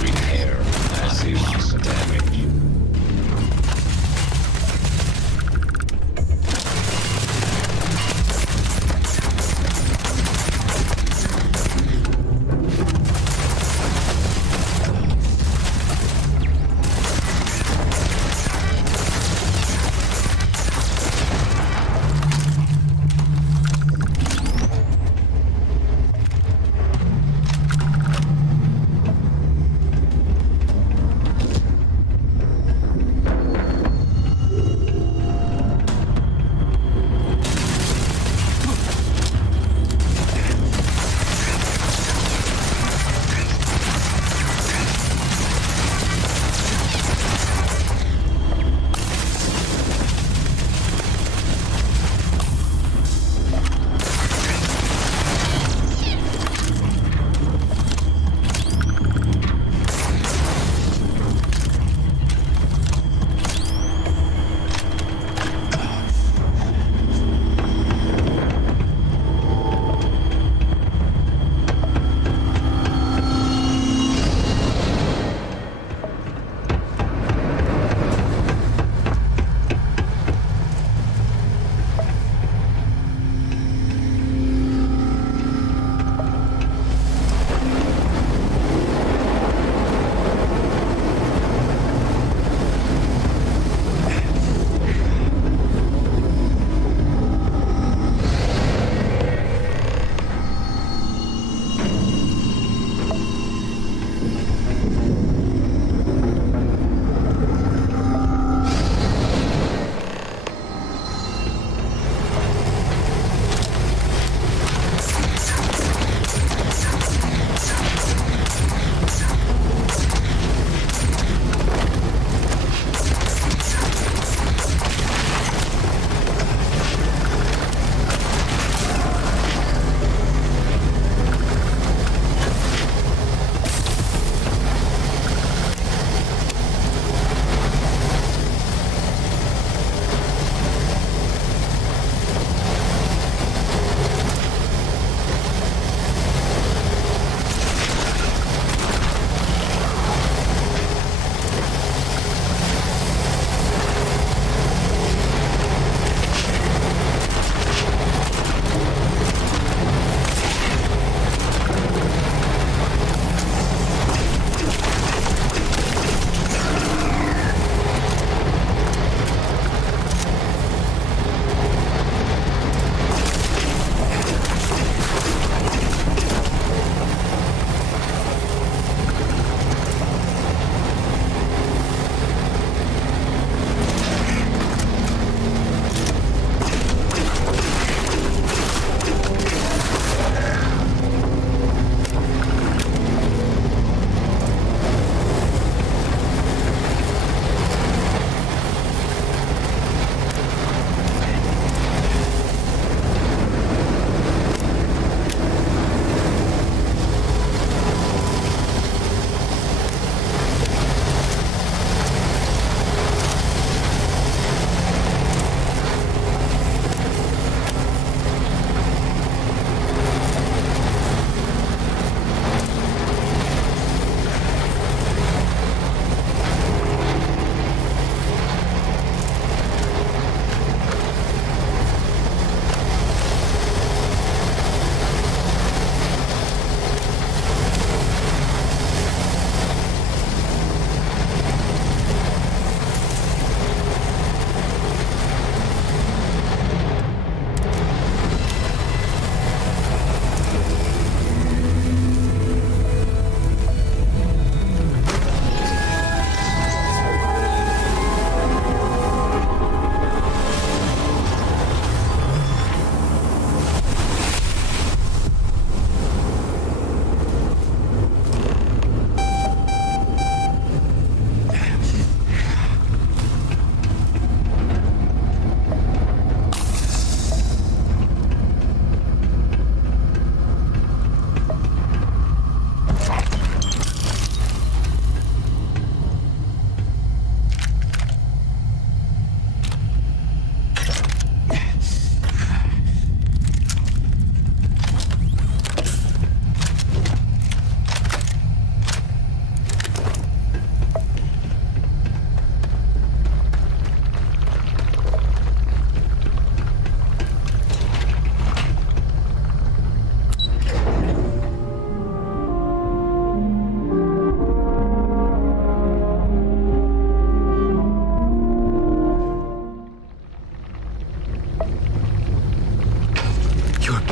Repair massive dam.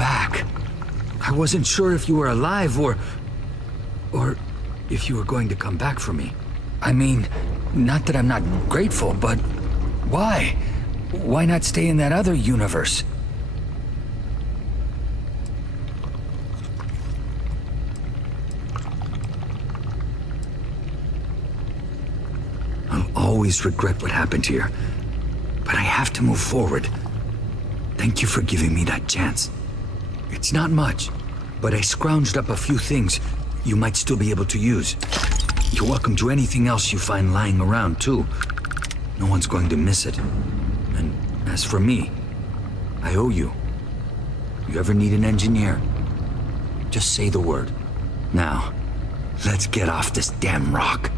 back. I wasn't sure if you were alive or if you were going to come back for me. I mean, not that I'm not grateful, but why? Why not stay in that other universe? I'll always regret what happened here, but I have to move forward. Thank you for giving me that chance. It's not much, but I scrounged up a few things you might still be able to use. You're welcome to anything else you find lying around, too. No one's going to miss it. And as for me, I owe you. You ever need an engineer, just say the word. Now, let's get off this damn rock.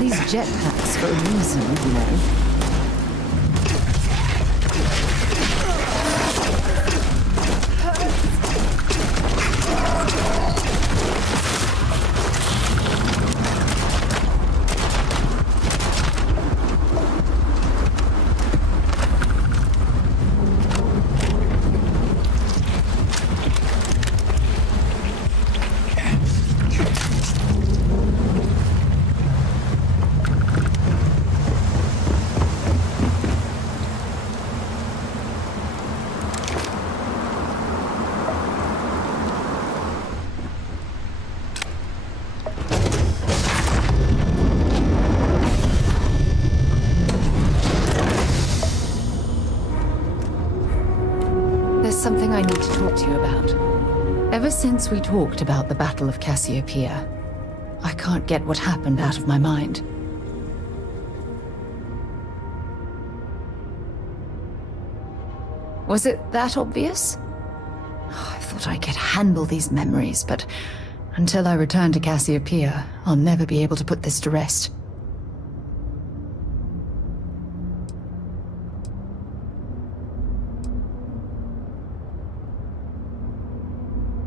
These jetpacks for a reason, you know. Something I need to talk to you about. Ever since we talked about the Battle of Cassiopeia, I can't get what happened out of my mind. Was it that obvious? I thought I could handle these memories, but until I return to Cassiopeia, I'll never be able to put this to rest.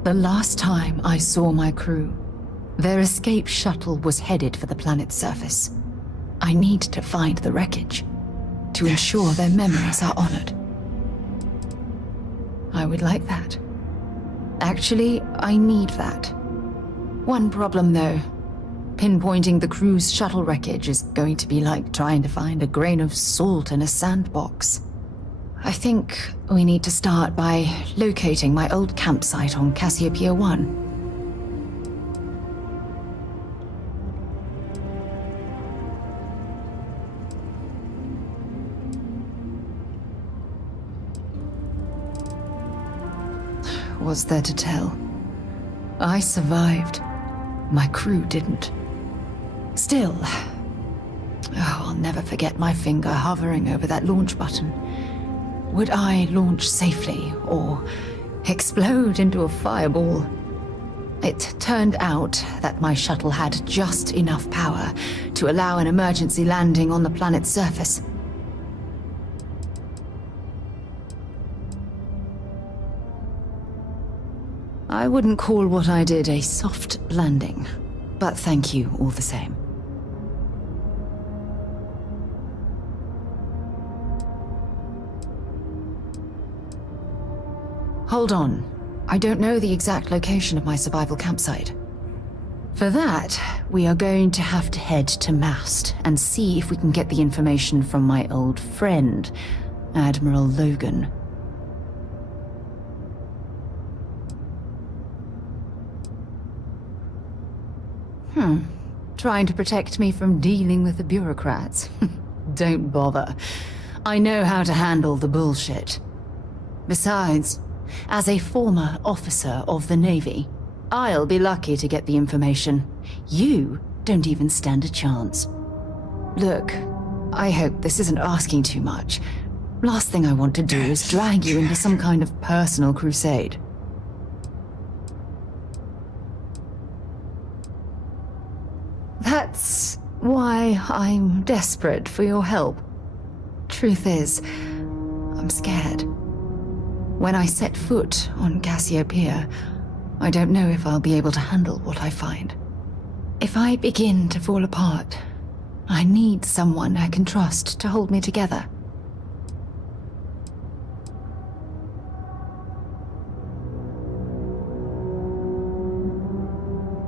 The last time I saw my crew, their escape shuttle was headed for the planet's surface. I need to find the wreckage to ensure their memories are honored. I would like that. Actually, I need that. One problem, though. Pinpointing the crew's shuttle wreckage is going to be like trying to find a grain of salt in a sandbox. I think we need to start by locating my old campsite on Cassiopeia 1. What's there to tell? I survived. My crew didn't. Still, I'll never forget my finger hovering over that launch button. Would I launch safely, or explode into a fireball? It turned out that my shuttle had just enough power to allow an emergency landing on the planet's surface. I wouldn't call what I did a soft landing, but thank you all the same. Hold on. I don't know the exact location of my survival campsite. For that, we are going to have to head to Mast and see if we can get the information from my old friend, Admiral Logan. Trying to protect me from dealing with the bureaucrats. Don't bother. I know how to handle the bullshit. Besides, as a former officer of the Navy, I'll be lucky to get the information. You don't even stand a chance. Look, I hope this isn't asking too much. Last thing I want to do is drag you into some kind of personal crusade. That's why I'm desperate for your help. Truth is, I'm scared. When I set foot on Cassiopeia, I don't know if I'll be able to handle what I find. If I begin to fall apart, I need someone I can trust to hold me together.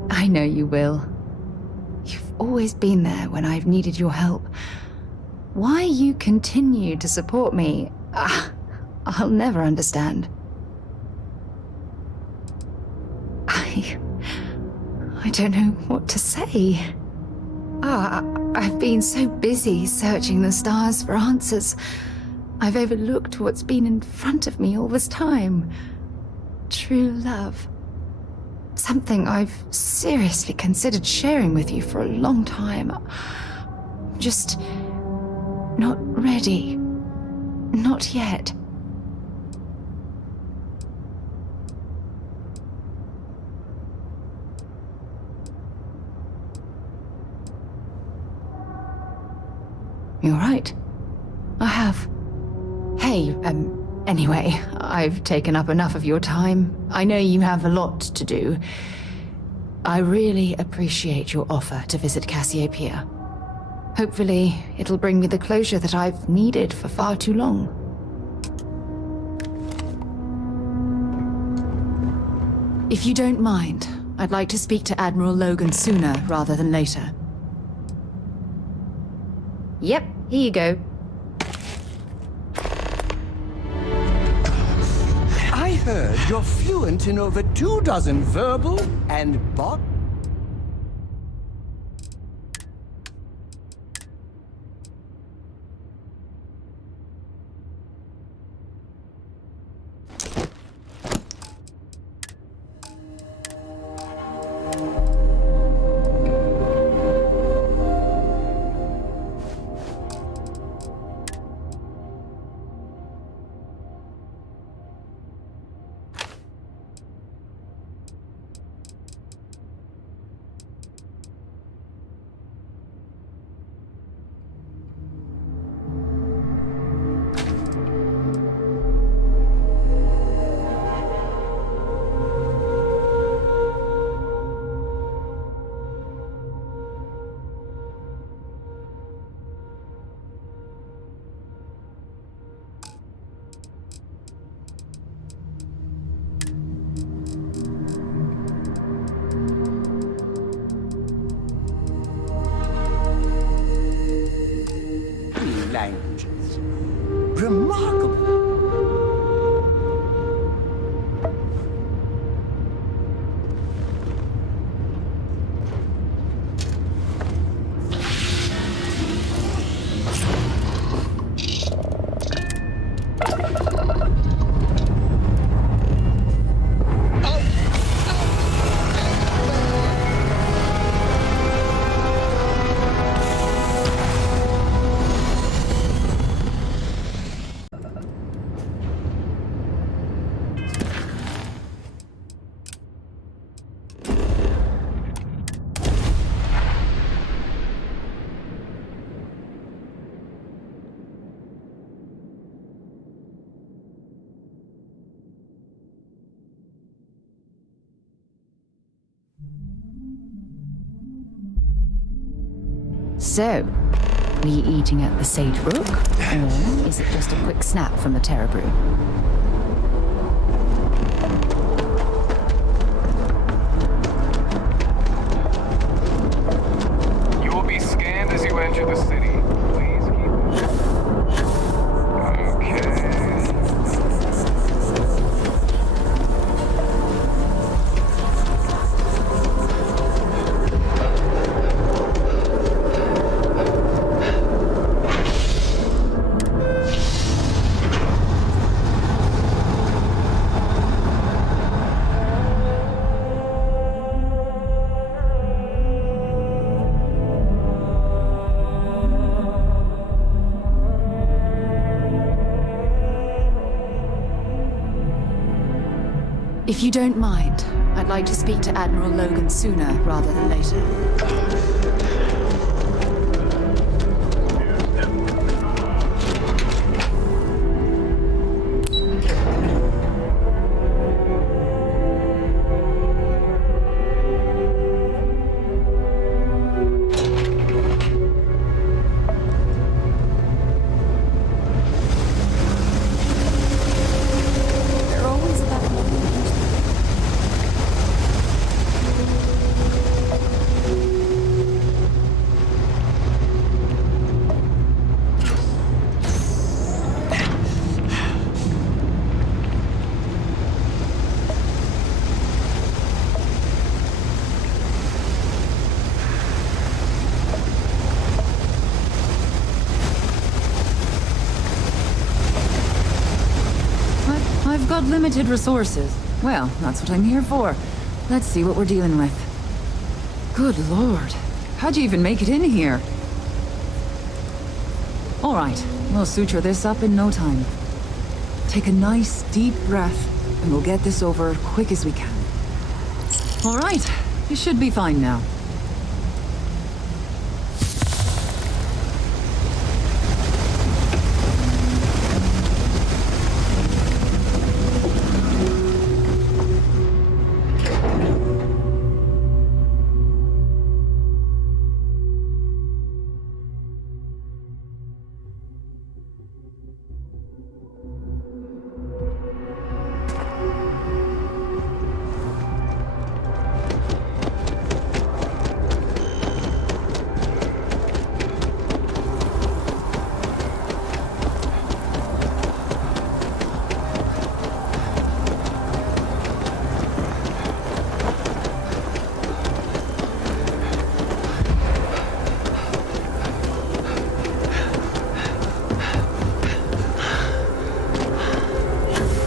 I know you will. You've always been there when I've needed your help. Why you continue to support me, I'll never understand. I don't know what to say. I've been so busy searching the stars for answers. I've overlooked what's been in front of me all this time. True love. Something I've seriously considered sharing with you for a long time. Just not ready. Not yet. You're right. I have. Hey, anyway, I've taken up enough of your time. I know you have a lot to do. I really appreciate your offer to visit Cassiopeia. Hopefully, it'll bring me the closure that I've needed for far too long. If you don't mind, I'd like to speak to Admiral Logan sooner rather than later. Yep, here you go. I heard you're fluent in over 24 verbal and bot. Languages. Remarkable. So, we eating at the Sage Brook, or is it just a quick snap from the Terra Brew? If you don't mind, I'd like to speak to Admiral Logan sooner rather than later. I've got limited resources. Well, that's what I'm here for. Let's see what we're dealing with. Good lord. How'd you even make it in here? All right, we'll suture this up in no time. Take a nice, deep breath, and we'll get this over quick as we can. All right, you should be fine now.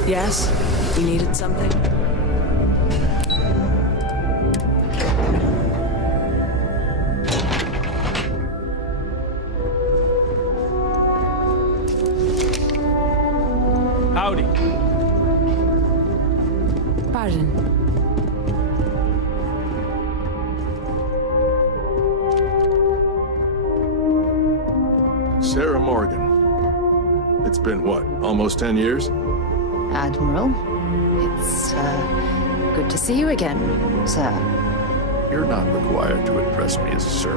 Yes? You needed something? Howdy. Pardon. Sarah Morgan. It's been what, almost 10 years? Admiral, it's, good to see you again, sir. You're not required to address me as sir.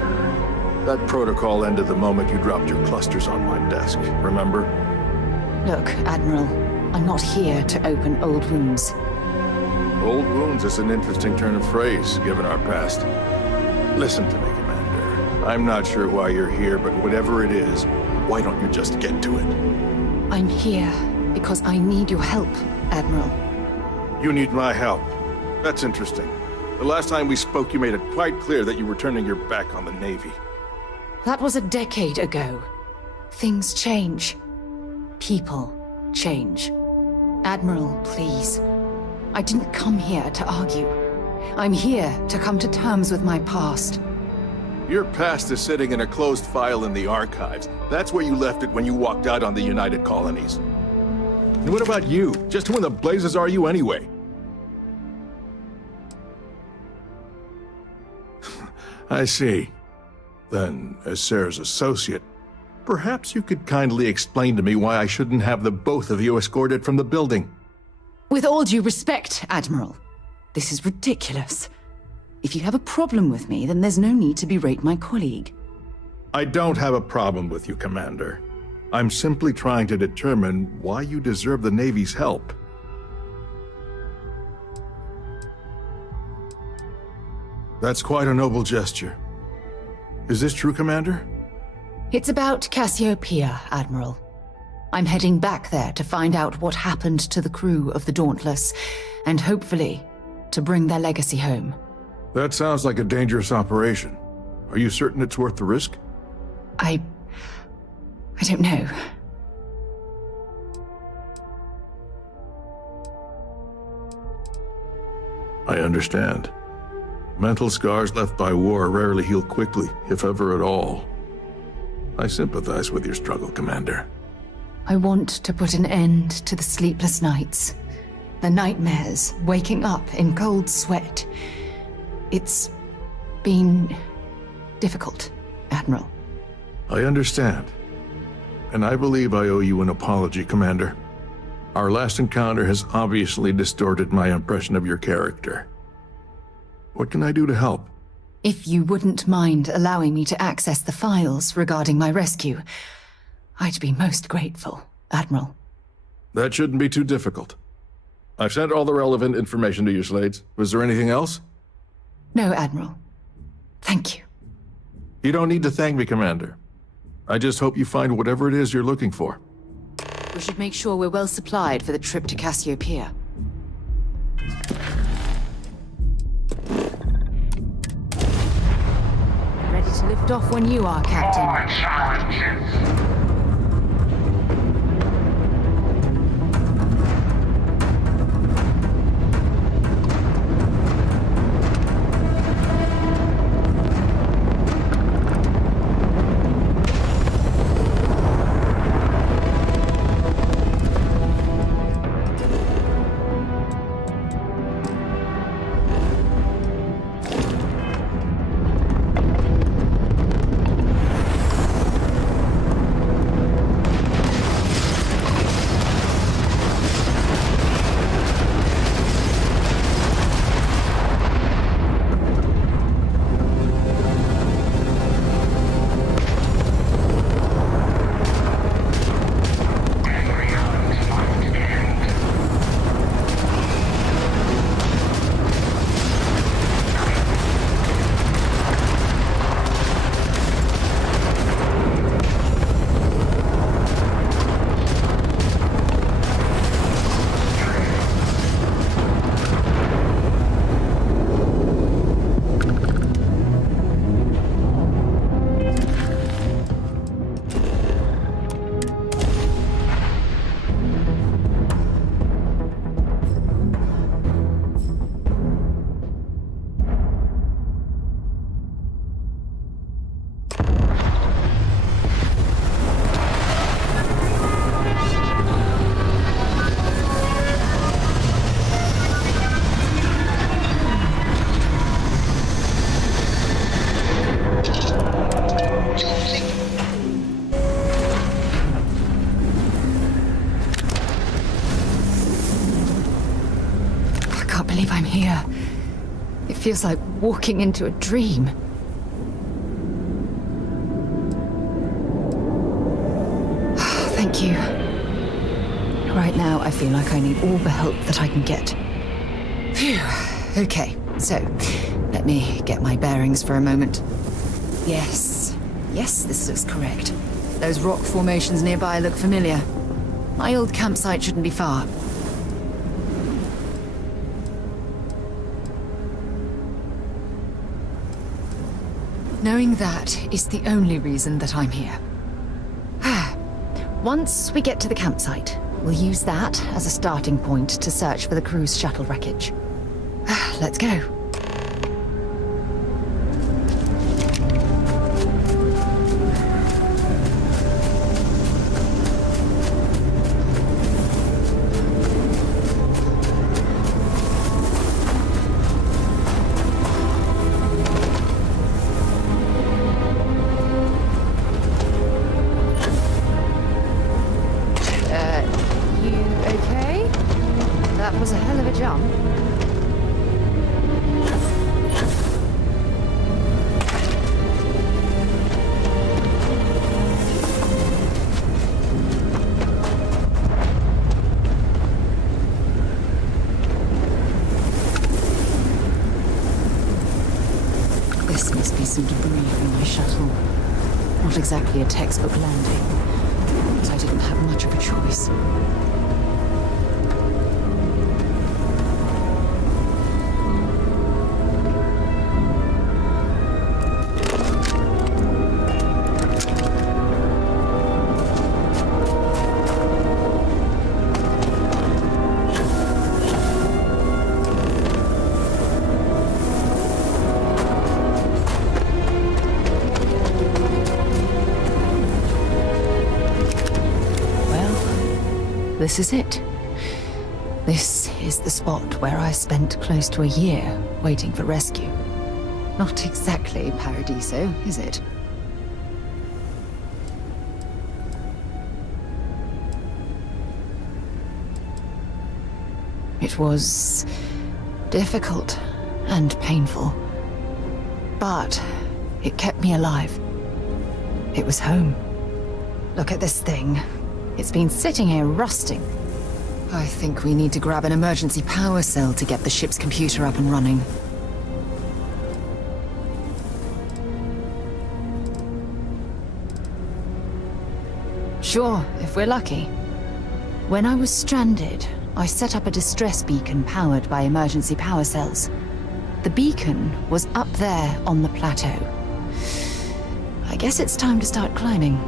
That protocol ended the moment you dropped your clusters on my desk, remember? Look, Admiral, I'm not here to open old wounds. Old wounds is an interesting turn of phrase, given our past. Listen to me, Commander. I'm not sure why you're here, but whatever it is, why don't you just get to it? I'm here because I need your help, Admiral. You need my help. That's interesting. The last time we spoke, you made it quite clear that you were turning your back on the Navy. That was a decade ago. Things change. People change. Admiral, please. I didn't come here to argue. I'm here to come to terms with my past. Your past is sitting in a closed file in the archives. That's where you left it when you walked out on the United Colonies. And what about you? Just who in the blazes are you anyway? I see. Then, as Sarah's associate, perhaps you could kindly explain to me why I shouldn't have the both of you escorted from the building. With all due respect, Admiral, this is ridiculous. If you have a problem with me, then there's no need to berate my colleague. I don't have a problem with you, Commander. I'm simply trying to determine why you deserve the Navy's help. That's quite a noble gesture. Is this true, Commander? It's about Cassiopeia, Admiral. I'm heading back there to find out what happened to the crew of the Dauntless, and hopefully, to bring their legacy home. That sounds like a dangerous operation. Are you certain it's worth the risk? I don't know. I understand. Mental scars left by war rarely heal quickly, if ever at all. I sympathize with your struggle, Commander. I want to put an end to the sleepless nights, the nightmares, waking up in cold sweat. It's been difficult, Admiral. I understand. And I believe I owe you an apology, Commander. Our last encounter has obviously distorted my impression of your character. What can I do to help? If you wouldn't mind allowing me to access the files regarding my rescue, I'd be most grateful, Admiral. That shouldn't be too difficult. I've sent all the relevant information to you, Slades. Was there anything else? No, Admiral. Thank you. You don't need to thank me, Commander. I just hope you find whatever it is you're looking for. We should make sure we're well supplied for the trip to Cassiopeia. Ready to lift off when you are, Captain. More challenges. Feels like walking into a dream. Thank you. Right now, I feel like I need all the help that I can get. Phew. Okay, so let me get my bearings for a moment. Yes, this looks correct. Those rock formations nearby look familiar. My old campsite shouldn't be far. Knowing that is the only reason that I'm here. Once we get to the campsite, we'll use that as a starting point to search for the cruise shuttle wreckage. Let's go. Some debris from my shuttle. Not exactly a textbook landing, but I didn't have much of a choice. This is it. This is the spot where I spent close to a year waiting for rescue. Not exactly Paradiso, is it? It was difficult and painful, but it kept me alive. It was home. Look at this thing. It's been sitting here rusting. I think we need to grab an emergency power cell to get the ship's computer up and running. Sure, if we're lucky. When I was stranded, I set up a distress beacon powered by emergency power cells. The beacon was up there on the plateau. I guess it's time to start climbing.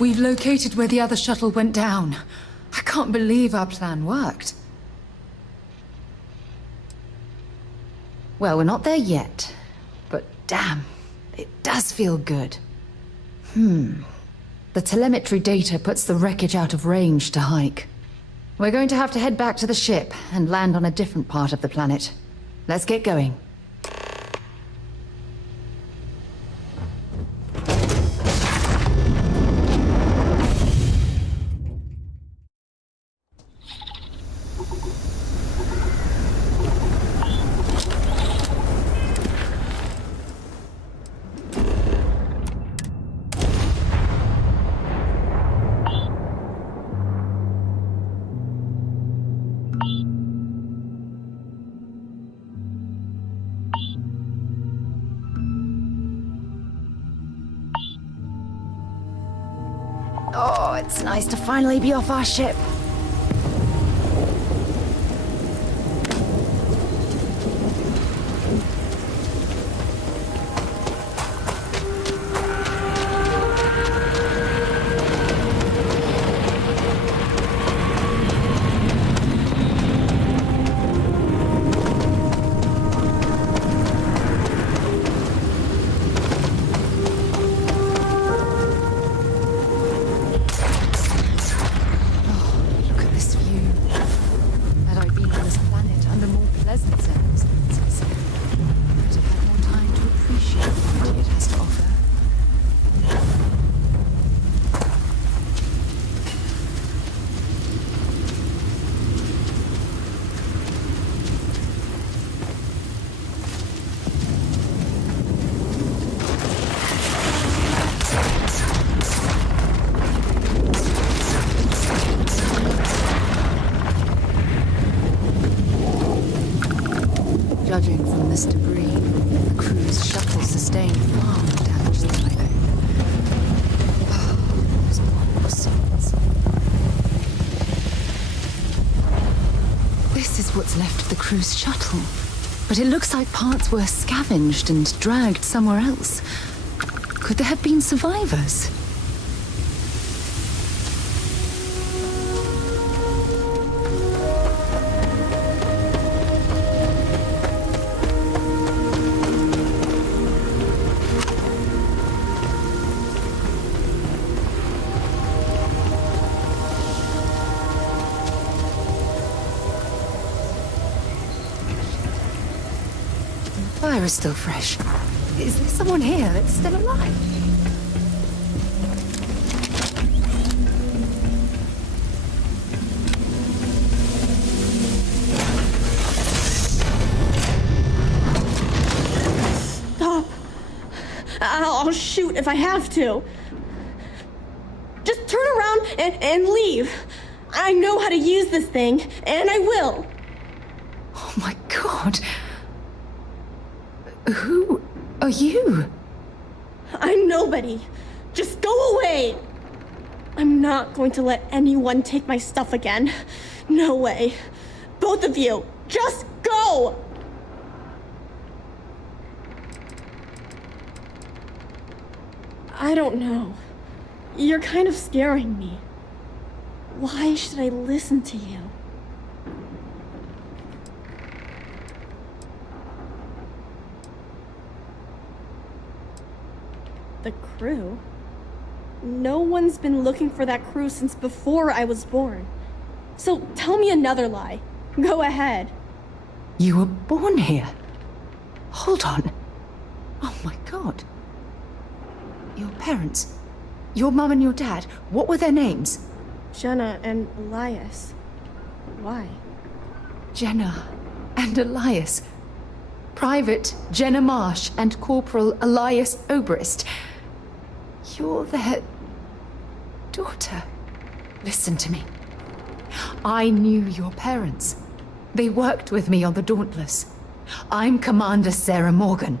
We've located where the other shuttle went down. I can't believe our plan worked. Well, we're not there yet. But damn, it does feel good. The telemetry data puts the wreckage out of range to hike. We're going to have to head back to the ship and land on a different part of the planet. Let's get going. Oh, it's nice to finally be off our ship. Judging from this debris, the cruise shuttle sustained far more damage than I own. Oh, those horrible scenes. This is what's left of the cruise shuttle. But it looks like parts were scavenged and dragged somewhere else. Could there have been survivors? The fire is still fresh. Is there someone here that's still alive? Stop. I'll shoot if I have to. Just turn around and leave. I know how to use this thing, and I will. Oh my god. Who are you? I'm nobody. Just go away. I'm not going to let anyone take my stuff again. No way. Both of you, just go! I don't know. You're kind of scaring me. Why should I listen to you? The crew? No one's been looking for that crew since before I was born. So tell me another lie. Go ahead. You were born here? Hold on. Oh my god. Your parents, your mum and your dad, what were their names? Jenna and Elias. Why? Jenna and Elias. Private Jenna Marsh and Corporal Elias Obrist. You're their daughter. Listen to me. I knew your parents. They worked with me on the Dauntless. I'm Commander Sarah Morgan.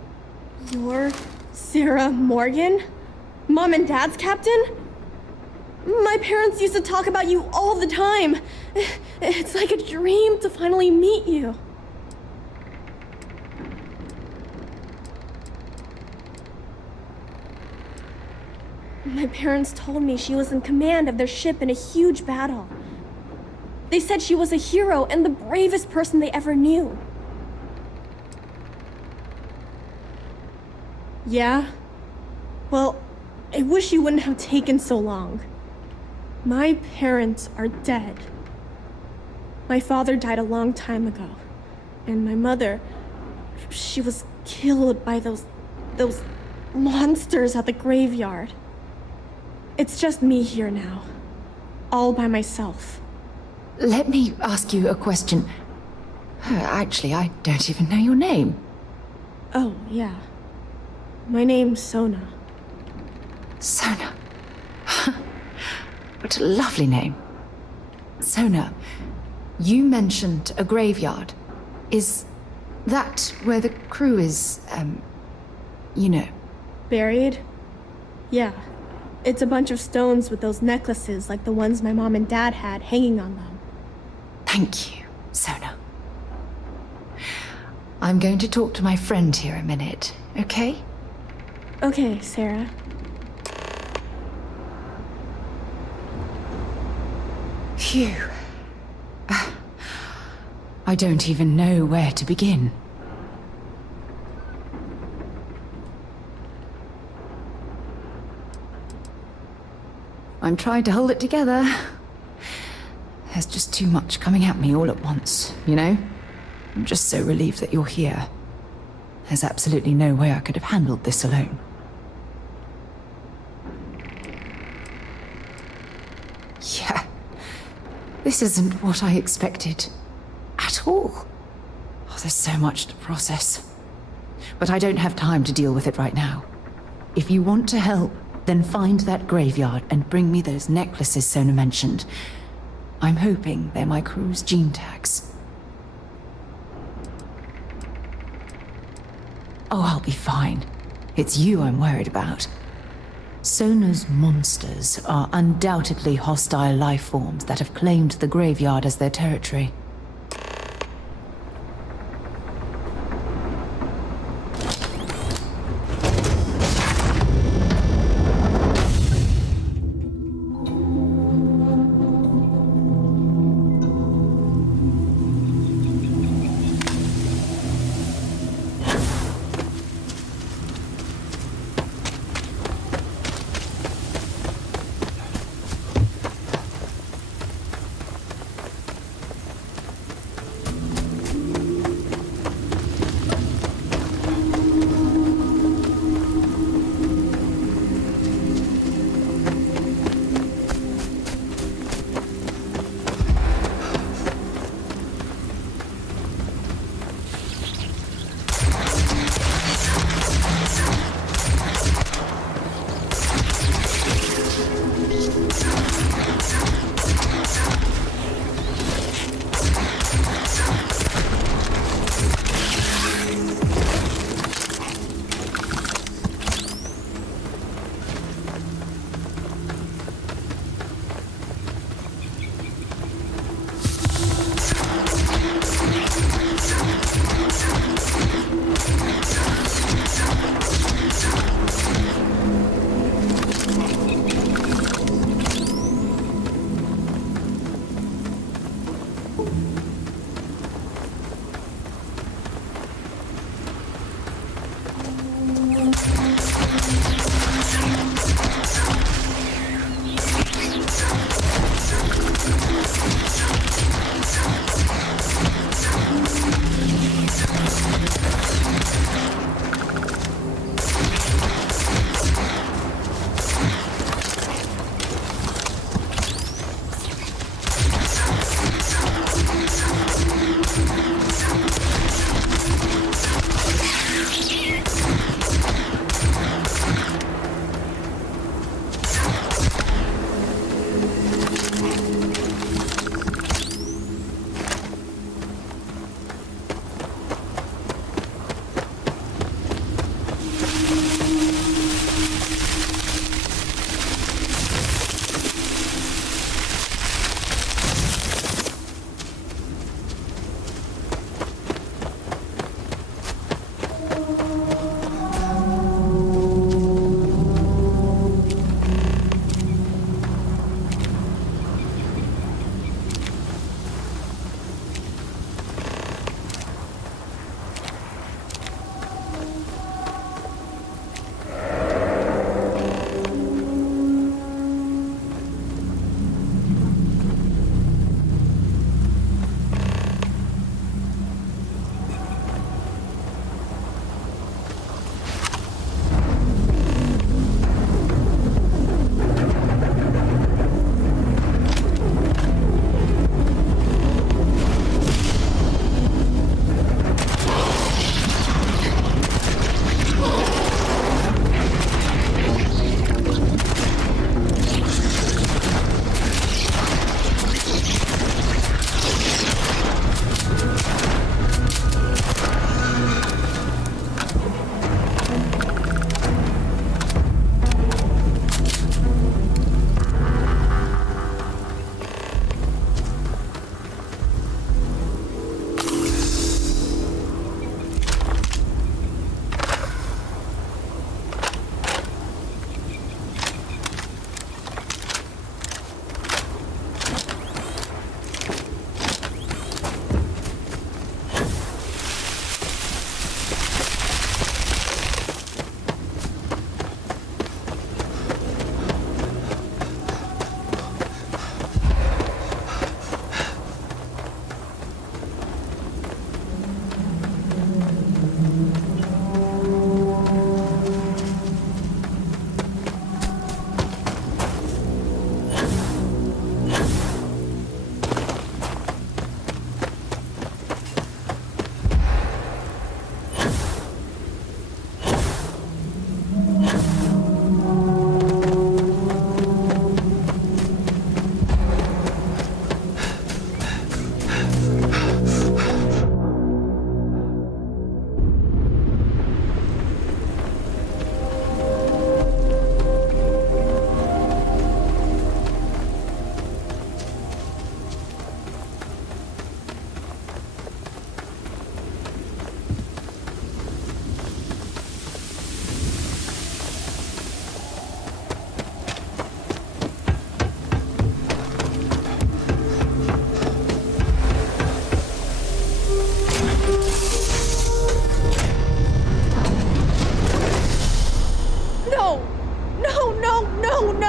You're Sarah Morgan? Mom and Dad's captain? My parents used to talk about you all the time. It's like a dream to finally meet you. My parents told me she was in command of their ship in a huge battle. They said she was a hero and the bravest person they ever knew. Yeah? Well, I wish you wouldn't have taken so long. My parents are dead. My father died a long time ago. And my mother, she was killed by those monsters at the graveyard. It's just me here now. All by myself. Let me ask you a question. Actually, I don't even know your name. Oh, yeah. My name's Sona. Sona. What a lovely name. Sona, you mentioned a graveyard. Is that where the crew is, you know? Buried? Yeah. It's a bunch of stones with those necklaces like the ones my mom and dad had hanging on them. Thank you, Sona. I'm going to talk to my friend here a minute, okay? Okay, Sarah. Phew. I don't even know where to begin. I'm trying to hold it together. There's just too much coming at me all at once, you know? I'm just so relieved that you're here. There's absolutely no way I could have handled this alone. Yeah. This isn't what I expected. At all. Oh, there's so much to process. But I don't have time to deal with it right now. If you want to help, then find that graveyard and bring me those necklaces Sona mentioned. I'm hoping they're my crew's gene tags. Oh, I'll be fine. It's you I'm worried about. Sona's monsters are undoubtedly hostile life forms that have claimed the graveyard as their territory.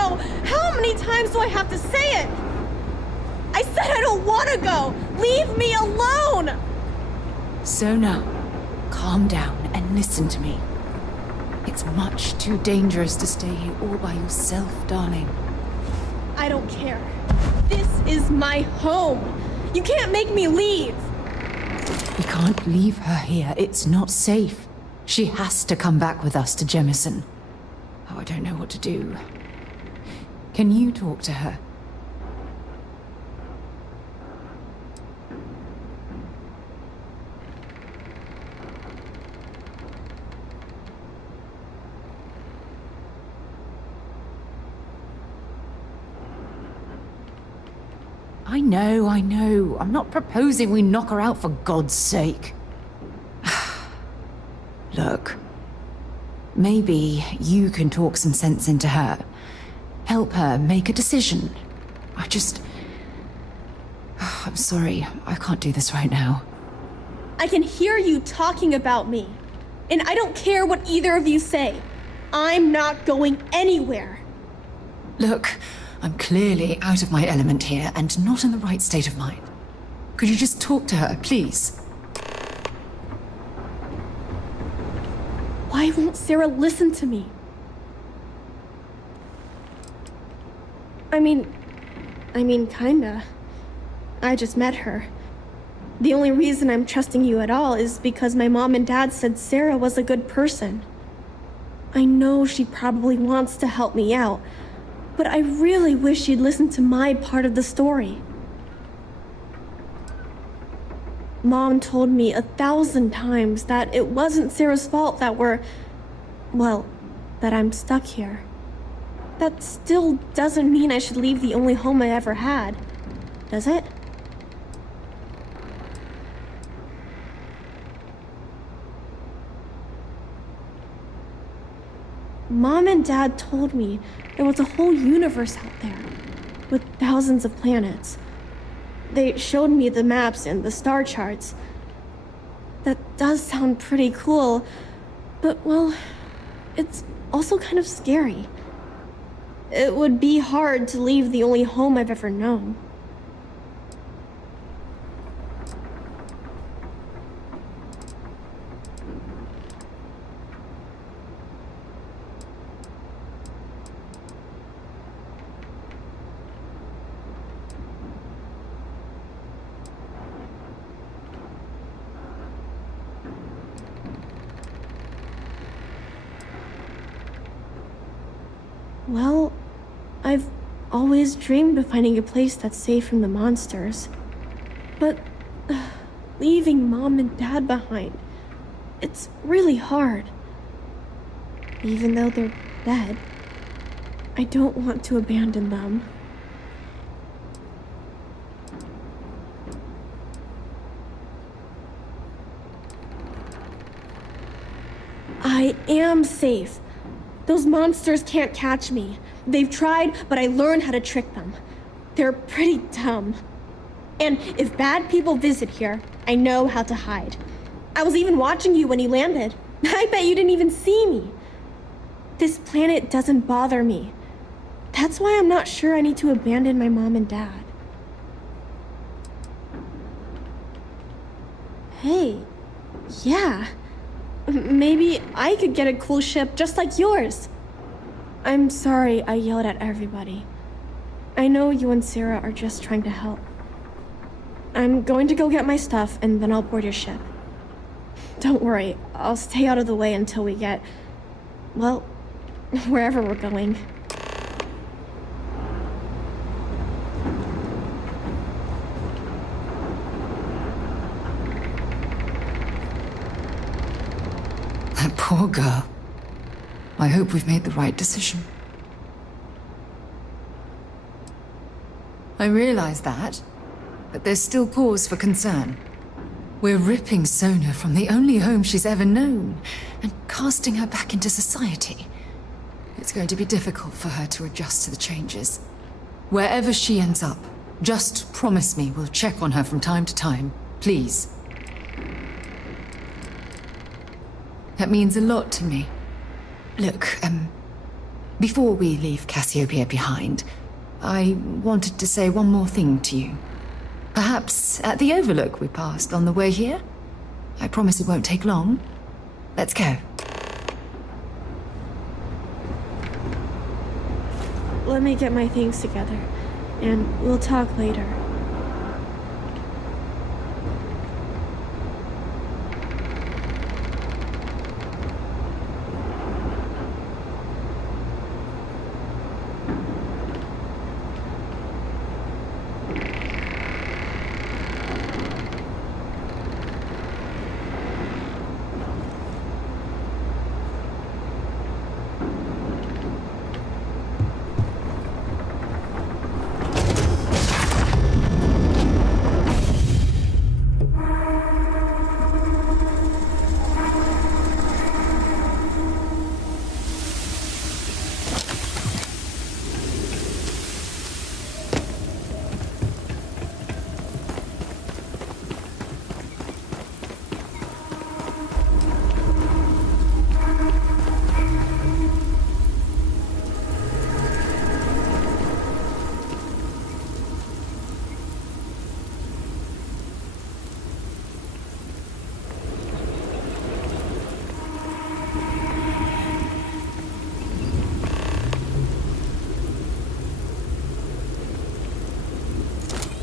go! How many times do I have to say it? I said I don't want to go! Leave me alone! Sona, calm down and listen to me. It's much too dangerous to stay here all by yourself, darling. I don't care. This is my home. You can't make me leave. We can't leave her here. It's not safe. She has to come back with us to Jemison. Oh, I don't know what to do. Can you talk to her? I know. I'm not proposing we knock her out for God's sake. Look, maybe you can talk some sense into her. Help her make a decision. I'm sorry, I can't do this right now. I can hear you talking about me. And I don't care what either of you say. I'm not going anywhere. Look, I'm clearly out of my element here and not in the right state of mind. Could you just talk to her, please? Why won't Sarah listen to me? I mean, kinda. I just met her. The only reason I'm trusting you at all is because my mom and dad said Sarah was a good person. I know she probably wants to help me out, but I really wish she'd listen to my part of the story. Mom told me 1,000 times that it wasn't Sarah's fault that that I'm stuck here. That still doesn't mean I should leave the only home I ever had, does it? Mom and Dad told me there was a whole universe out there, with thousands of planets. They showed me the maps and the star charts. That does sound pretty cool, but it's also kind of scary. It would be hard to leave the only home I've ever known. Well, I've always dreamed of finding a place that's safe from the monsters. But leaving Mom and Dad behind, it's really hard. Even though they're dead, I don't want to abandon them. I am safe. Those monsters can't catch me. They've tried, but I learned how to trick them. They're pretty dumb. And if bad people visit here, I know how to hide. I was even watching you when you landed. I bet you didn't even see me. This planet doesn't bother me. That's why I'm not sure I need to abandon my mom and dad. Hey, yeah. Maybe I could get a cool ship just like yours. I'm sorry I yelled at everybody. I know you and Sarah are just trying to help. I'm going to go get my stuff and then I'll board your ship. Don't worry, I'll stay out of the way until we get, wherever we're going. That poor girl. I hope we've made the right decision. I realize that, but there's still cause for concern. We're ripping Sona from the only home she's ever known and casting her back into society. It's going to be difficult for her to adjust to the changes. Wherever she ends up, just promise me we'll check on her from time to time, please. That means a lot to me. Look, Before we leave Cassiopeia behind, I wanted to say one more thing to you. Perhaps at the overlook we passed on the way here? I promise it won't take long. Let's go. Let me get my things together, and we'll talk later.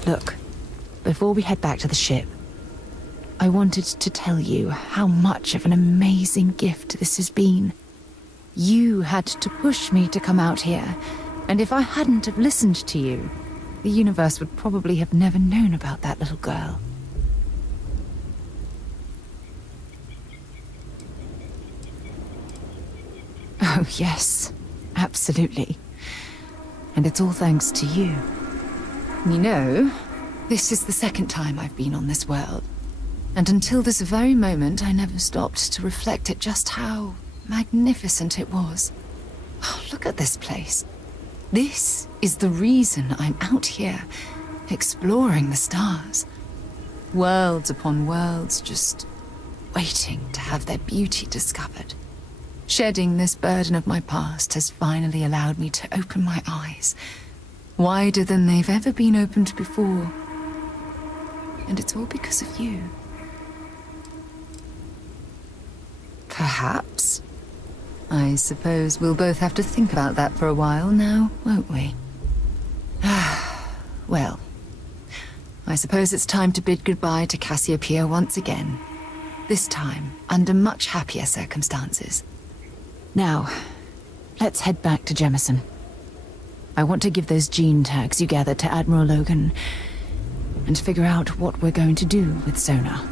Look, before we head back to the ship, I wanted to tell you how much of an amazing gift this has been. You had to push me to come out here, and if I hadn't have listened to you, the universe would probably have never known about that little girl. Oh, yes, absolutely. And it's all thanks to you. You know, this is the second time I've been on this world. And until this very moment, I never stopped to reflect at just how magnificent it was. Oh, look at this place. This is the reason I'm out here, exploring the stars. Worlds upon worlds, just waiting to have their beauty discovered. Shedding this burden of my past has finally allowed me to open my eyes, wider than they've ever been opened before. And it's all because of you. Perhaps. I suppose we'll both have to think about that for a while now, won't we? Well, I suppose it's time to bid goodbye to Cassiopeia once again. This time, under much happier circumstances. Now, let's head back to Jemison. I want to give those gene tags you gathered to Admiral Logan and figure out what we're going to do with Sonar.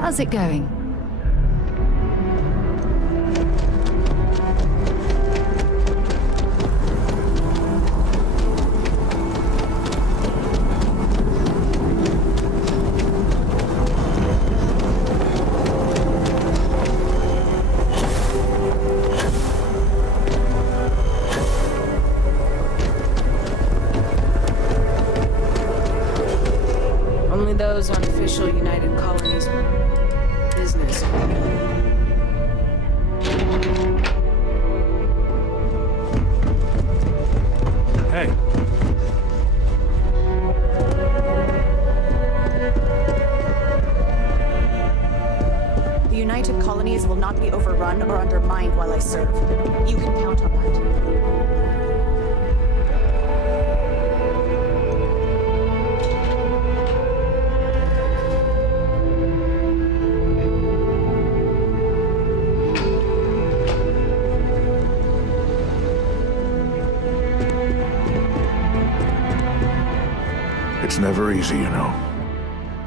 How's it going? Only those on official United Colonies business. Hey. The United Colonies will not be overrun or undermined while I serve. You can count on that. It's never easy, you know.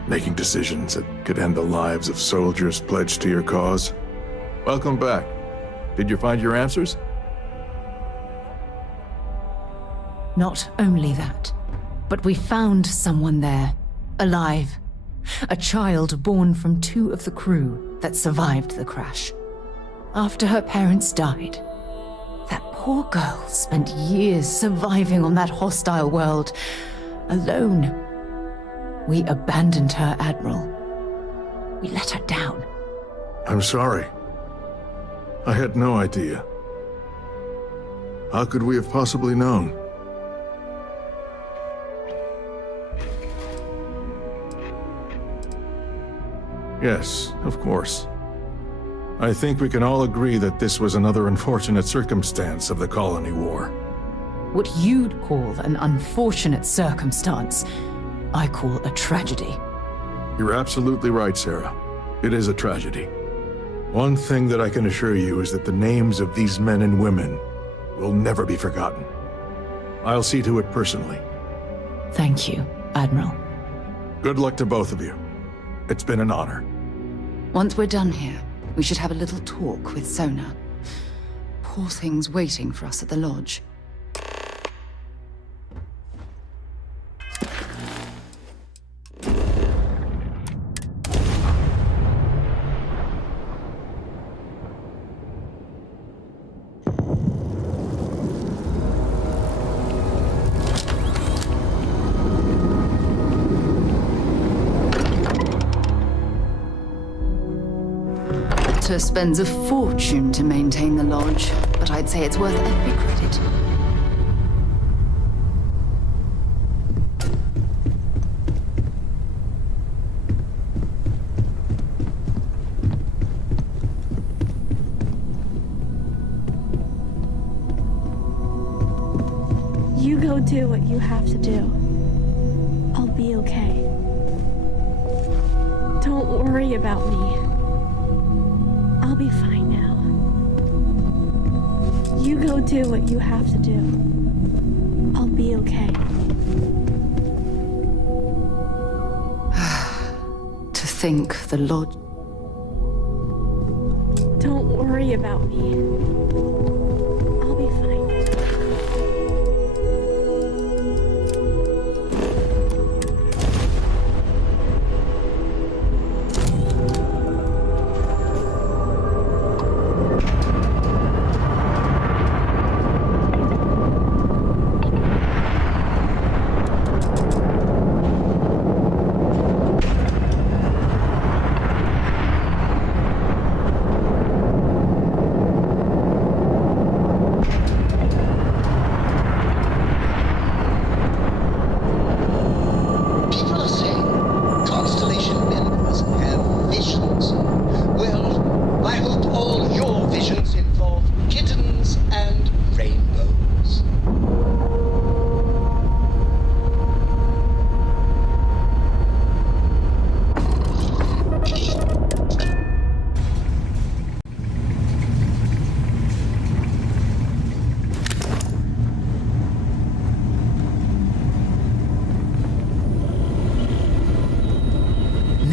Making decisions that could end the lives of soldiers pledged to your cause. Welcome back. Did you find your answers? Not only that, but we found someone there, alive. A child born from 2 of the crew that survived the crash. After her parents died, that poor girl spent years surviving on that hostile world, alone. We abandoned her, Admiral. We let her down. I'm sorry. I had no idea. How could we have possibly known? Yes, of course. I think we can all agree that this was another unfortunate circumstance of the colony war. What you'd call an unfortunate circumstance, I call a tragedy. You're absolutely right, Sarah. It is a tragedy. One thing that I can assure you is that the names of these men and women will never be forgotten. I'll see to it personally. Thank you, Admiral. Good luck to both of you. It's been an honor. Once we're done here, we should have a little talk with Sona. Poor thing's waiting for us at the lodge. Spends a fortune to maintain the lodge, but I'd say it's worth every credit. You go do what you have to do. I'll be okay. Don't worry about me. I'll be fine now. You go do what you have to do. I'll be okay. To think the lodge... Don't worry about me. I'll be fine.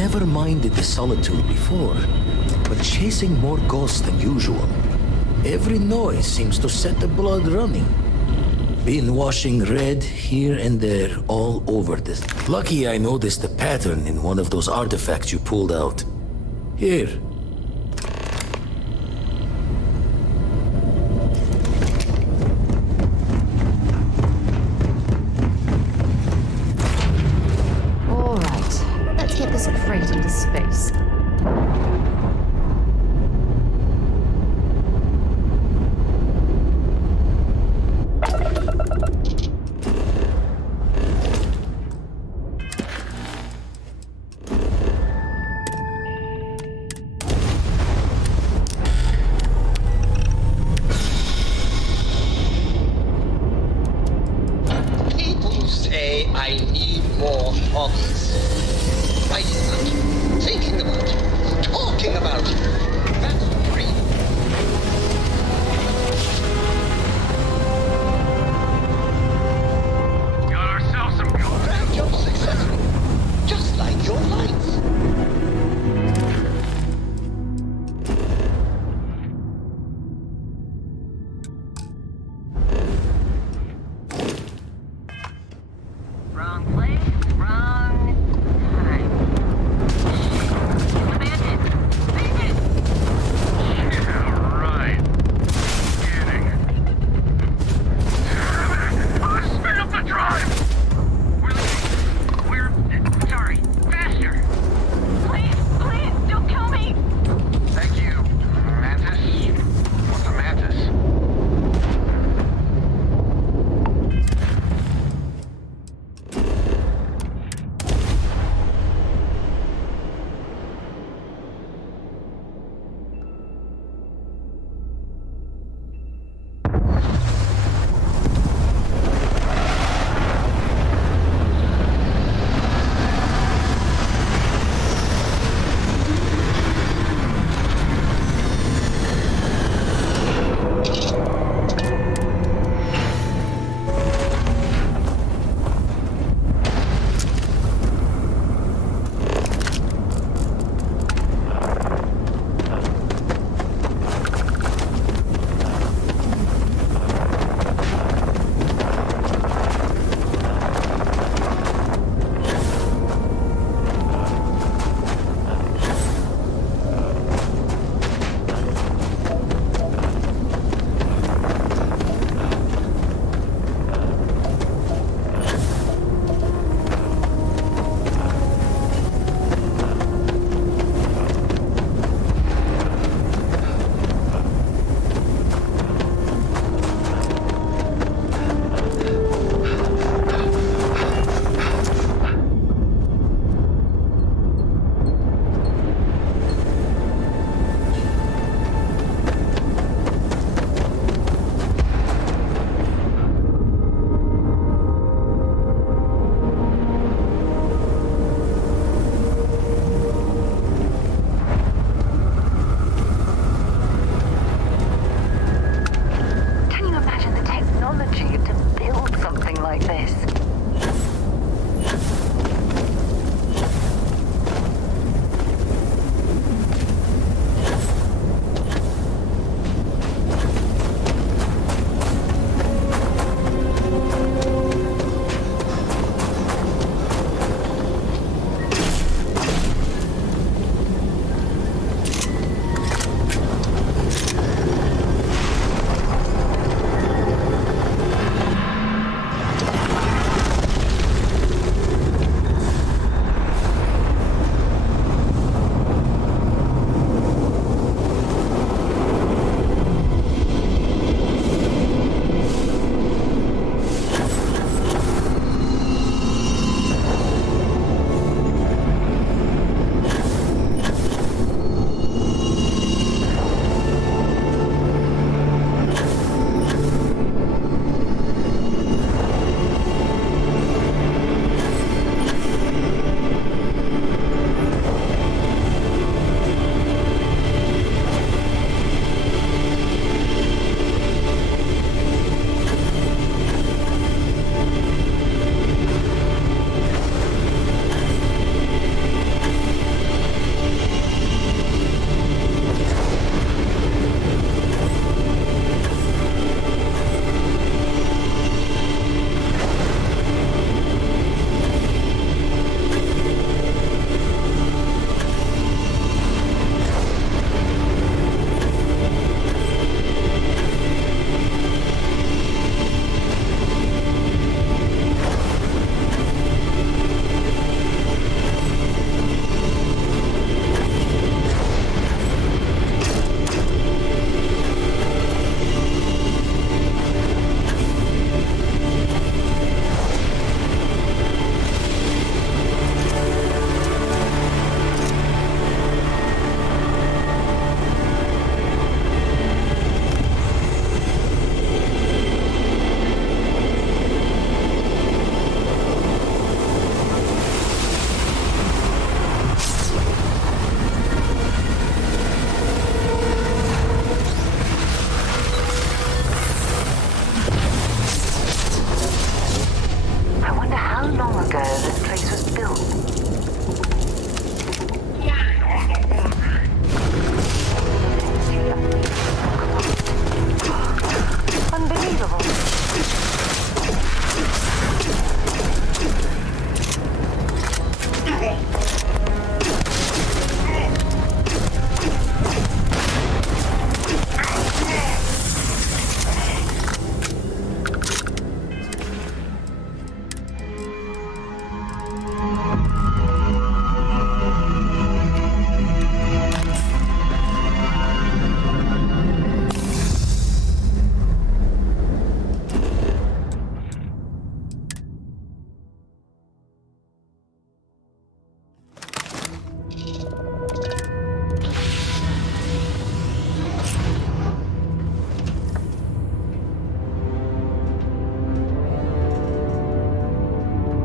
never minded the solitude before, but chasing more ghosts than usual. Every noise seems to set the blood running. Been washing red here and there all over this. Lucky I noticed a pattern in one of those artifacts you pulled out. Here. All right, let's get this crate into space. People say I need more hobbies. Writing about, thinking about, talking about. That's free. Got ourselves some good. Grand job successful. Just like your lights. Wrong place, wrong time. Abandoned. Save it!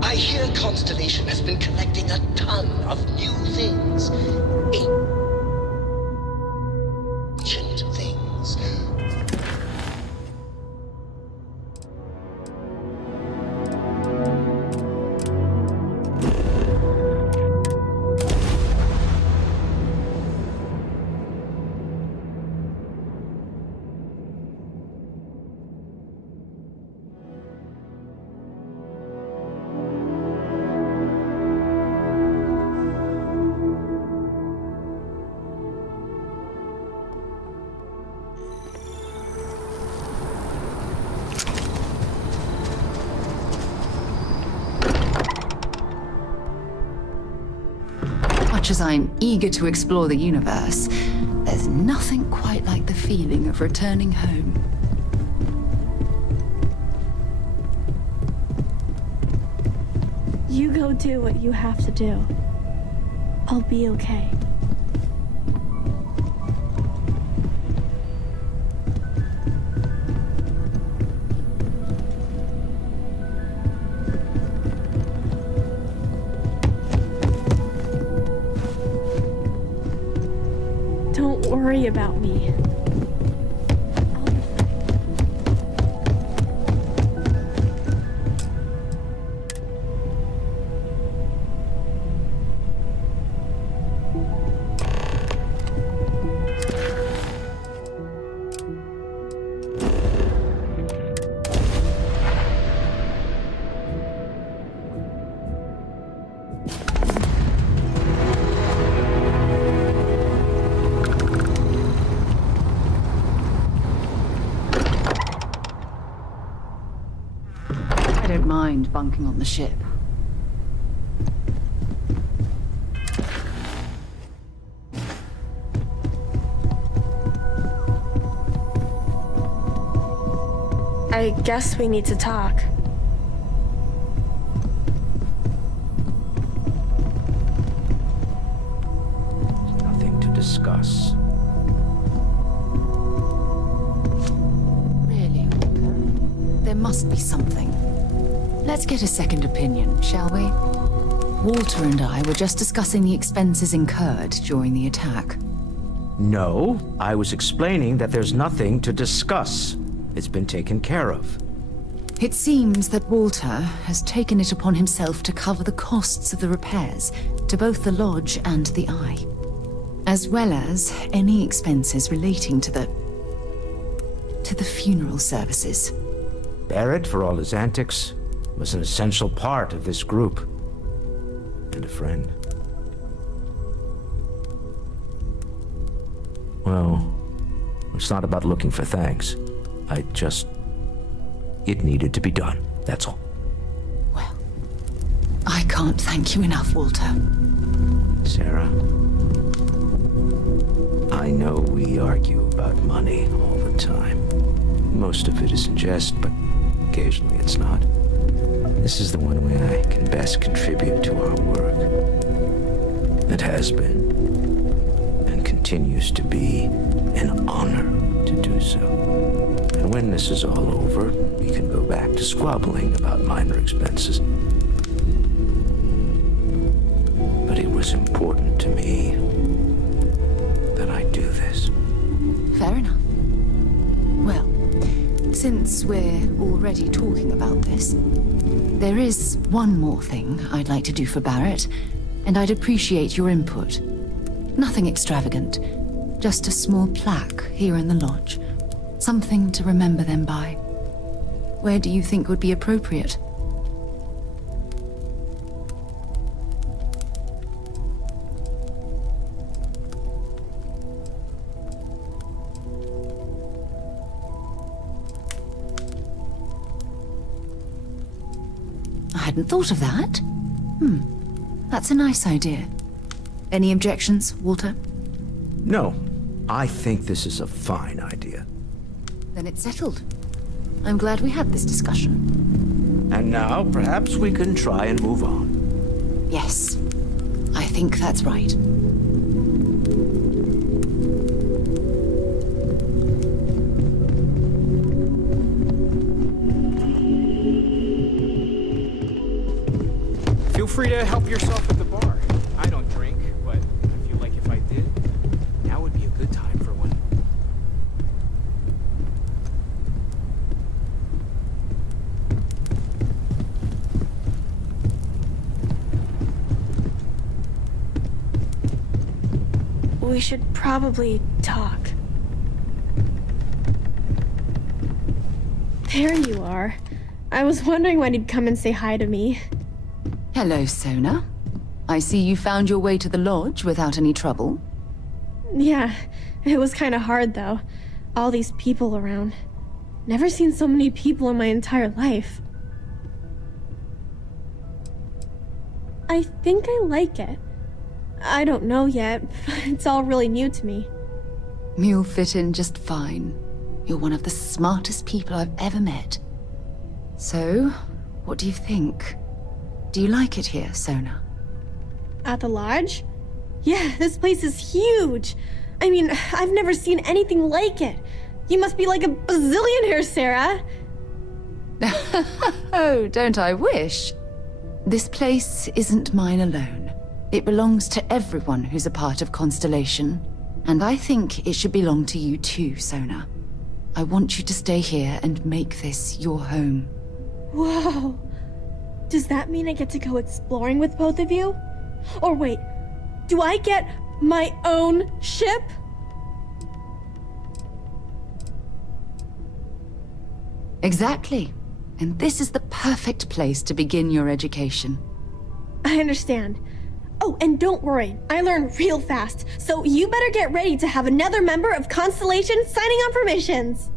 I hear Constellation has been collecting a ton of new things. Ancient things. Much as I'm eager to explore the universe, there's nothing quite like the feeling of returning home. You go do what you have to do. I'll be okay. Don't worry about me. I don't mind bunking on the ship. I guess we need to talk. Nothing to discuss. Really, there must be something. Let's get a second opinion, shall we? Walter and I were just discussing the expenses incurred during the attack. No, I was explaining that there's nothing to discuss. It's been taken care of. It seems that Walter has taken it upon himself to cover the costs of the repairs to both the lodge and the Eye, as well as any expenses relating to the funeral services. Barrett, for all his antics, was an essential part of this group. And a friend. Well, it's not about looking for thanks. It needed to be done, that's all. Well, I can't thank you enough, Walter. Sarah, I know we argue about money all the time. Most of it is in jest, but occasionally it's not. This is the one way I can best contribute to our work. It has been, and continues to be, an honor to do so. And when this is all over, we can go back to squabbling about minor expenses. But it was important to me that I do this. Fair enough. Well, since we're already talking about this, there is one more thing I'd like to do for Barrett, and I'd appreciate your input. Nothing extravagant, just a small plaque here in the lodge. Something to remember them by. Where do you think would be appropriate? hadn't thought of that. That's a nice idea. Any objections, Walter? No, I think this is a fine idea. Then it's settled. I'm glad we had this discussion. And now, perhaps we can try and move on. Yes, I think that's right. Feel free to help yourself at the bar. I don't drink, but I feel like if I did, now would be a good time for one. We should probably talk. There you are. I was wondering when you'd come and say hi to me. Hello, Sona. I see you found your way to the lodge without any trouble. Yeah, it was kind of hard though. All these people around. Never seen so many people in my entire life. I think I like it. I don't know yet. It's all really new to me. You'll fit in just fine. You're one of the smartest people I've ever met. So, what do you think? Do you like it here, Sona? At the lodge? Yeah, this place is huge. I mean, I've never seen anything like it. You must be like a bazillionaire, Sarah. Oh, don't I wish? This place isn't mine alone. It belongs to everyone who's a part of Constellation. And I think it should belong to you too, Sona. I want you to stay here and make this your home. Whoa. Does that mean I get to go exploring with both of you? Or wait, do I get my own ship? Exactly. And this is the perfect place to begin your education. I understand. Oh, and don't worry, I learn real fast, so you better get ready to have another member of Constellation signing on for missions.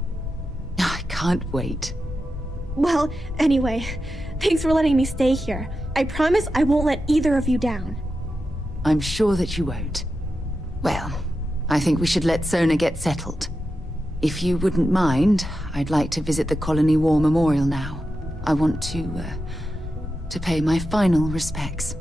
I can't wait. Well, anyway, thanks for letting me stay here. I promise I won't let either of you down. I'm sure that you won't. Well, I think we should let Sona get settled. If you wouldn't mind, I'd like to visit the Colony War Memorial now. I want to pay my final respects.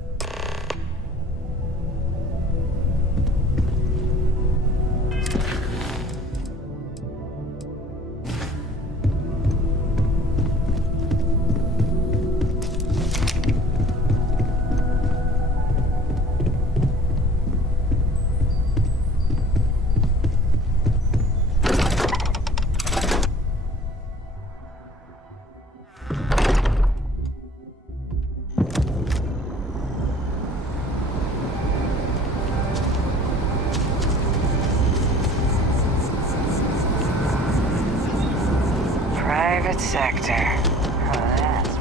Private sector. Oh, that's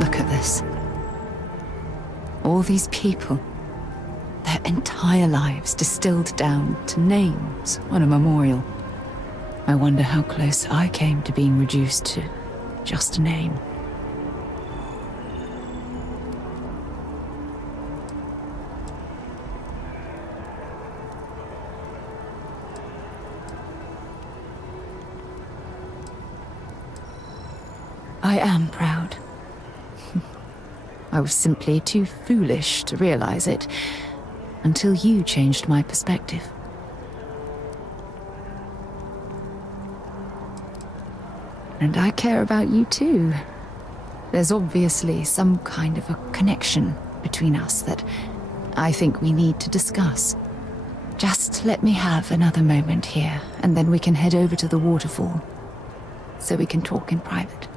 Look at this. All these people. Their entire lives distilled down to names on a memorial. I wonder how close I came to being reduced to just a name. I am proud. I was simply too foolish to realize it, until you changed my perspective. And I care about you too. There's obviously some kind of a connection between us that I think we need to discuss. Just let me have another moment here, and then we can head over to the waterfall, so we can talk in private.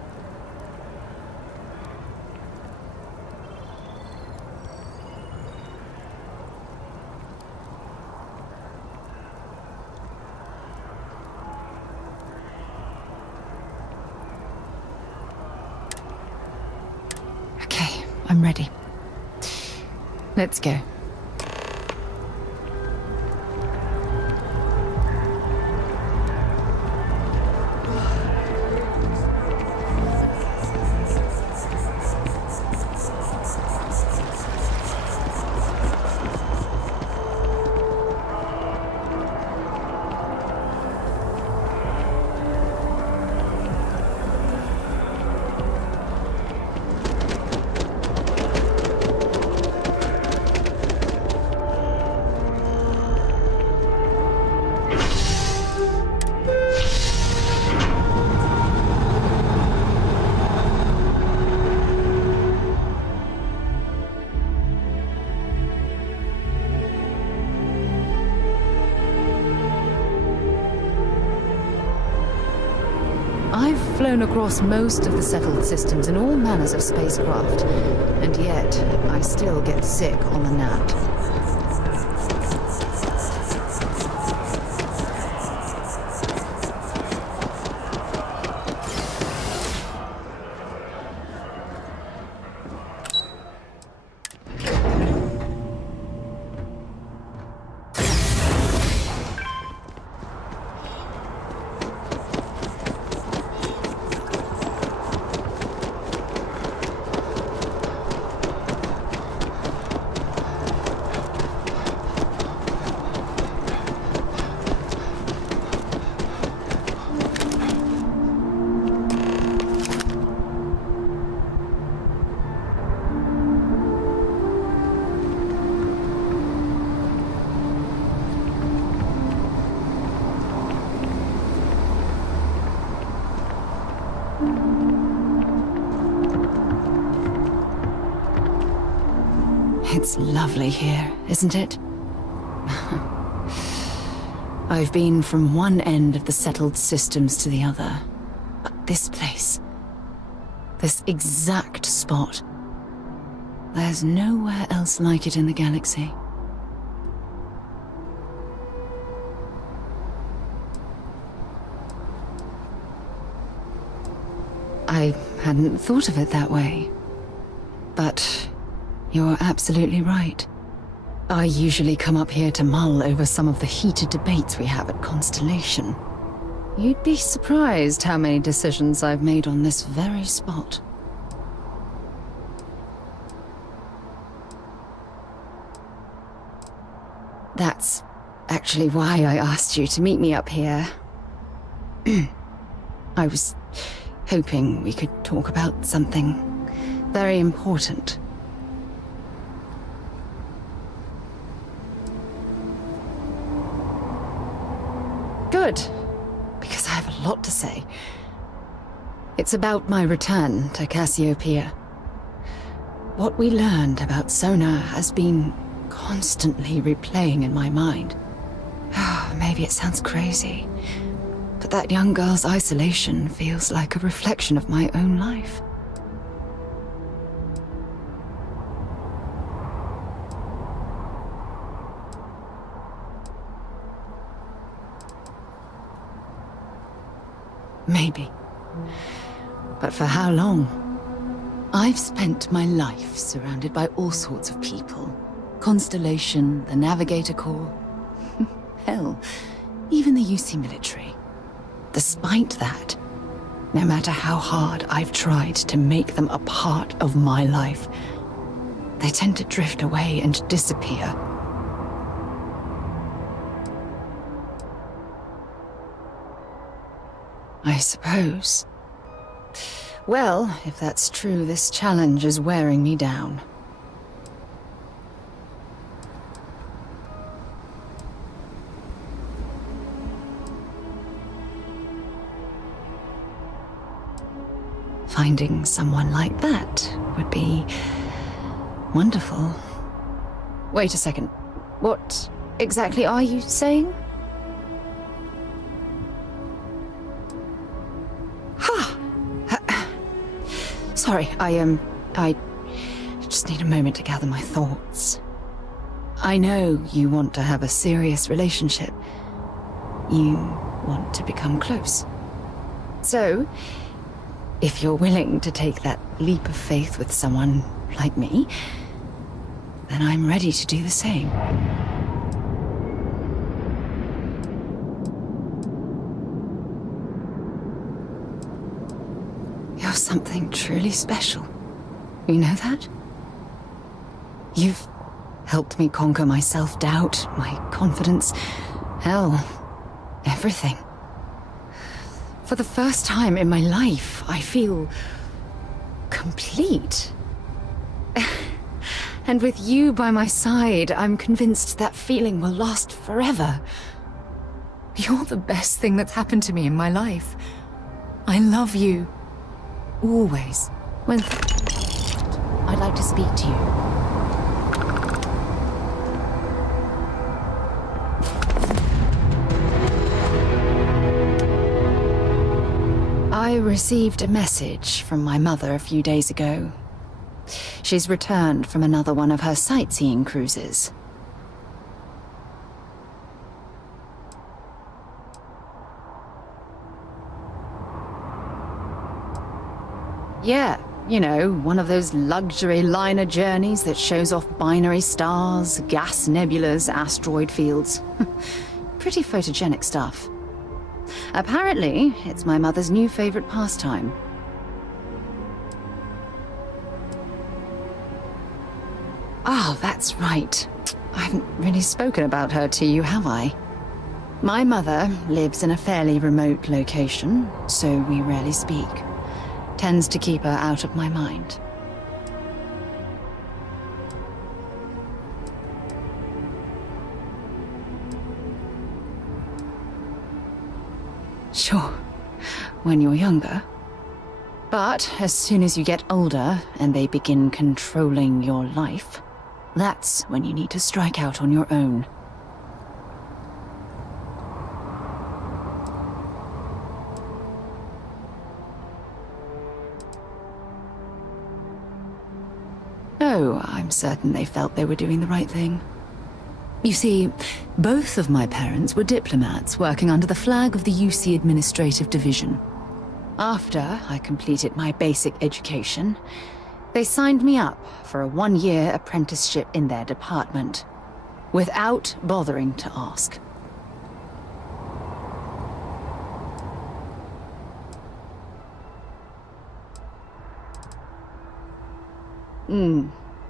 Okay, I'm ready. Let's go. I've flown across most of the settled systems in all manners of spacecraft, and yet I still get sick on the gnat. It's lovely here, isn't it? I've been from one end of the settled systems to the other. But this place, this exact spot, there's nowhere else like it in the galaxy. I hadn't thought of it that way, but you're absolutely right. I usually come up here to mull over some of the heated debates we have at Constellation. You'd be surprised how many decisions I've made on this very spot. That's actually why I asked you to meet me up here. I was hoping we could talk about something very important. Good, because I have a lot to say. It's about my return to Cassiopeia. What we learned about Sona has been constantly replaying in my mind. Maybe it sounds crazy, but that young girl's isolation feels like a reflection of my own life. Maybe. But for how long? I've spent my life surrounded by all sorts of people. Constellation, the Navigator Corps. Hell, even the UC military. Despite that, no matter how hard I've tried to make them a part of my life, they tend to drift away and disappear. I suppose. Well, if that's true, this challenge is wearing me down. Finding someone like that would be wonderful. Wait a second. What exactly are you saying? Sorry, I just need a moment to gather my thoughts. I know you want to have a serious relationship. You want to become close. So, if you're willing to take that leap of faith with someone like me, then I'm ready to do the same. You're something truly special. You know that? You've helped me conquer my self-doubt, my confidence, hell, everything. For the first time in my life, I feel complete. And with you by my side, I'm convinced that feeling will last forever. You're the best thing that's happened to me in my life. I love you. Always. When I'd like to speak to you. I received a message from my mother a few days ago. She's returned from another one of her sightseeing cruises. Yeah, you know, one of those luxury liner journeys that shows off binary stars, gas nebulas, asteroid fields. Pretty photogenic stuff. Apparently, it's my mother's new favorite pastime. Oh, that's right. I haven't really spoken about her to you, have I? My mother lives in a fairly remote location, so we rarely speak. Tends to keep her out of my mind. Sure, when you're younger. But as soon as you get older and they begin controlling your life, that's when you need to strike out on your own. Oh, I'm certain they felt they were doing the right thing. You see, both of my parents were diplomats working under the flag of the UC Administrative Division. After I completed my basic education, they signed me up for a one-year apprenticeship in their department, without bothering to ask.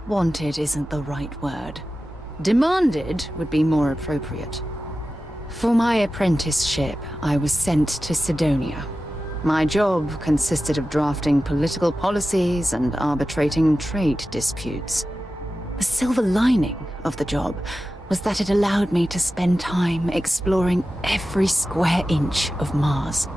Wanted isn't the right word. Demanded would be more appropriate. For my apprenticeship, I was sent to Sidonia. My job consisted of drafting political policies and arbitrating trade disputes. The silver lining of the job was that it allowed me to spend time exploring every square inch of Mars.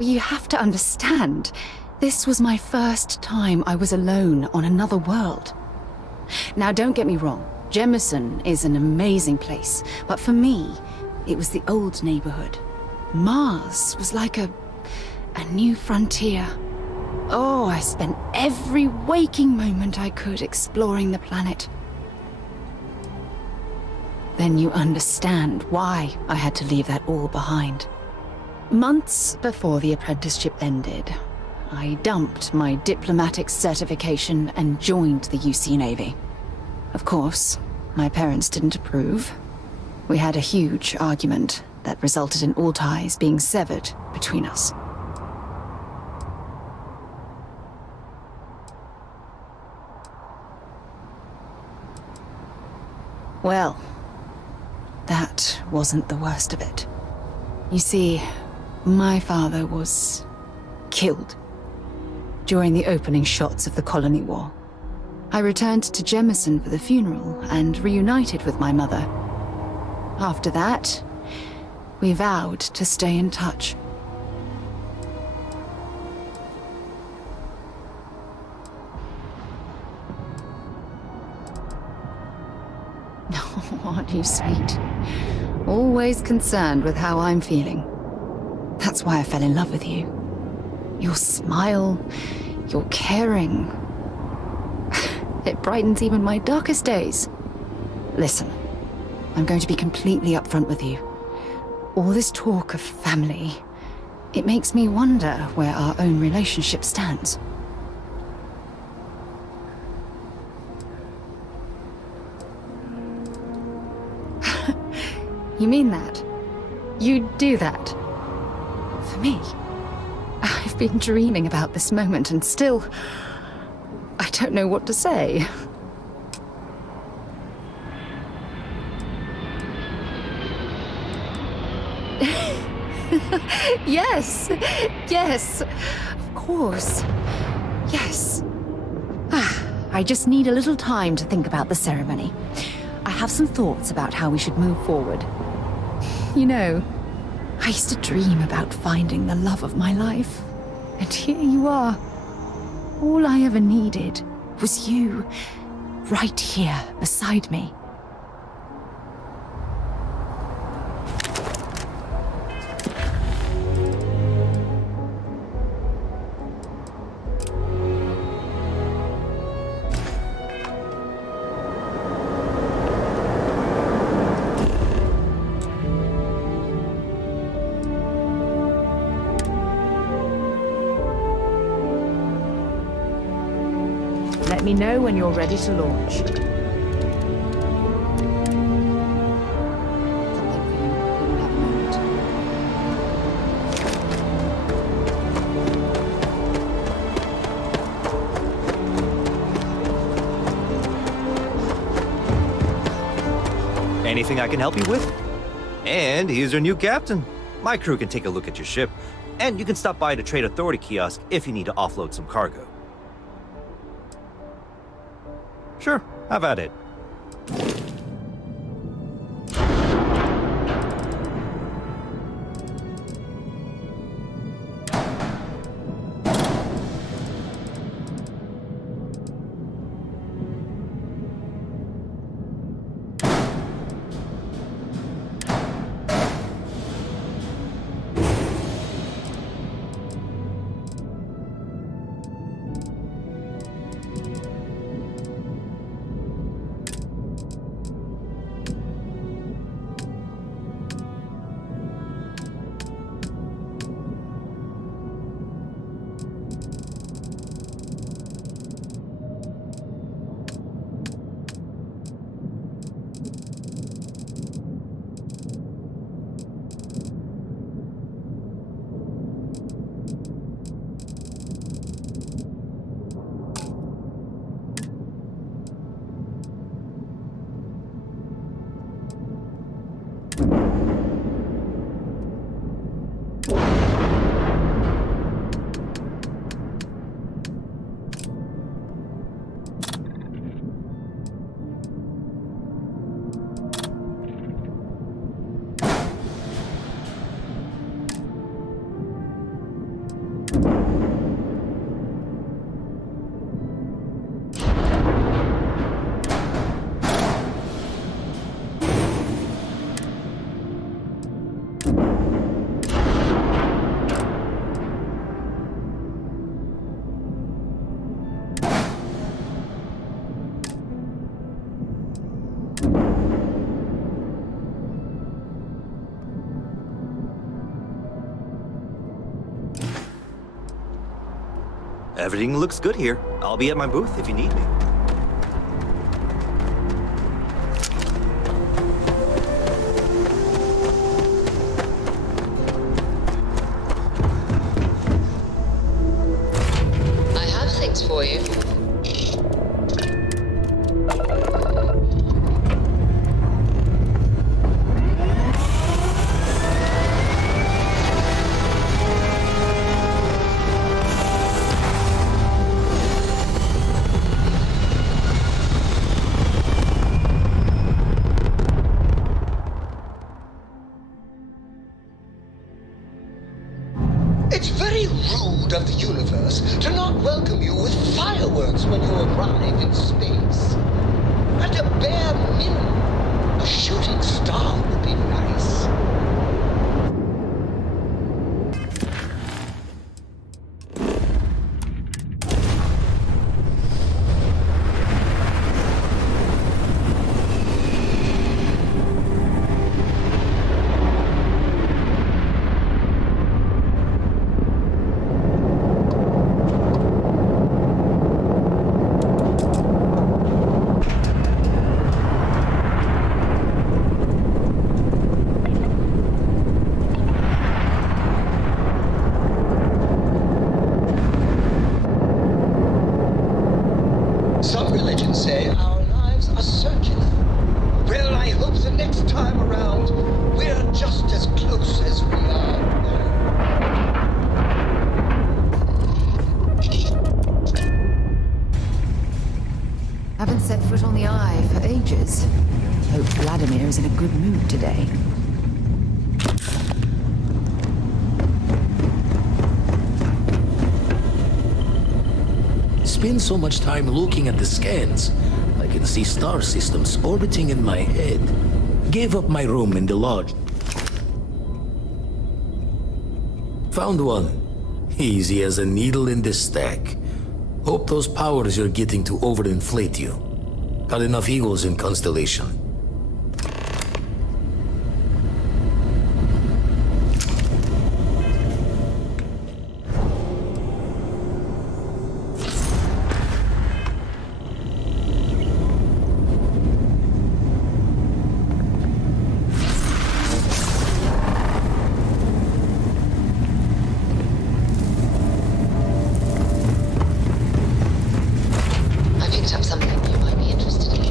You have to understand, this was my first time I was alone on another world. Now, don't get me wrong, Jemison is an amazing place, but for me, it was the old neighborhood. Mars was like a new frontier. Oh, I spent every waking moment I could exploring the planet. Then you understand why I had to leave that all behind. Months before the apprenticeship ended, I dumped my diplomatic certification and joined the UC Navy. Of course, my parents didn't approve. We had a huge argument that resulted in all ties being severed between us. Well, that wasn't the worst of it. You see, my father was killed during the opening shots of the Colony War. I returned to Jemison for the funeral and reunited with my mother. After that, we vowed to stay in touch. Aren't you sweet? Always concerned with how I'm feeling. That's why I fell in love with you. Your smile, your caring. It brightens even my darkest days. Listen, I'm going to be completely upfront with you. All this talk of family, it makes me wonder where our own relationship stands. You mean that? You do that? For me? I've been dreaming about this moment and still... I don't know what to say. Yes! Yes! Of course. Yes. I just need a little time to think about the ceremony. I have some thoughts about how we should move forward. You know, I used to dream about finding the love of my life. And here you are. All I ever needed was you, right here beside me. Let me know when you're ready to launch. Anything I can help you with? And here's your new captain. My crew can take a look at your ship, and you can stop by the Trade Authority kiosk if you need to offload some cargo. Sure, have at it. Everything looks good here. I'll be at my booth if you need me. I have things for you. arrive in space. At a bare minimum, a shooting star would be nice. Some religions say our lives are circular. Well, I hope the next time around, we're just as close as we are now. Haven't set foot on the Eye for ages. Hope Vladimir is in a good mood today. Spend so much time looking at the scans, I can see star systems orbiting in my head. Gave up my room in the lodge. Found one. Easy as a needle in the stack. Hope those powers you're getting to overinflate you. Got enough eagles in Constellation. I picked up something you might be interested in.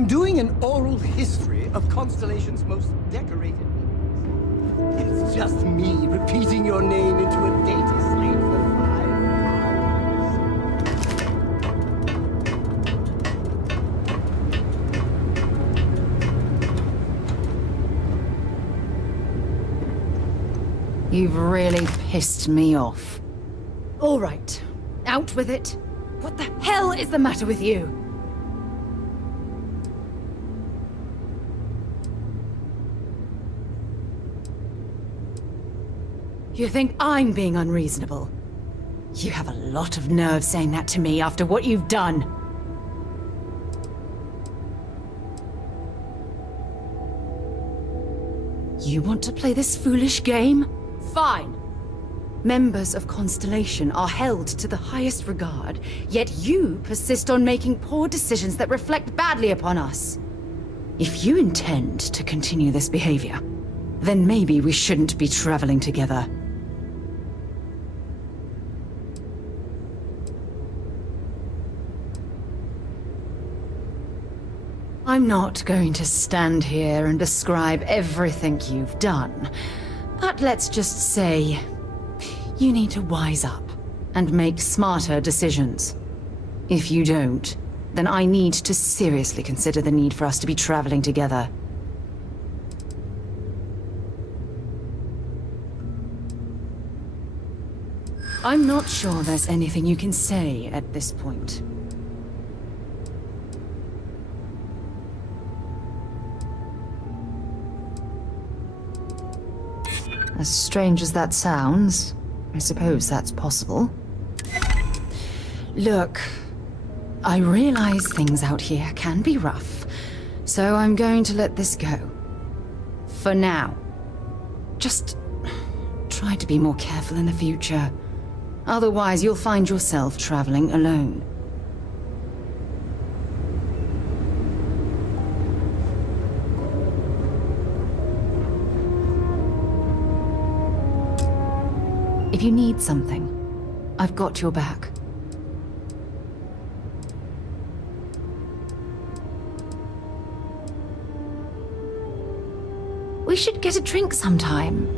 I'm doing an oral history of Constellation's most decorated beings. It's just me repeating your name into a data slate for 5 hours. You've really pissed me off. All right, out with it. What the hell is the matter with you? You think I'm being unreasonable? You have a lot of nerve saying that to me after what you've done. You want to play this foolish game? Fine. Members of Constellation are held to the highest regard, yet you persist on making poor decisions that reflect badly upon us. If you intend to continue this behavior, then maybe we shouldn't be traveling together. I'm not going to stand here and describe everything you've done, but let's just say you need to wise up and make smarter decisions. If you don't, then I need to seriously consider the need for us to be traveling together. I'm not sure there's anything you can say at this point. As strange as that sounds, I suppose that's possible. Look, I realize things out here can be rough, so I'm going to let this go. For now. Just try to be more careful in the future. Otherwise, you'll find yourself traveling alone. If you need something, I've got your back. We should get a drink sometime.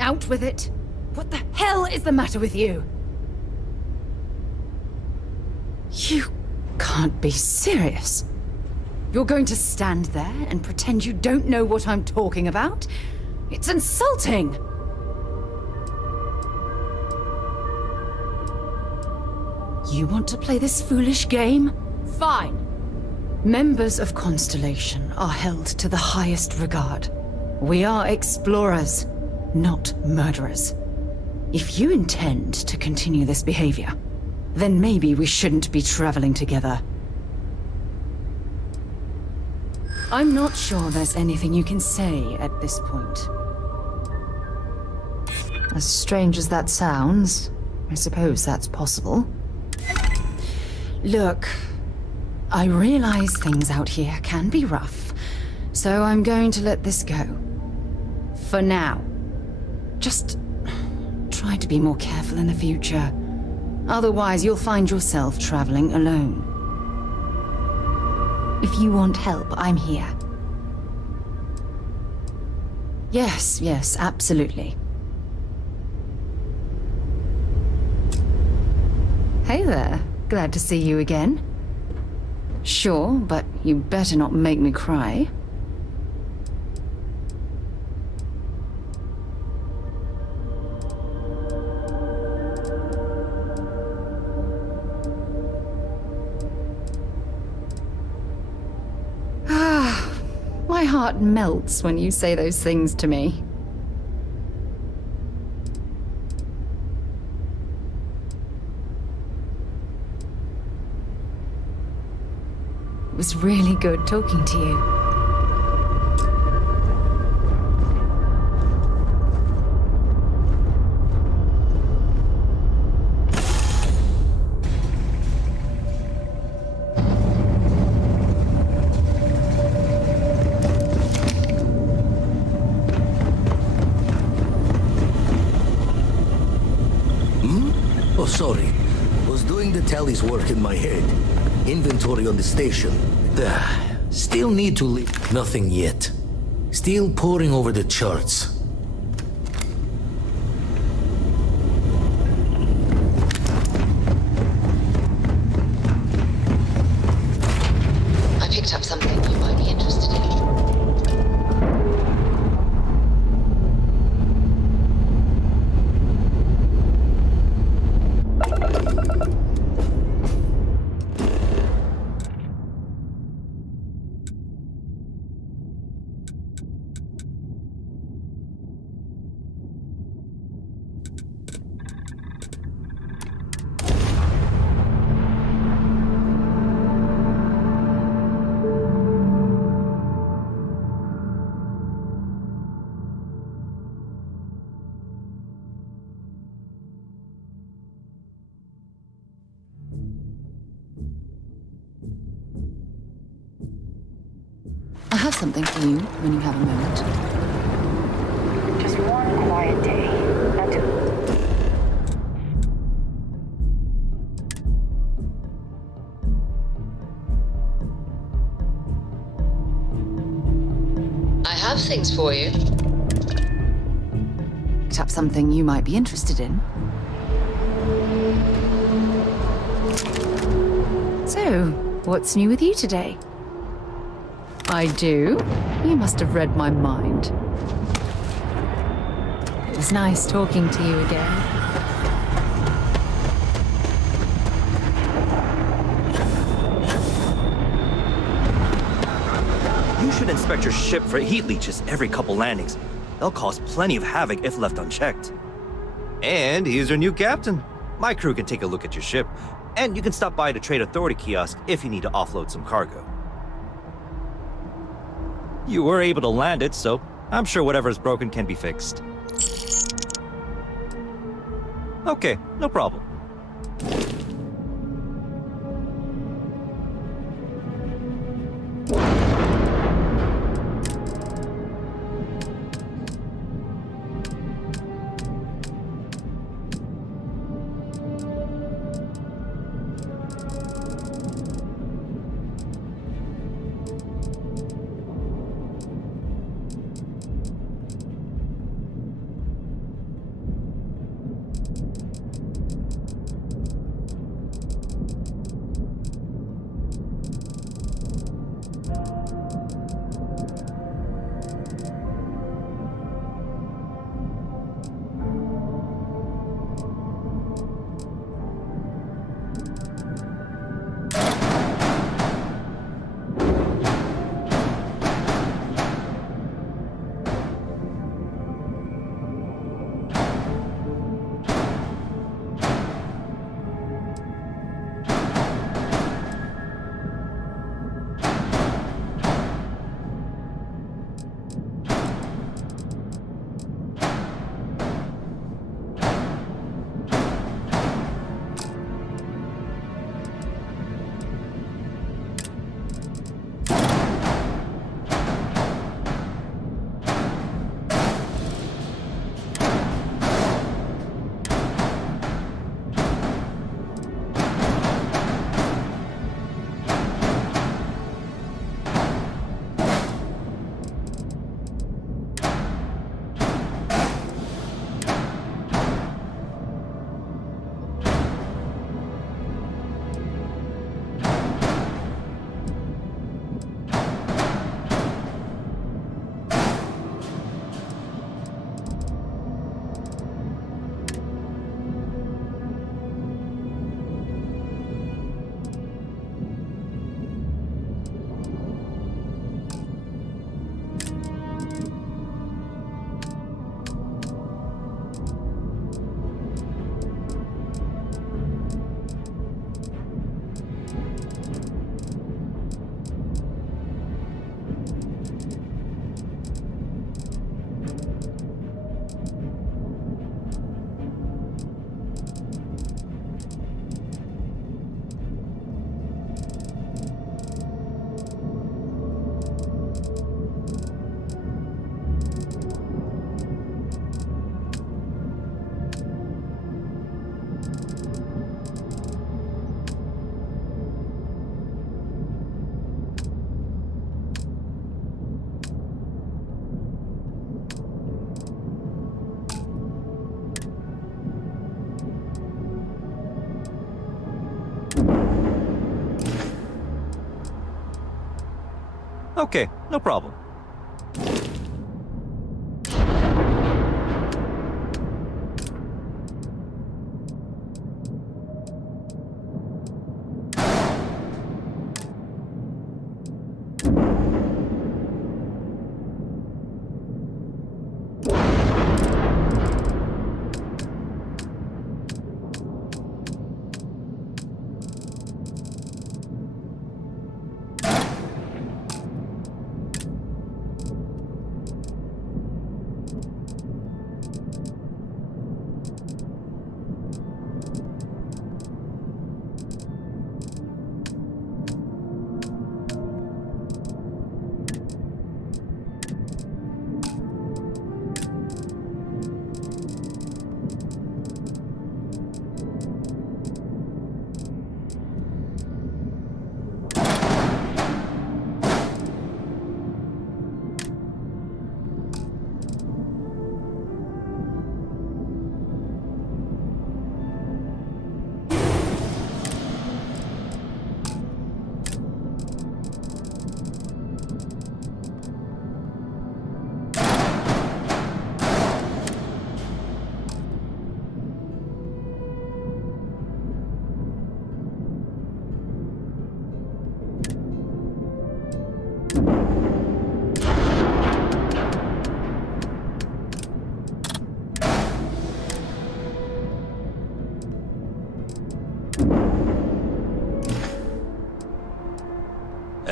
Out with it. What the hell is the matter with you? You can't be serious. You're going to stand there and pretend you don't know what I'm talking about? It's insulting! You want to play this foolish game? Fine. Members of Constellation are held to the highest regard. We are explorers, not murderers. If you intend to continue this behavior, then maybe we shouldn't be traveling together. I'm not sure there's anything you can say at this point. As strange as that sounds, I suppose that's possible. Look, I realize things out here can be rough, so I'm going to let this go. For now. Just try to be more careful in the future. Otherwise, you'll find yourself traveling alone. If you want help, I'm here. Yes, absolutely. Hey there. Glad to see you again. Sure, but you better not make me cry. My heart melts when you say those things to me. It was really good talking to you. Oh, sorry. Was doing the tally's work in my head. Inventory on the station. Still need to leave. Nothing yet. Still poring over the charts. I picked up something you might be interested in. I have something for you when you have a moment. Just one quiet day. Not too... I have things for you. Picked up something you might be interested in. So, what's new with you today? I do? You must have read my mind. It was nice talking to you again. You should inspect your ship for heat leeches every couple landings. They'll cause plenty of havoc if left unchecked. And here's your new captain. My crew can take a look at your ship, and you can stop by the Trade Authority kiosk if you need to offload some cargo. You were able to land it, so I'm sure whatever's broken can be fixed. Okay, no problem. Okay, no problem.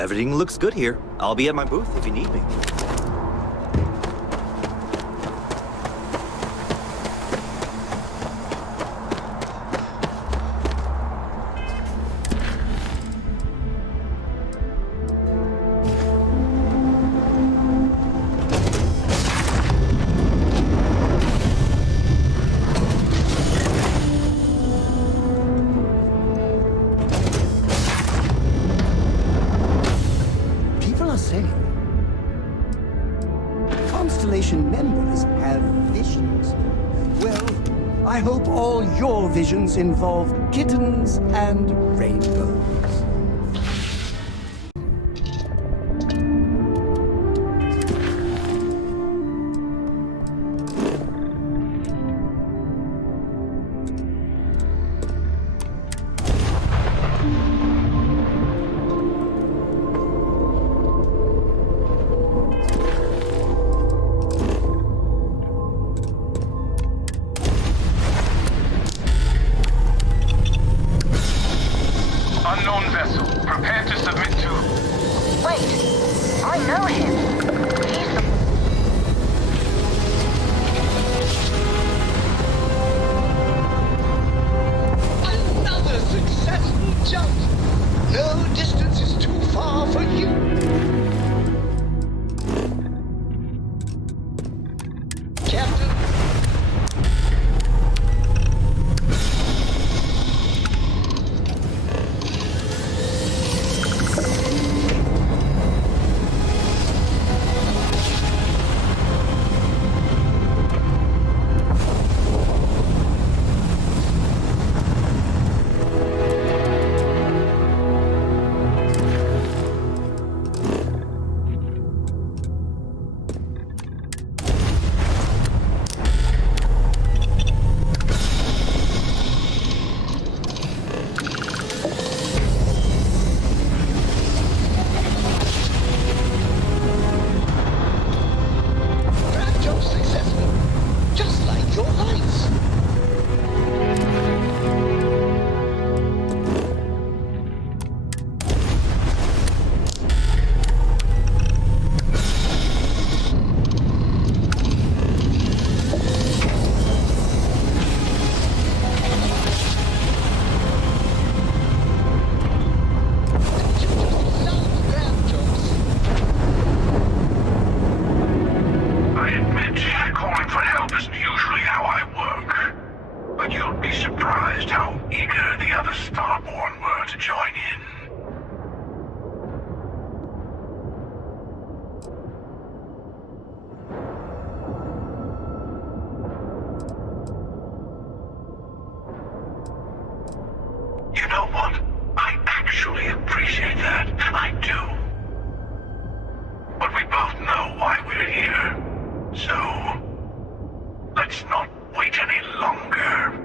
Everything looks good here. I'll be at my booth if you need me. Visions involve kittens and rainbows. So, let's not wait any longer.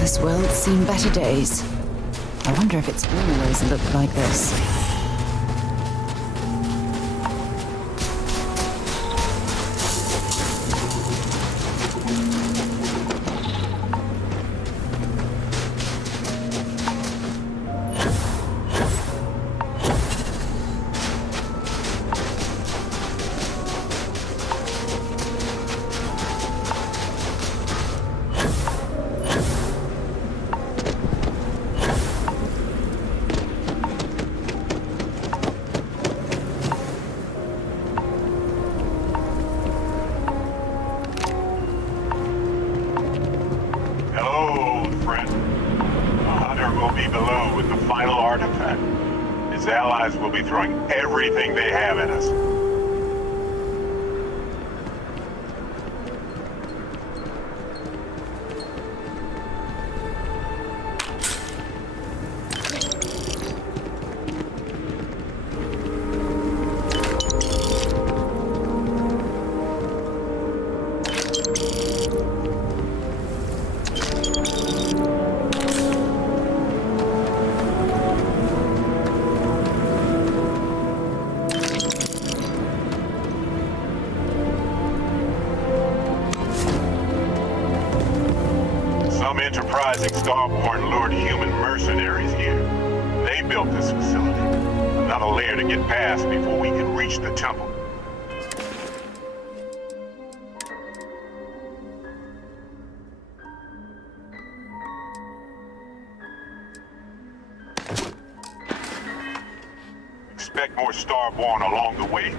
This world's seen better days. I wonder if it's always looked like this. Will be throwing everything they have at us. Enterprising Starborn lured human mercenaries here. They built this facility. Another layer to get past before we can reach the temple. Expect more Starborn along the way.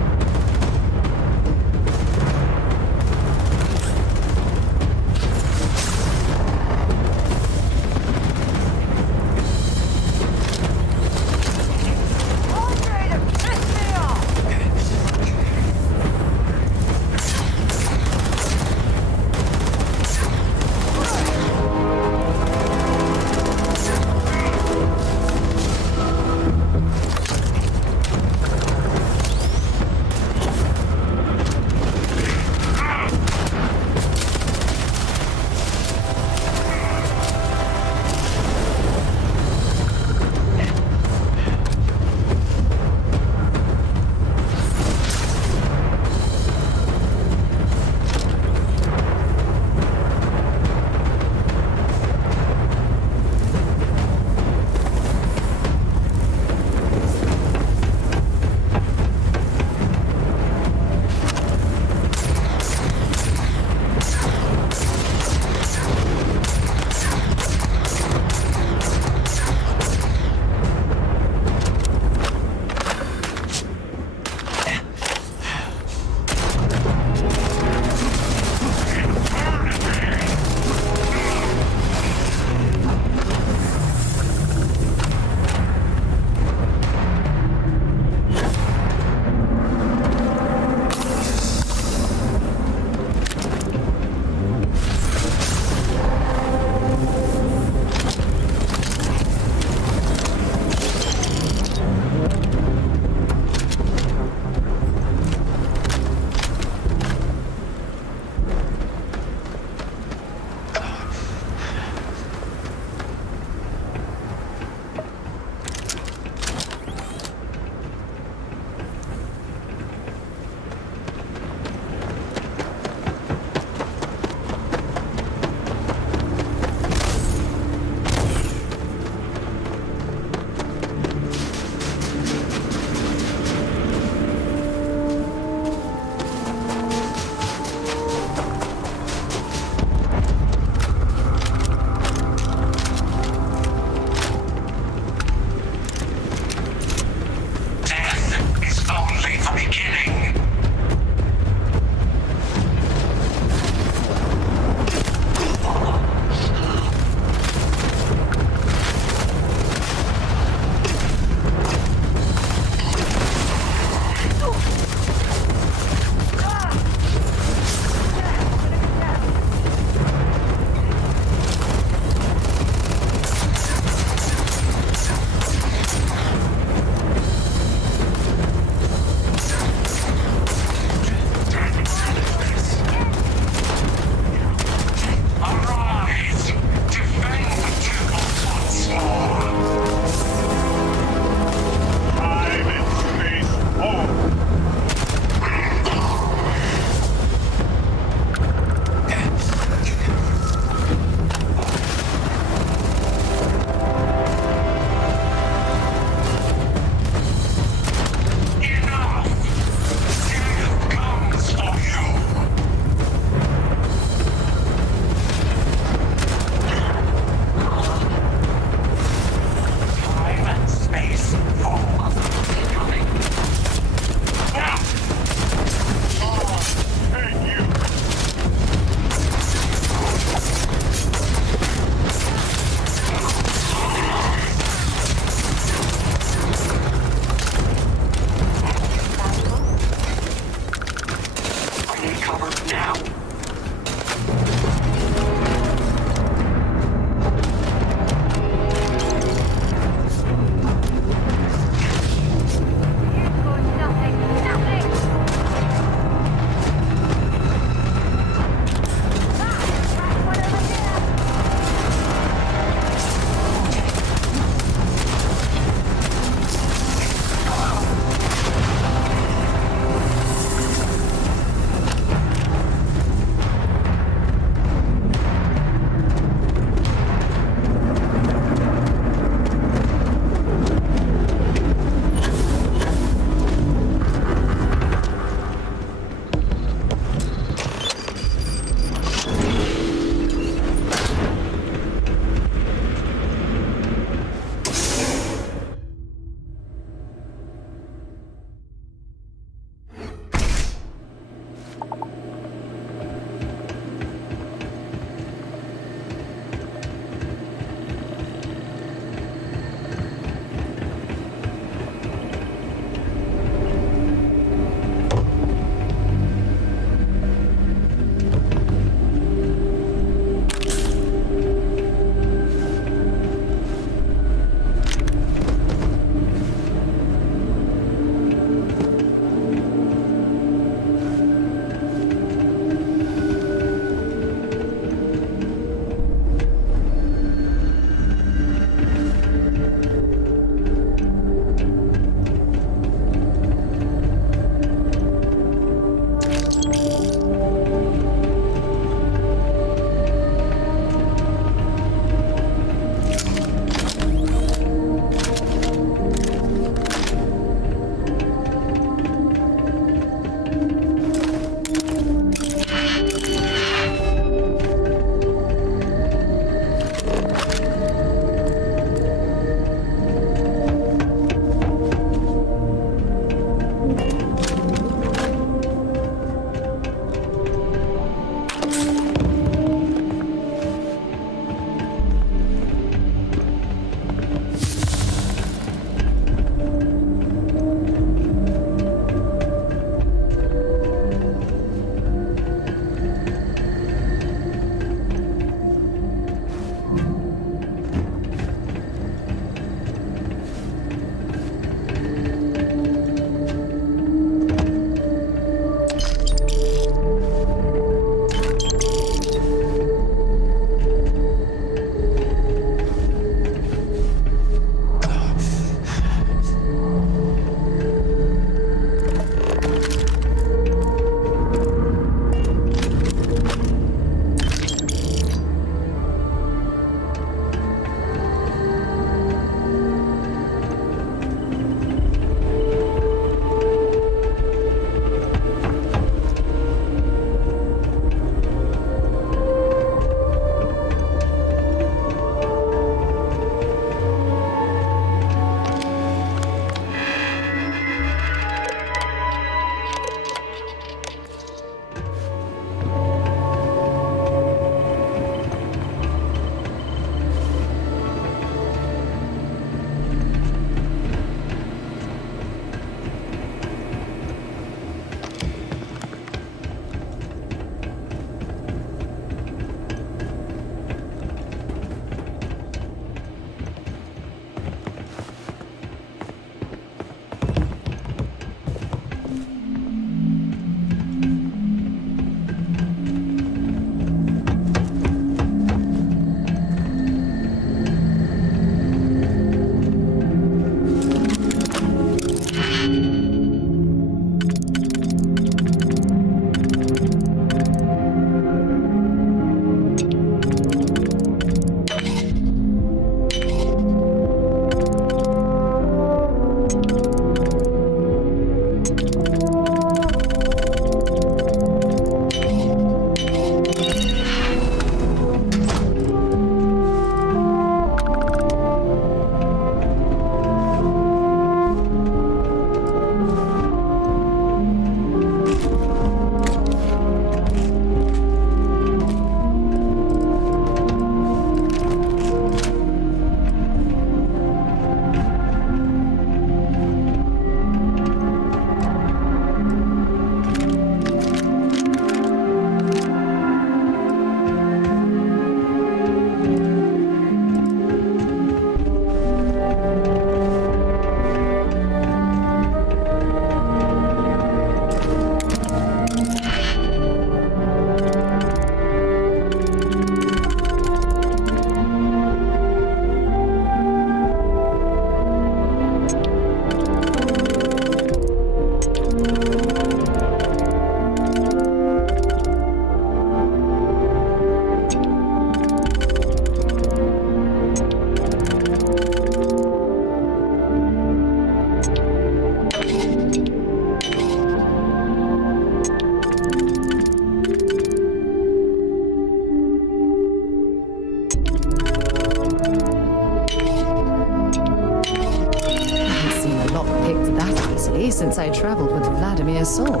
actually, since I traveled with Vladimir's soul.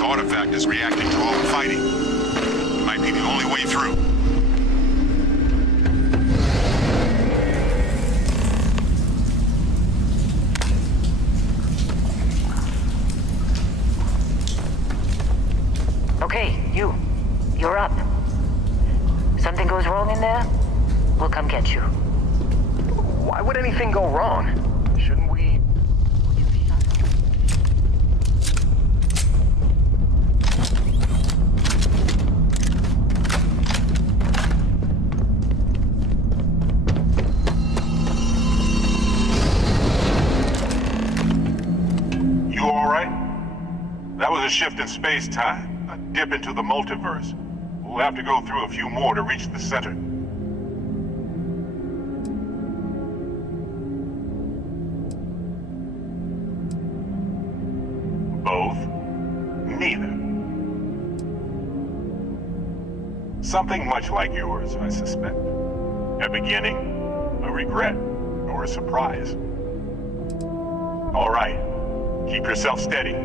artifact is reacting to all the fighting. It might be the only way through. Okay, you're up. Something goes wrong in there, we'll come get you. Why would anything go wrong? Shouldn't we... You all right? That was a shift in space-time, a dip into the multiverse. We'll have to go through a few more to reach the center. Both? Neither. Something much like yours, I suspect. A beginning, a regret, or a surprise. All right. Keep yourself steady.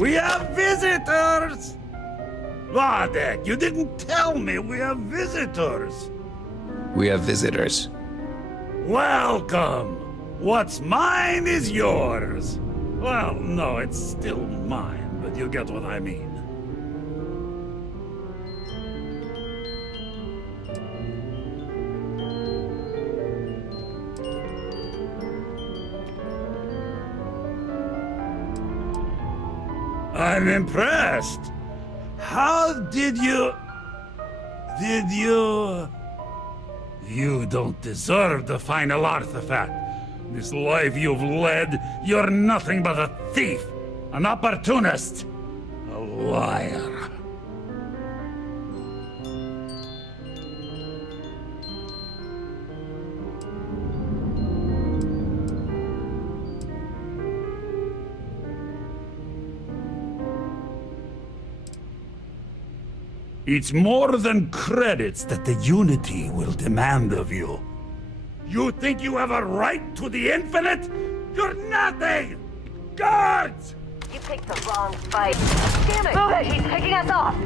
We have visitors! Vadek, you didn't tell me we have visitors! We have visitors. Welcome! What's mine is yours! Well, no, it's still mine, but you get what I mean. I'm impressed. How did you... You don't deserve the final artifact. This life you've led, you're nothing but a thief, an opportunist, a liar. It's more than credits that the Unity will demand of you. You think you have a right to the infinite? You're nothing! Guards! You picked the wrong fight. Damn it! Move it! He's picking us off!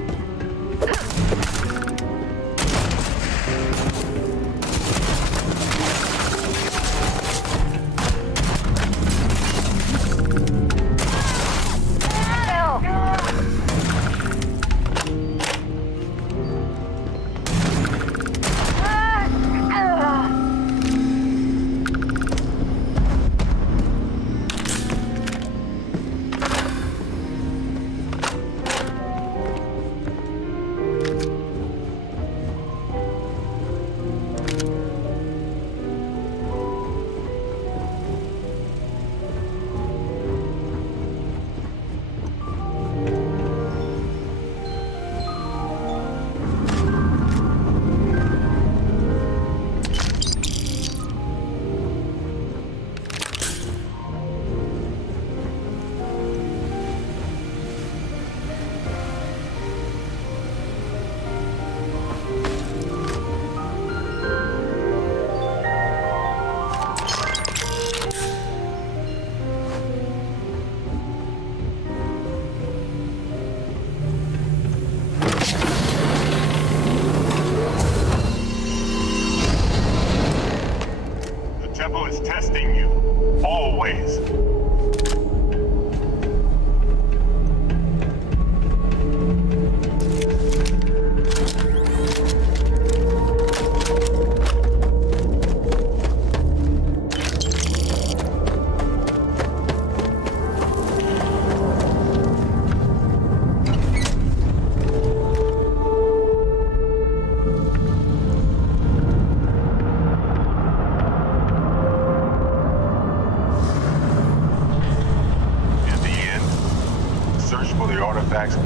testing you. Always.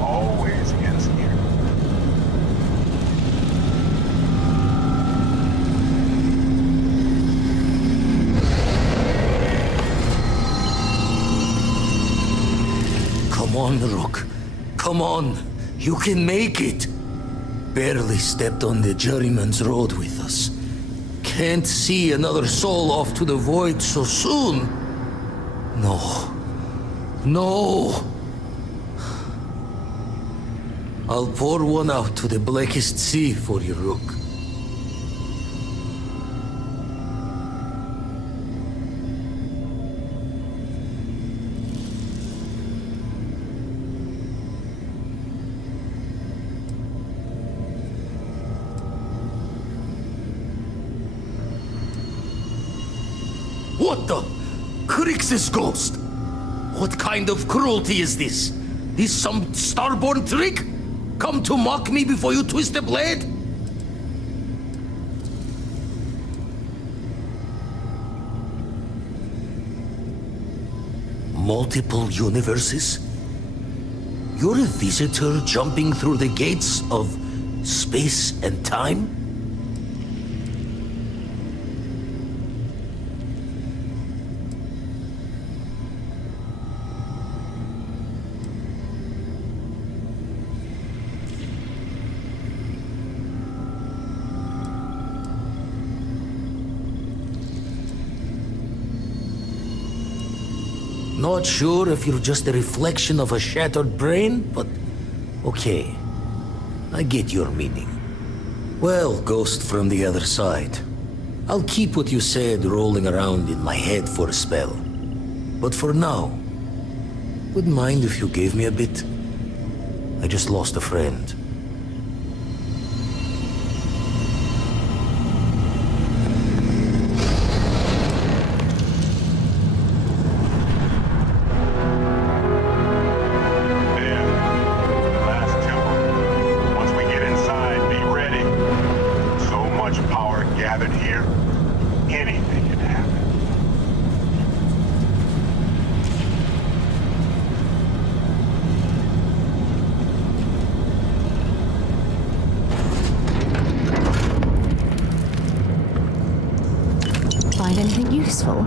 Always ends here. Come on, Rook. Come on. You can make it. Barely stepped on the juryman's road with us. Can't see another soul off to the void so soon. No. No. I'll pour one out to the blackest sea for you, Rook. What the? Crix's ghost? What kind of cruelty is this? Is some starborn trick? Come to mock me before you twist the blade? Multiple universes? You're a visitor jumping through the gates of space and time? Not sure if you're just a reflection of a shattered brain, but okay. I get your meaning. Well, ghost from the other side, I'll keep what you said rolling around in my head for a spell. But for now, wouldn't mind if you gave me a bit. I just lost a friend. Find anything useful?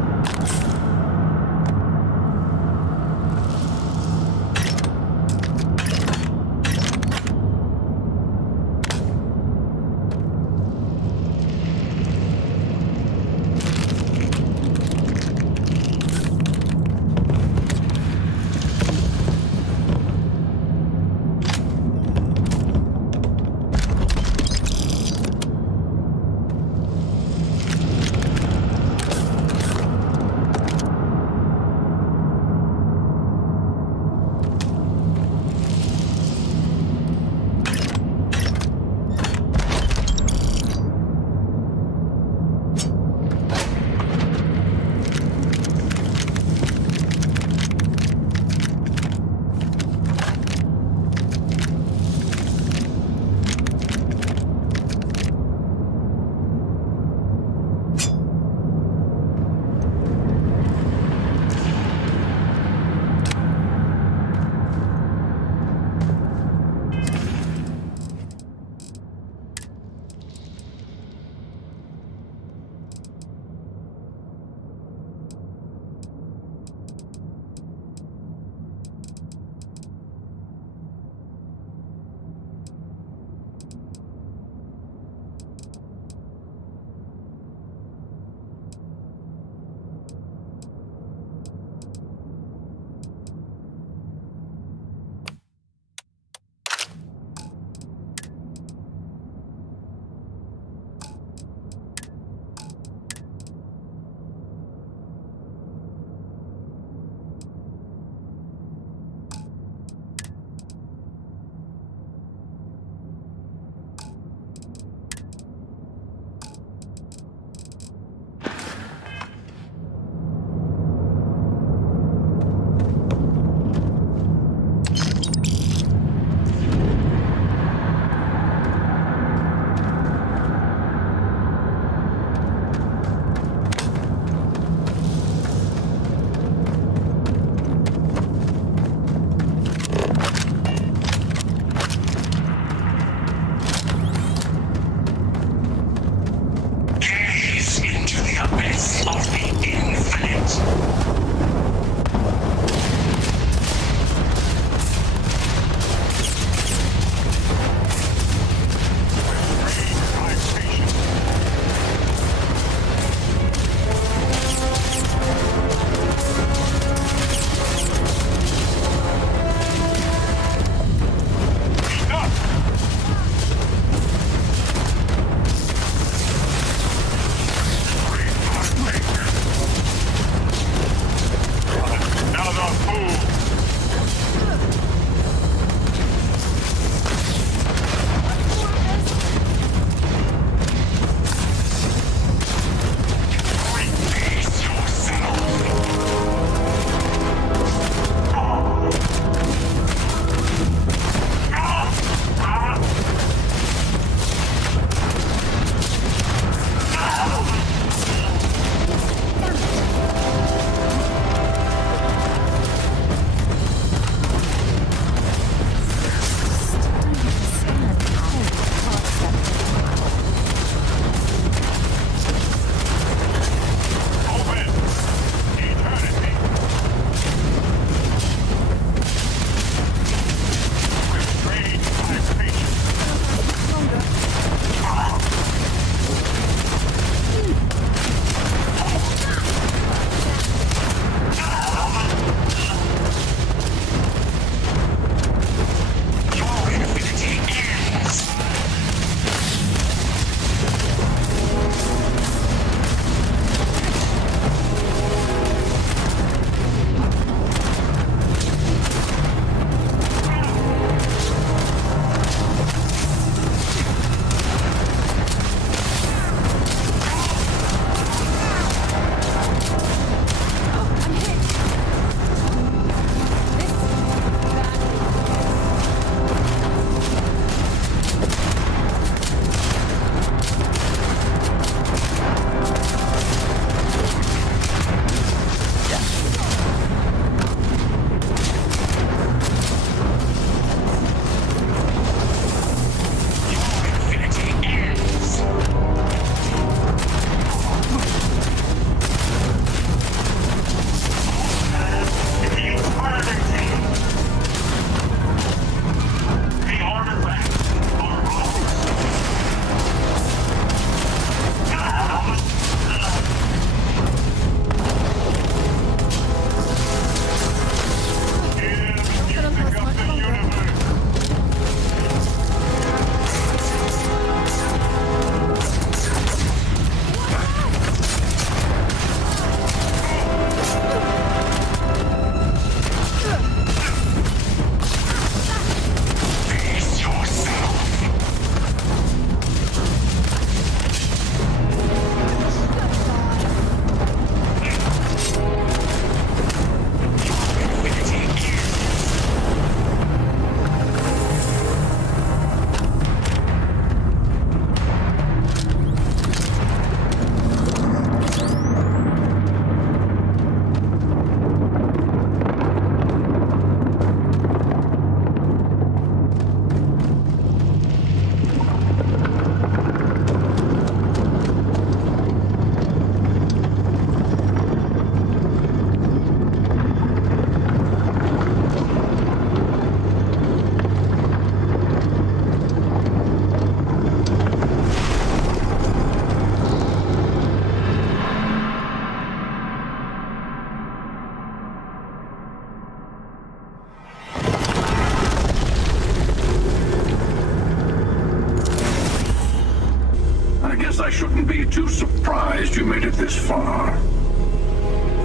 this far.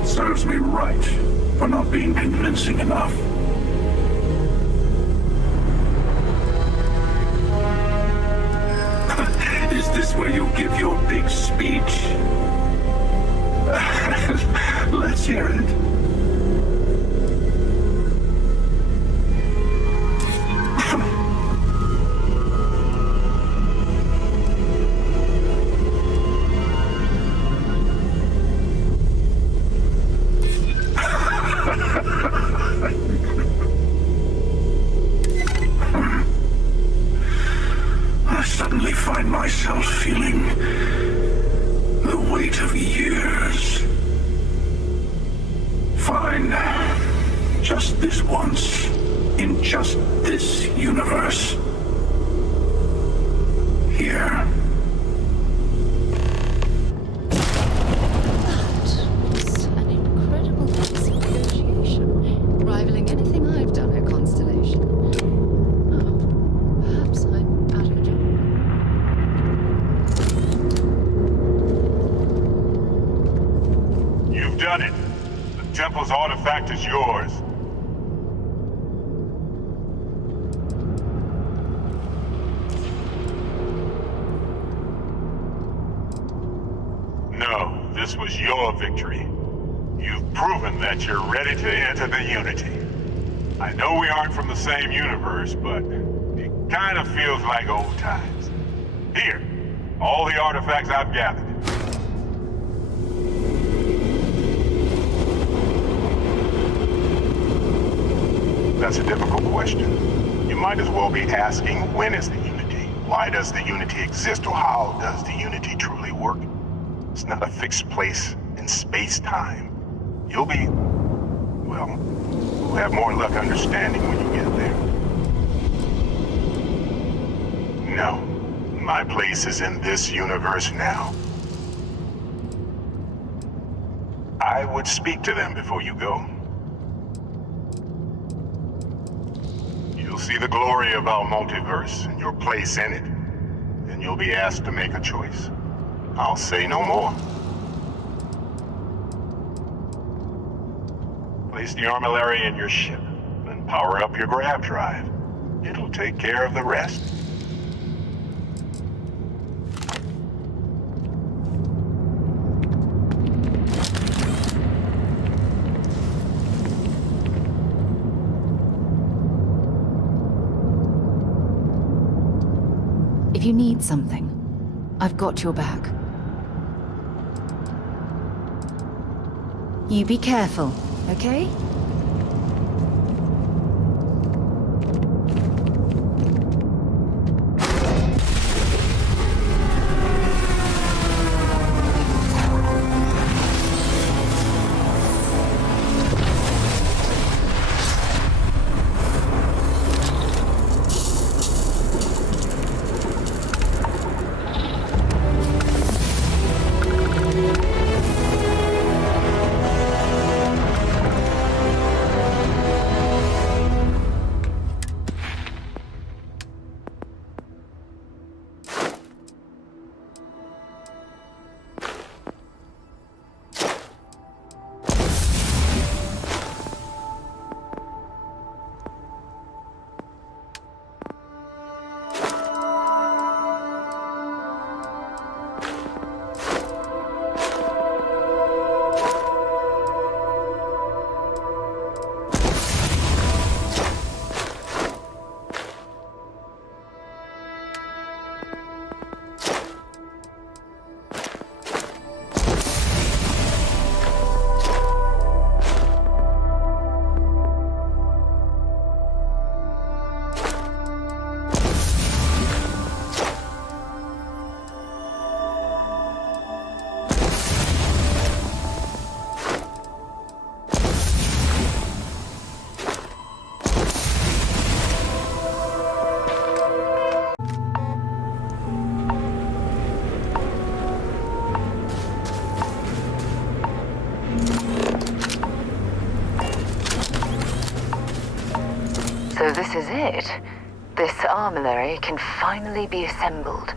It serves me right for not being convincing enough. Is this where you give your big speech? Let's hear it. I suddenly find myself feeling the weight of years. Fine. Just this once. In just this universe. Here. An incredible piece of negotiation, rivaling anything I've done at Constellation. Oh, perhaps I'm out of a job. You've done it. The Temple's artifact is yours. No, this was your victory. You've proven that you're ready to enter the Unity. I know we aren't from the same universe, but it kind of feels like old times. Here, all the artifacts I've gathered. That's a difficult question. You might as well be asking, when is the Unity? Why does the Unity exist, or how does the Unity truly work? It's not a fixed place in space-time. You'll be... well, you'll have more luck understanding when you get there. No, my place is in this universe now. I would speak to them before you go. You'll see the glory of our multiverse and your place in it. Then you'll be asked to make a choice. I'll say no more. Place the armillary in your ship, then power up your grav drive. It'll take care of the rest. If you need something, I've got your back. You be careful, okay? So this is it. This armillary can finally be assembled.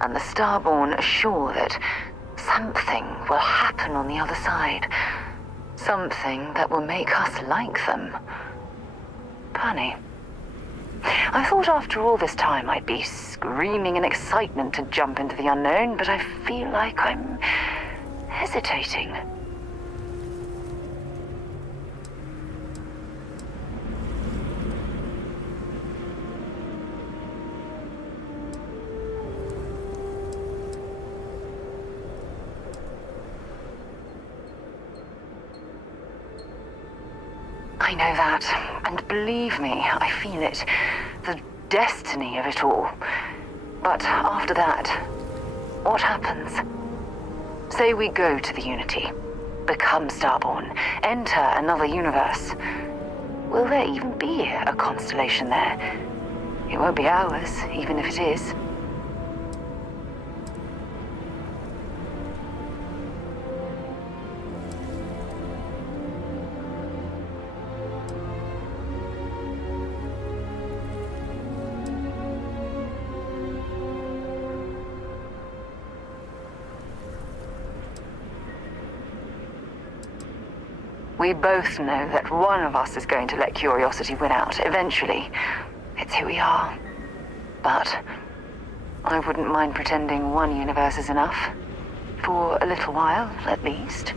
And the Starborn are sure that something will happen on the other side. Something that will make us like them. Funny. I thought after all this time I'd be screaming in excitement to jump into the unknown, but I feel like I'm hesitating. I know that, and believe me, I feel it. The destiny of it all. But after that, what happens? Say we go to the Unity, become Starborn, enter another universe. Will there even be a constellation there? It won't be ours, even if it is. We both know that one of us is going to let curiosity win out, eventually. It's who we are. But I wouldn't mind pretending one universe is enough. For a little while, at least.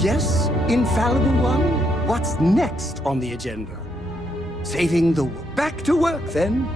Yes, infallible one? What's next on the agenda? Saving the... Back to work, then.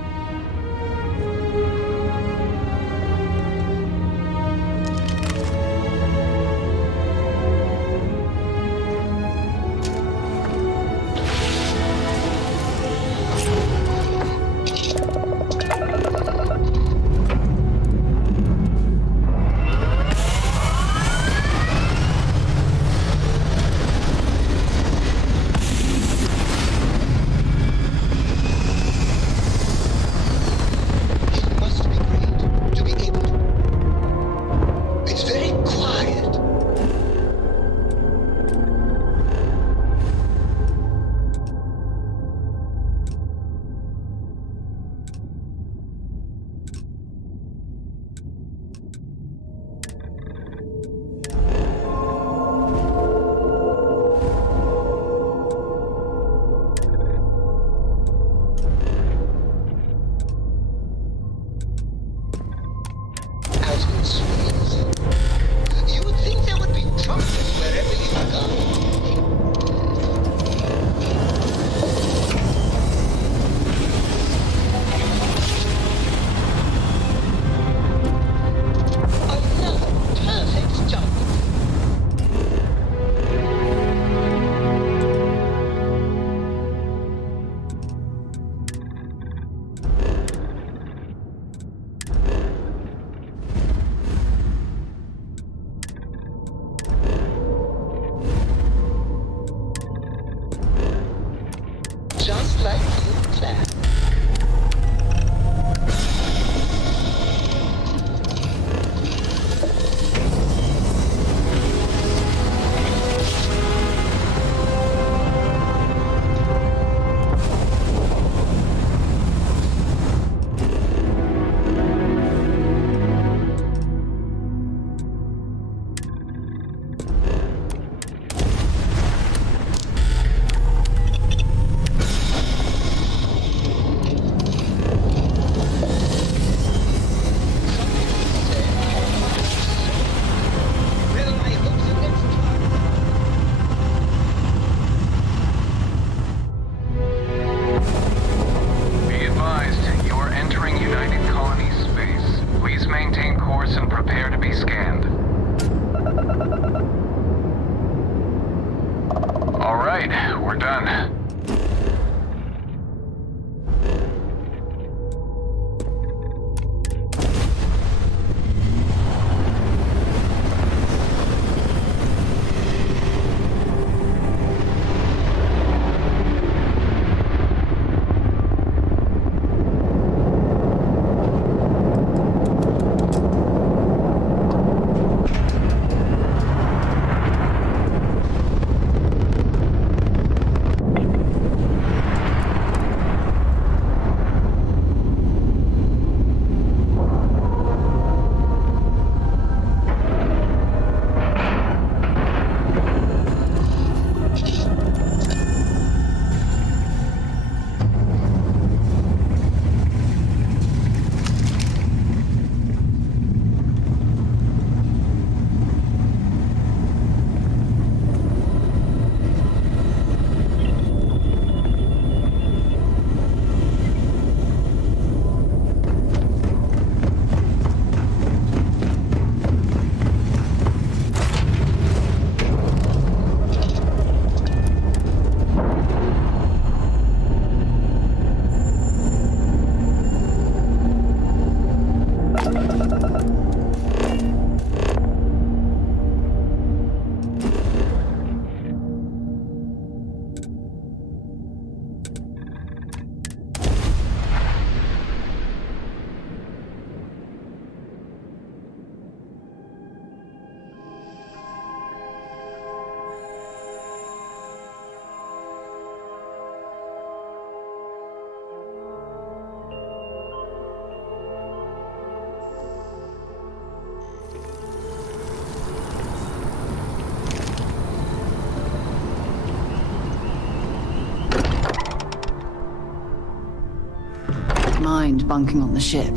mind bunking on the ship,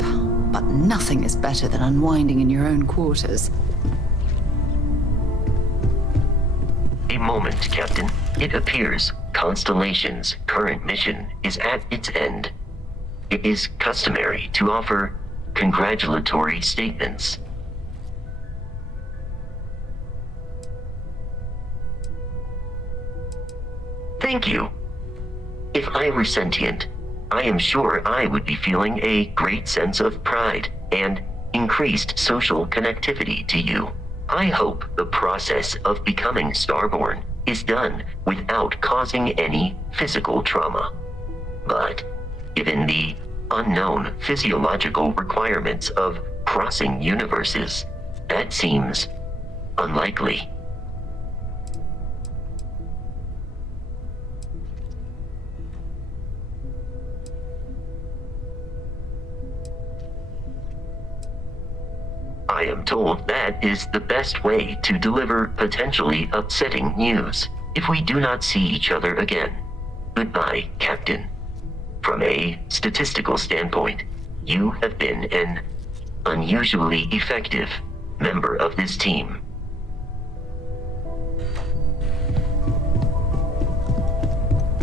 but nothing is better than unwinding in your own quarters. A moment, Captain. It appears Constellation's current mission is at its end. It is customary to offer congratulatory statements. Thank you. If I were sentient, I am sure I would be feeling a great sense of pride and increased social connectivity to you. I hope the process of becoming Starborn is done without causing any physical trauma. But given the unknown physiological requirements of crossing universes, that seems unlikely. I am told that is the best way to deliver potentially upsetting news if we do not see each other again. Goodbye, Captain. From a statistical standpoint, you have been an unusually effective member of this team.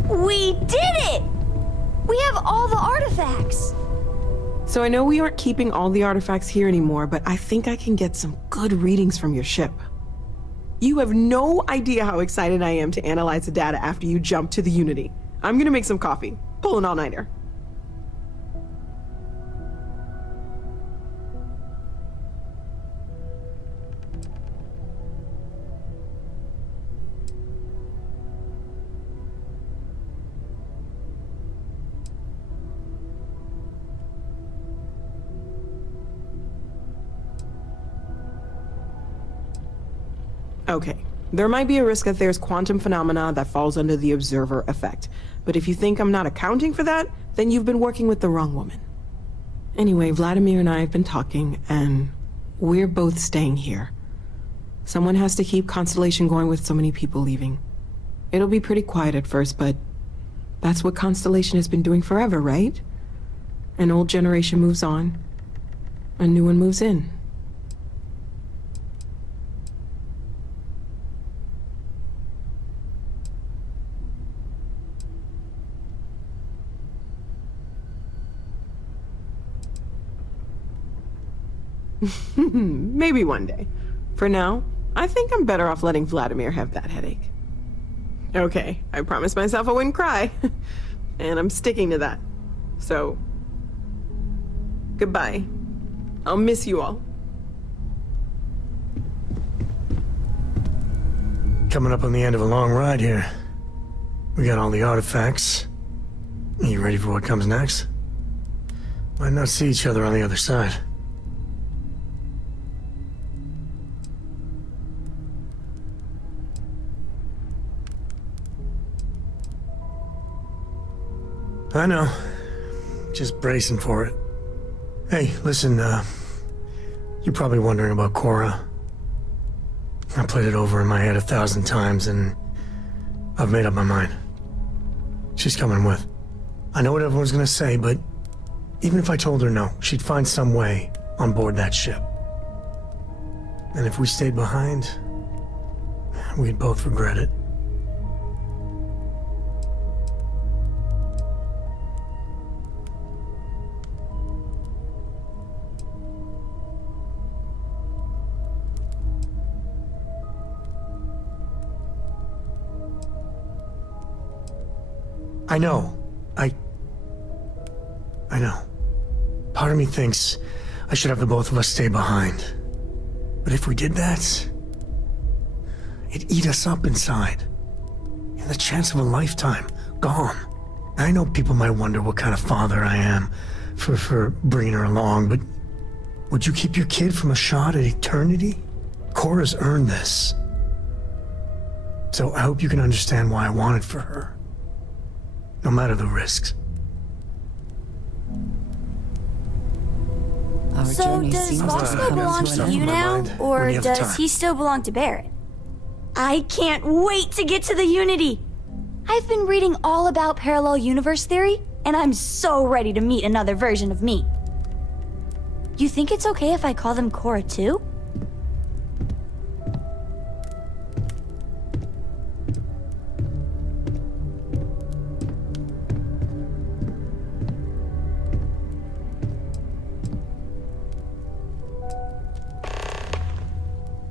We did it! We have all the artifacts! So I know we aren't keeping all the artifacts here anymore, but I think I can get some good readings from your ship. You have no idea how excited I am to analyze the data after you jump to the Unity. I'm gonna make some coffee. Pull an all-nighter. Okay, there might be a risk that there's quantum phenomena that falls under the observer effect. But if you think I'm not accounting for that, then you've been working with the wrong woman. Anyway, Vladimir and I have been talking, and we're both staying here. Someone has to keep Constellation going with so many people leaving. It'll be pretty quiet at first, but that's what Constellation has been doing forever, right? An old generation moves on, a new one moves in. Maybe one day. For now, I think I'm better off letting Vladimir have that headache. Okay, I promised myself I wouldn't cry. And I'm sticking to that. So, goodbye. I'll miss you all. Coming up on the end of a long ride here. We got all the artifacts. Are you ready for what comes next? Might not see each other on the other side. I know. Just bracing for it. Hey, listen, you're probably wondering about Cora. I played it over in my head 1,000 times, and I've made up my mind. She's coming with. I know what everyone's gonna say, but even if I told her no, she'd find some way on board that ship. And if we stayed behind, we'd both regret it. I know. I know. Part of me thinks I should have the both of us stay behind. But if we did that, it'd eat us up inside. And the chance of a lifetime, gone. I know people might wonder what kind of father I am for bringing her along, but would you keep your kid from a shot at eternity? Cora's earned this. So I hope you can understand why I want it for her. No matter the risks. So does Voxco belong to you now, or does he still belong to Barrett? I can't wait to get to the Unity! I I've been reading all about parallel universe theory, and I'm so ready to meet another version of me. You think it's okay if I call them Cora too?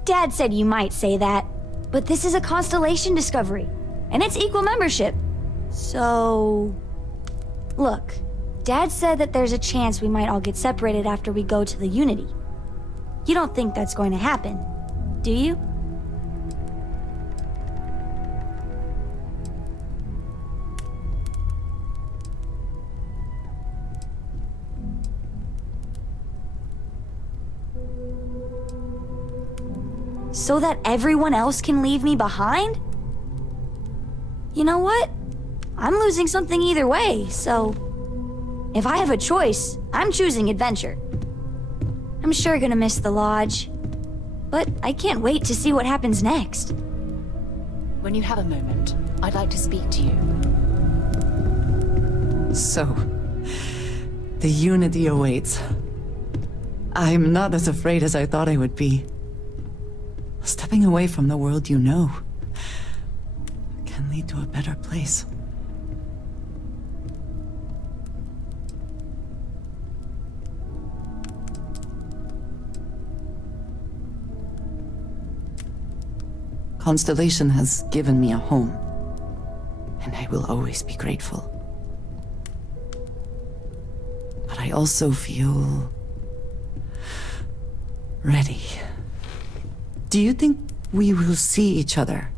Dad said you might say that, but this is a constellation discovery, and it's equal membership. So... Look, Dad said that there's a chance we might all get separated after we go to the Unity. You don't think that's going to happen, do you? So that everyone else can leave me behind? You know what? I'm losing something either way, so... If I have a choice, I'm choosing adventure. I'm sure gonna miss the lodge, but I can't wait to see what happens next. When you have a moment, I'd like to speak to you. So, the Unity awaits. I'm not as afraid as I thought I would be. Stepping away from the world you know can lead to a better place. Constellation has given me a home, and I will always be grateful. But I also feel ready. Do you think we will see each other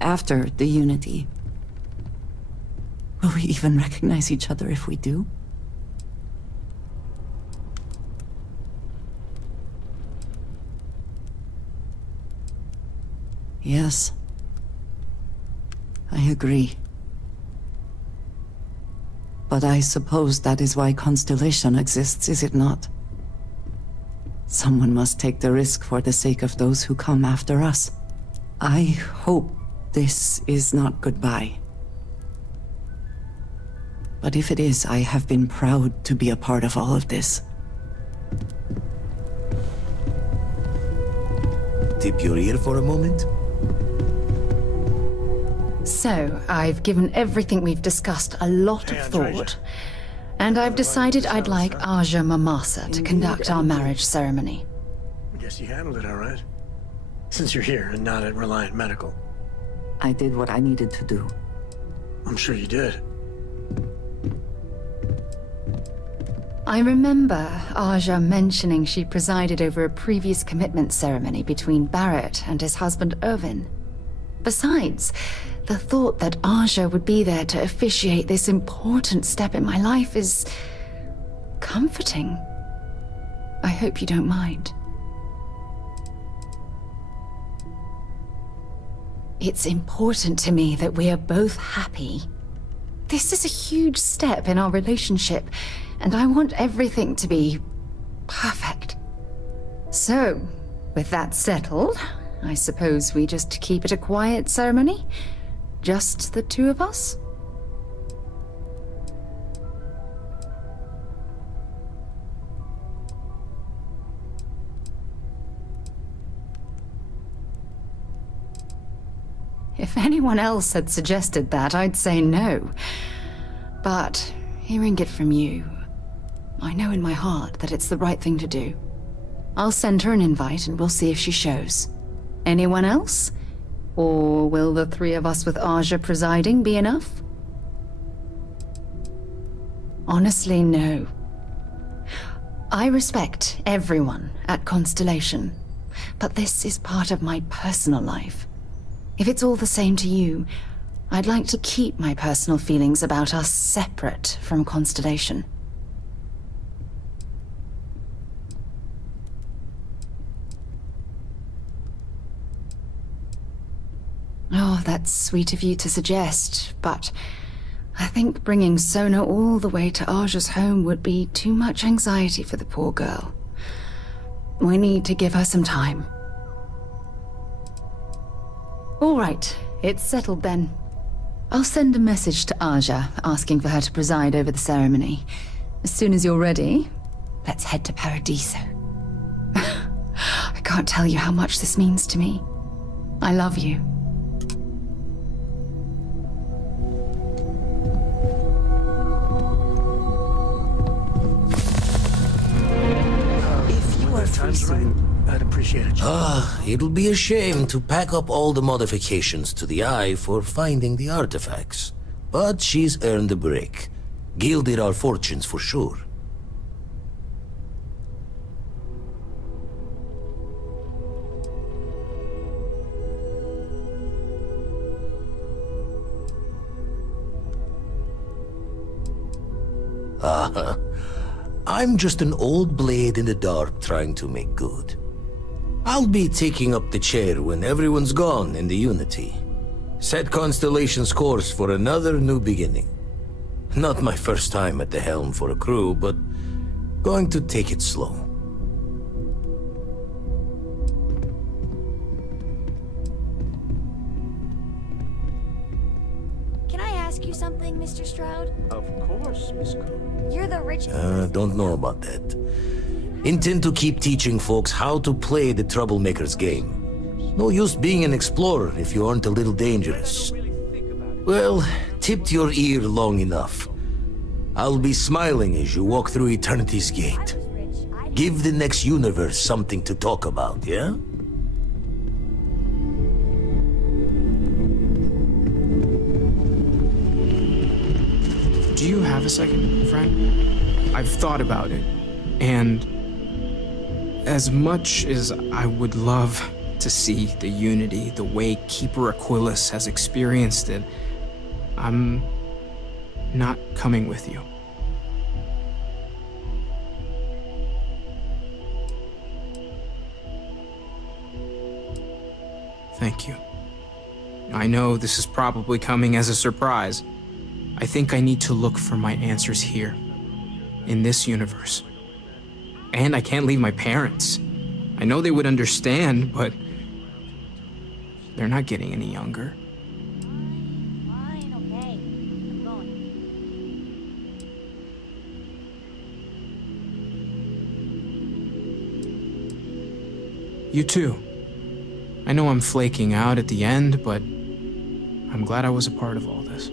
after the Unity? Will we even recognize each other if we do? Yes. I agree. But I suppose that is why Constellation exists, is it not? Someone must take the risk for the sake of those who come after us. I hope this is not goodbye. But if it is, I have been proud to be a part of all of this. Tip your ear for a moment? So, I've given everything we've discussed a lot of thought. And I've decided I'd like Aja Mamasa to conduct our marriage ceremony. I guess you handled it all right. Since you're here and not at Reliant Medical. I did what I needed to do. I'm sure you did. I remember Aja mentioning she presided over a previous commitment ceremony between Barrett and his husband Irvin. Besides, the thought that Aja would be there to officiate this important step in my life is comforting. I hope you don't mind. It's important to me that we are both happy. This is a huge step in our relationship, and I want everything to be perfect. So, with that settled, I suppose we just keep it a quiet ceremony? Just the two of us? If anyone else had suggested that, I'd say no. But hearing it from you, I know in my heart that it's the right thing to do. I'll send her an invite and we'll see if she shows. Anyone else? Or will the three of us with Aja presiding be enough? Honestly, no. I respect everyone at Constellation, but this is part of my personal life. If it's all the same to you, I'd like to keep my personal feelings about us separate from Constellation. Oh, that's sweet of you to suggest, but I think bringing Sona all the way to Aja's home would be too much anxiety for the poor girl. We need to give her some time. All right, it's settled then. I'll send a message to Aja, asking for her to preside over the ceremony. As soon as you're ready, let's head to Paradiso. I can't tell you how much this means to me. I love you. If you are free soon, I'd appreciate it. It'll be a shame to pack up all the modifications to the Eye for finding the artifacts. But she's earned a break. Gilded our fortunes for sure. I'm just an old blade in the dark trying to make good. I'll be taking up the chair when everyone's gone in the Unity. Set Constellation's course for another new beginning. Not my first time at the helm for a crew, but going to take it slow. Can I ask you something, Mr. Stroud? Of course, Miss Cole. You're the richest. Don't know about that. Intend to keep teaching folks how to play the Troublemaker's game. No use being an explorer if you aren't a little dangerous. Well, tipped your ear long enough. I'll be smiling as you walk through Eternity's gate. Give the next universe something to talk about, yeah? Do you have a second, friend? I've thought about it, and as much as I would love to see the Unity the way Keeper Aquilus has experienced it, I'm not coming with you. Thank you. I know this is probably coming as a surprise. I think I need to look for my answers here, in this universe. And I can't leave my parents. I know they would understand, but they're not getting any younger. Fine, okay. I'm going. You too. I know I'm flaking out at the end, but I'm glad I was a part of all this.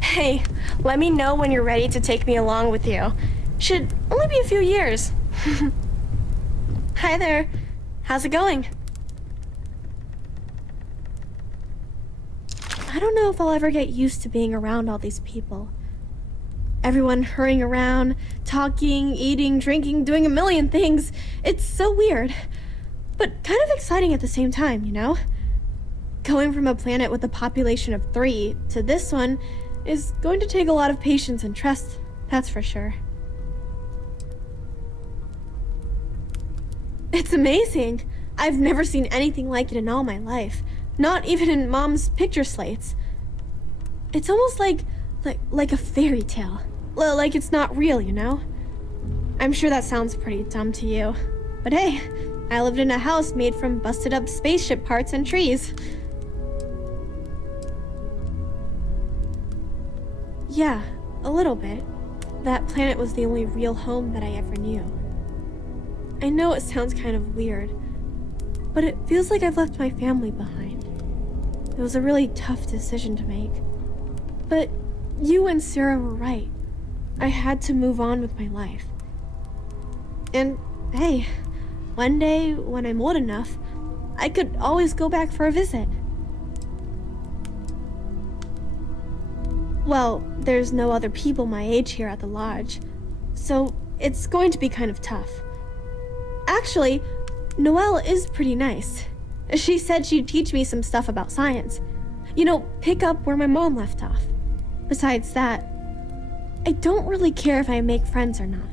Hey, let me know when you're ready to take me along with you. Should only be a few years. Hi there. How's it going? I don't know if I'll ever get used to being around all these people. Everyone hurrying around, talking, eating, drinking, doing a million things. It's so weird, but kind of exciting at the same time, you know? Going from a planet with a population of 3 to this one is going to take a lot of patience and trust, that's for sure. It's amazing. I've never seen anything like it in all my life. Not even in Mom's picture slates. It's almost like a fairy tale. Like it's not real, you know? I'm sure that sounds pretty dumb to you. But hey, I lived in a house made from busted up spaceship parts and trees. Yeah, a little bit. That planet was the only real home that I ever knew. I know it sounds kind of weird, but it feels like I've left my family behind. It was a really tough decision to make. But you and Sarah were right. I had to move on with my life. And hey, one day when I'm old enough, I could always go back for a visit. Well, there's no other people my age here at the lodge, so it's going to be kind of tough. Actually, Noelle is pretty nice. She said she'd teach me some stuff about science. You know, pick up where my mom left off. Besides that, I don't really care if I make friends or not.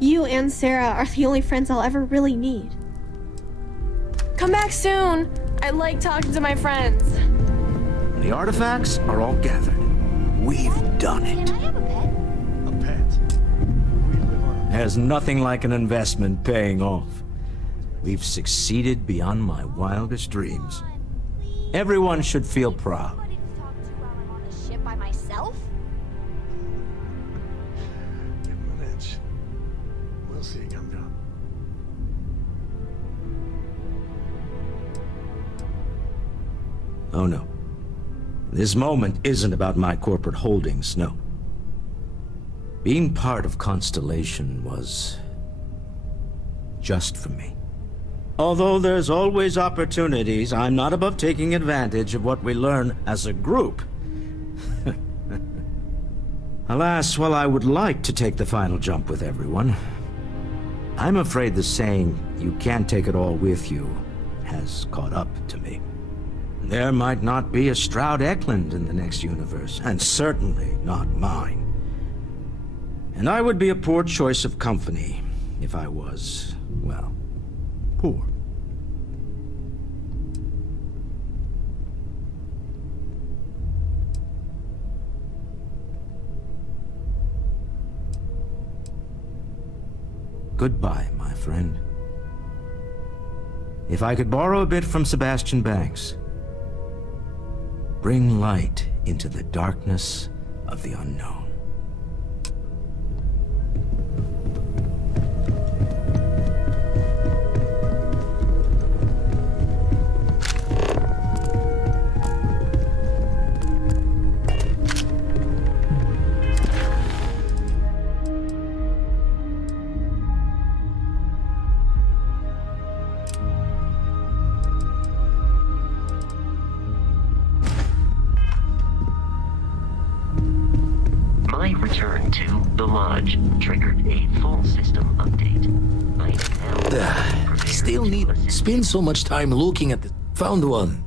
You and Sarah are the only friends I'll ever really need. Come back soon! I like talking to my friends. The artifacts are all gathered. We've done it. A pet? There's nothing like an investment paying off. We've succeeded beyond my wildest dreams. Everyone should feel proud. Ship by myself? Give him an inch. We'll see, Gumdrop. Oh no. This moment isn't about my corporate holdings, no. Being part of Constellation was just for me. Although there's always opportunities, I'm not above taking advantage of what we learn as a group. Alas, while I would like to take the final jump with everyone, I'm afraid the saying, "you can't take it all with you," has caught up to me. There might not be a Stroud Eklund in the next universe, and certainly not mine. And I would be a poor choice of company if I was, well, poor. Goodbye, my friend. If I could borrow a bit from Sebastian Banks, bring light into the darkness of the unknown. My return to the Lodge triggered a full system update. I am now Still need spend so much time looking at the... Found one.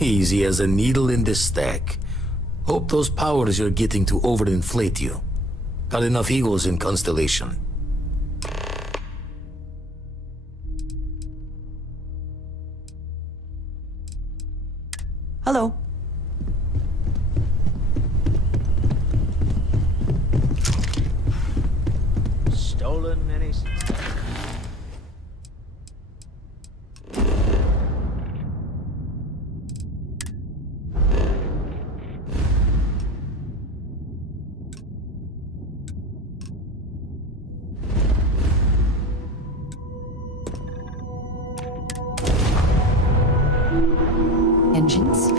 Easy as a needle in the stack. Hope those powers you're getting to overinflate you. Got enough egos in Constellation. Hello. Stolen any... Engines?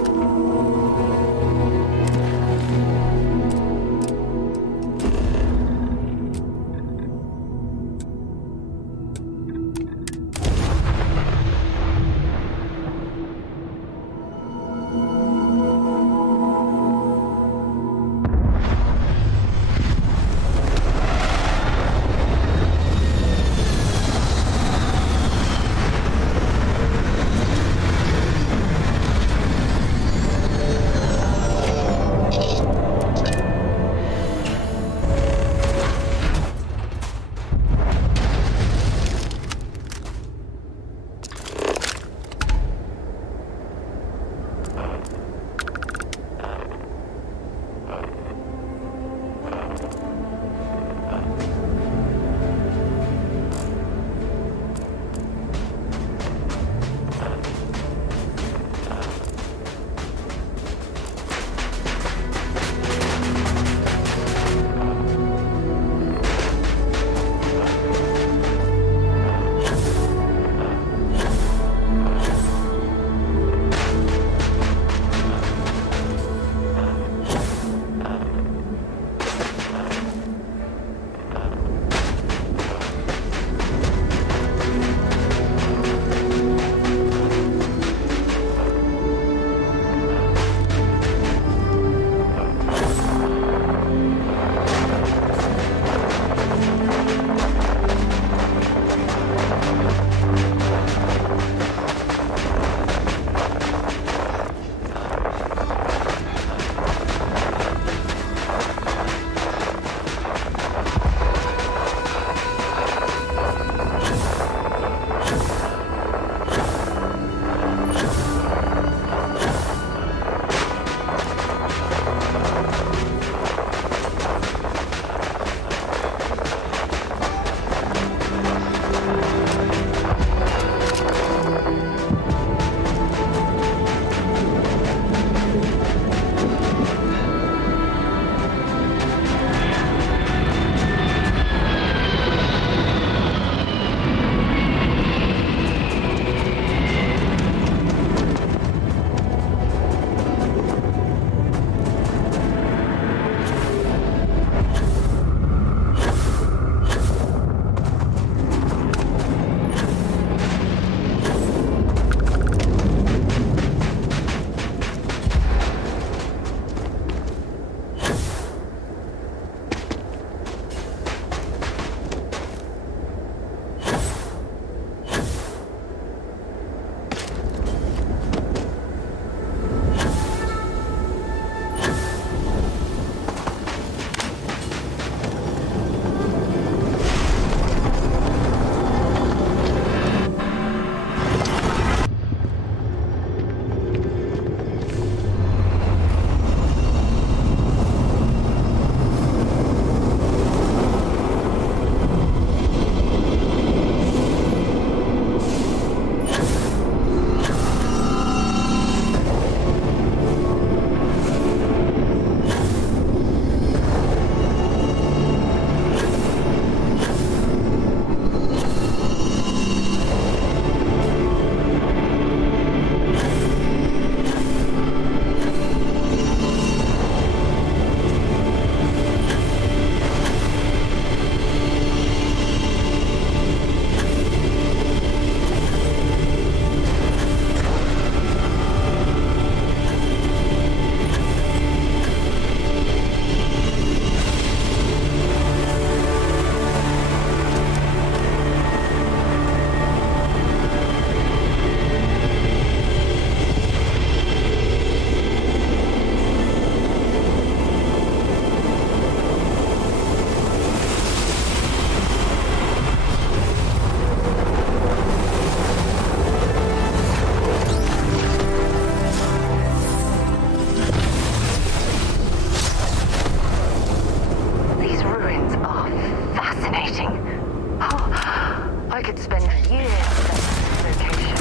I could spend years studying this location.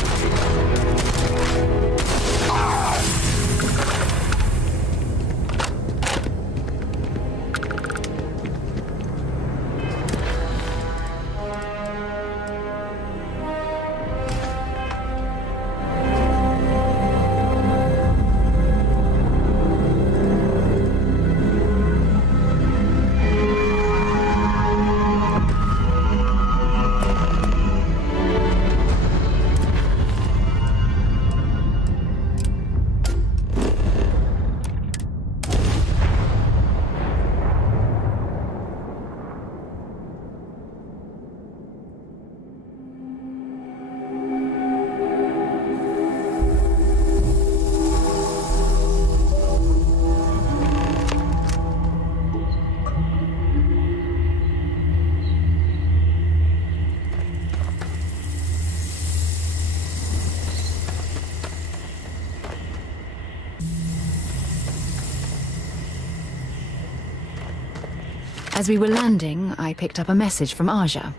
As we were landing, I picked up a message from Aja.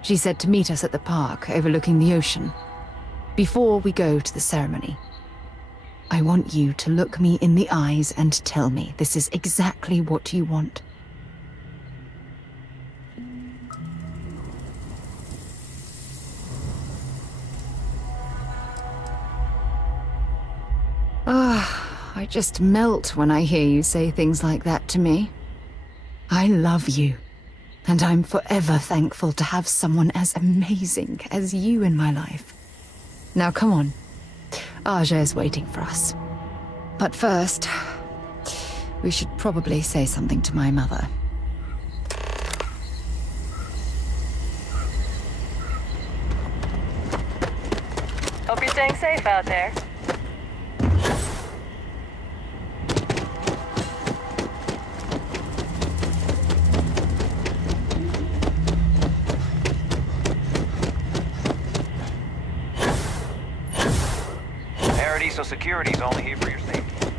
She said to meet us at the park overlooking the ocean. Before we go to the ceremony, I want you to look me in the eyes and tell me this is exactly what you want. I just melt when I hear you say things like that to me. I love you, and I'm forever thankful to have someone as amazing as you in my life. Now come on, Aja is waiting for us. But first, we should probably say something to my mother. Hope you're staying safe out there. So security's only here for your safety.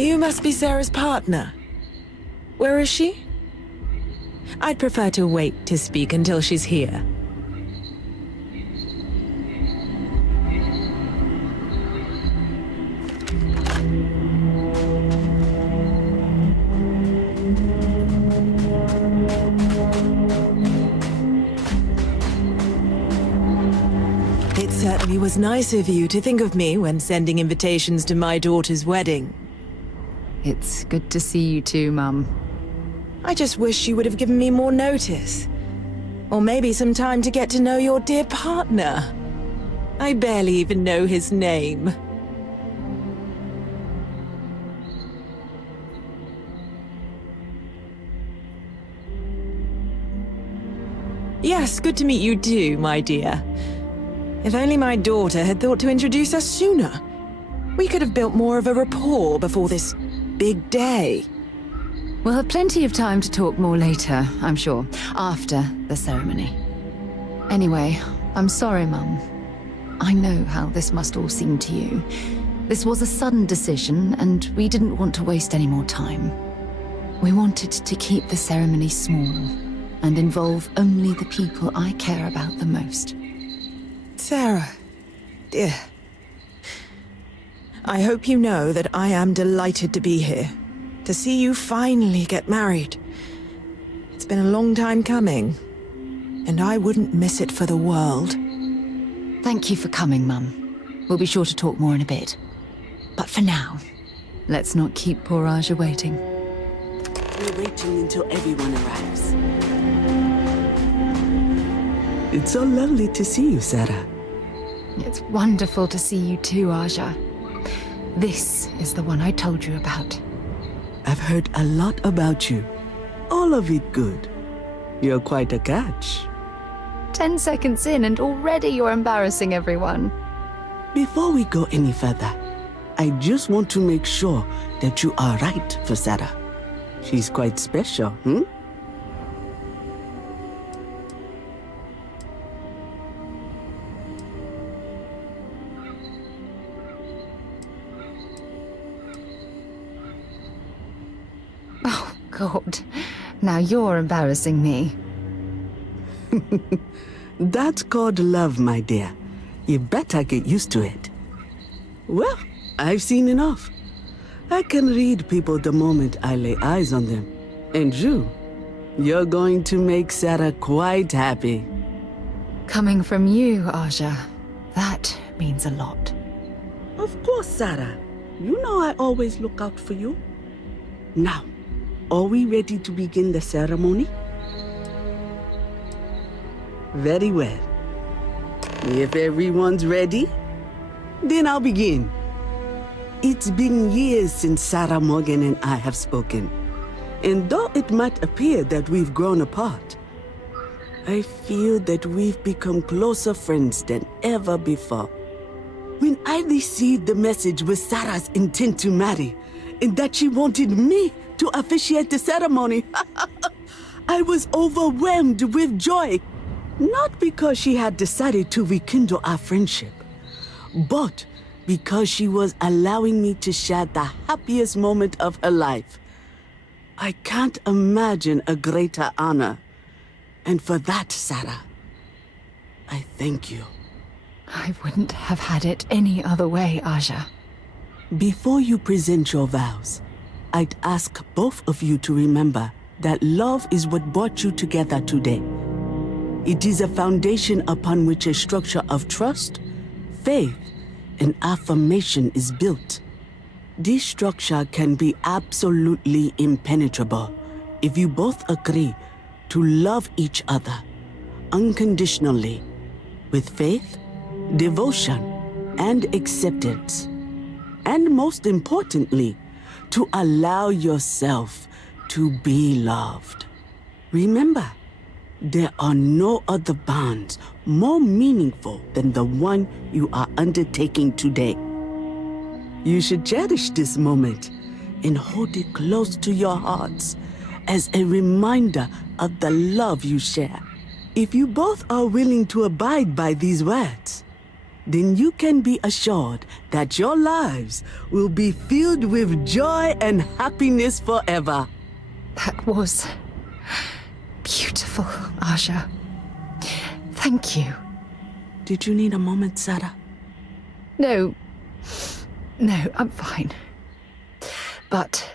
You must be Sarah's partner. Where is she? I'd prefer to wait to speak until she's here. It was nice of you to think of me when sending invitations to my daughter's wedding. It's good to see you too, Mum. I just wish you would have given me more notice. Or maybe some time to get to know your dear partner. I barely even know his name. Yes, good to meet you too, my dear. If only my daughter had thought to introduce us sooner. We could have built more of a rapport before this big day. We'll have plenty of time to talk more later, I'm sure, after the ceremony. Anyway, I'm sorry, Mum. I know how this must all seem to you. This was a sudden decision, and we didn't want to waste any more time. We wanted to keep the ceremony small and involve only the people I care about the most. Sarah, dear. I hope you know that I am delighted to be here, to see you finally get married. It's been a long time coming, and I wouldn't miss it for the world. Thank you for coming, Mum. We'll be sure to talk more in a bit. But for now, let's not keep poor Aja waiting. We're waiting until everyone arrives. It's so lovely to see you, Sarah. It's wonderful to see you too, Aja. This is the one I told you about. I've heard a lot about you. All of it good. You're quite a catch. 10 seconds in and already you're embarrassing everyone. Before we go any further, I just want to make sure that you are right for Sarah. She's quite special, hmm? God, now you're embarrassing me. That's called love, my dear. You better get used to it. Well, I've seen enough. I can read people the moment I lay eyes on them. And you're going to make Sarah quite happy. Coming from you, Aja, that means a lot. Of course, Sarah. You know I always look out for you. Now, are we ready to begin the ceremony? Very well. If everyone's ready, then I'll begin. It's been years since Sarah Morgan and I have spoken. And though it might appear that we've grown apart, I feel that we've become closer friends than ever before. When I received the message with Sarah's intent to marry, and that she wanted me to officiate the ceremony, I was overwhelmed with joy. Not because she had decided to rekindle our friendship, but because she was allowing me to share the happiest moment of her life. I can't imagine a greater honor. And for that, Sarah, I thank you. I wouldn't have had it any other way, Aja. Before you present your vows, I'd ask both of you to remember that love is what brought you together today. It is a foundation upon which a structure of trust, faith, and affirmation is built. This structure can be absolutely impenetrable if you both agree to love each other unconditionally, with faith, devotion, and acceptance. And most importantly, to allow yourself to be loved. Remember, there are no other bonds more meaningful than the one you are undertaking today. You should cherish this moment and hold it close to your hearts as a reminder of the love you share. If you both are willing to abide by these words, then you can be assured that your lives will be filled with joy and happiness forever. That was beautiful, Aja. Thank you. Did you need a moment, Sarah? No, I'm fine. But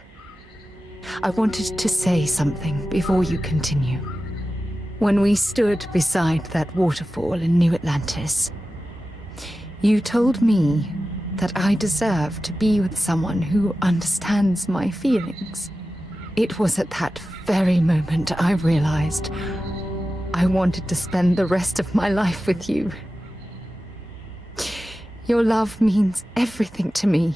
I wanted to say something before you continue. When we stood beside that waterfall in New Atlantis, you told me that I deserve to be with someone who understands my feelings. It was at that very moment I realized I wanted to spend the rest of my life with you. Your love means everything to me.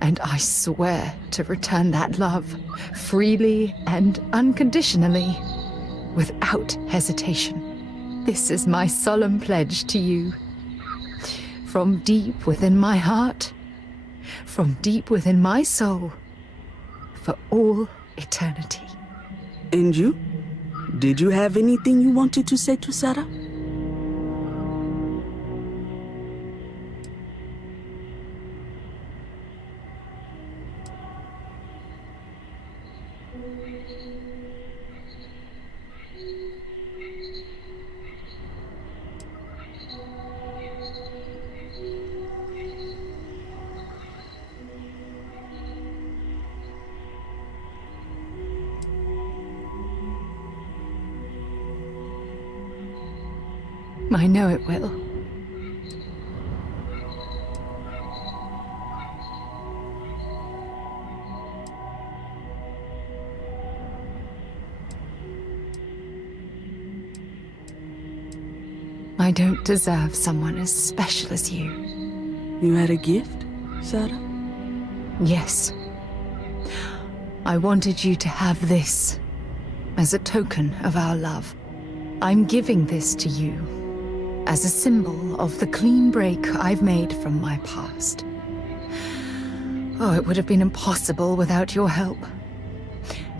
And I swear to return that love freely and unconditionally, without hesitation. This is my solemn pledge to you. From deep within my heart, from deep within my soul, for all eternity. And you? Did you have anything you wanted to say to Sarah? I know it will. I don't deserve someone as special as you. You had a gift, Sarah? Yes. I wanted you to have this as a token of our love. I'm giving this to you as a symbol of the clean break I've made from my past. Oh, it would have been impossible without your help.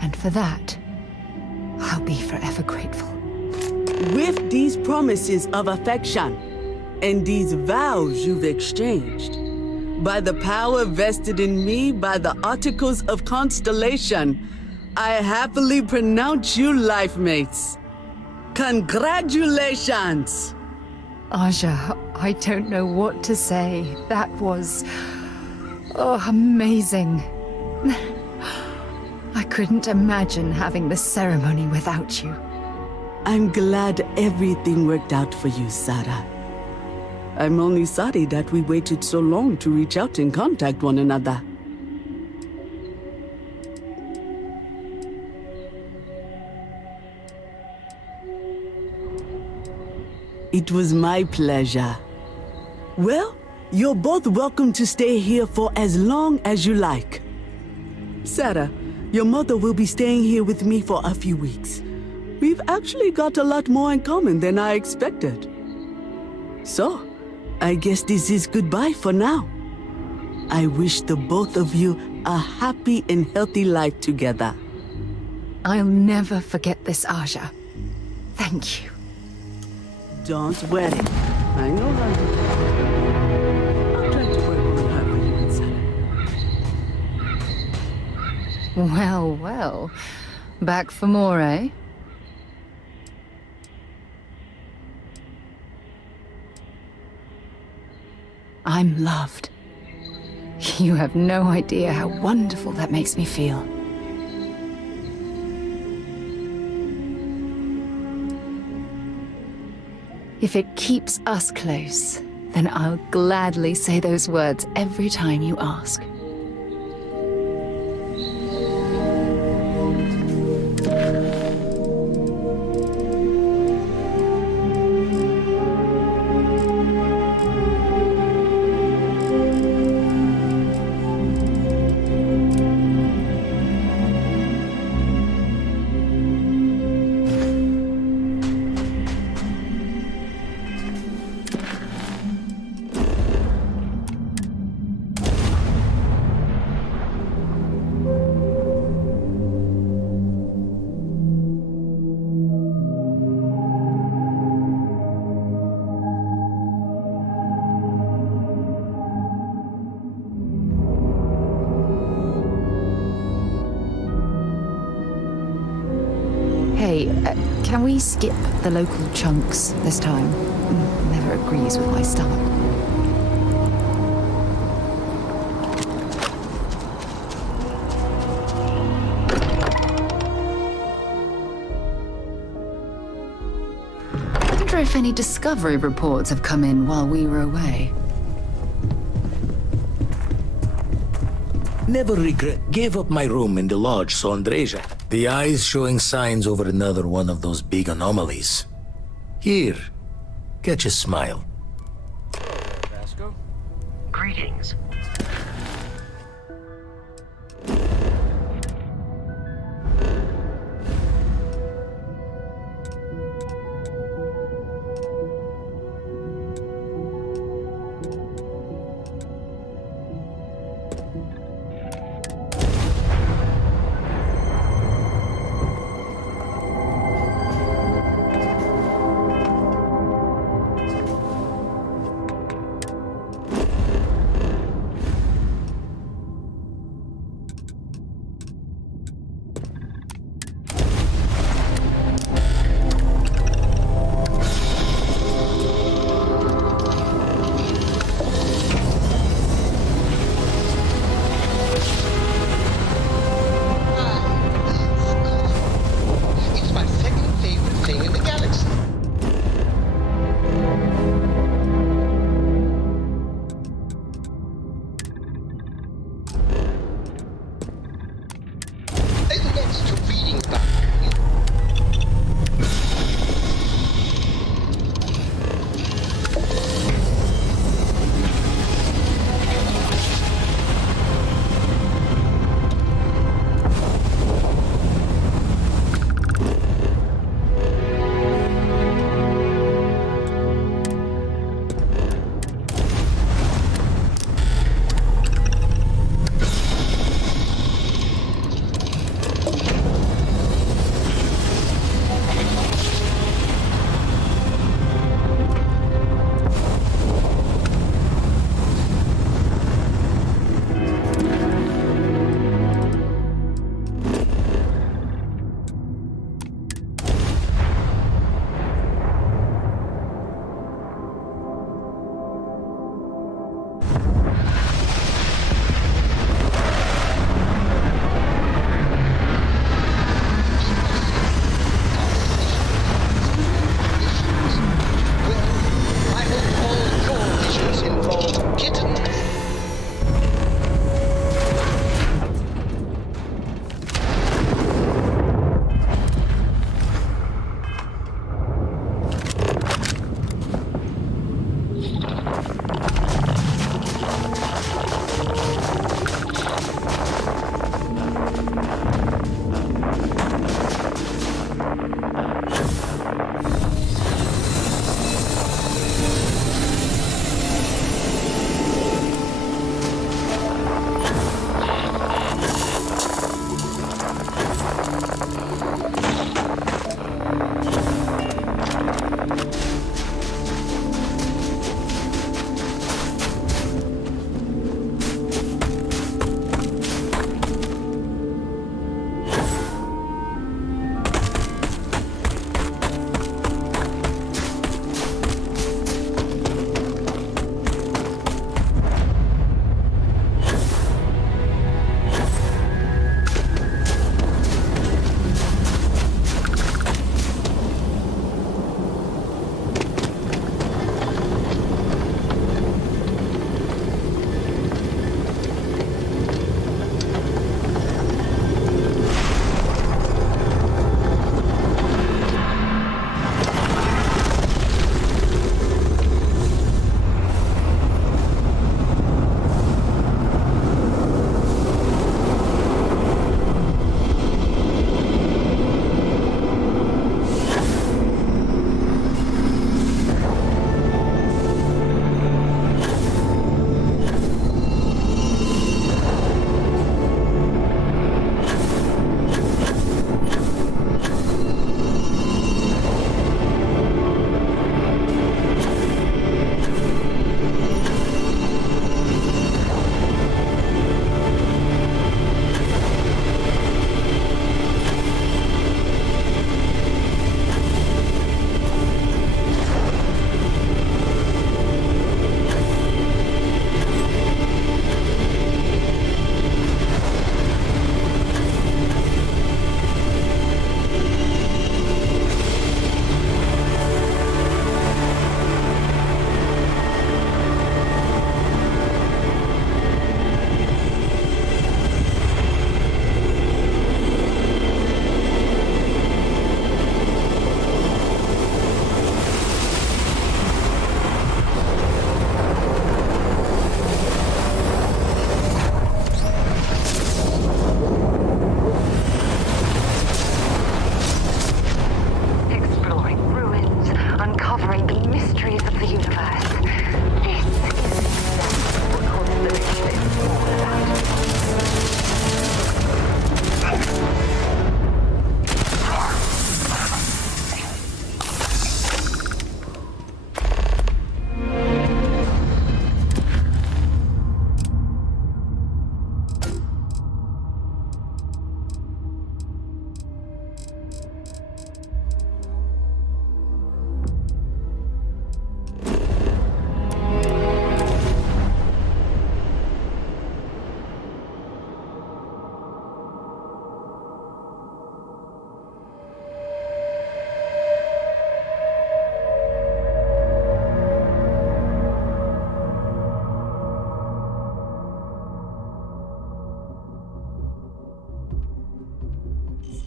And for that, I'll be forever grateful. With these promises of affection and these vows you've exchanged, by the power vested in me by the Articles of Constellation, I happily pronounce you life mates. Congratulations! Aja, I don't know what to say. That was... amazing. I couldn't imagine having the ceremony without you. I'm glad everything worked out for you, Sarah. I'm only sorry that we waited so long to reach out and contact one another. It was my pleasure. Well, you're both welcome to stay here for as long as you like. Sarah, your mother will be staying here with me for a few weeks. We've actually got a lot more in common than I expected. So, I guess this is goodbye for now. I wish the both of you a happy and healthy life together. I'll never forget this, Aja. Thank you. Don't worry. I know how to do it. I'll try to work on her for you inside. Well, well. Back for more, eh? I'm loved. You have no idea how wonderful that makes me feel. If it keeps us close, then I'll gladly say those words every time you ask. Hey, can we skip the local chunks this time? Never agrees with my stomach. I wonder if any discovery reports have come in while we were away. Never regret. Gave up my room in the lodge, so Andreja. The eyes showing signs over another one of those big anomalies. Here, catch a smile. Vasco? Greetings.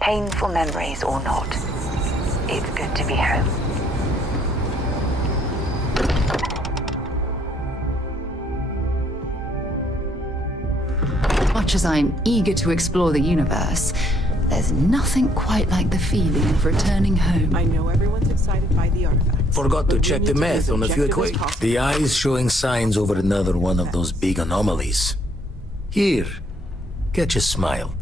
Painful memories or not, it's good to be home. Much as I'm eager to explore the universe, there's nothing quite like the feeling of returning home. I know everyone's excited by the artifacts. Forgot to check the math on a few equations. The eye's showing signs over another one of those big anomalies. Here, catch a smile.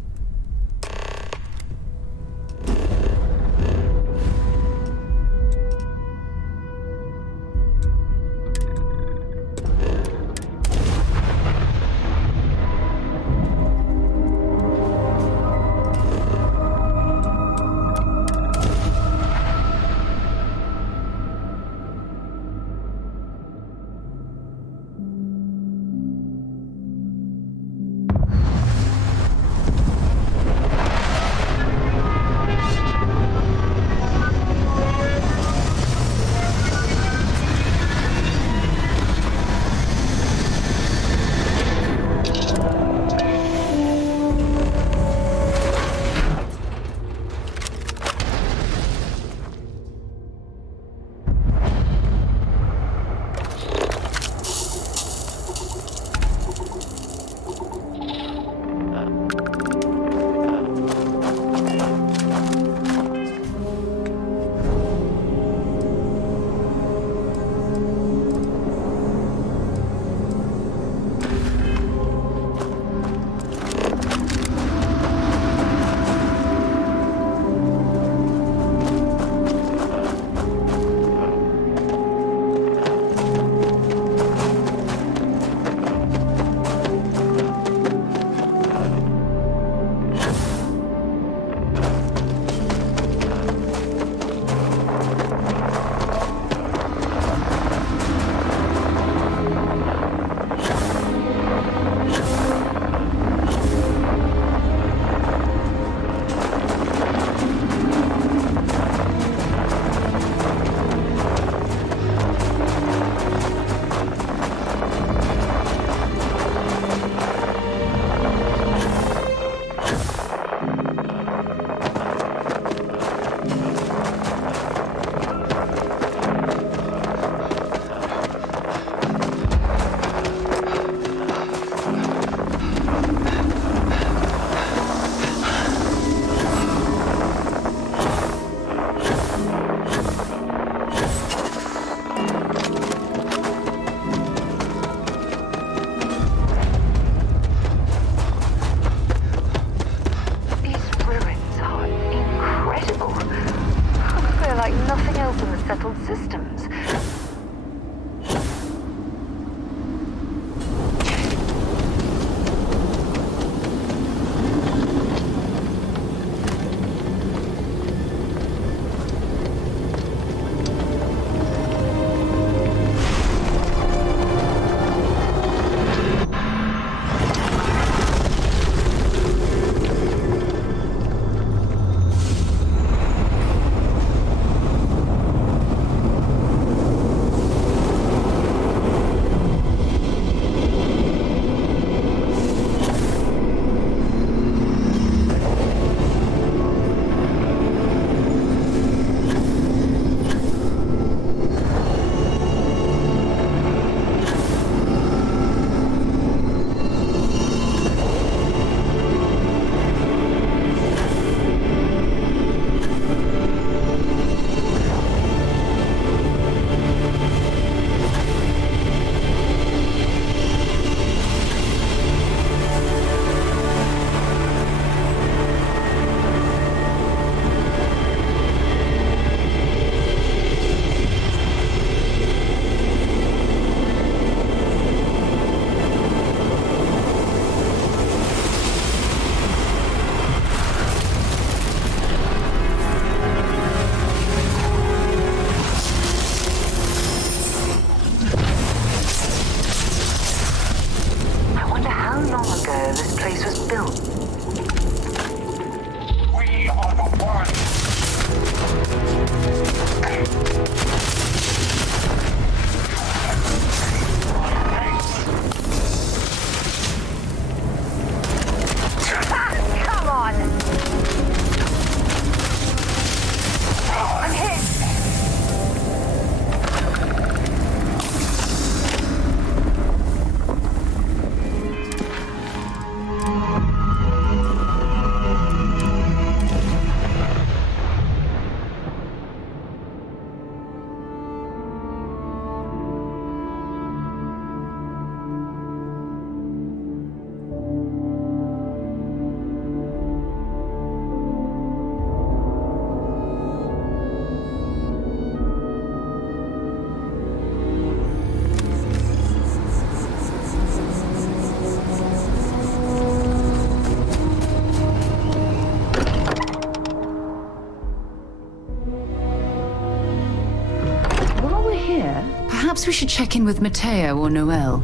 Perhaps we should check in with Mateo or Noel.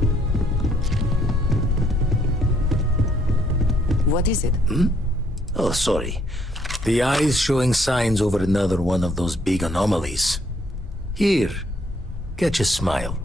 What is it? Oh, sorry. The eye's showing signs over another one of those big anomalies. Here, catch a smile.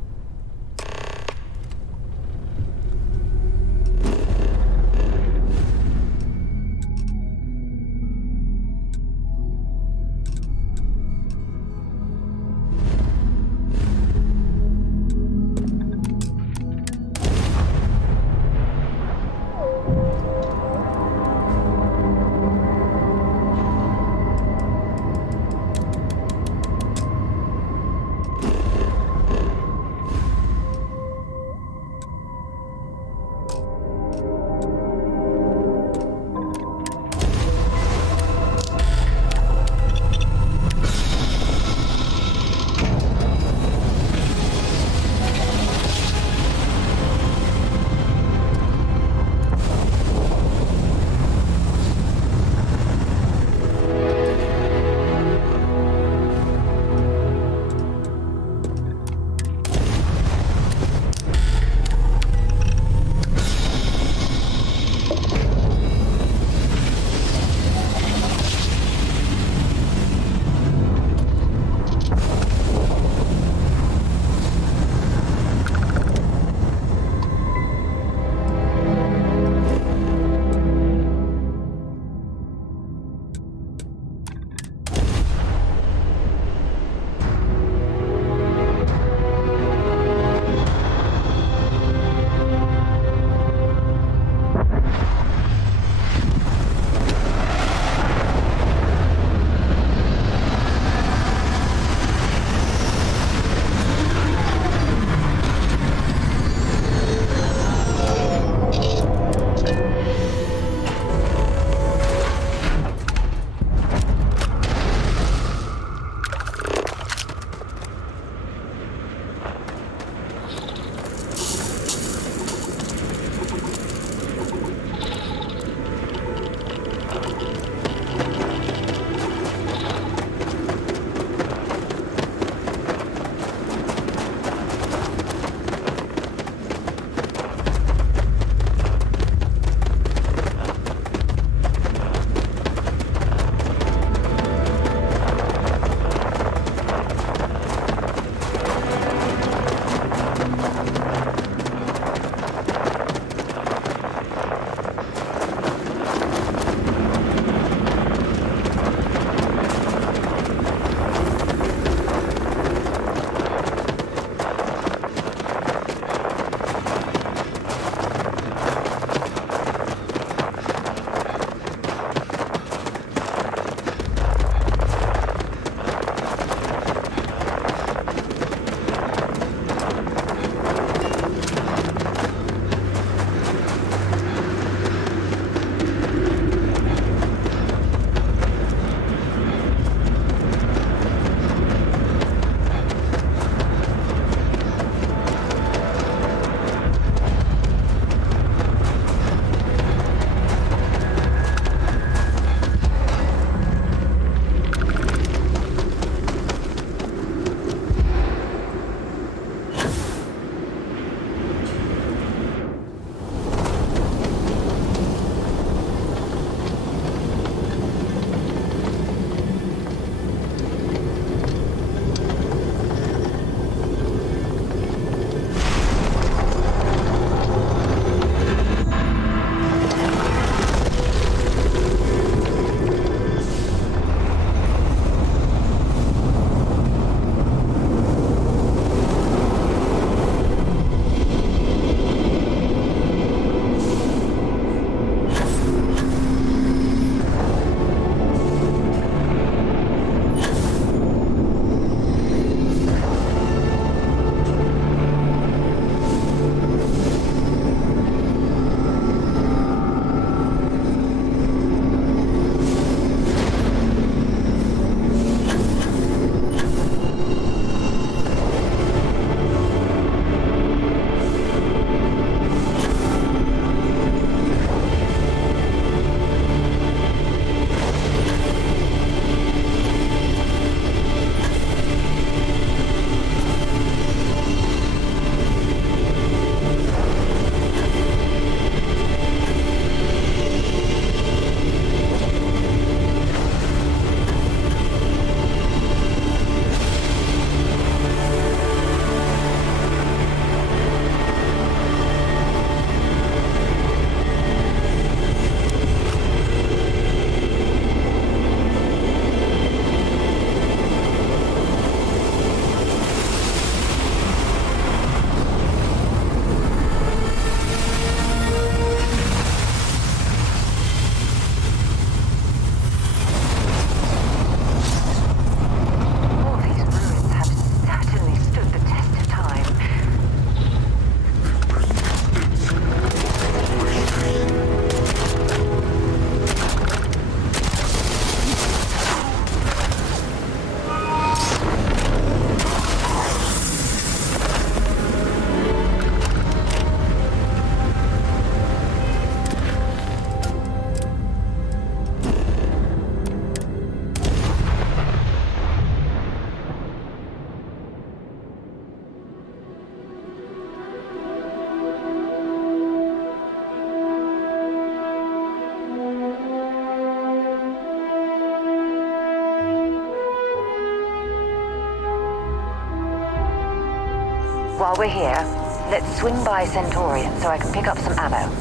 While we're here, let's swing by Centaurian so I can pick up some ammo.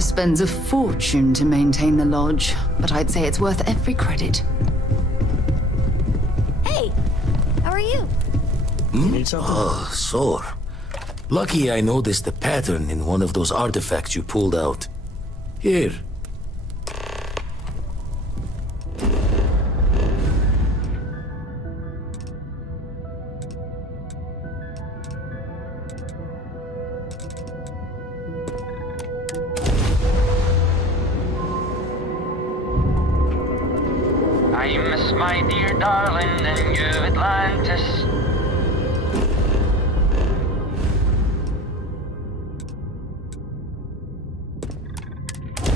Spends a fortune to maintain the lodge, but I'd say it's worth every credit. Hey, how are you? Oh, sore. Lucky I noticed the pattern in one of those artifacts you pulled out. Here. I miss my dear darling and you, Atlantis.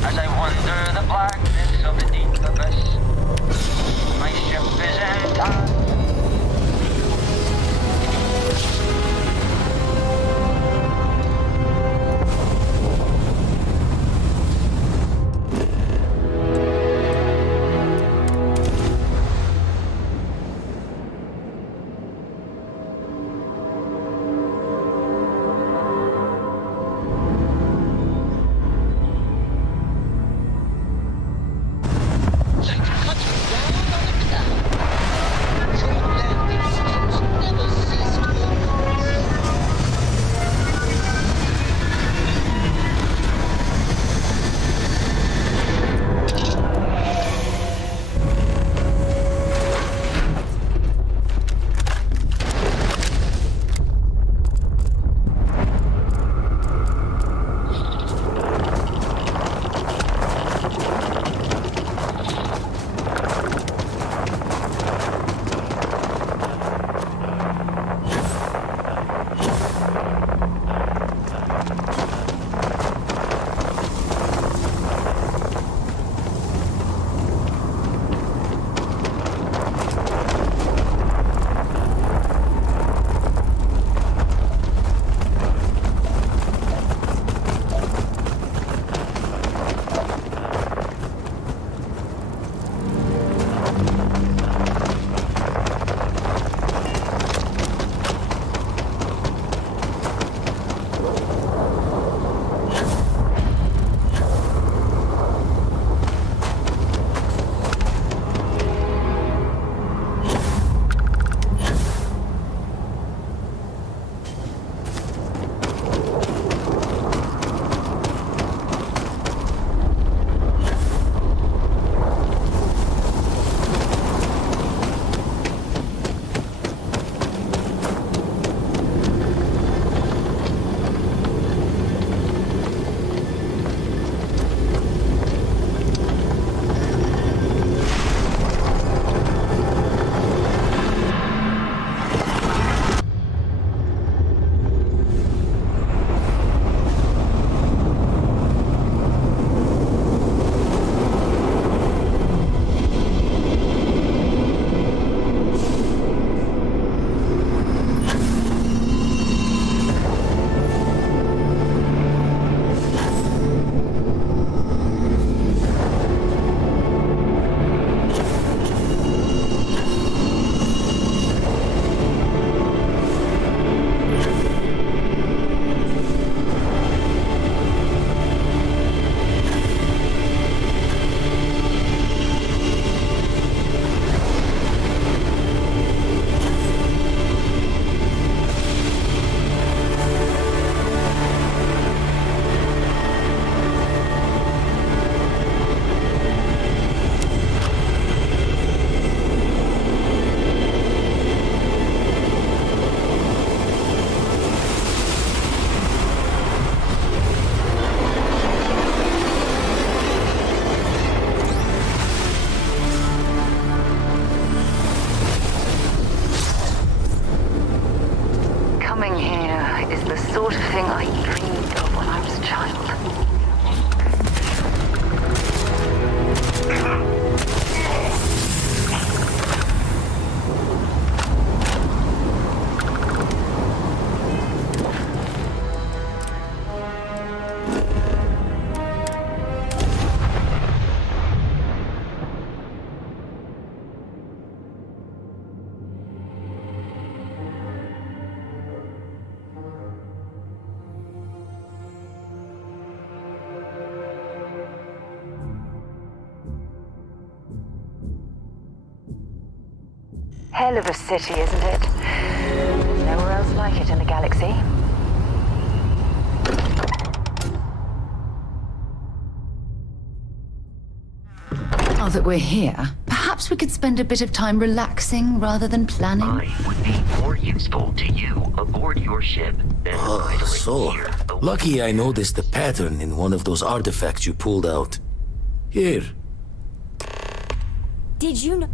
As I wander the blackness of the deep abyss, my ship is intact. hell of a city, isn't it? Nowhere else like it in the galaxy. Now that we're here, perhaps we could spend a bit of time relaxing rather than planning. I would be more useful to you aboard your ship than So, lucky I noticed a pattern in one of those artifacts you pulled out. Here. Did you know?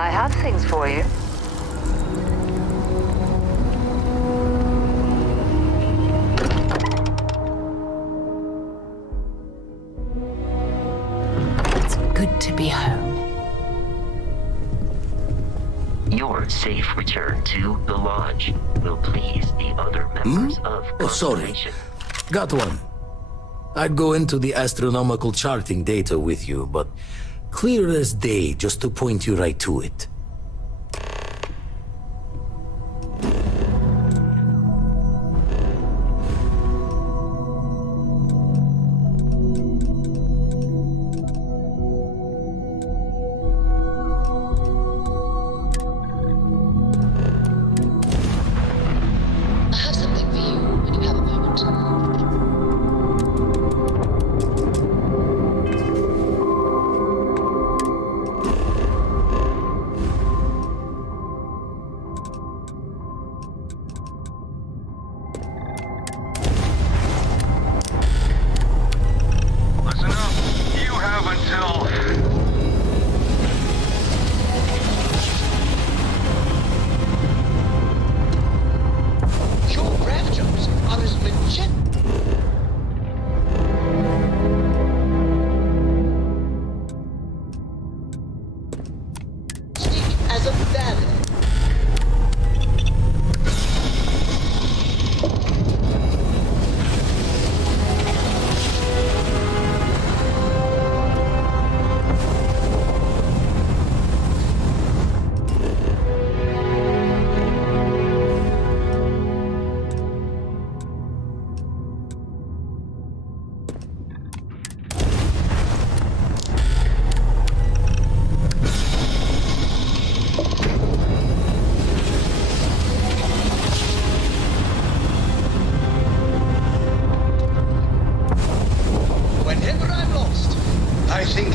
I have things for you. It's good to be home. Your safe return to the lodge will please the other members of Oh, sorry. Constellation. Got one. I'd go into the astronomical charting data with you, but clear as day just to point you right to it. I have something for you when you have a moment. Listen up. You have until... Your breath jumps are as legit. As a ballet. Whenever I'm lost, I think.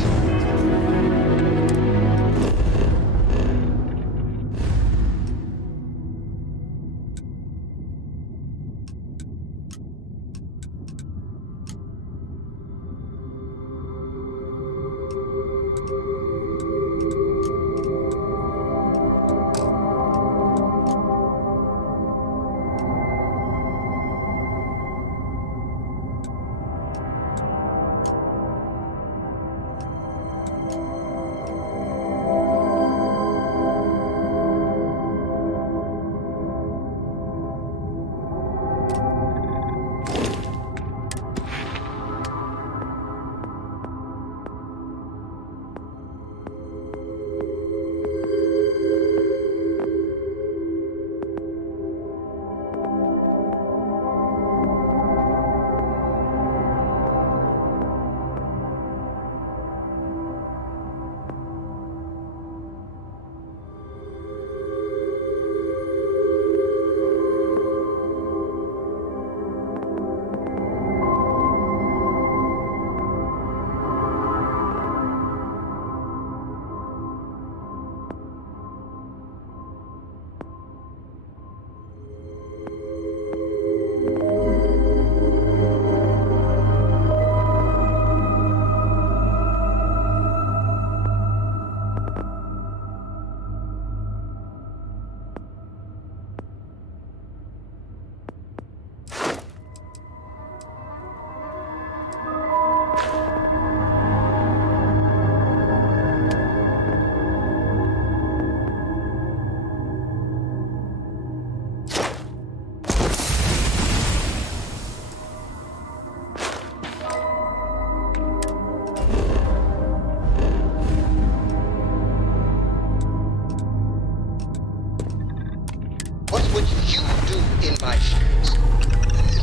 What would you do in my shoes?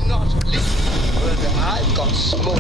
Not listen, but I've got smoke.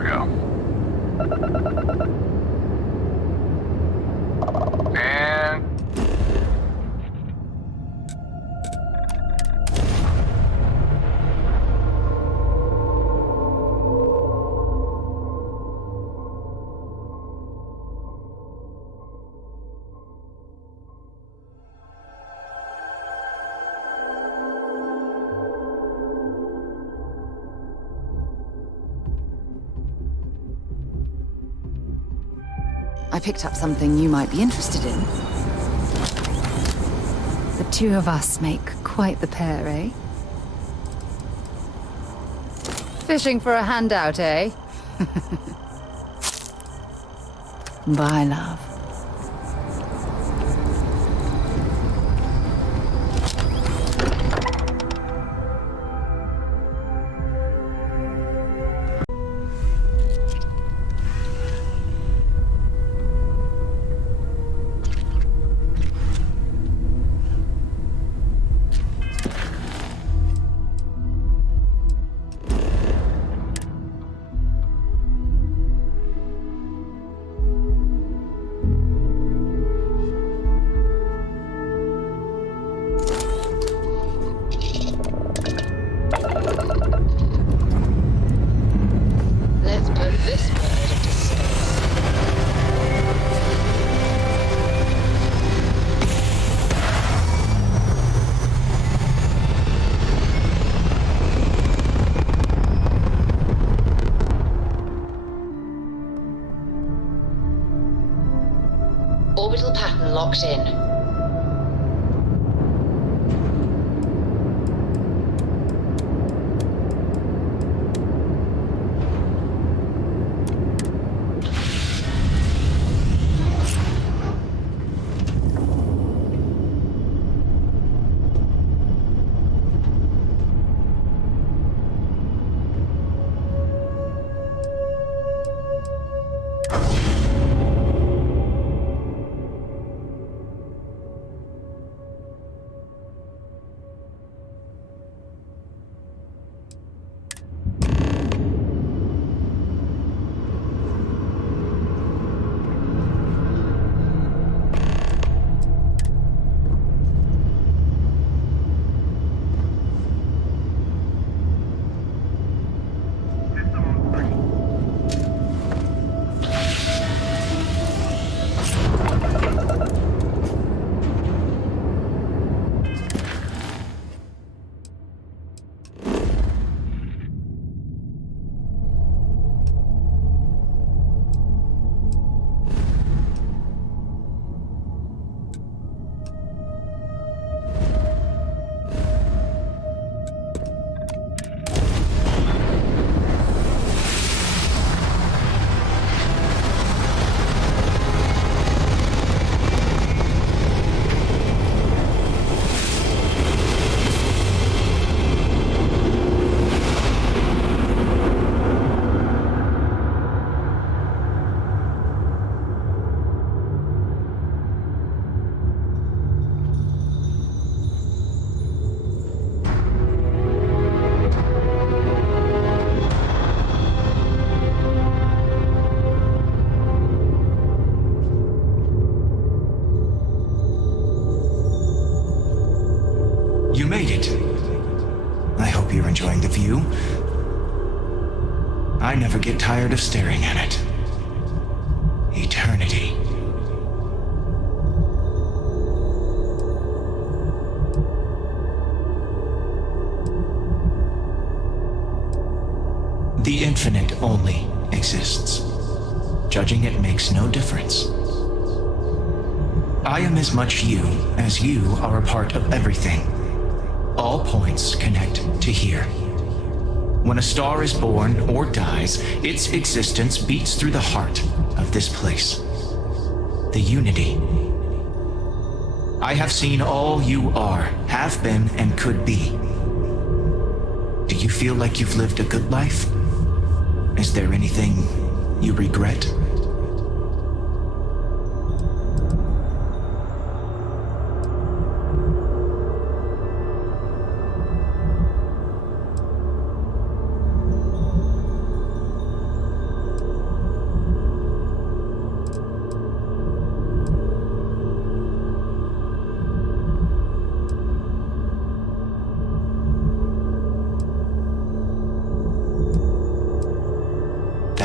cargo. And... I picked up something you might be interested in. The two of us make quite the pair, eh? Fishing for a handout, eh? Bye, love. Orbital pattern locked in. You made it. I hope you're enjoying the view. I never get tired of staring at it. Eternity. The infinite only exists. Judging it makes no difference. I am as much you as you are a part of everything. All points connect to here. When a star is born or dies, its existence beats through the heart of this place. The unity. I have seen all you are, have been, and could be. Do you feel like you've lived a good life? Is there anything you regret?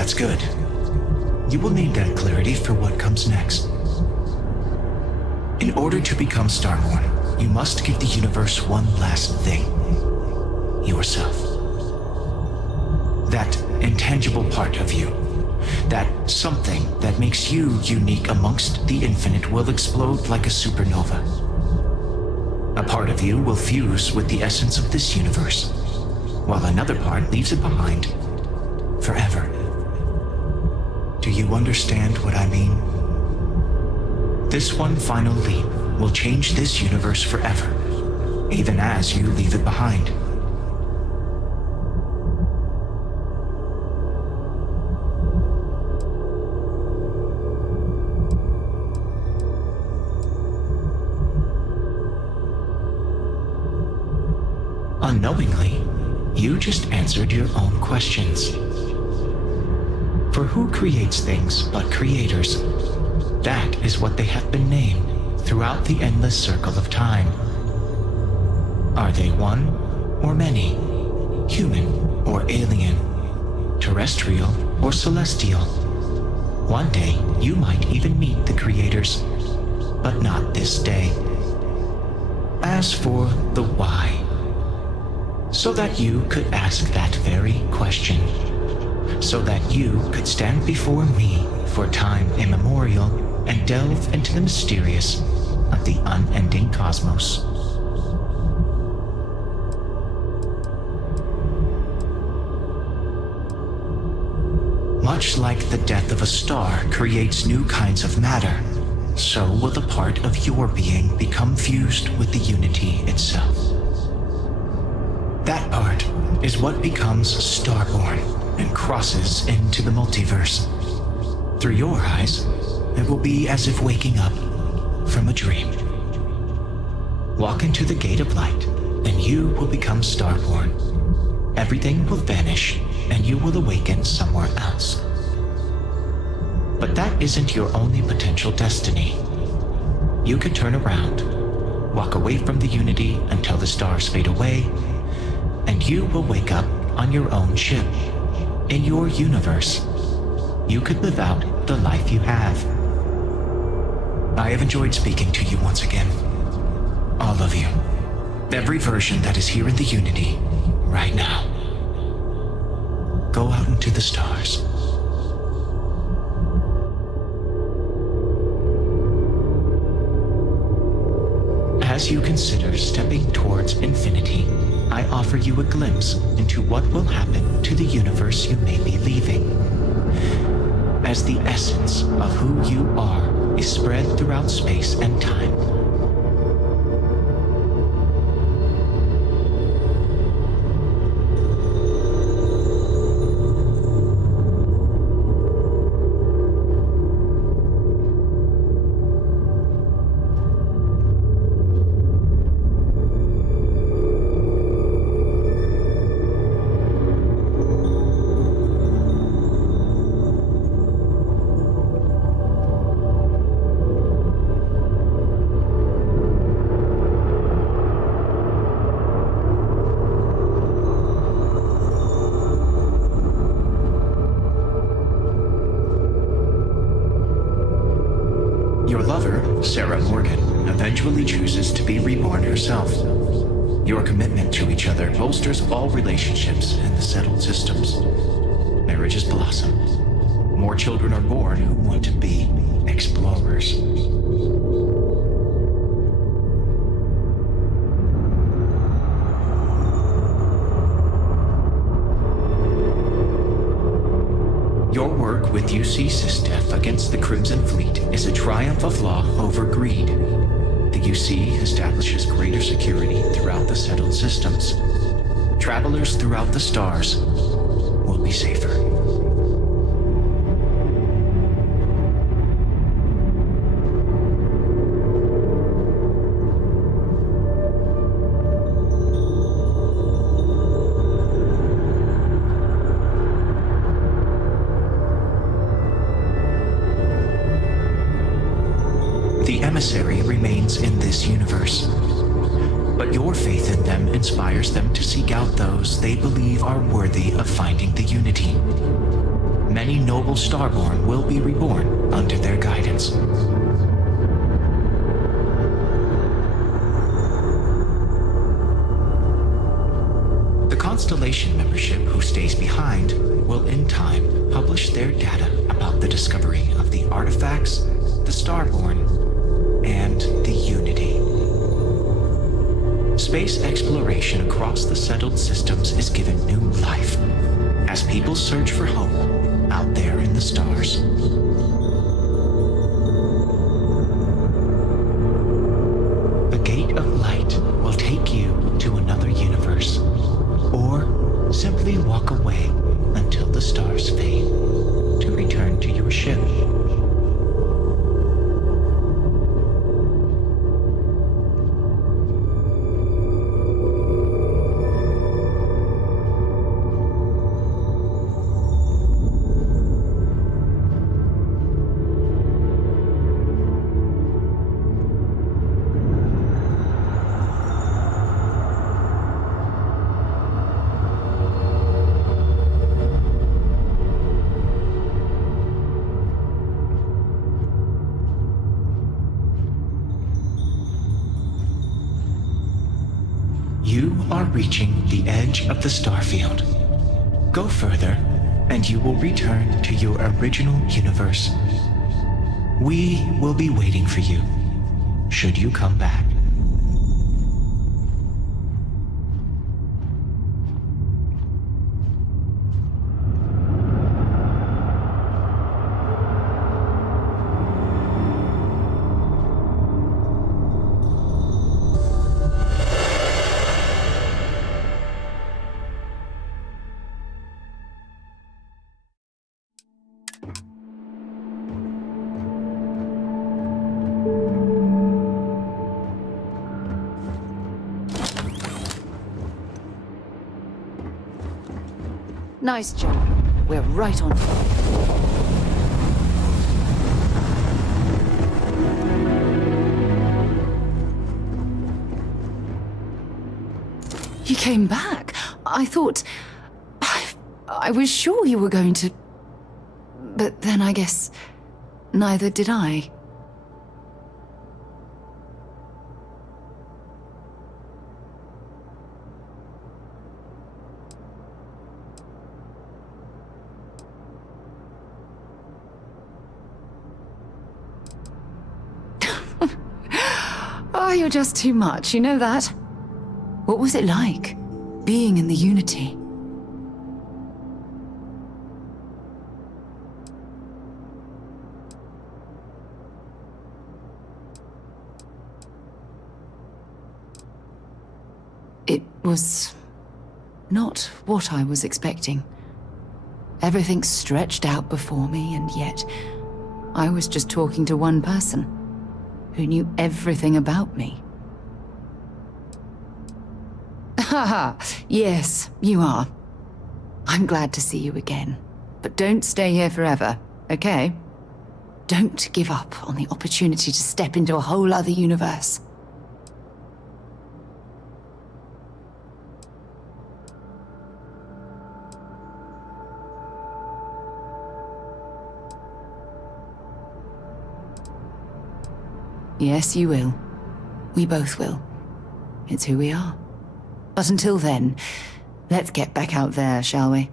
That's good. You will need that clarity for what comes next. In order to become Starborn, you must give the universe one last thing. Yourself. That intangible part of you. That something that makes you unique amongst the infinite will explode like a supernova. A part of you will fuse with the essence of this universe, while another part leaves it behind forever. Do you understand what I mean? This one final leap will change this universe forever, even as you leave it behind. Unknowingly, you just answered your own questions. For who creates things but creators? That is what they have been named throughout the endless circle of time. Are they one or many? Human or alien? Terrestrial or celestial? One day you might even meet the creators, but not this day. As for the why, so that you could ask that very question, so that you could stand before me for time immemorial and delve into the mysterious of the unending cosmos. Much like the death of a star creates new kinds of matter, so will the part of your being become fused with the unity itself. That part is what becomes Starborn and crosses into the multiverse. Through your eyes, it will be as if waking up from a dream. Walk into the gate of light, and you will become Starborn. Everything will vanish, and you will awaken somewhere else. But that isn't your only potential destiny. You could turn around, walk away from the unity until the stars fade away, and you will wake up on your own ship, in your universe. You could live out the life you have. I have enjoyed speaking to you once again. All of you. Every version that is here in the Unity, right now. Go out into the stars. As you consider stepping towards infinity, I offer you a glimpse into what will happen to the universe you may be leaving. As the essence of who you are is spread throughout space and time. Bolsters all relationships in the settled systems. Marriages blossom. More children are born who want to be explorers. Your work with UC SysDef against the Crimson Fleet is a triumph of law over greed. The UC establishes greater security throughout the settled systems. Travelers throughout the stars will be safer. The emissary remains in this universe. But your faith in them inspires them to seek out those they believe are worthy of finding the unity. Many many noble Starborn will be reborn under their guidance. The Constellation membership who stays behind will in time publish their data about the discovery of the artifacts, the Starborn, and the Unity. Space exploration across the settled systems is given new life as people search for hope out there in the stars. The gate of light will take you to another universe, or simply walk away until the stars fade to return to your ship. You are reaching the edge of the Starfield. Go further, and you will return to your original universe. We will be waiting for you, should you come back. Nice job. We're right on. You came back. I thought... I was sure you were going to... But then I guess... neither did I. Oh, you're just too much, you know that? What was it like, being in the Unity? It was not what I was expecting. Everything stretched out before me, and yet I was just talking to one person who knew everything about me. Haha, yes, you are. I'm glad to see you again. But don't stay here forever, okay? Don't give up on the opportunity to step into a whole other universe. Yes, you will. We both will. It's who we are. But until then, let's get back out there, shall we?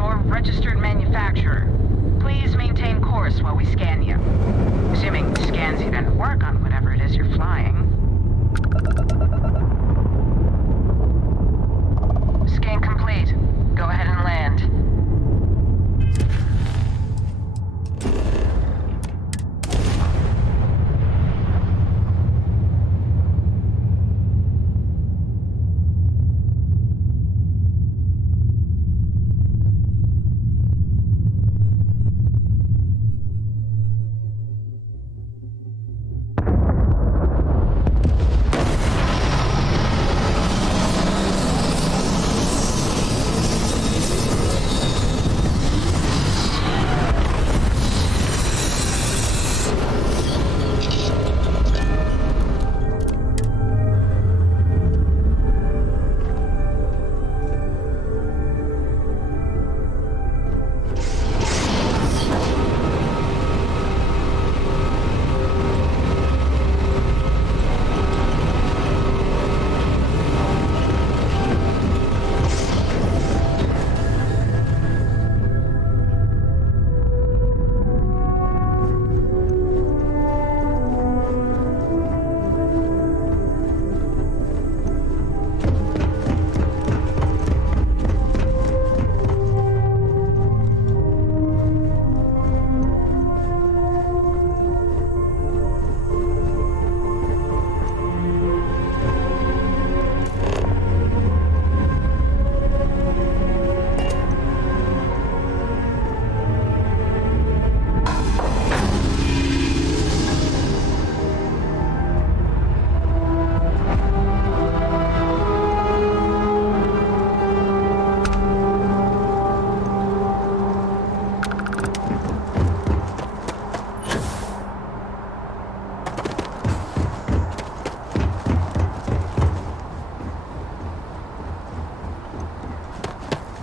or registered manufacturer. Please maintain course while we scan you. Assuming scans even work on whatever it is you're flying. Scan complete. Go ahead and land.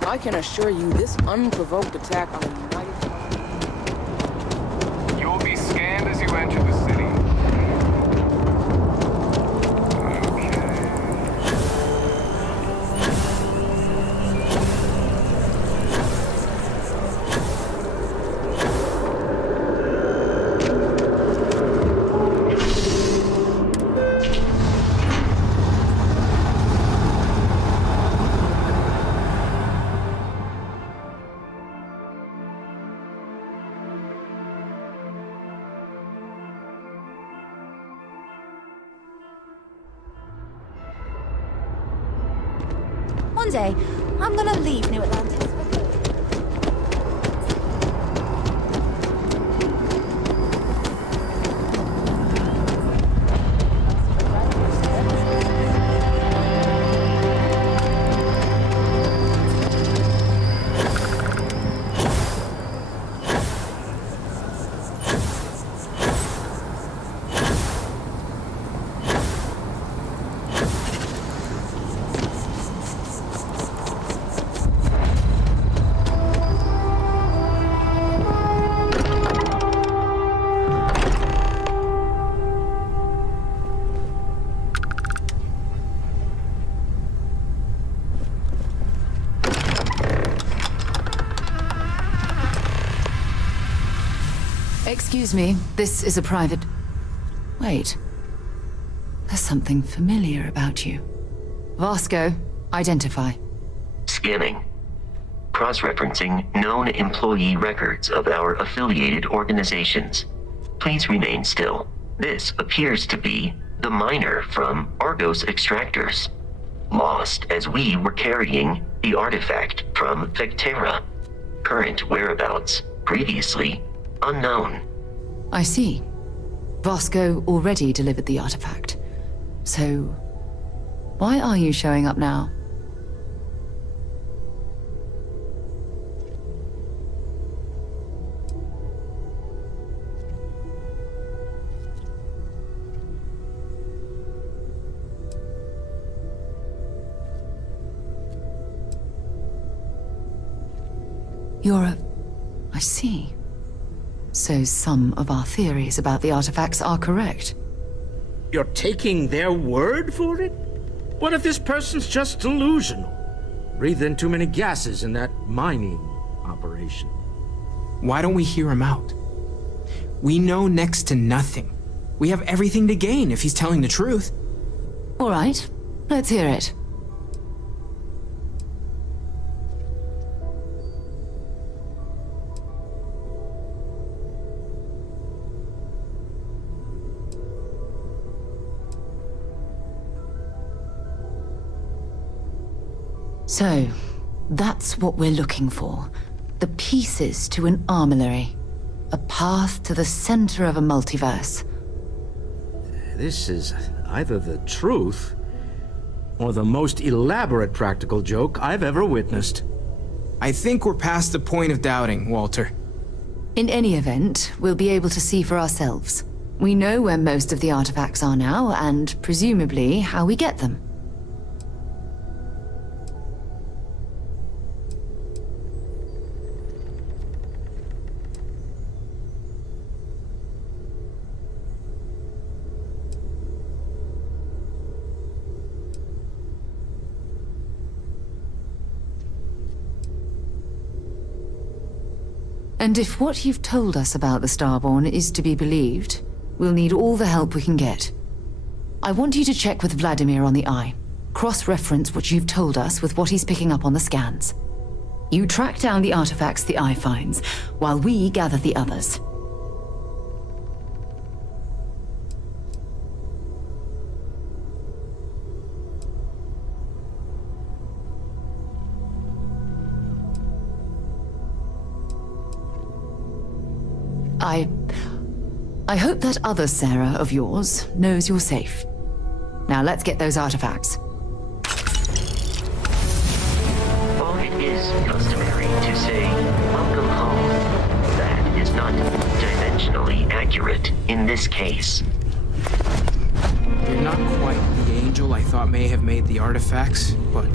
I can assure you this unprovoked attack on a united... You will be scanned as you enter the city. One day, I'm gonna leave New Atlantis. Excuse me, this is a private... Wait. There's something familiar about you. Vasco, identify. Scanning. Cross-referencing known employee records of our affiliated organizations. Please remain still. This appears to be the miner from Argos Extractors. Lost as we were carrying the artifact from Vectera. Current whereabouts, previously unknown. I see. Vasco already delivered the artifact. So, why are you showing up now? I see. So some of our theories about the artifacts are correct. You're taking their word for it? What if this person's just delusional? Breathed in too many gases in that mining operation. Why don't we hear him out? We know next to nothing. We have everything to gain if he's telling the truth. All right, let's hear it. So, that's what we're looking for. The pieces to an armillary. A path to the center of a multiverse. This is either the truth or the most elaborate practical joke I've ever witnessed. I think we're past the point of doubting, Walter. In any event, we'll be able to see for ourselves. We know where most of the artifacts are now, and presumably how we get them. And if what you've told us about the Starborn is to be believed, we'll need all the help we can get. I want you to check with Vladimir on the Eye. Cross-reference what you've told us with what he's picking up on the scans. You track down the artifacts the Eye finds, while we gather the others. I hope that other Sarah of yours knows you're safe. Now let's get those artifacts. While it is customary to say, "Welcome home," that is not dimensionally accurate in this case. You're not quite the angel I thought may have made the artifacts, but